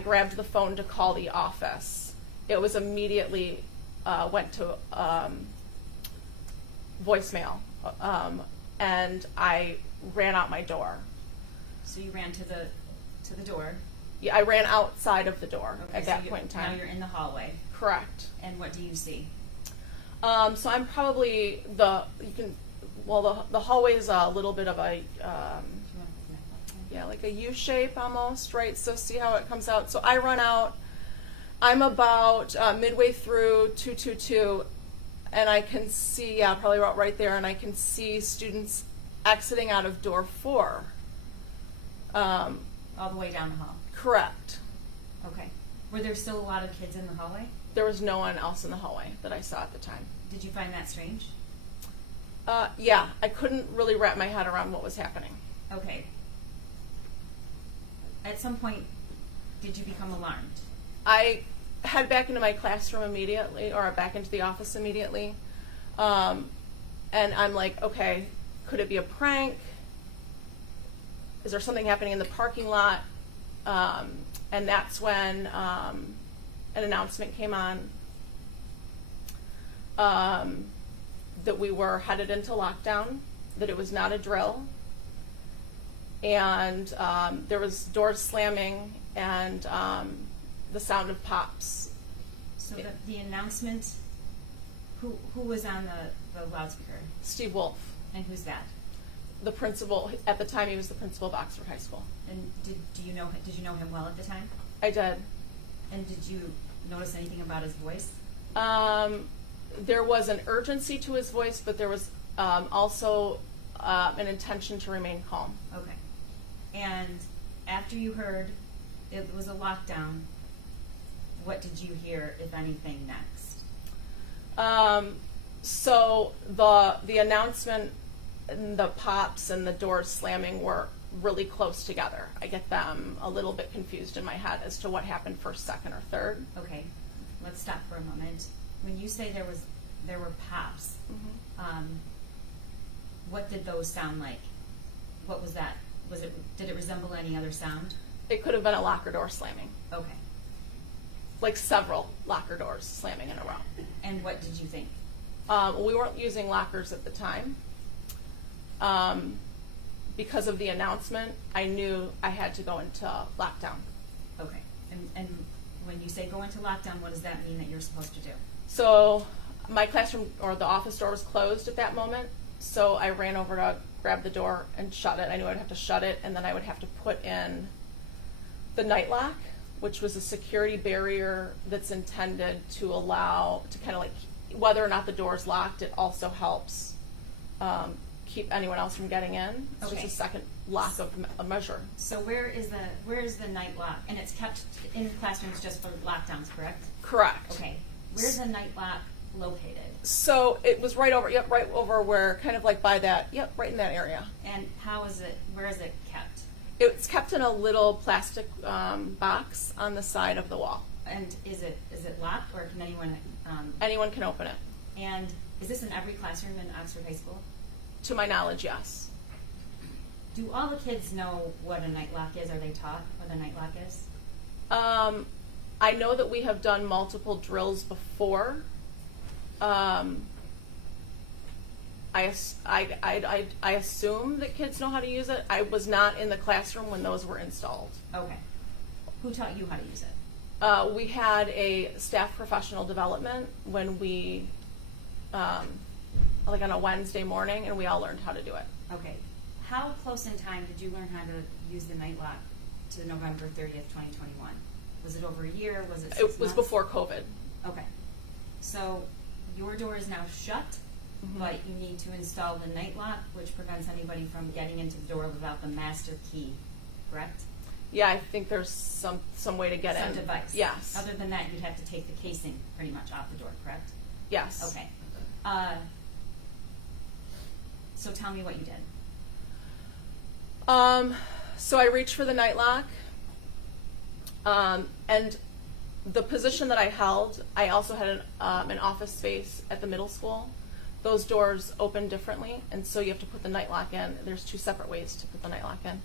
grabbed the phone to call the office. It was immediately went to voicemail, and I ran out my door. So you ran to the door. Yeah, I ran outside of the door Okay, at so that point in time. Now you're in the hallway. Correct. And what do you see? So I'm probably the hallway is a little bit of a like a U shape almost, right? So see how it comes out. So I run out. I'm about midway through 222, and I can see, probably right there, and I can see students exiting out of door 4. All the way down the hall. Correct. Okay. Were there still a lot of kids in the hallway? There was no one else in the hallway that I saw at the time. Did you find that strange? Yeah, I couldn't really wrap my head around what was happening. Okay. At some point, did you become alarmed? I head back into my classroom immediately, or back into the office immediately. And I'm like, okay, could it be a prank? Is there something happening in the parking lot? And that's when an announcement came on that we were headed into lockdown, that it was not a drill, and there was doors slamming and the sound of pops. So the announcement, who was on the loudspeaker? Steve Wolf. And who's that? The principal. At the time, he was the principal of Oxford High School. And did you know him well at the time? I did. And did you notice anything about his voice? There was an urgency to his voice, but there was also an intention to remain calm. Okay. And after you heard it was a lockdown, what did you hear, if anything, next? So the announcement and the pops and the doors slamming were really close together. I get them a little bit confused in my head as to what happened first, second, or third. Okay, let's stop for a moment. When you say there were pops, what did those sound like? What was that? Did it resemble any other sound? It could have been a locker door slamming. Okay. Like several locker doors slamming in a row. And what did you think? We weren't using lockers at the time. Because of the announcement, I knew I had to go into lockdown. Okay. And when you say go into lockdown, what does that mean that you're supposed to do? So my classroom or the office door was closed at that moment. So I ran over to grab the door and shut it. I knew I'd have to shut it, and then I would have to put in the night lock, which was a security barrier that's intended to allow, to kind of like, whether or not the door is locked, it also helps keep anyone else from getting in. It's just a second lock of a measure. So where is the night lock? And it's kept in classrooms just for lockdowns, correct? Correct. Okay. Where's the night lock located? So it was right over where, kind of like by that, right in that area. And where is it kept? It's kept in a little plastic box on the side of the wall. And is it locked, or can anyone? Anyone can open it. And is this in every classroom in Oxford High School? To my knowledge, yes. Do all the kids know what a night lock is? Are they taught what a night lock is? I know that we have done multiple drills before. I assume that kids know how to use it. I was not in the classroom when those were installed. Okay. Who taught you how to use it? We had a staff professional development when we, like on a Wednesday morning, and we all learned how to do it. Okay. How close in time did you learn how to use the night lock to November 30th, 2021? Was it over a year? Was it 6 months? It was before COVID. Okay. So your door is now shut, but you need to install the night lock, which prevents anybody from getting into the door without the master key, correct? Yeah, I think there's some way to get Some in. device. Yes. Other than that, you'd have to take the casing pretty much off the door, correct? Yes. Okay. So tell me what you did. So I reached for the night lock, and the position that I held, I also had an office space at the middle school. Those doors open differently, and so you have to put the night lock in. There's 2 separate ways to put the night lock in.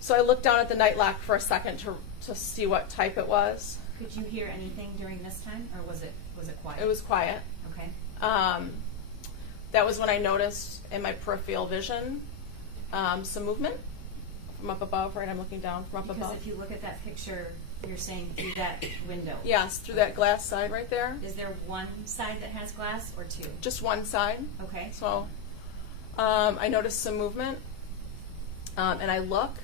So I looked down at the night lock for a second to see what type it was. Could you hear anything during this time, or was it quiet? It was quiet. Okay. That was when I noticed in my peripheral vision some movement from up above, right? I'm looking down from up above. Because if you look at that picture, you're saying through that window. Yes, through that glass side right there. Is there one side that has glass or 2? Just one side. Okay. So I noticed some movement, and I look.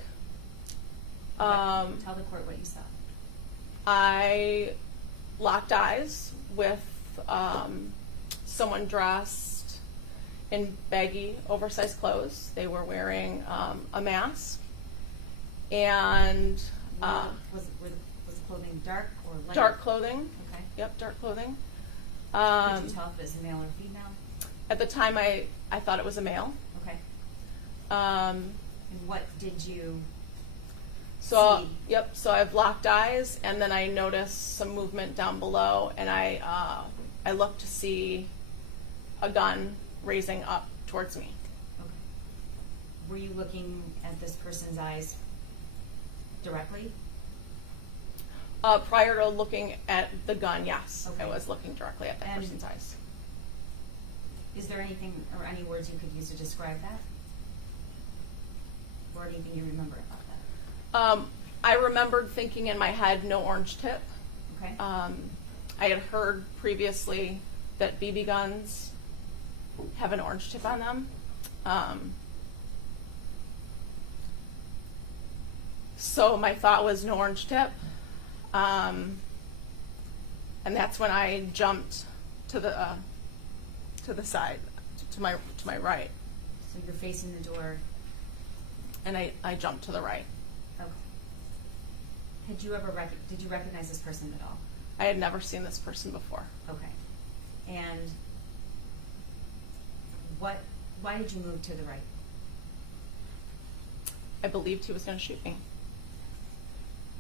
Tell the court what you saw. I locked eyes with someone dressed in baggy, oversized clothes. They were wearing a mask, and Was the clothing dark or light? dark clothing. Okay. Yep, dark clothing. Could you tell if it was male or female? At the time, I thought it was a male. Okay. Um, And what did you So, see? yep, so I've locked eyes, and then I noticed some movement down below, and I looked to see a gun raising up towards me. Okay. Were you looking at this person's eyes directly? Prior to looking at the gun, yes, Okay. I was looking directly at that And- person's eyes. Is there anything or any words you could use to describe that? Or anything you remember about that? I remembered thinking in my head, no orange tip. Okay. I had heard previously that BB guns have an orange tip on them. So my thought was no orange tip. And that's when I jumped to the side, to my right, So you're facing the door. and I jumped to the right. Okay. Did you recognize this person at all? I had never seen this person before. Okay. And why did you move to the right? I believed he was going to shoot me.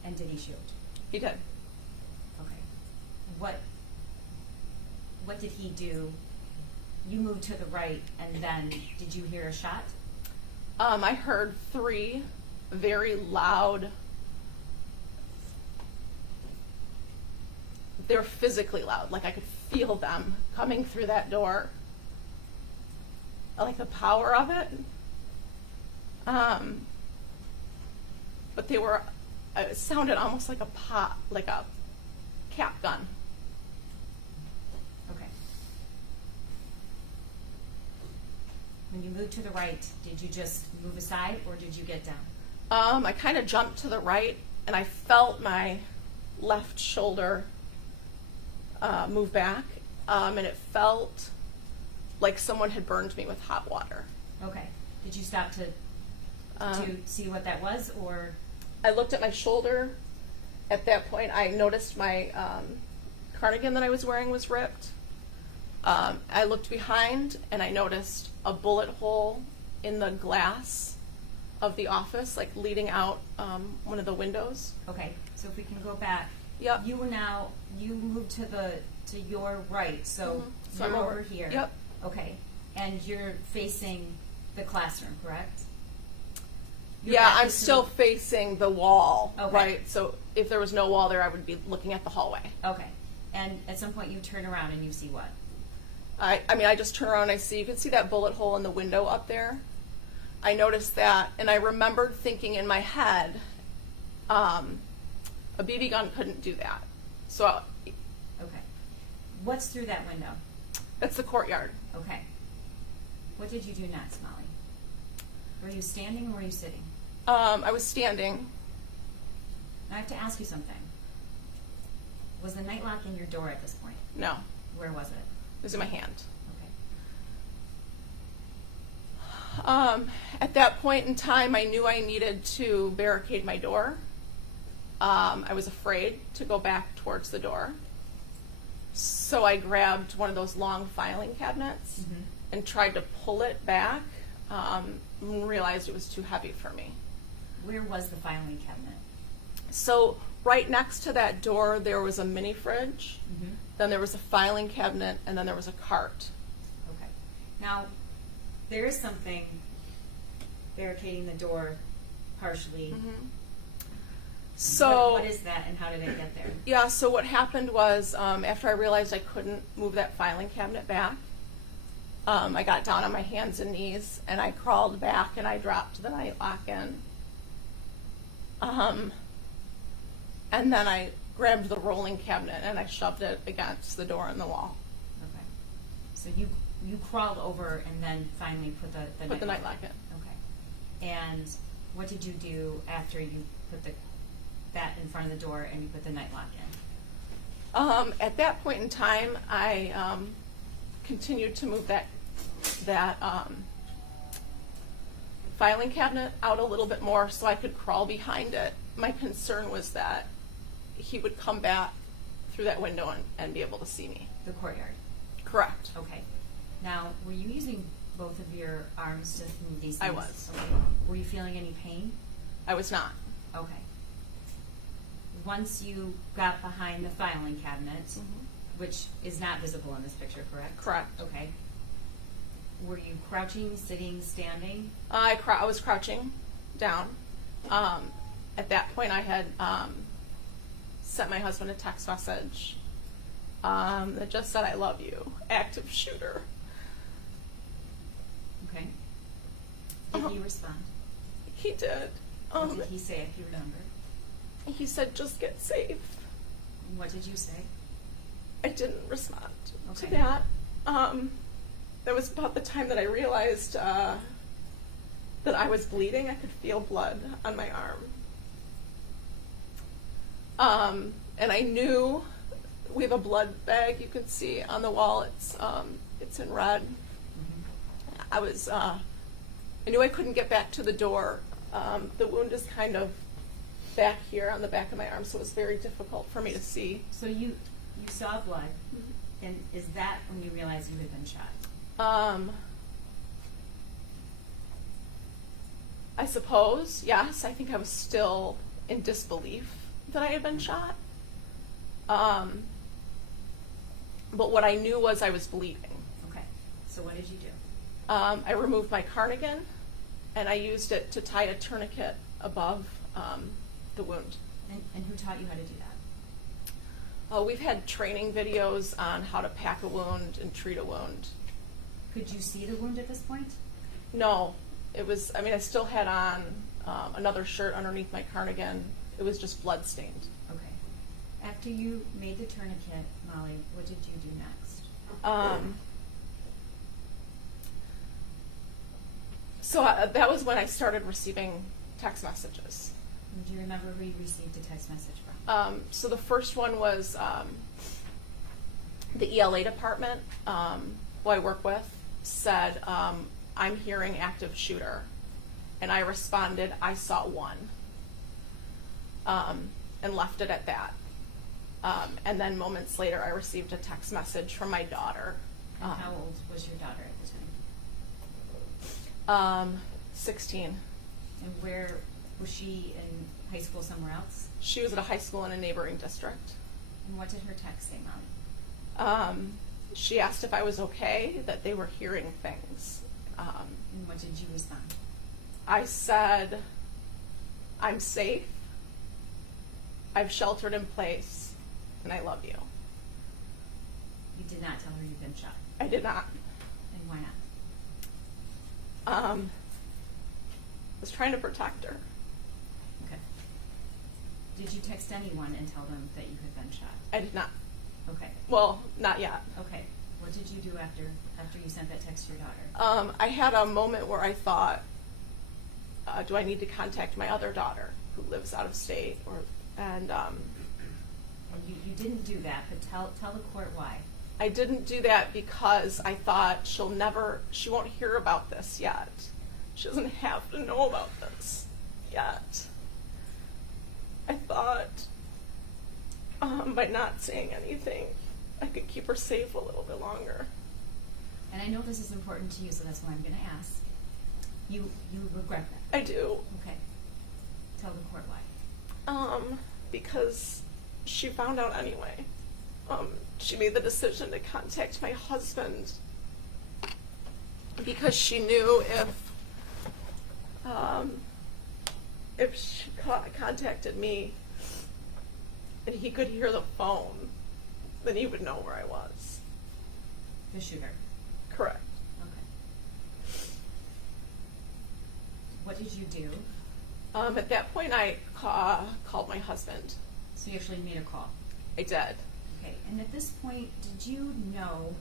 And did he shoot? He did. Okay. What did he do? You moved to the right, and then did you hear a shot? I heard 3 very loud. They were physically loud, like I could feel them coming through that door. I like the power of it. But they were, it sounded almost like like a cap gun. Okay. When you moved to the right, did you just move aside, or did you get down? I kind of jumped to the right, and I felt my left shoulder move back, and it felt like someone had burned me with hot water. Okay. Did you stop to see what that was, or? I looked at my shoulder. At that point, I noticed my cardigan that I was wearing was ripped. I looked behind, and I noticed a bullet hole in the glass of the office, like leading out one of the windows. Okay. So if we can go back. Yep. You moved to your right, so So you're I'm over here. Yep. Okay. And you're facing the classroom, correct? Your Yeah, back I'm is to still facing the wall, Okay. right? So if there was no wall there, I would be looking at the hallway. Okay. And at some point you turn around and you see what? I mean, I just turn around and you can see that bullet hole in the window up there. I noticed that, and I remembered thinking in my head, A BB gun couldn't do that. So Okay. What's through that window? it's the courtyard. Okay. What did you do next, Molly? Were you standing or were you sitting? I was standing. I have to ask you something. Was the night lock in your door at this point? No, Where was it? it was in my hand. Okay. At that point in time, I knew I needed to barricade my door. I was afraid to go back towards the door. So I grabbed one of those long filing cabinets and tried to pull it back, and realized it was too heavy for me. Where was the filing cabinet? So right next to that door, there was a mini fridge, then there was a filing cabinet, and then there was a cart. Okay. Now, there is something barricading the door partially. So what is that and how did it get there? yeah, so what happened was after I realized I couldn't move that filing cabinet back, I got down on my hands and knees and I crawled back and I dropped the night lock in. And then I grabbed the rolling cabinet and I shoved it against the door and the wall. Okay. So you crawled over and then finally put the night lock in. Okay. And what did you do after you put that in front of the door and you put the night lock in? At that point in time, I continued to move that filing cabinet out a little bit more so I could crawl behind it. My concern was that he would come back through that window and be able to see me. The courtyard. Correct. Okay. Now, were you using both of your arms to move these things? I was. Okay. Were you feeling any pain? I was not. Okay. Once you got behind the filing cabinet, which is not visible in this picture, correct? Correct. Okay. Were you crouching, sitting, standing? I was crouching down. At that point, I had sent my husband a text message that just said, "I love you, active shooter." Okay. Did he respond? He did. What did he say, if you remember? He said, "Just get safe." And what did you say? I didn't respond Okay. to that. That was about the time that I realized that I was bleeding. I could feel blood on my arm. And I knew we have a blood bag you can see on the wall. It's in red. I knew I couldn't get back to the door. The wound is kind of back here on the back of my arm, so it was very difficult for me to see. So you saw blood, and is that when you realized you had been shot? I suppose, yes. I think I was still in disbelief that I had been shot. But what I knew was I was bleeding. Okay. So what did you do? I removed my cardigan, and I used it to tie a tourniquet above the wound. And who taught you how to do that? We've had training videos on how to pack a wound and treat a wound. Could you see the wound at this point? No. I still had on another shirt underneath my cardigan. It was just blood stained. Okay. After you made the tourniquet, Molly, what did you do next? That was when I started receiving text messages. Do you remember who you received a text message from? So the first one was the ELA department, who I work with, said, "I'm hearing active shooter." And I responded, "I saw one," and left it at that. And then moments later, I received a text message from my daughter. And how old was your daughter at the time? 16. And where was she in high school somewhere else? She was at a high school in a neighboring district. And what did her text say, Molly? She asked if I was okay, that they were hearing things. And what did you respond? I said, "I'm safe, I've sheltered in place, and I love you." You did not tell her you'd been shot? I did not. And why not? I was trying to protect her. Okay. Did you text anyone and tell them that you had been shot? I did not. Okay. Well, not yet. Okay. What did you do after you sent that text to your daughter? I had a moment where I thought, do I need to contact my other daughter who lives out of state? And you didn't do that, but tell the court why. I didn't do that because I thought she won't hear about this yet. She doesn't have to know about this yet. I thought by not saying anything, I could keep her safe a little bit longer. And I know this is important to you, so that's why I'm going to ask. You regret that? I do. Okay. Tell the court why. Because she found out anyway. She made the decision to contact my husband because she knew if she contacted me and he could hear the phone, then he would know where I was. The shooter? Correct. Okay. What did you do? At that point, I called my husband. So you actually made a call? I did. Okay. And at this point, did you know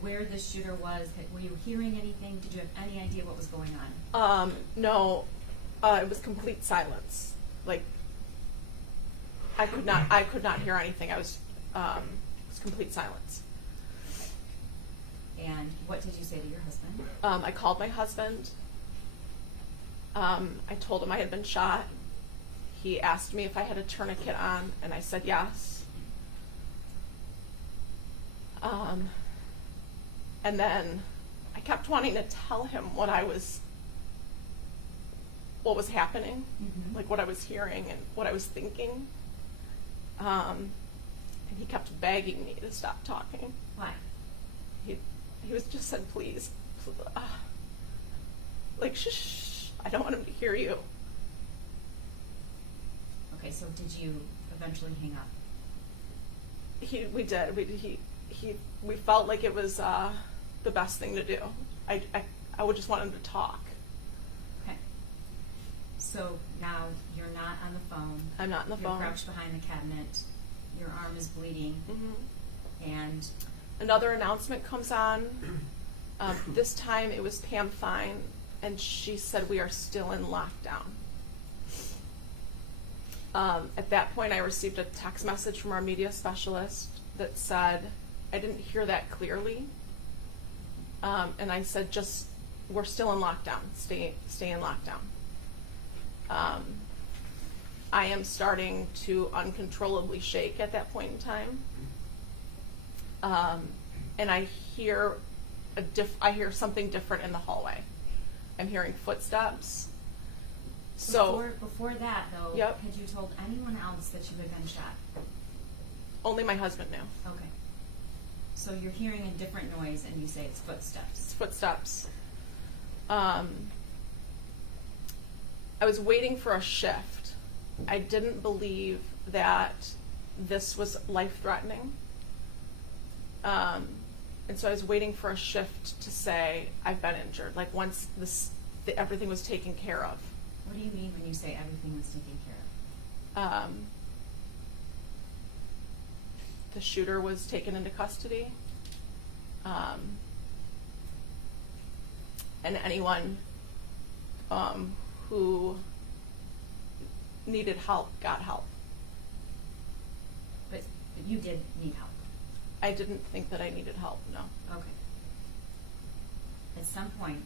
where the shooter was? Were you hearing anything? Did you have any idea what was going on? No. It was complete silence. Like, I could not hear anything. It was complete silence. And what did you say to your husband? I called my husband. I told him I had been shot. He asked me if I had a tourniquet on, and I said yes. And then I kept wanting to tell him what was happening, like what I was hearing and what I was thinking. And he kept begging me to stop talking. Why? He was just said, please, like, shh, I don't want him to hear you. Okay, so did you eventually hang up? We did. We felt like it was the best thing to do. I would just want him to talk. Okay. So now you're not on the phone. I'm not on the phone. You're crouched behind the cabinet. Your arm is bleeding. Mm-hmm. And another announcement comes on. This time it was Pam Fine, and she said we are still in lockdown. At that point, I received a text message from our media specialist that said, I didn't hear that clearly. And I said, we're still in lockdown. Stay in lockdown. I am starting to uncontrollably shake at that point in time. And I hear something different in the hallway. I'm hearing footsteps. So before that, though, yep. Had you told anyone else that you had been shot? Only my husband knew. Okay. So you're hearing a different noise, and you say it's footsteps. It's footsteps. I was waiting for a shift. I didn't believe that this was life-threatening. And so I was waiting for a shift to say, I've been injured. Like once everything was taken care of. What do you mean when you say everything was taken care of? The shooter was taken into custody. And anyone who needed help got help. But you did need help? I didn't think that I needed help, no. Okay. At some point,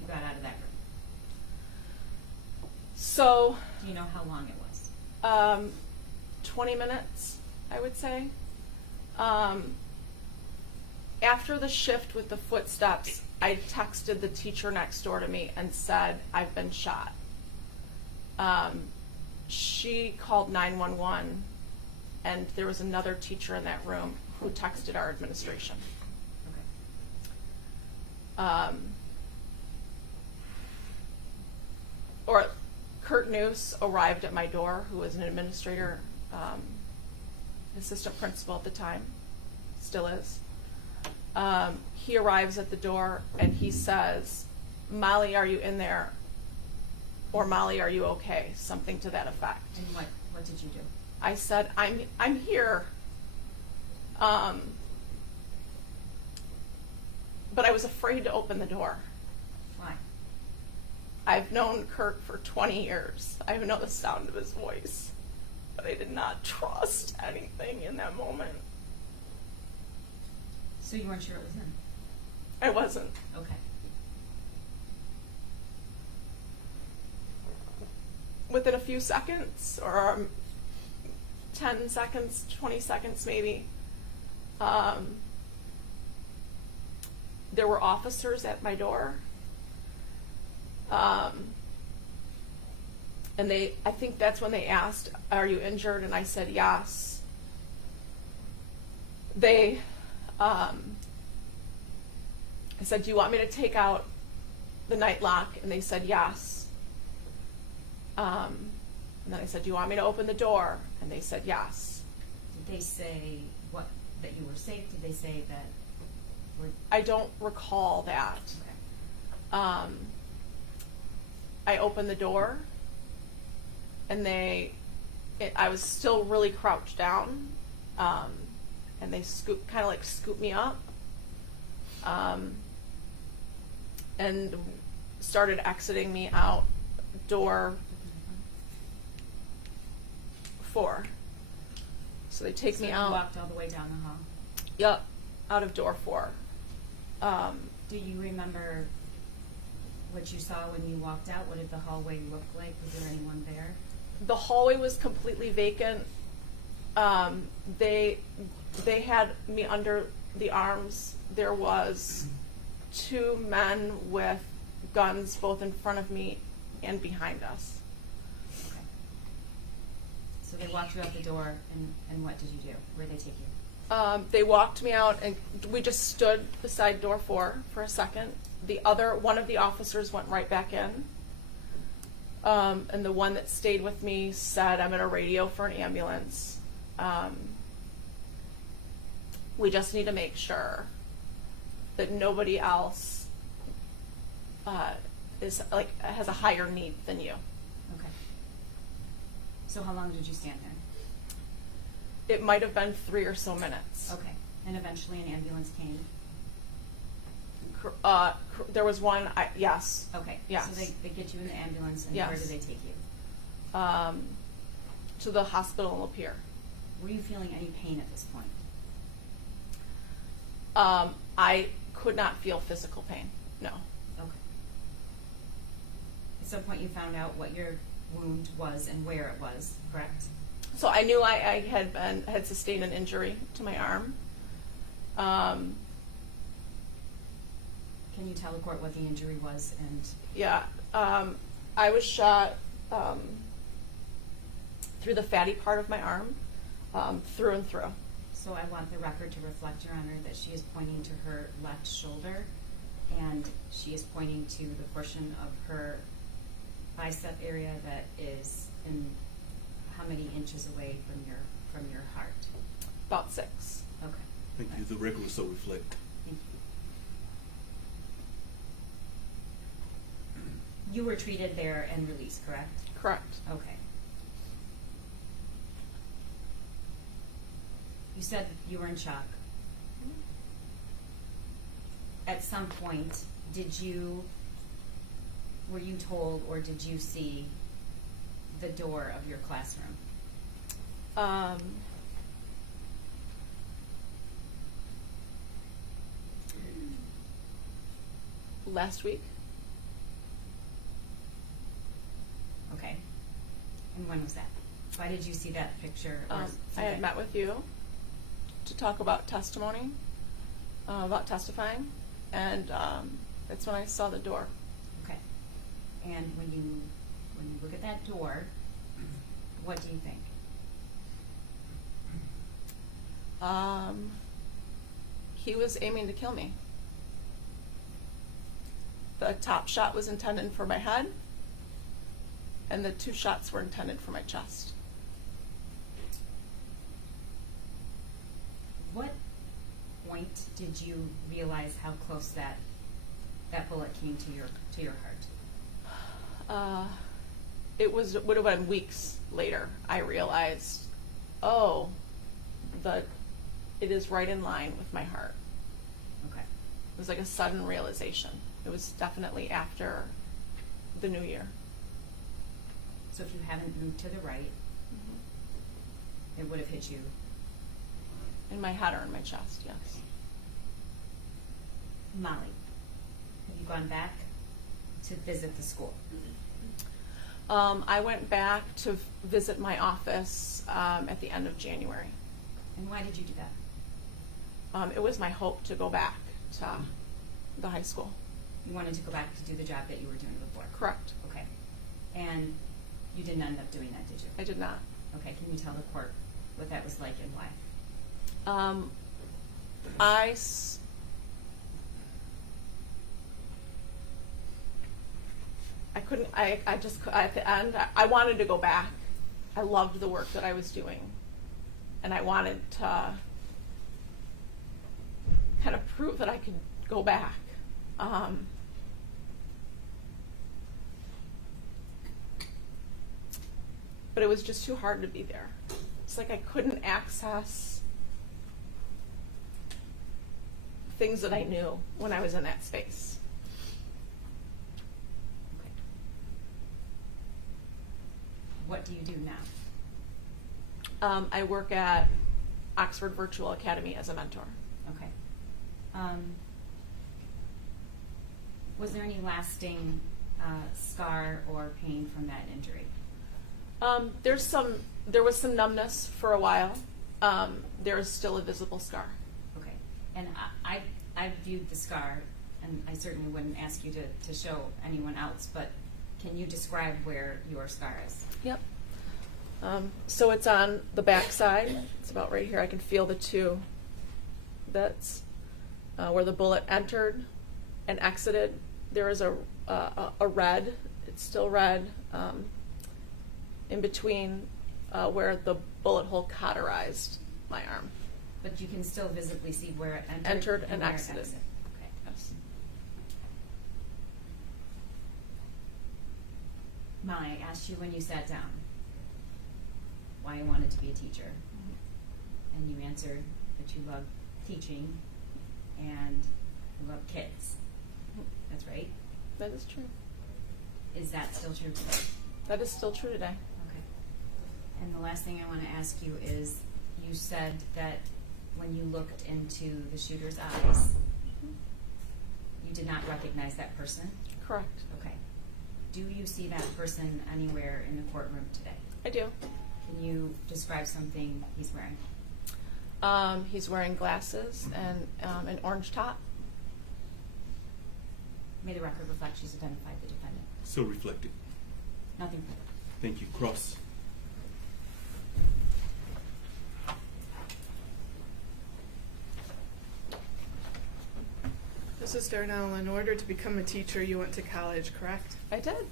you got out of that room. So... Do you know how long it was? 20 minutes, I would say. After the shift with the footsteps, I texted the teacher next door to me and said, I've been shot. She called 911, and there was another teacher in that room who texted our administration. Okay. Or Kurt Noose arrived at my door, who was an administrator, assistant principal at the time, still is. He arrives at the door and he says, Molly, are you in there? or Molly, are you okay? Something to that effect. And what did you do? I said, I'm here. But I was afraid to open the door. Why? I've known Kurt for 20 years. I know the sound of his voice. But I did not trust anything in that moment. So you weren't sure it was him? I wasn't. Okay. Within a few seconds, or 10 seconds, 20 seconds maybe, there were officers at my door. And I think that's when they asked, are you injured? And I said, yes. I said, do you want me to take out the night lock? And they said, yes. And then I said, do you want me to open the door? And they said, yes. Did they say that you were safe? Did they say that? I don't recall that. Okay. I opened the door, and I was still really crouched down, and they kind of like scooped me up, and started exiting me out door 4. So they take me You out. walked all the way down the hall. Yep, out of door 4. Do you remember what you saw when you walked out? What did the hallway look like? Was there anyone there? The hallway was completely vacant. They had me under the arms. There was 2 men with guns both in front of me and behind us. Okay. So they walked you out the door, and what did you do? Where did they take you? They walked me out, and we just stood beside door 4 for a second. One of the officers went right back in. And the one that stayed with me said, I'm going to radio for an ambulance. We just need to make sure that nobody else has a higher need than you. Okay. So how long did you stand there? It might have been 3 or so minutes. Okay. And eventually an ambulance came? There was one, yes. Okay. Yes. So they get you in the ambulance, and Yes. where do they take you? To the hospital in Lapeer. Were you feeling any pain at this point? I could not feel physical pain, no. Okay. At some point you found out what your wound was and where it was, correct? So I knew I had sustained an injury to my arm. Can you tell the court what the injury was? And Yeah, I was shot through the fatty part of my arm, through and through. so I want the record to reflect, Your Honor, that she is pointing to her left shoulder, and she is pointing to the portion of her bicep area that is in how many inches away from your heart? About 6. Okay. Thank you. The record will so reflect. Thank you. You were treated there and released, correct? Correct. Okay. You said you were in shock. At some point, were you told, or did you see the door of your classroom? Last week. Okay. And when was that? Why did you see that picture? Or I had met with you to talk about testimony, about testifying, and that's when I saw the door. Okay. And when you look at that door, what do you think? He was aiming to kill me. The top shot was intended for my head, and the 2 shots were intended for my chest. What point did you realize how close that bullet came to your heart? would have been weeks later. I realized, it is right in line with my heart. Okay. It was like a sudden realization. It was definitely after the new year. So if you hadn't moved to the right, it would have hit you. In my head or in my chest, yes. Molly, have you gone back to visit the school? I went back to visit my office at the end of January. And why did you do that? It was my hope to go back to the high school. You wanted to go back to do the job that you were doing before? Correct. Okay. And you didn't end up doing that, did you? I did not. Okay, can you tell the court what that was like and why? At the end, I wanted to go back. I loved the work that I was doing. And I wanted to kind of prove that I could go back. But it was just too hard to be there. It's like I couldn't access things that I knew when I was in that space. Okay. What do you do now? I work at Oxford Virtual Academy as a mentor. Okay. Was there any lasting scar or pain from that injury? There was some numbness for a while. There is still a visible scar. Okay. And I viewed the scar, and I certainly wouldn't ask you to show anyone else, but can you describe where your scar is? Yep. So it's on the back side. It's about right here. I can feel the two bits where the bullet entered and exited. There is a red. It's still red in between where the bullet hole cauterized my arm. But you can still visibly see where it Entered and where it exited. exited. Okay. Yes. Molly, I asked you when you sat down why you wanted to be a teacher. And you answered that you love teaching and you love kids. That's right? That is true. Is that still true today? That is still true today. Okay. And the last thing I want to ask you is, you said that when you looked into the shooter's eyes, you did not recognize that person? Correct. Okay. Do you see that person anywhere in the courtroom today? I do. Can you describe something he's wearing? He's wearing glasses and an orange top. May the record reflect she's identified the defendant. So reflected. Nothing further. Thank you. Cross. Mrs. Darnell, in order to become a teacher, you went to college, correct? I did.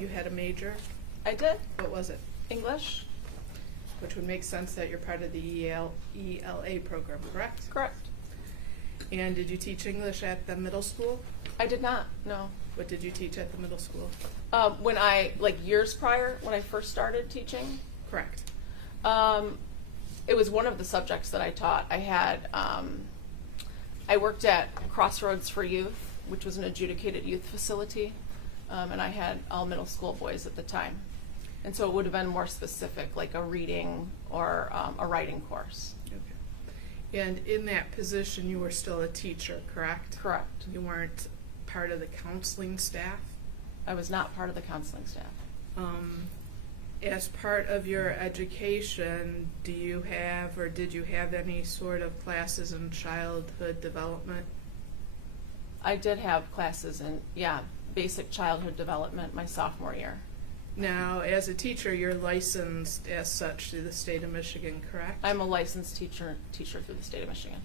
You had a major. I did. What was it? English. Which would make sense that you're part of the ELA program, correct? Correct. And did you teach English at the middle school? I did not, no. What did you teach at the middle school? Years prior, when I first started teaching, Correct. it was one of the subjects that I taught. I worked at Crossroads for Youth, which was an adjudicated youth facility, and I had all middle school boys at the time. And so it would have been more specific, like a reading or a writing course. Okay. And in that position, you were still a teacher, correct? Correct. You weren't part of the counseling staff? I was not part of the counseling staff. As part of your education, do you have or did you have any sort of classes in childhood development? I did have classes in, basic childhood development my sophomore year. Now, as a teacher, you're licensed as such through the state of Michigan, correct? I'm a licensed teacher through the state of Michigan.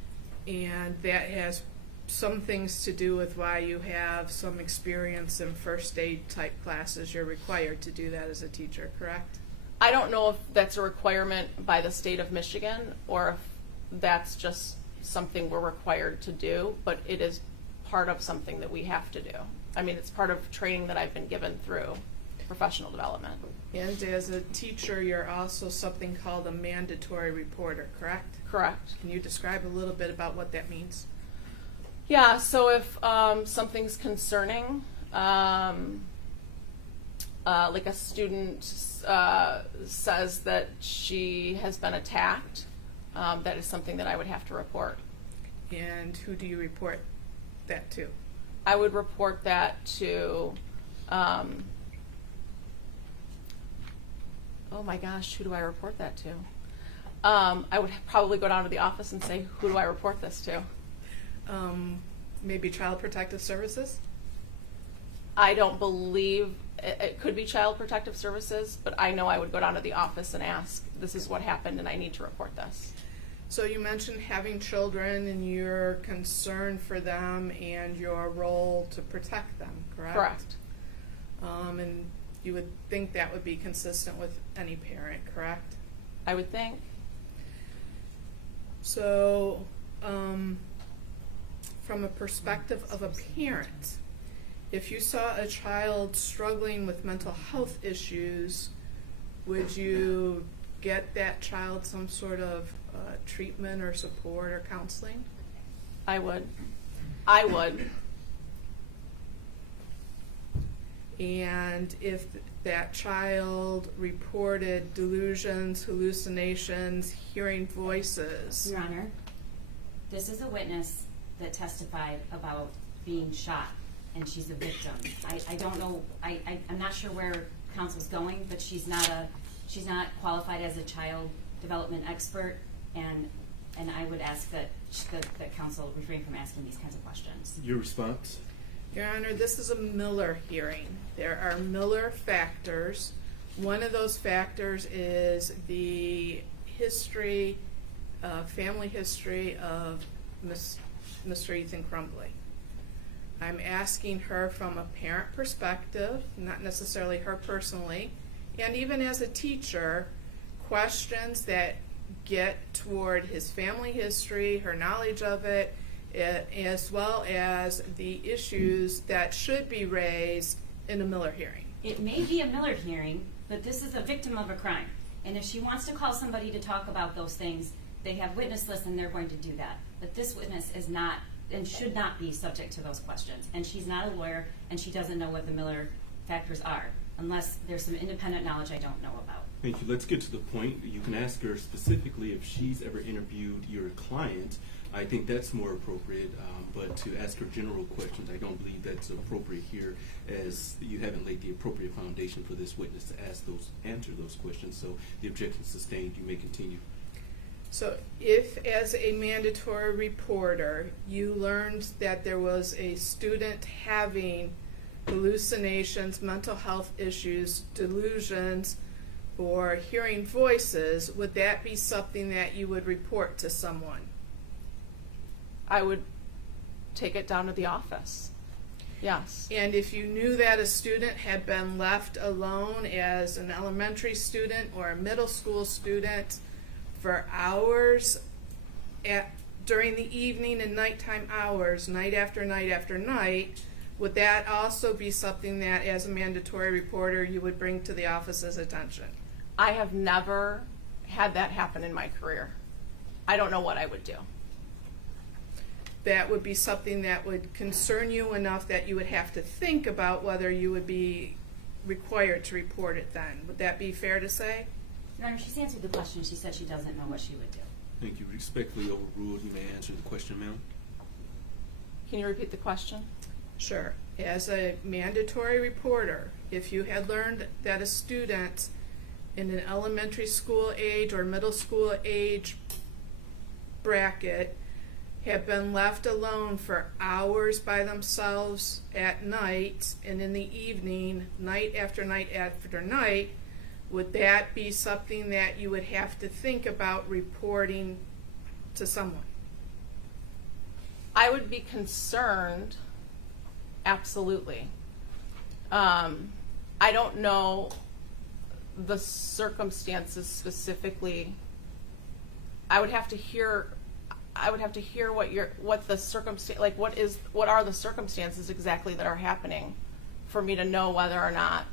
And that has some things to do with why you have some experience in first aid type classes. You're required to do that as a teacher, correct? I don't know if that's a requirement by the state of Michigan or if that's just something we're required to do, but it is part of something that we have to do. I mean, it's part of training that I've been given through professional development. And as a teacher, you're also something called a mandatory reporter, correct? Correct. Can you describe a little bit about what that means? Yeah, so if something's concerning, like a student says that she has been attacked, that is something that I would have to report. And who do you report that to? I would report that to, oh my gosh, who do I report that to? I would probably go down to the office and say, who do I report this to? Maybe Child Protective Services? I don't believe, it could be Child Protective Services, but I know I would go down to the office and ask, this is what happened and I need to report this. So you mentioned having children and your concern for them and your role to protect them, correct? Correct. And you would think that would be consistent with any parent, correct? I would think. So, from a perspective of a parent, if you saw a child struggling with mental health issues, would you get that child some sort of treatment or support or counseling? I would. I would. And if that child reported delusions, hallucinations, hearing voices. Your Honor, this is a witness that testified about being shot, and she's a victim. I don't know, I'm not sure where counsel's going, but she's not qualified as a child development expert, and I would ask that counsel refrain from asking these kinds of questions. Your response? Your Honor, this is a Miller hearing. There are Miller factors. One of those factors is the history, family history of Mr. Ethan Crumbley. I'm asking her from a parent perspective, not necessarily her personally, and even as a teacher, questions that get toward his family history, her knowledge of it, as well as the issues that should be raised in a Miller hearing. It may be a Miller hearing, but this is a victim of a crime. And if she wants to call somebody to talk about those things, they have witness lists and they're going to do that. But this witness is not and should not be subject to those questions. And she's not a lawyer, and she doesn't know what the Miller factors are, unless there's some independent knowledge I don't know about. Thank you. Let's get to the point. You can ask her specifically if she's ever interviewed your client. I think that's more appropriate, but to ask her general questions, I don't believe that's appropriate here, as you haven't laid the appropriate foundation for this witness to answer those questions. So the objection sustained. You may continue. So if, as a mandatory reporter, you learned that there was a student having hallucinations, mental health issues, delusions, or hearing voices, would that be something that you would report to someone? I would take it down to the office. Yes. And if you knew that a student had been left alone as an elementary student or a middle school student for hours during the evening and nighttime hours, night after night after night, would that also be something that, as a mandatory reporter, you would bring to the office's attention? I have never had that happen in my career. I don't know what I would do. That would be something that would concern you enough that you would have to think about whether you would be required to report it then. Would that be fair to say? Your Honor, she's answered the question. She said she doesn't know what she would do. Thank you. Respectfully overruled. You may answer the question, ma'am. Can you repeat the question? Sure. As a mandatory reporter, if you had learned that a student in an elementary school age or middle school age bracket had been left alone for hours by themselves at night and in the evening, night after night after night, would that be something that you would have to think about reporting to someone? I would be concerned, absolutely. I don't know the circumstances specifically. I would have to hear what the circumstance, like what are the circumstances exactly that are happening for me to know whether or not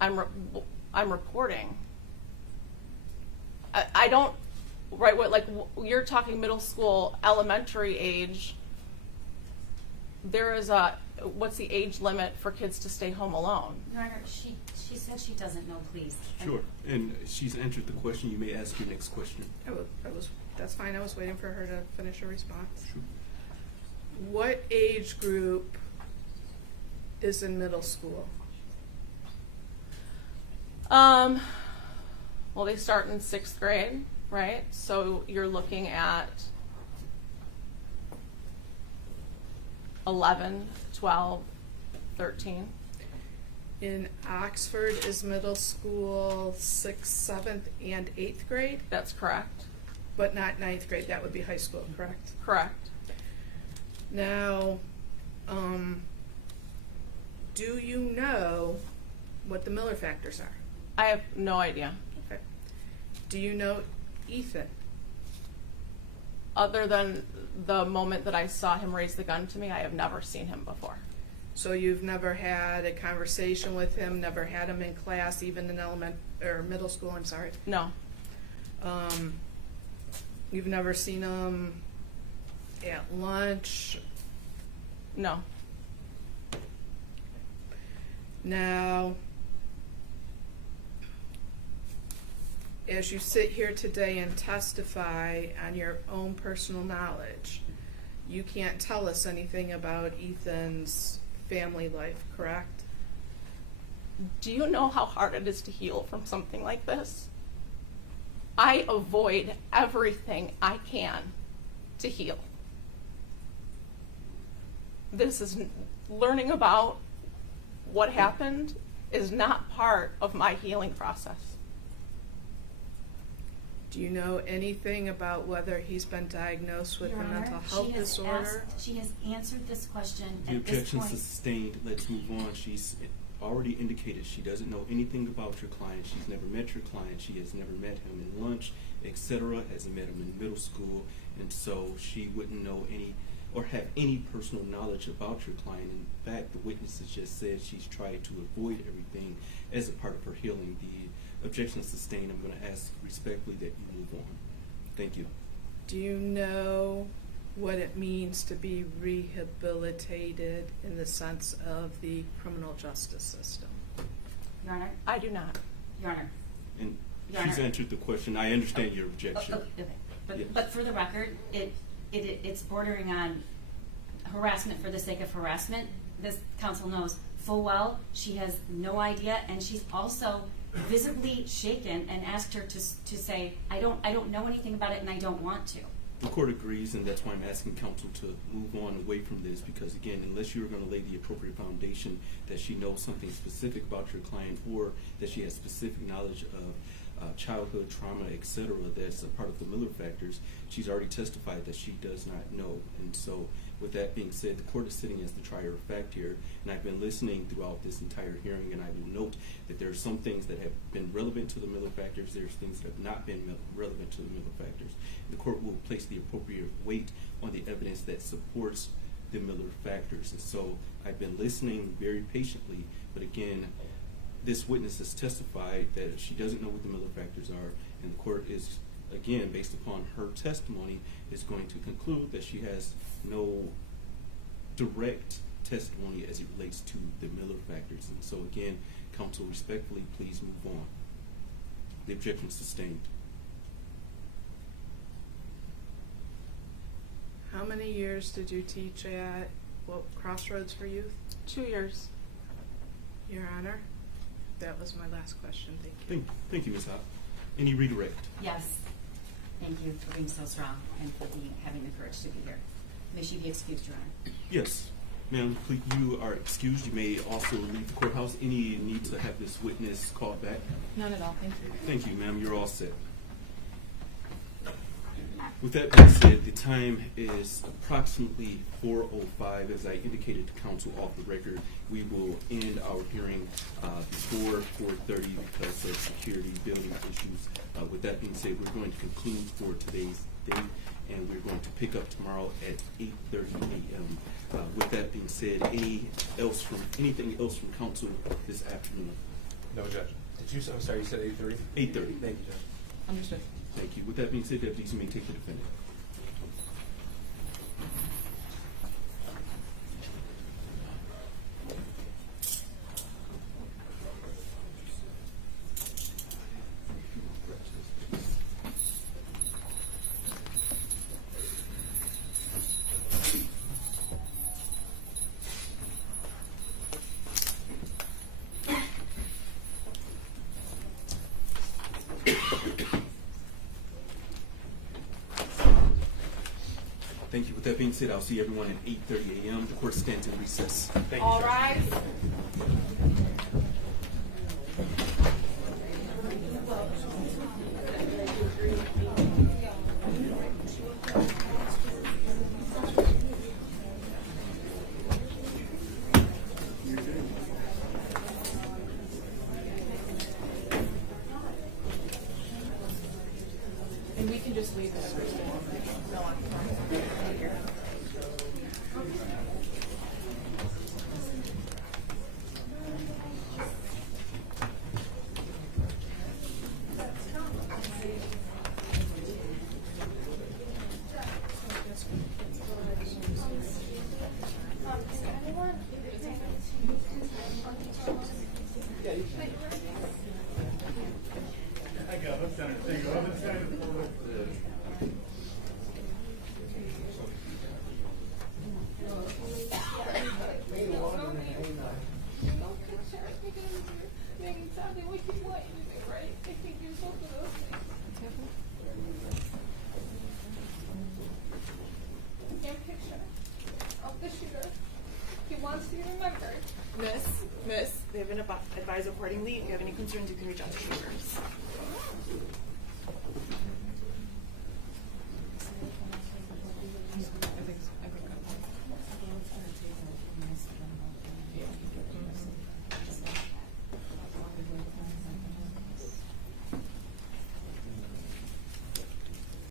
I'm reporting. I don't, right, what, like, you're talking middle school, elementary age. There is what's the age limit for kids to stay home alone? Your Honor, she said she doesn't know, please. Sure, and she's answered the question. You may ask your next question. That's fine. I was waiting for her to finish her response. Sure. What age group is in middle school? Well, they start in 6th grade, right? So you're looking at 11, 12, 13. In Oxford, is middle school 6th, 7th, and 8th grade? That's correct. But not 9th grade. That would be high school, correct? Correct. Now, do you know what the Miller factors are? I have no idea. Okay. Do you know Ethan? Other than the moment that I saw him raise the gun to me, I have never seen him before. So you've never had a conversation with him, never had him in class, even in middle school, I'm sorry. No. You've never seen him at lunch? No. Now, as you sit here today and testify on your own personal knowledge, you can't tell us anything about Ethan's family life, correct? Do you know how hard it is to heal from something like this? I avoid everything I can to heal. This is learning about what happened is not part of my healing process. Do you know anything about whether he's been diagnosed with Your a Honor, mental health disorder? She has answered this question The at this objection point. sustained. Let's move on. She's already indicated she doesn't know anything about your client. She's never met your client. She has never met him in lunch, etc. Hasn't met him in middle school, and so she wouldn't know any or have any personal knowledge about your client. In fact, the witnesses just said she's tried to avoid everything as a part of her healing. The objection is sustained. I'm going to ask respectfully that you move on. Thank you. Do you know what it means to be rehabilitated in the sense of the criminal justice system? Your Honor? I do not. Your Honor. And Your she's Honor. answered the question. I understand your objection. Okay. Yes. But for the record, it's bordering on harassment for the sake of harassment. This counsel knows full well she has no idea, and she's also visibly shaken and asked her to say, I don't know anything about it and I don't want to. The court agrees, and that's why I'm asking counsel to move on away from this, because again, unless you're going to lay the appropriate foundation that she knows something specific about your client, or that she has specific knowledge of childhood trauma, etc., that's a part of the Miller factors, she's already testified that she does not know. And so with that being said, the court is sitting as the trier of fact here, and I've been listening throughout this entire hearing, and I will note that there are some things that have been relevant to the Miller factors, there's things that have not been relevant to the Miller factors. The court will place the appropriate weight on the evidence that supports the Miller factors. And so I've been listening very patiently, but again, this witness has testified that she doesn't know what the Miller factors are, and the court is, again, based upon her testimony, is going to conclude that she has no direct testimony as it relates to the Miller factors. And so again, counsel, respectfully, please move on. The objection is sustained. How many years did you teach at Crossroads for Youth? 2 years. Your Honor, that was my last question. Thank you. Thank you, Ms. Hopp. Any redirect? Yes. Thank you for being so strong and for having the courage to be here. May she be excused, Your Honor. Yes. Ma'am, you are excused. You may also leave the courthouse. Any need to have this witness called back? None at all, thank you. Thank you, ma'am. You're all set. With that being said, the time is approximately 4:05. As I indicated to counsel off the record, we will end our hearing before 4:30 because of security building issues. With that being said, we're going to conclude for today's date, and we're going to pick up tomorrow at 8:30 a.m. With that being said, anything else from counsel this afternoon? No, Judge. Did you, I'm sorry, you said 8:30? 8:30. Thank you, Judge. Understood. Thank you. With that being said, deputies, you may take the defendant. Thank you. With that being said, I'll see everyone at 8:30 a.m. The court stands in recess. Thank you, All Judge. rise. And we can just leave this. No one. Miss, they have been advised accordingly. If you have any concerns, you can reach out to Chamber.